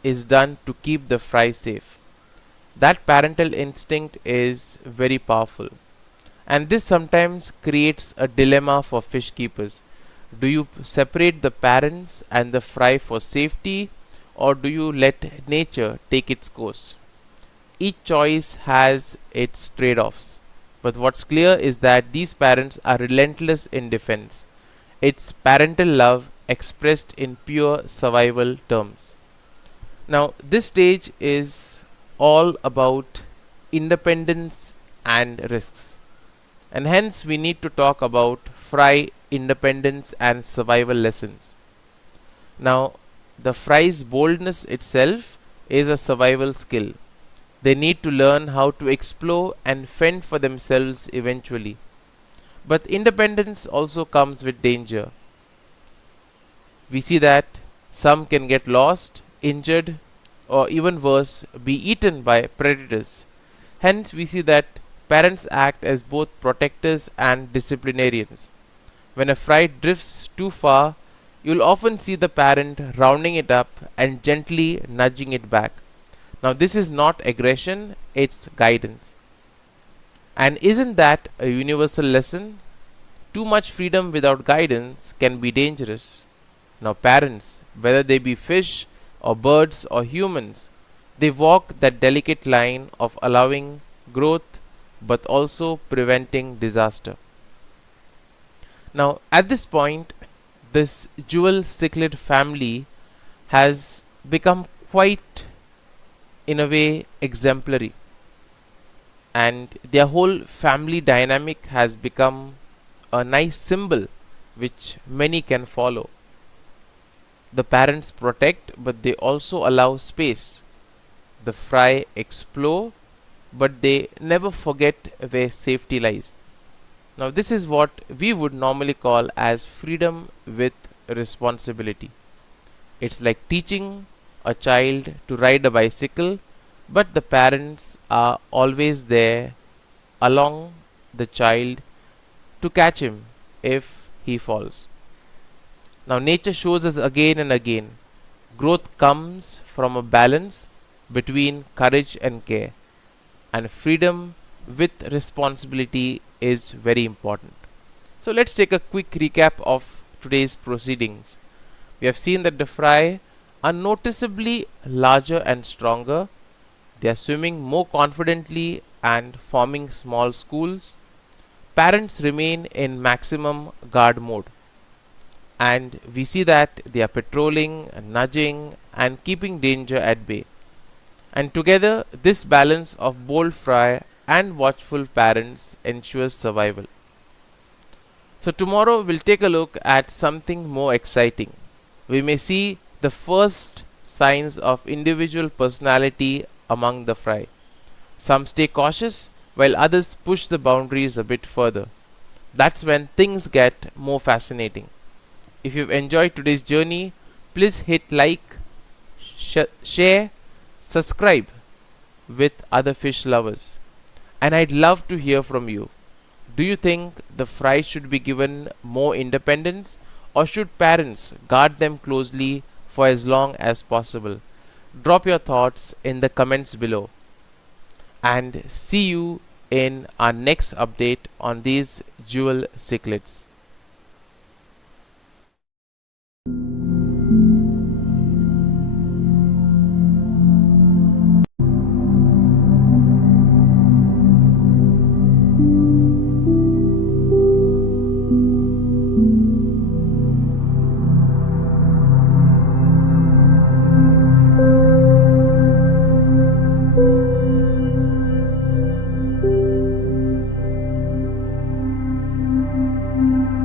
is done to keep the fry safe. That parental instinct is very powerful. And this sometimes creates a dilemma for fish keepers. Do you separate the parents and the fry for safety, or do you let nature take its course? Each choice has its trade offs. But what's clear is that these parents are relentless in defense. It's parental love expressed in pure survival terms. Now, this stage is all about independence and risks. And hence, we need to talk about fry independence and survival lessons. Now, the fry's boldness itself is a survival skill. They need to learn how to explore and fend for themselves eventually. But independence also comes with danger. We see that some can get lost, injured, or even worse, be eaten by predators. Hence, we see that parents act as both protectors and disciplinarians. When a fry drifts too far, you'll often see the parent rounding it up and gently nudging it back. Now, this is not aggression, it's guidance. And isn't that a universal lesson? Too much freedom without guidance can be dangerous. Now, parents, whether they be fish or birds or humans, they walk that delicate line of allowing growth but also preventing disaster. Now, at this point, this Jewel Cichlid family has become quite, in a way, exemplary, and their whole family dynamic has become a nice symbol which many can follow. The parents protect, but they also allow space. The fry explore, but they never forget where safety lies. Now, this is what we would normally call as freedom with responsibility. It's like teaching a child to ride a bicycle, but the parents are always there along the child to catch him if he falls. Now, nature shows us again and again growth comes from a balance between courage and care, and freedom with responsibility is very important. So, let's take a quick recap of today's proceedings. We have seen that the fry are noticeably larger and stronger. They are swimming more confidently and forming small schools. Parents remain in maximum guard mode, and we see that they are patrolling, nudging, and keeping danger at bay. And together, this balance of bold fry and watchful parents ensures survival. So, tomorrow we'll take a look at something more exciting. We may see the first signs of individual personality among the fry. Some stay cautious while others push the boundaries a bit further. That's when things get more fascinating. If you've enjoyed today's journey, please hit like, share, subscribe with other fish lovers. And I'd love to hear from you. Do you think the fry should be given more independence, or should parents guard them closely for as long as possible? Drop your thoughts in the comments below. And see you in our next update on these Jewel Cichlids.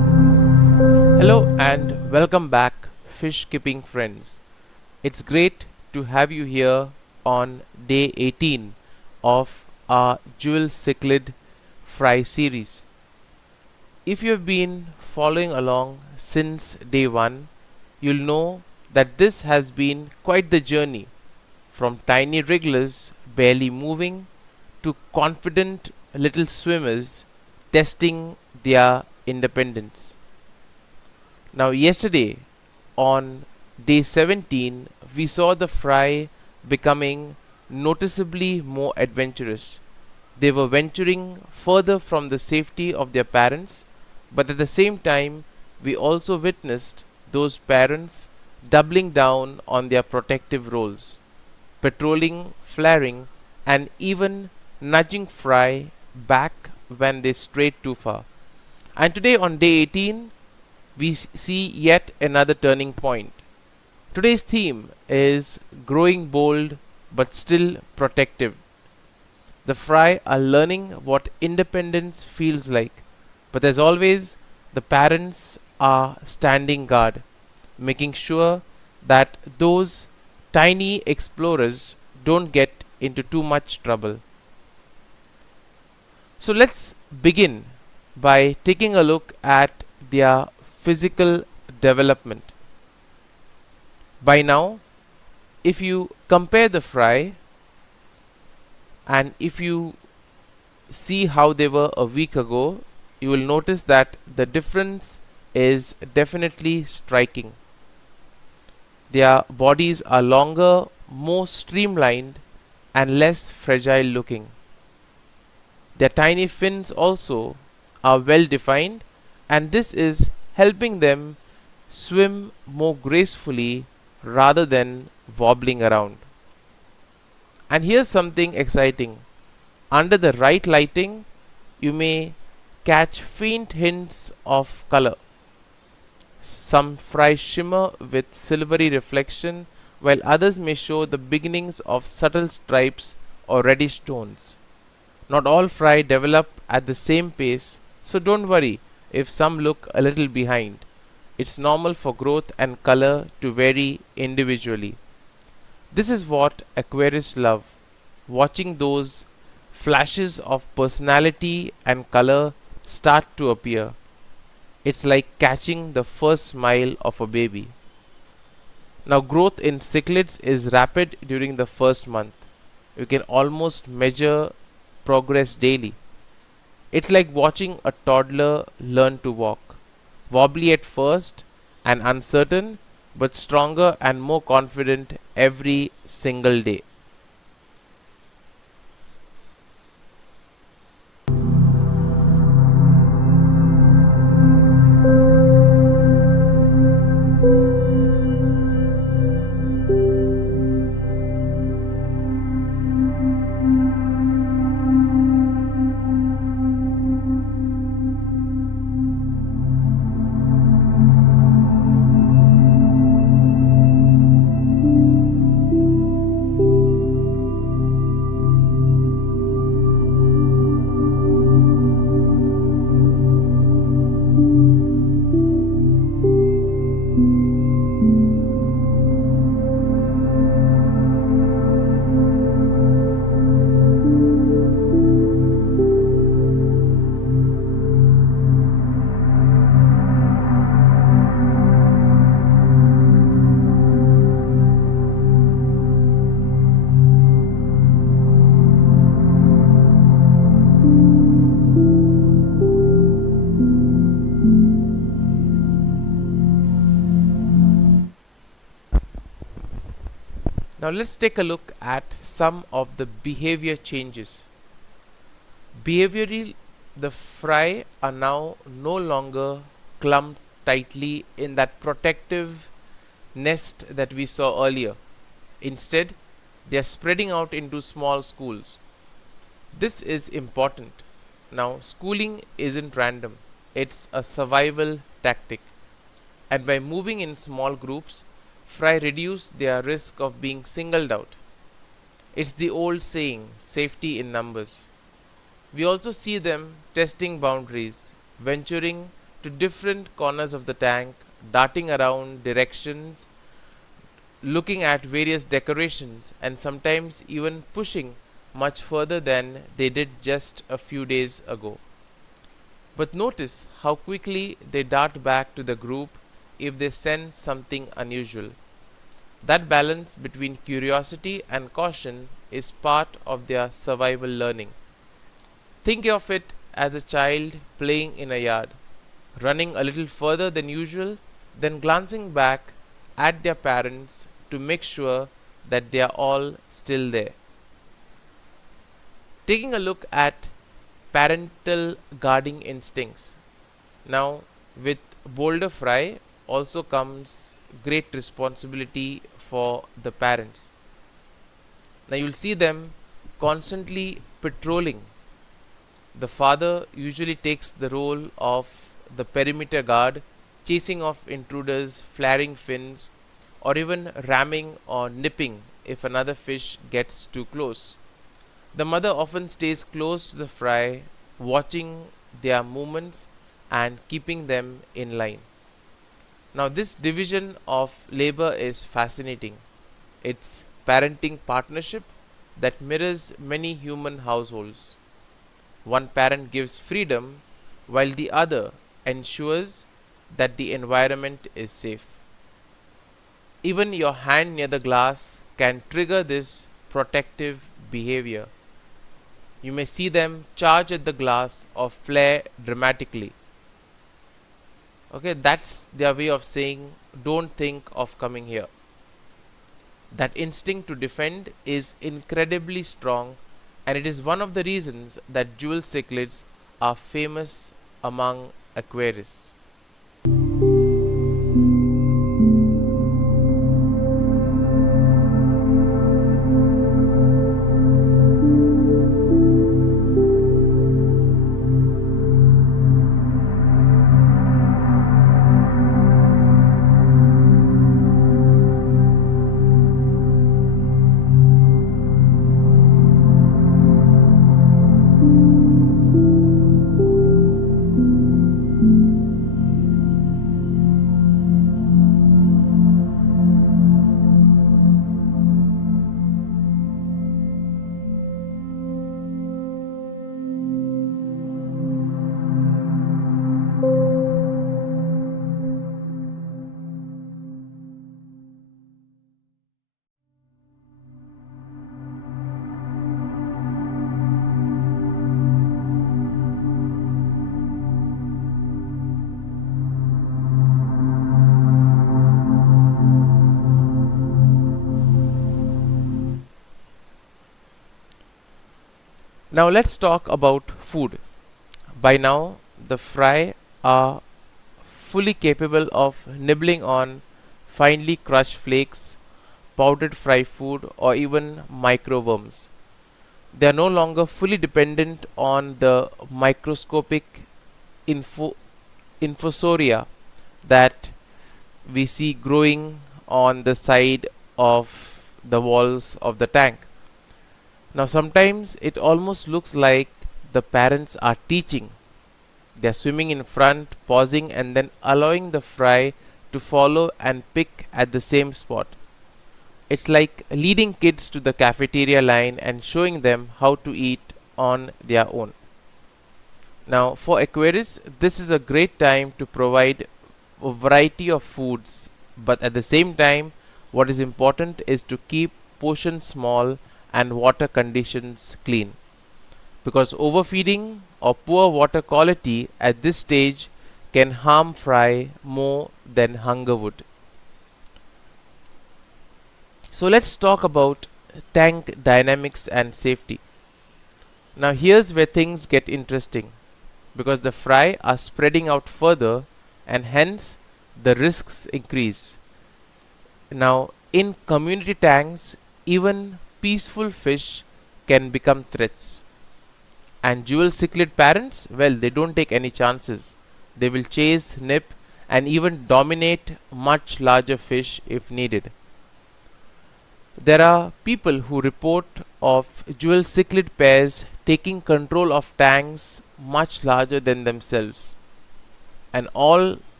And welcome back, fish keeping friends. It's great to have you here on day 18 of our Jewel Cichlid fry series. If you have been following along since day 1, you'll know that this has been quite the journey from tiny wrigglers barely moving to confident little swimmers testing their independence. Now, yesterday on day 17, we saw the fry becoming noticeably more adventurous. They were venturing further from the safety of their parents, but at the same time, we also witnessed those parents doubling down on their protective roles, patrolling, flaring, and even nudging fry back when they strayed too far. And today on day 18, we see yet another turning point. Today's theme is growing bold but still protective. The fry are learning what independence feels like, but as always, the parents are standing guard, making sure that those tiny explorers don't get into too much trouble. So let's begin by taking a look at their physical development. By now, if you compare the fry and if you see how they were a week ago, you will notice that the difference is definitely striking. Their bodies are longer, more streamlined, and less fragile looking. Their tiny fins also are well defined, and this is helping them swim more gracefully rather than wobbling around. And here's something exciting. Under the right lighting, you may catch faint hints of color. Some fry shimmer with silvery reflection, while others may show the beginnings of subtle stripes or reddish tones. Not all fry develop at the same pace, so don't worry if some look a little behind. It's normal for growth and color to vary individually. This is what aquarists love, watching those flashes of personality and color start to appear. It's like catching the first smile of a baby. Now, growth in cichlids is rapid during the first month. You can almost measure progress daily. It's like watching a toddler learn to walk. Wobbly at first and uncertain, but stronger and more confident every single day. Now let's take a look at some of the behavior changes. Behaviorally, the fry are now no longer clumped tightly in that protective nest that we saw earlier. Instead, they are spreading out into small schools. This is important. Now, schooling isn't random, it's a survival tactic. And by moving in small groups, fry reduce their risk of being singled out. It's the old saying, safety in numbers. We also see them testing boundaries, venturing to different corners of the tank, darting around directions, looking at various decorations, and sometimes even pushing much further than they did just a few days ago. But notice how quickly they dart back to the group if they sense something unusual. That balance between curiosity and caution is part of their survival learning. Think of it as a child playing in a yard, running a little further than usual, then glancing back at their parents to make sure that they are all still there. Taking a look at parental guarding instincts. Now, with bolder fry also comes great responsibility for the parents. Now, you'll see them constantly patrolling. The father usually takes the role of the perimeter guard, chasing off intruders, flaring fins, or even ramming or nipping if another fish gets too close. The mother often stays close to the fry, watching their movements and keeping them in line. Now, this division of labor is fascinating. It's parenting partnership that mirrors many human households. One parent gives freedom while the other ensures that the environment is safe. Even your hand near the glass can trigger this protective behavior. You may see them charge at the glass or flare dramatically. Okay, that's their way of saying, don't think of coming here. That instinct to defend is incredibly strong, and it is one of the reasons that jewel cichlids are famous among aquarists. Now let's talk about food. By now, the fry are fully capable of nibbling on finely crushed flakes, powdered fry food, or even microworms. They are no longer fully dependent on the microscopic infusoria that we see growing on the side of the walls of the tank. Now, sometimes it almost looks like the parents are teaching. They are swimming in front, pausing, and then allowing the fry to follow and pick at the same spot. It's like leading kids to the cafeteria line and showing them how to eat on their own. Now, for aquarists, this is a great time to provide a variety of foods, but at the same time, what is important is to keep portions small and water conditions clean, because overfeeding or poor water quality at this stage can harm fry more than hunger would. So let's talk about tank dynamics and safety. Now here's where things get interesting, because the fry are spreading out further and hence the risks increase. Now in community tanks, even peaceful fish can become threats. And jewel cichlid parents, well, they don't take any chances. They will chase, nip, and even dominate much larger fish if needed. There are people who report of jewel cichlid pairs taking control of tanks much larger than themselves, and all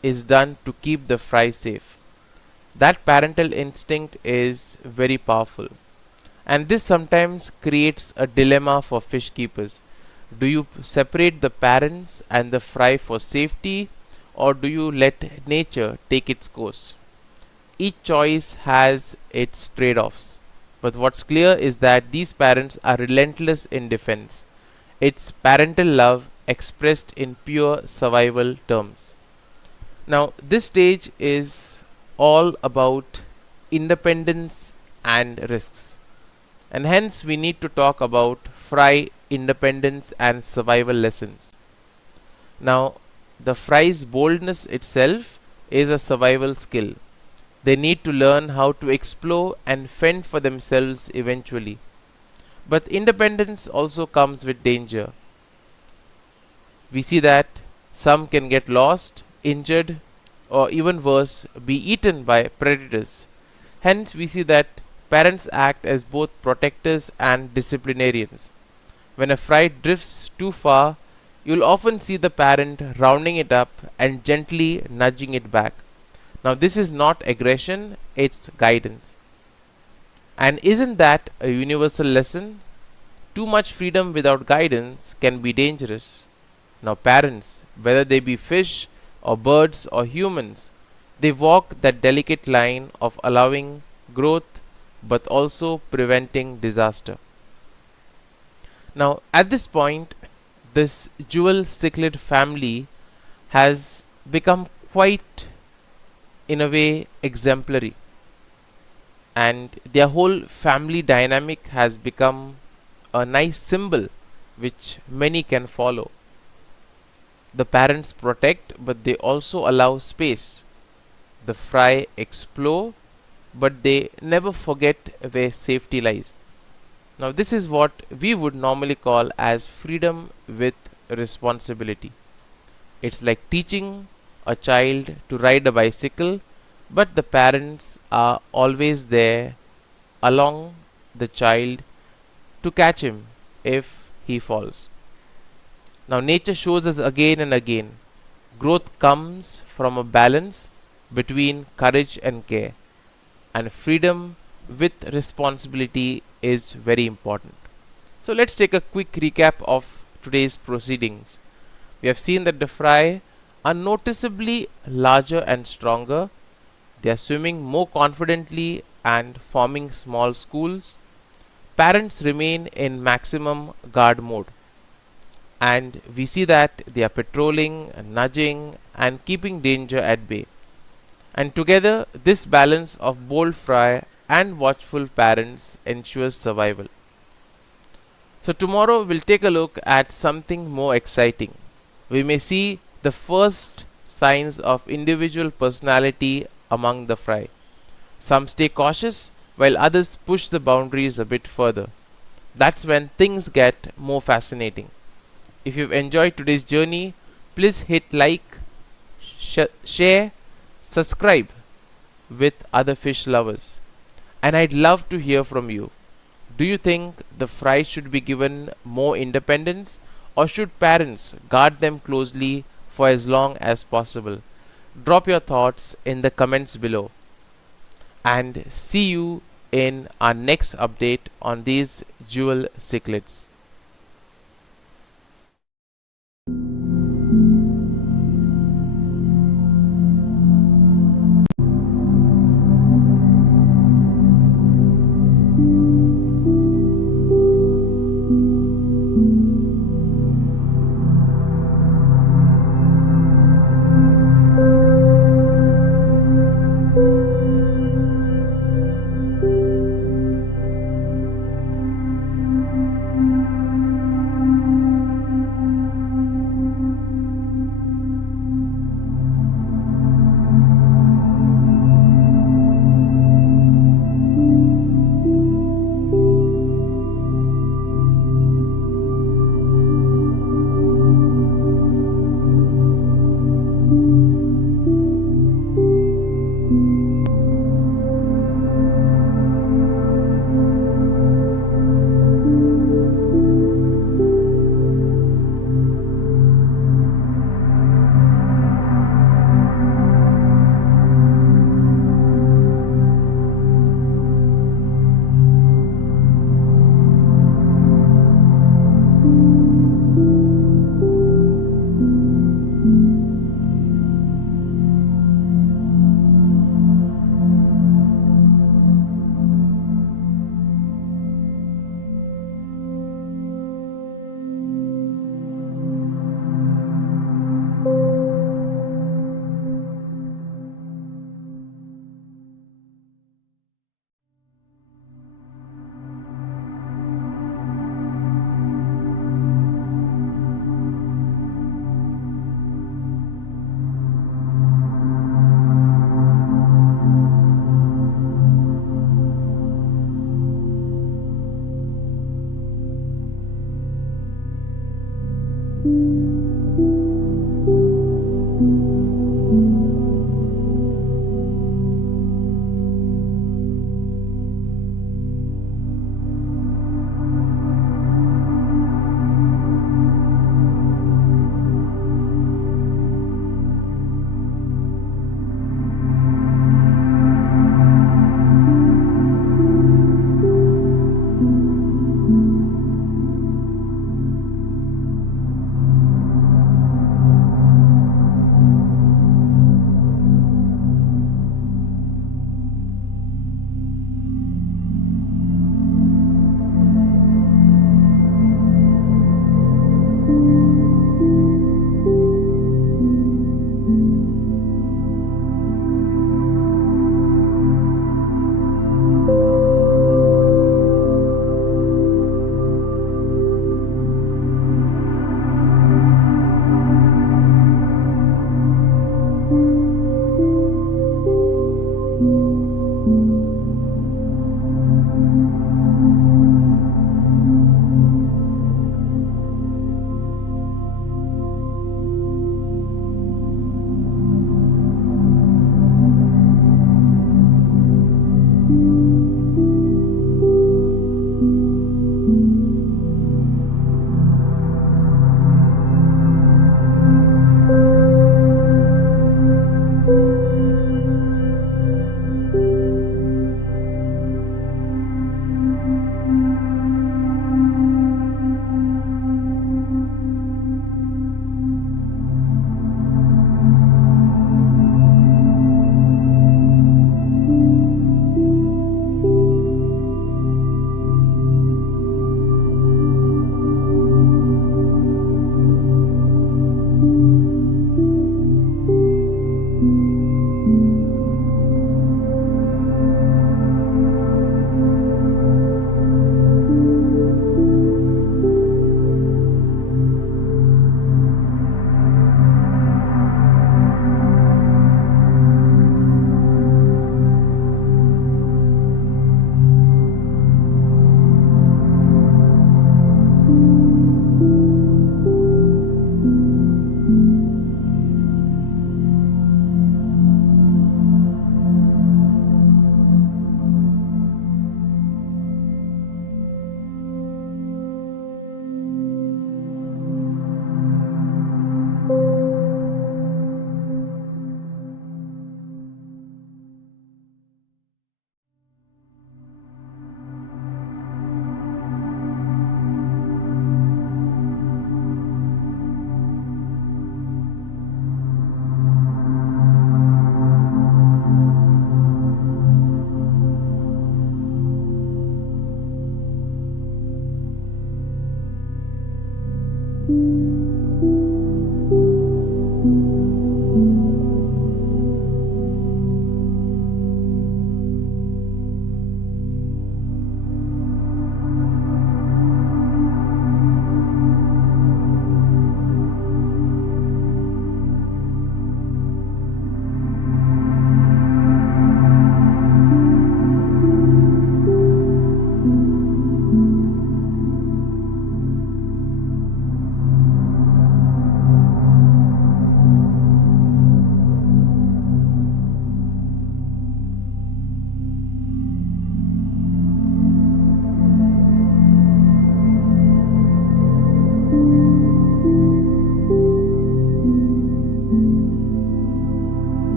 is done to keep the fry safe. That parental instinct is very powerful. And this sometimes creates a dilemma for fish keepers. Do you separate the parents and the fry for safety, or do you let nature take its course? Each choice has its trade offs. But what's clear is that these parents are relentless in defense. It's parental love expressed in pure survival terms. Now, this stage is all about independence and risks. And hence, we need to talk about fry independence and survival lessons. Now, the fry's boldness itself is a survival skill. They need to learn how to explore and fend for themselves eventually. But independence also comes with danger. We see that some can get lost, injured, or even worse, be eaten by predators. Hence, we see that parents act as both protectors and disciplinarians. When a fry drifts too far, you'll often see the parent rounding it up and gently nudging it back. Now, this is not aggression, it's guidance. And isn't that a universal lesson? Too much freedom without guidance can be dangerous. Now, parents, whether they be fish or birds or humans, they walk that delicate line of allowing growth but also preventing disaster. Now, at this point, this Jewel Cichlid family has become quite, in a way, exemplary, and their whole family dynamic has become a nice symbol which many can follow. The parents protect, but they also allow space. The fry explore, but they never forget where safety lies. Now, this is what we would normally call as freedom with responsibility. It's like teaching a child to ride a bicycle, but the parents are always there along the child to catch him if he falls. Now, nature shows us again and again growth comes from a balance between courage and care, and freedom with responsibility is very important. So, let's take a quick recap of today's proceedings. We have seen that the fry are noticeably larger and stronger. They are swimming more confidently and forming small schools. Parents remain in maximum guard mode, and we see that they are patrolling, nudging, and keeping danger at bay. And together, this balance of bold fry and watchful parents ensures survival. So, tomorrow we'll take a look at something more exciting. We may see the first signs of individual personality among the fry. Some stay cautious while others push the boundaries a bit further. That's when things get more fascinating. If you've enjoyed today's journey, please hit like, share, subscribe with other fish lovers. And I'd love to hear from you. Do you think the fry should be given more independence, or should parents guard them closely for as long as possible? Drop your thoughts in the comments below. And see you in our next update on these Jewel Cichlids.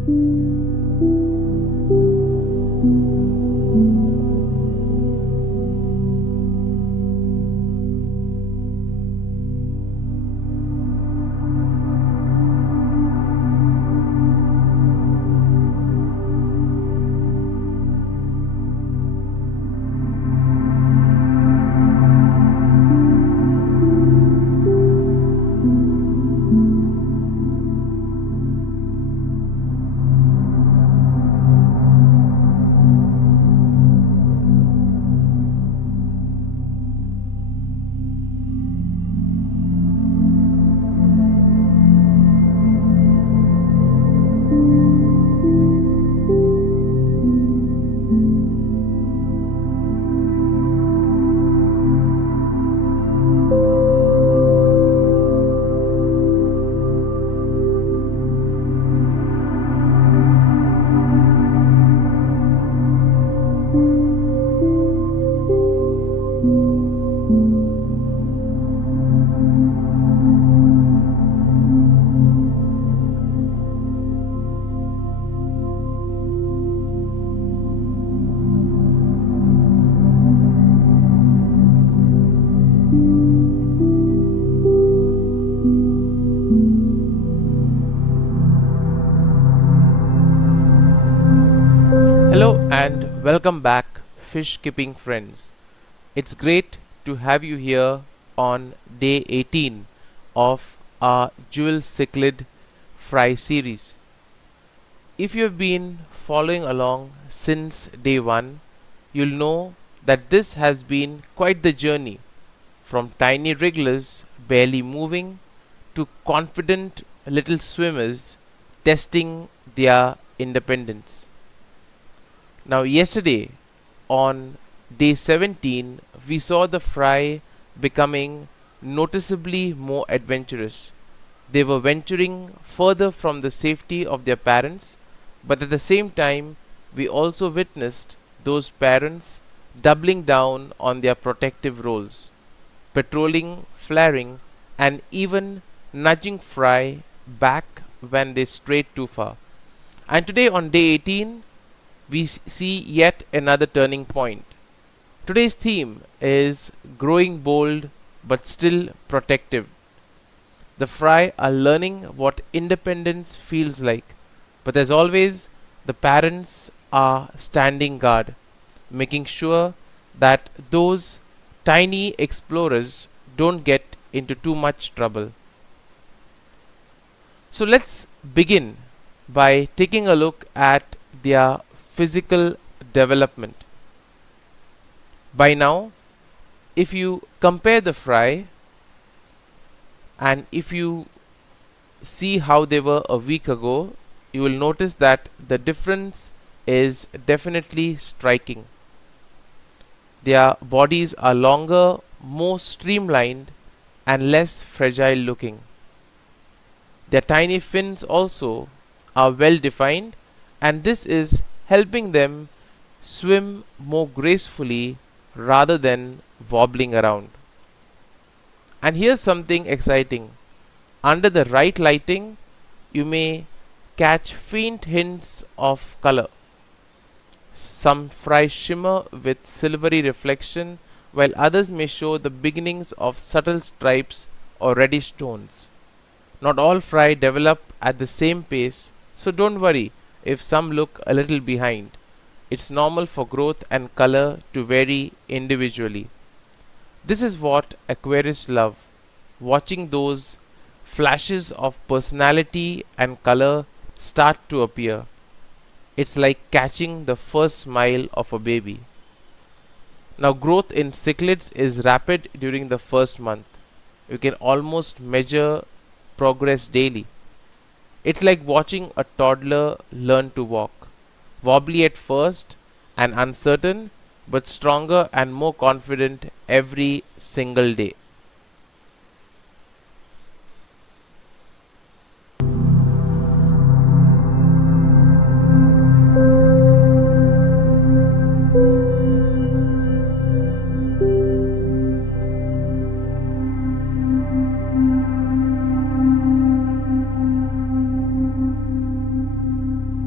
Hello and welcome back, fish keeping friends. It's great to have you here on day 18 of our Jewel Cichlid fry series. If you have been following along since day 1, you'll know that this has been quite the journey from tiny wrigglers barely moving to confident little swimmers testing their independence. Now, yesterday on day 17, we saw the fry becoming noticeably more adventurous. They were venturing further from the safety of their parents, but at the same time, we also witnessed those parents doubling down on their protective roles, patrolling, flaring, and even nudging fry back when they strayed too far. And today on day 18, we see yet another turning point. Today's theme is growing bold but still protective. The fry are learning what independence feels like, but as always, the parents are standing guard, making sure that those tiny explorers don't get into too much trouble. So let's begin by taking a look at their physical development. By now, if you compare the fry and if you see how they were a week ago, you will notice that the difference is definitely striking. Their bodies are longer, more streamlined, and less fragile looking. Their tiny fins also are well defined, and this is helping them swim more gracefully rather than wobbling around. And here's something exciting. Under the right lighting, you may catch faint hints of color. Some fry shimmer with silvery reflection, while others may show the beginnings of subtle stripes or reddish tones. Not all fry develop at the same pace, so don't worry if some look a little behind. It's normal for growth and color to vary individually. This is what aquarists love, watching those flashes of personality and color start to appear. It's like catching the first smile of a baby. Now, growth in cichlids is rapid during the first month. You can almost measure progress daily. It's like watching a toddler learn to walk. Wobbly at first and uncertain, but stronger and more confident every single day.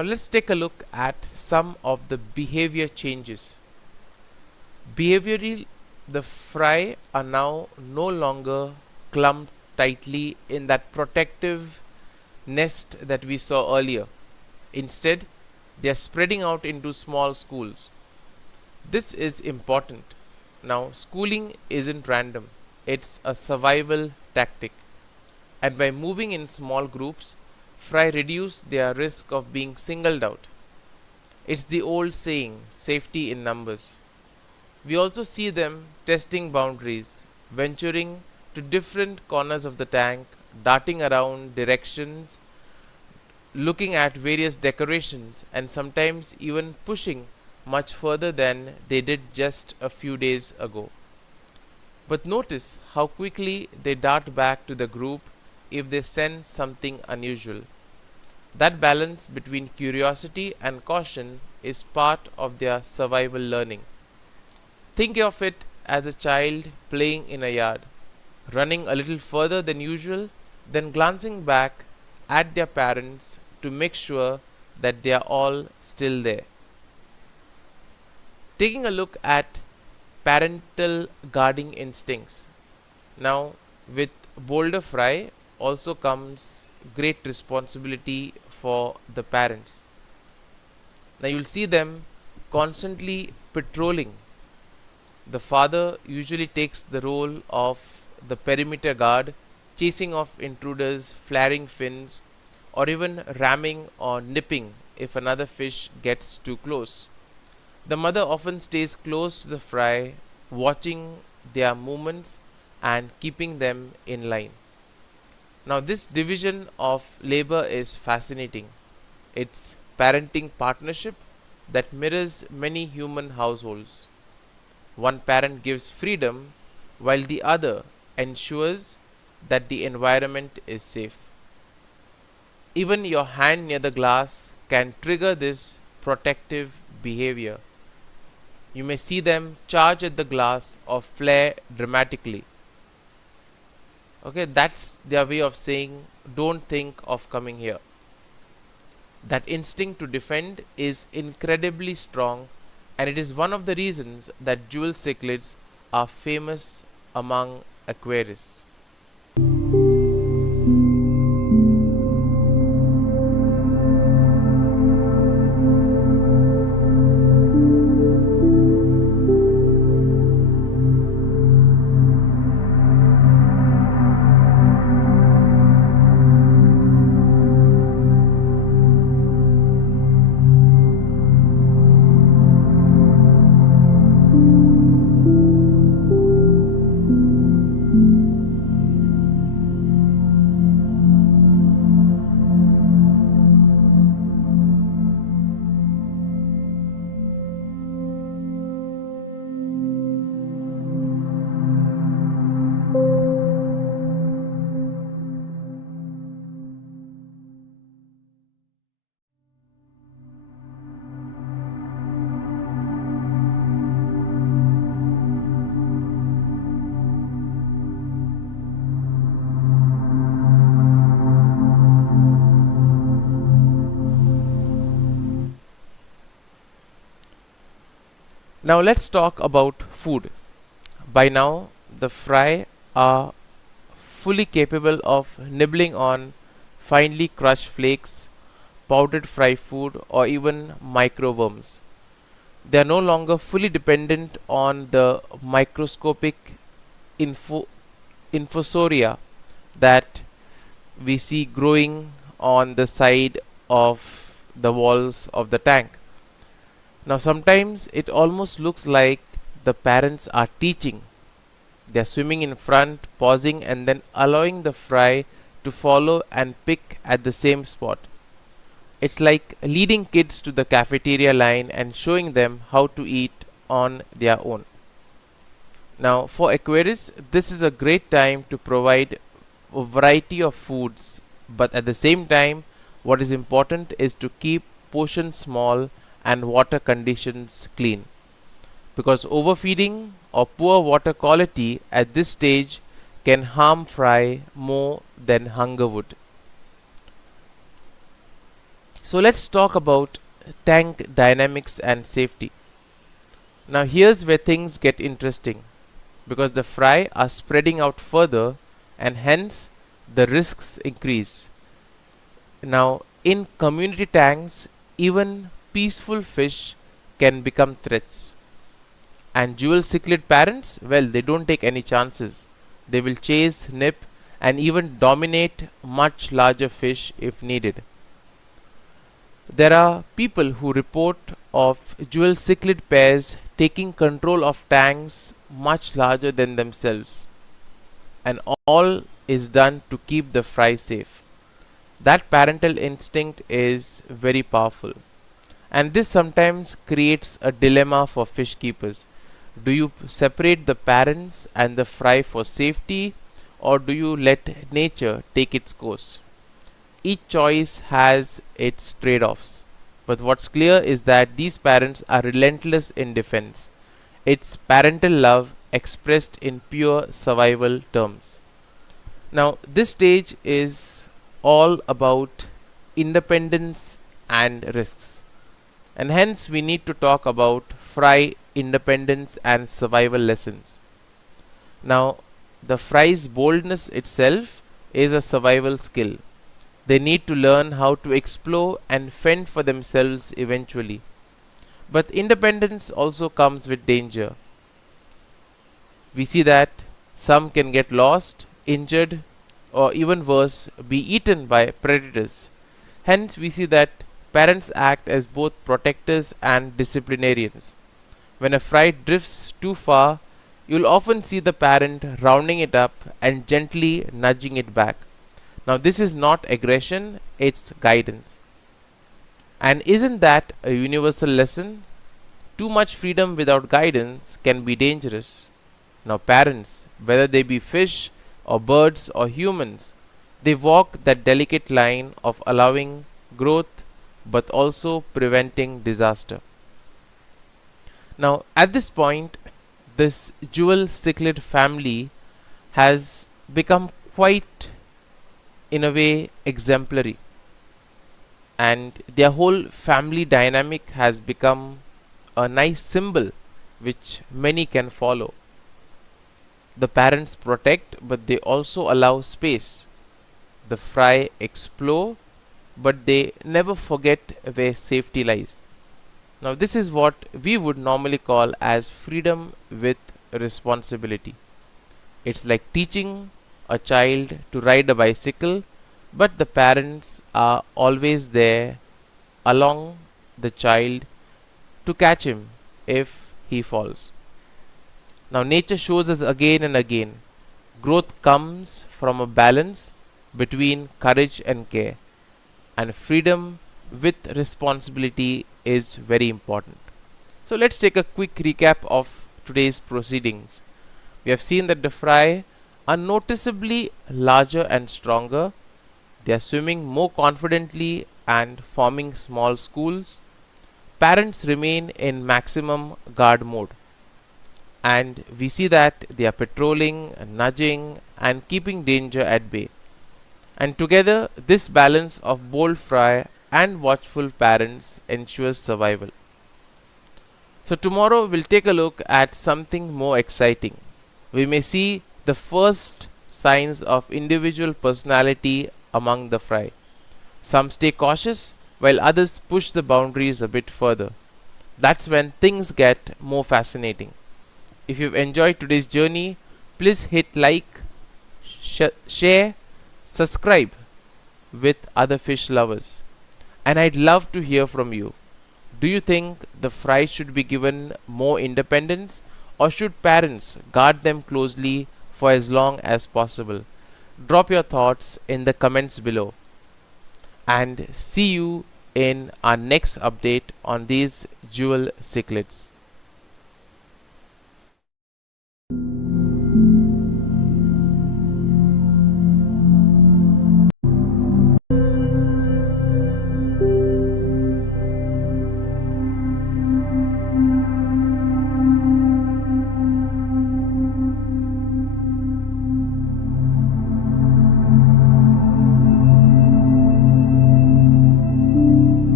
Now let's take a look at some of the behavior changes. Behaviorally, the fry are now no longer clumped tightly in that protective nest that we saw earlier. Instead, they are spreading out into small schools. This is important. Now, schooling isn't random, it's a survival tactic. And by moving in small groups, fry reduce their risk of being singled out. It's the old saying, safety in numbers. We also see them testing boundaries, venturing to different corners of the tank, darting around directions, looking at various decorations, and sometimes even pushing much further than they did just a few days ago. But notice how quickly they dart back to the group if they sense something unusual. That balance between curiosity and caution is part of their survival learning. Think of it as a child playing in a yard, running a little further than usual, then glancing back at their parents to make sure that they are all still there. Taking a look at parental guarding instincts. Now, with bolder fry also comes great responsibility for the parents. Now, you'll see them constantly patrolling. The father usually takes the role of the perimeter guard, chasing off intruders, flaring fins, or even ramming or nipping if another fish gets too close. The mother often stays close to the fry, watching their movements and keeping them in line. Now, this division of labor is fascinating. It's parenting partnership that mirrors many human households. One parent gives freedom while the other ensures that the environment is safe. Even your hand near the glass can trigger this protective behavior. You may see them charge at the glass or flare dramatically. Okay, that's their way of saying, don't think of coming here. That instinct to defend is incredibly strong, and it is one of the reasons that Jewel Cichlids are famous among aquarists. Now let's talk about food. By now, the fry are fully capable of nibbling on finely crushed flakes, powdered fry food, or even microworms. They are no longer fully dependent on the microscopic infusoria that we see growing on the side of the walls of the tank. Now, sometimes it almost looks like the parents are teaching. They are swimming in front, pausing, and then allowing the fry to follow and pick at the same spot. It's like leading kids to the cafeteria line and showing them how to eat on their own. Now, for aquarists, this is a great time to provide a variety of foods, but at the same time, what is important is to keep portions small and water conditions clean, because overfeeding or poor water quality at this stage can harm fry more than hunger would. So let's talk about tank dynamics and safety. Now here's where things get interesting, because the fry are spreading out further and hence the risks increase. Now in community tanks, even peaceful fish can become threats. And Jewel Cichlid parents, well, they don't take any chances. They will chase, nip, and even dominate much larger fish if needed. There are people who report of Jewel Cichlid pairs taking control of tanks much larger than themselves, and all is done to keep the fry safe. That parental instinct is very powerful, and this sometimes creates a dilemma for fish keepers. Do you separate the parents and the fry for safety, or do you let nature take its course? Each choice has its trade offs, but what's clear is that these parents are relentless in defense. It's parental love expressed in pure survival terms. Now, this stage is all about independence and risks, and hence we need to talk about fry independence and survival lessons. Now, the fry's boldness itself is a survival skill. They need to learn how to explore and fend for themselves eventually. But independence also comes with danger. We see that some can get lost, injured, or even worse, be eaten by predators. Hence, we see that parents act as both protectors and disciplinarians. When a fry drifts too far, you'll often see the parent rounding it up and gently nudging it back. Now, this is not aggression, it's guidance. And isn't that a universal lesson? Too much freedom without guidance can be dangerous. Now, parents, whether they be fish or birds or humans, they walk that delicate line of allowing growth but also preventing disaster. Now, at this point, this Jewel Cichlid family has become quite, in a way, exemplary, and their whole family dynamic has become a nice symbol which many can follow. The parents protect, but they also allow space. The fry explore, but they never forget where safety lies. Now, this is what we would normally call as freedom with responsibility. It's like teaching a child to ride a bicycle, but the parents are always there along the child to catch him if he falls. Now, nature shows us again and again growth comes from a balance between courage and care, and freedom with responsibility is very important. So, let's take a quick recap of today's proceedings. We have seen that the fry are noticeably larger and stronger. They are swimming more confidently and forming small schools. Parents remain in maximum guard mode, and we see that they are patrolling, nudging, and keeping danger at bay. And together, this balance of bold fry and watchful parents ensures survival. So, tomorrow we'll take a look at something more exciting. We may see the first signs of individual personality among the fry. Some stay cautious while others push the boundaries a bit further. That's when things get more fascinating. If you've enjoyed today's journey, please hit like, share, subscribe with other fish lovers. And I'd love to hear from you. Do you think the fry should be given more independence, or should parents guard them closely for as long as possible? Drop your thoughts in the comments below. And see you in our next update on these Jewel Cichlids.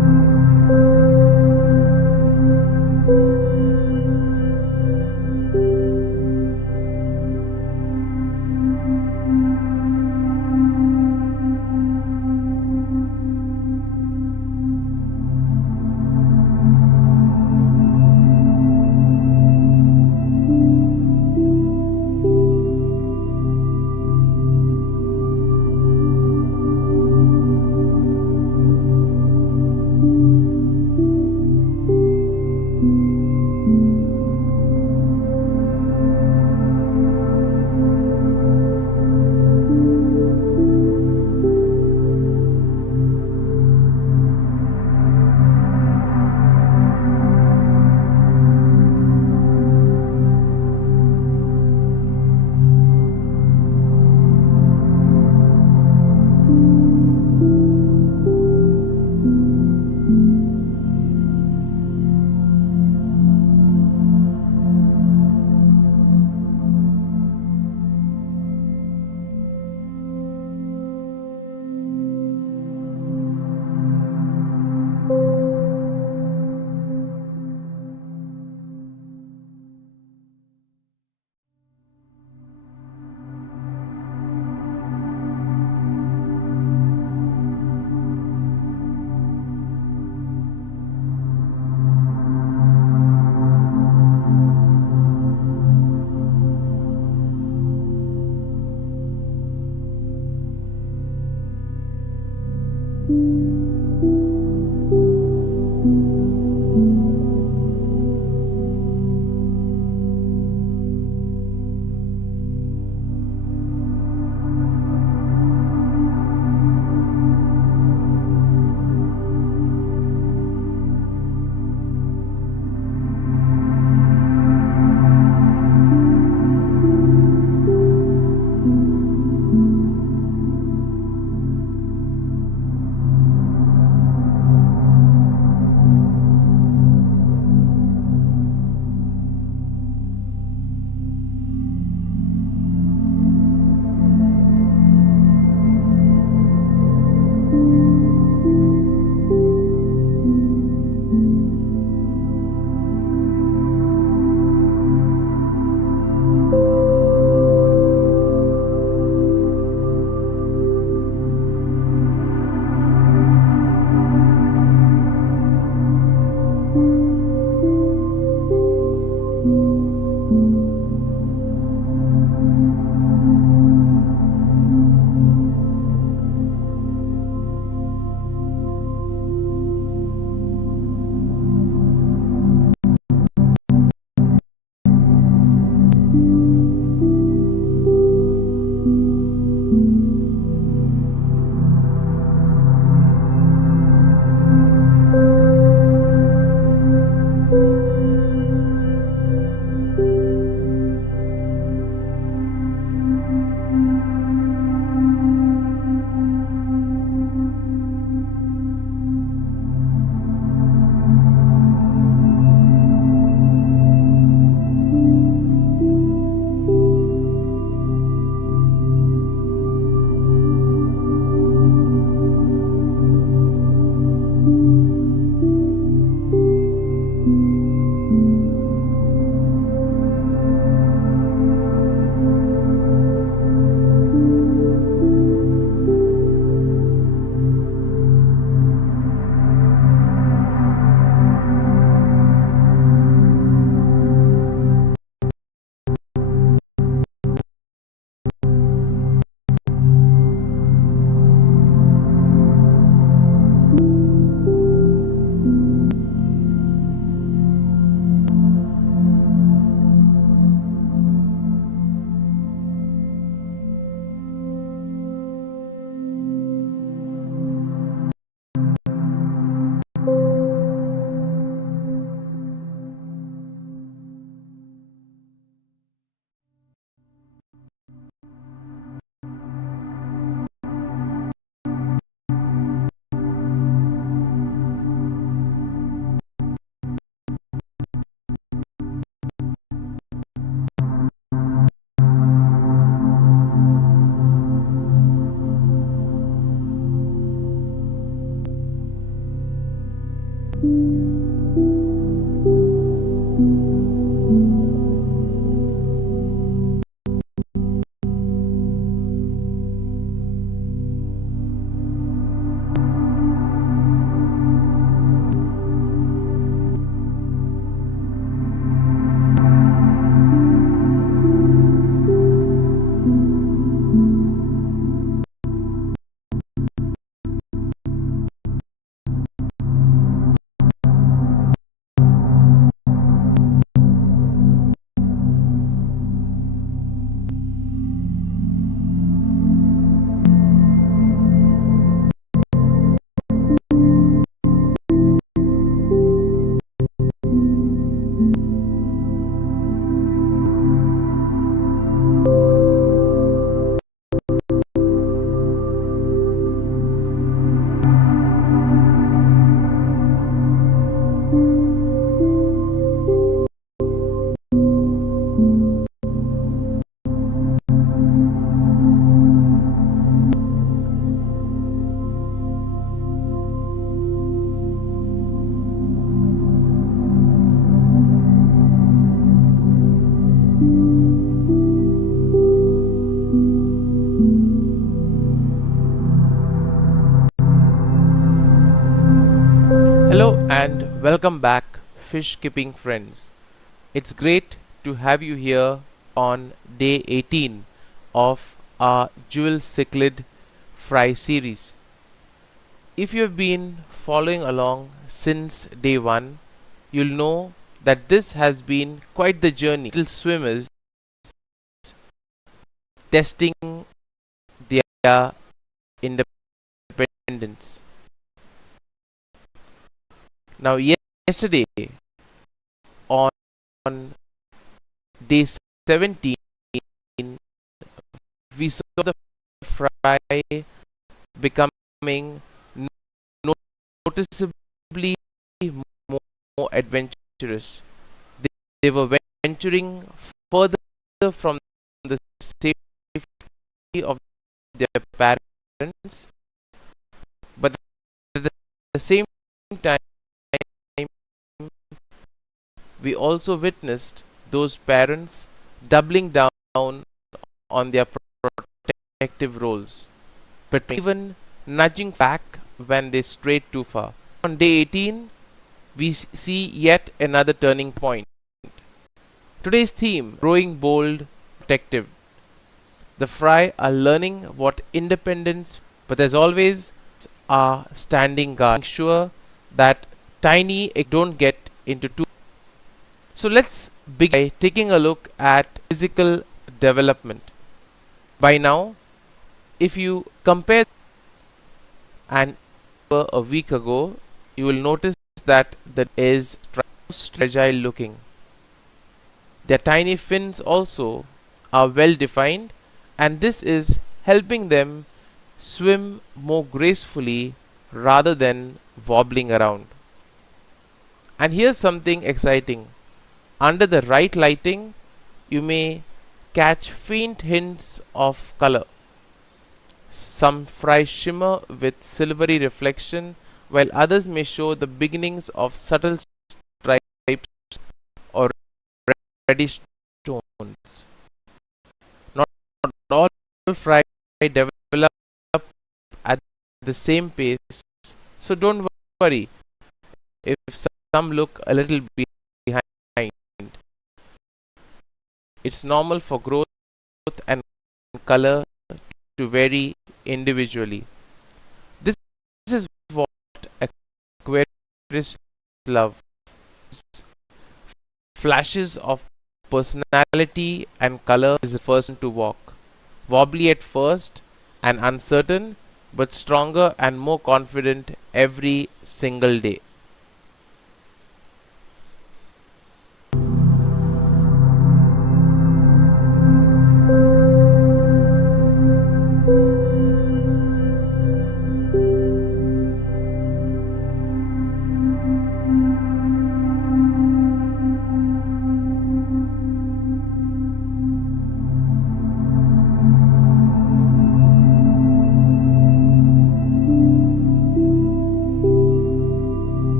Hello and welcome back, fish keeping friends. It's great to have you here on day 18 of our Jewel Cichlid fry series. If you have been following along since day 1, you'll know that this has been quite the journey. Little swimmers testing their independence. Now, yesterday on day 17, we saw the fry becoming noticeably more adventurous. They were venturing further from the safety of their parents, but at the same time, we also witnessed those parents doubling down on their protective roles, but even nudging back when they strayed too far. On day 18, we see yet another turning point. Today's theme, growing bold, protective. The fry are learning what independence, but as always, are standing guard, making sure that tiny eggs don't get into too. So let's begin by taking a look at physical development. By now, if you compare and a week ago, you will notice that that is fragile looking. Their tiny fins also are well defined, and this is helping them swim more gracefully rather than wobbling around. And here's something exciting. Under the right lighting, you may catch faint hints of color. Some fry shimmer with silvery reflection, while others may show the beginnings of subtle stripes or reddish tones. Not all fry develop at the same pace, so don't worry if some look a little behind. It's normal for growth and color to vary individually. This is what Aquarius love. Flashes of personality and color is the first to walk. Wobbly at first and uncertain, but stronger and more confident every single day.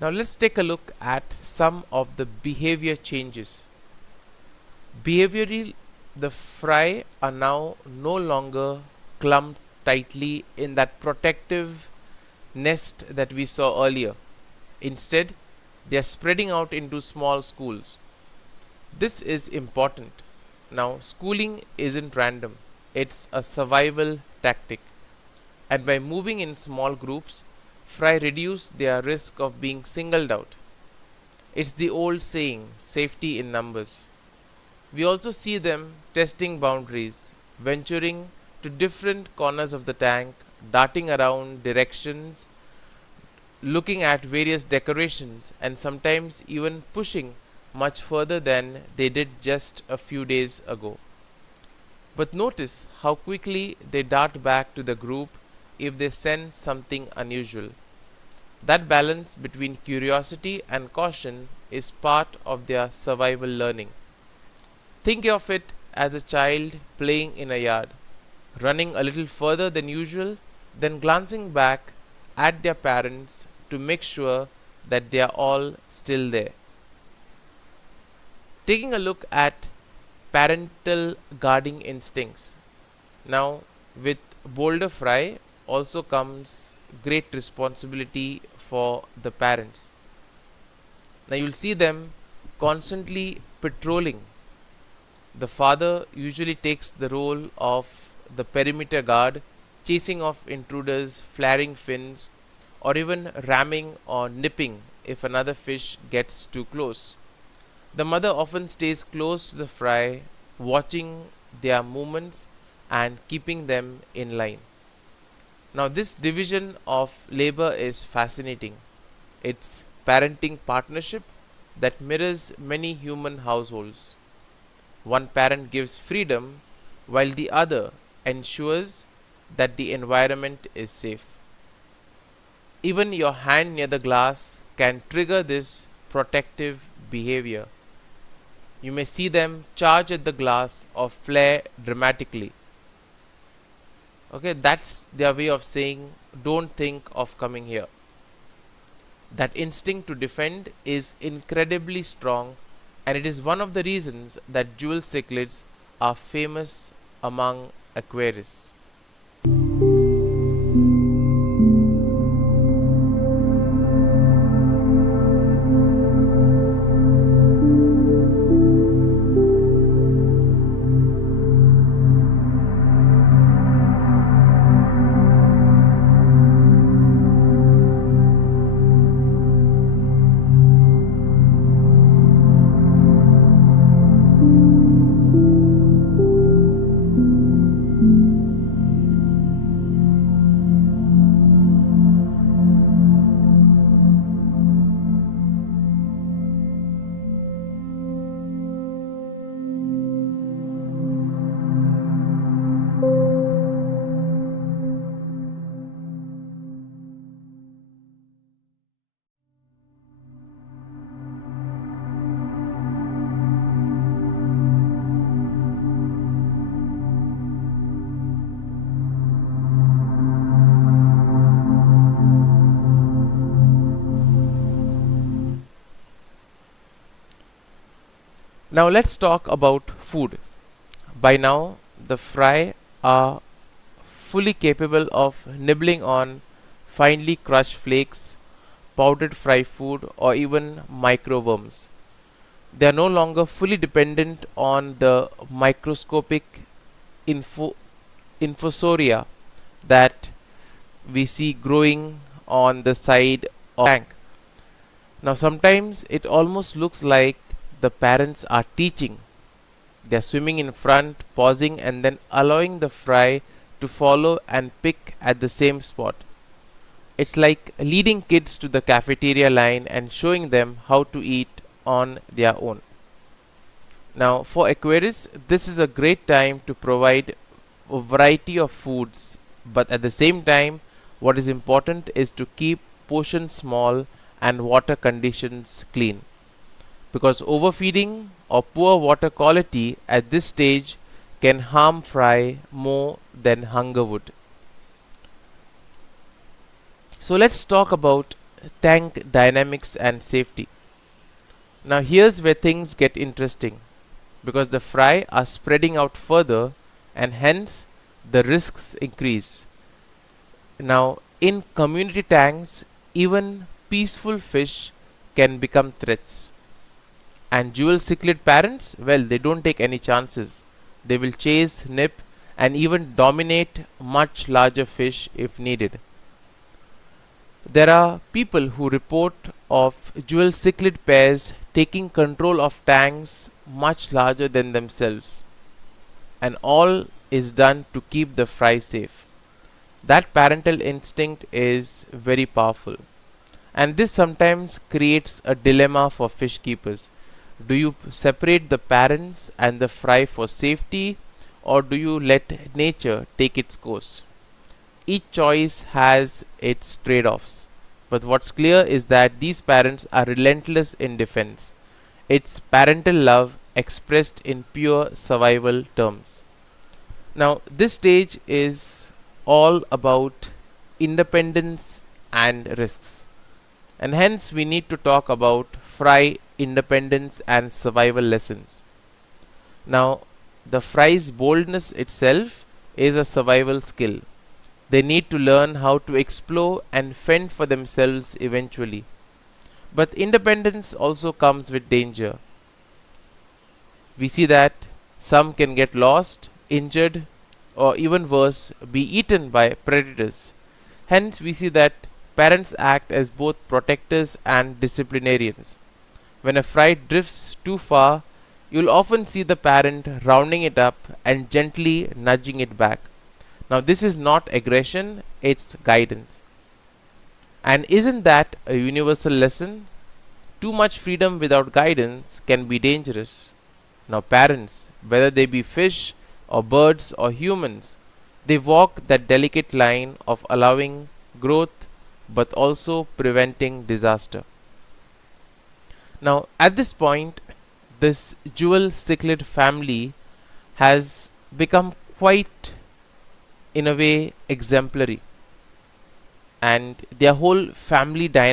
Now let's take a look at some of the behavior changes. Behaviorally, the fry are now no longer clumped tightly in that protective nest that we saw earlier. Instead, they are spreading out into small schools. This is important. Now, schooling isn't random, it's a survival tactic. And by moving in small groups, fry reduce their risk of being singled out. It's the old saying, safety in numbers. We also see them testing boundaries, venturing to different corners of the tank, darting around directions, looking at various decorations, and sometimes even pushing much further than they did just a few days ago. But notice how quickly they dart back to the group if they sense something unusual. That balance between curiosity and caution is part of their survival learning. Think of it as a child playing in a yard, running a little further than usual, then glancing back at their parents to make sure that they are all still there. Taking a look at parental guarding instincts. Now, with bolder fry also comes great responsibility for the parents. Now, you'll see them constantly patrolling. The father usually takes the role of the perimeter guard, chasing off intruders, flaring fins, or even ramming or nipping if another fish gets too close. The mother often stays close to the fry, watching their movements and keeping them in line. Now, this division of labor is fascinating. It's parenting partnership that mirrors many human households. One parent gives freedom while the other ensures that the environment is safe. Even your hand near the glass can trigger this protective behavior. You may see them charge at the glass or flare dramatically. Okay, that's their way of saying, don't think of coming here. That instinct to defend is incredibly strong, and it is one of the reasons that Jewel Cichlids are famous among aquarists. Now let's talk about food. By now, the fry are fully capable of nibbling on finely crushed flakes, powdered fry food, or even microworms. They are no longer fully dependent on the microscopic infusoria that we see growing on the side of the tank. Now, sometimes it almost looks like the parents are teaching. They are swimming in front, pausing, and then allowing the fry to follow and pick at the same spot. It's like leading kids to the cafeteria line and showing them how to eat on their own. Now, for aquarists, this is a great time to provide a variety of foods, but at the same time, what is important is to keep portions small and water conditions clean, because overfeeding or poor water quality at this stage can harm fry more than hunger would. So let's talk about tank dynamics and safety. Now here's where things get interesting, because the fry are spreading out further and hence the risks increase. Now in community tanks, even peaceful fish can become threats. And jewel cichlid parents, well, they don't take any chances. They will chase, nip, and even dominate much larger fish if needed. There are people who report of jewel cichlid pairs taking control of tanks much larger than themselves, and all is done to keep the fry safe. That parental instinct is very powerful, and this sometimes creates a dilemma for fish keepers. Do you separate the parents and the fry for safety, or do you let nature take its course? Each choice has its trade offs, but what's clear is that these parents are relentless in defense. It's parental love expressed in pure survival terms. Now, this stage is all about independence and risks, and hence we need to talk about fry independence and survival lessons. Now, the fry's boldness itself is a survival skill. They need to learn how to explore and fend for themselves eventually. But independence also comes with danger. We see that some can get lost, injured, or even worse, be eaten by predators. Hence, we see that parents act as both protectors and disciplinarians. When a fry drifts too far, you'll often see the parent rounding it up and gently nudging it back. Now, this is not aggression, it's guidance. And isn't that a universal lesson? Too much freedom without guidance can be dangerous. Now, parents, whether they be fish or birds or humans, they walk that delicate line of allowing growth but also preventing disaster. Now, at this point, this jewel cichlid family has become quite, in a way, exemplary, and their whole family dynamic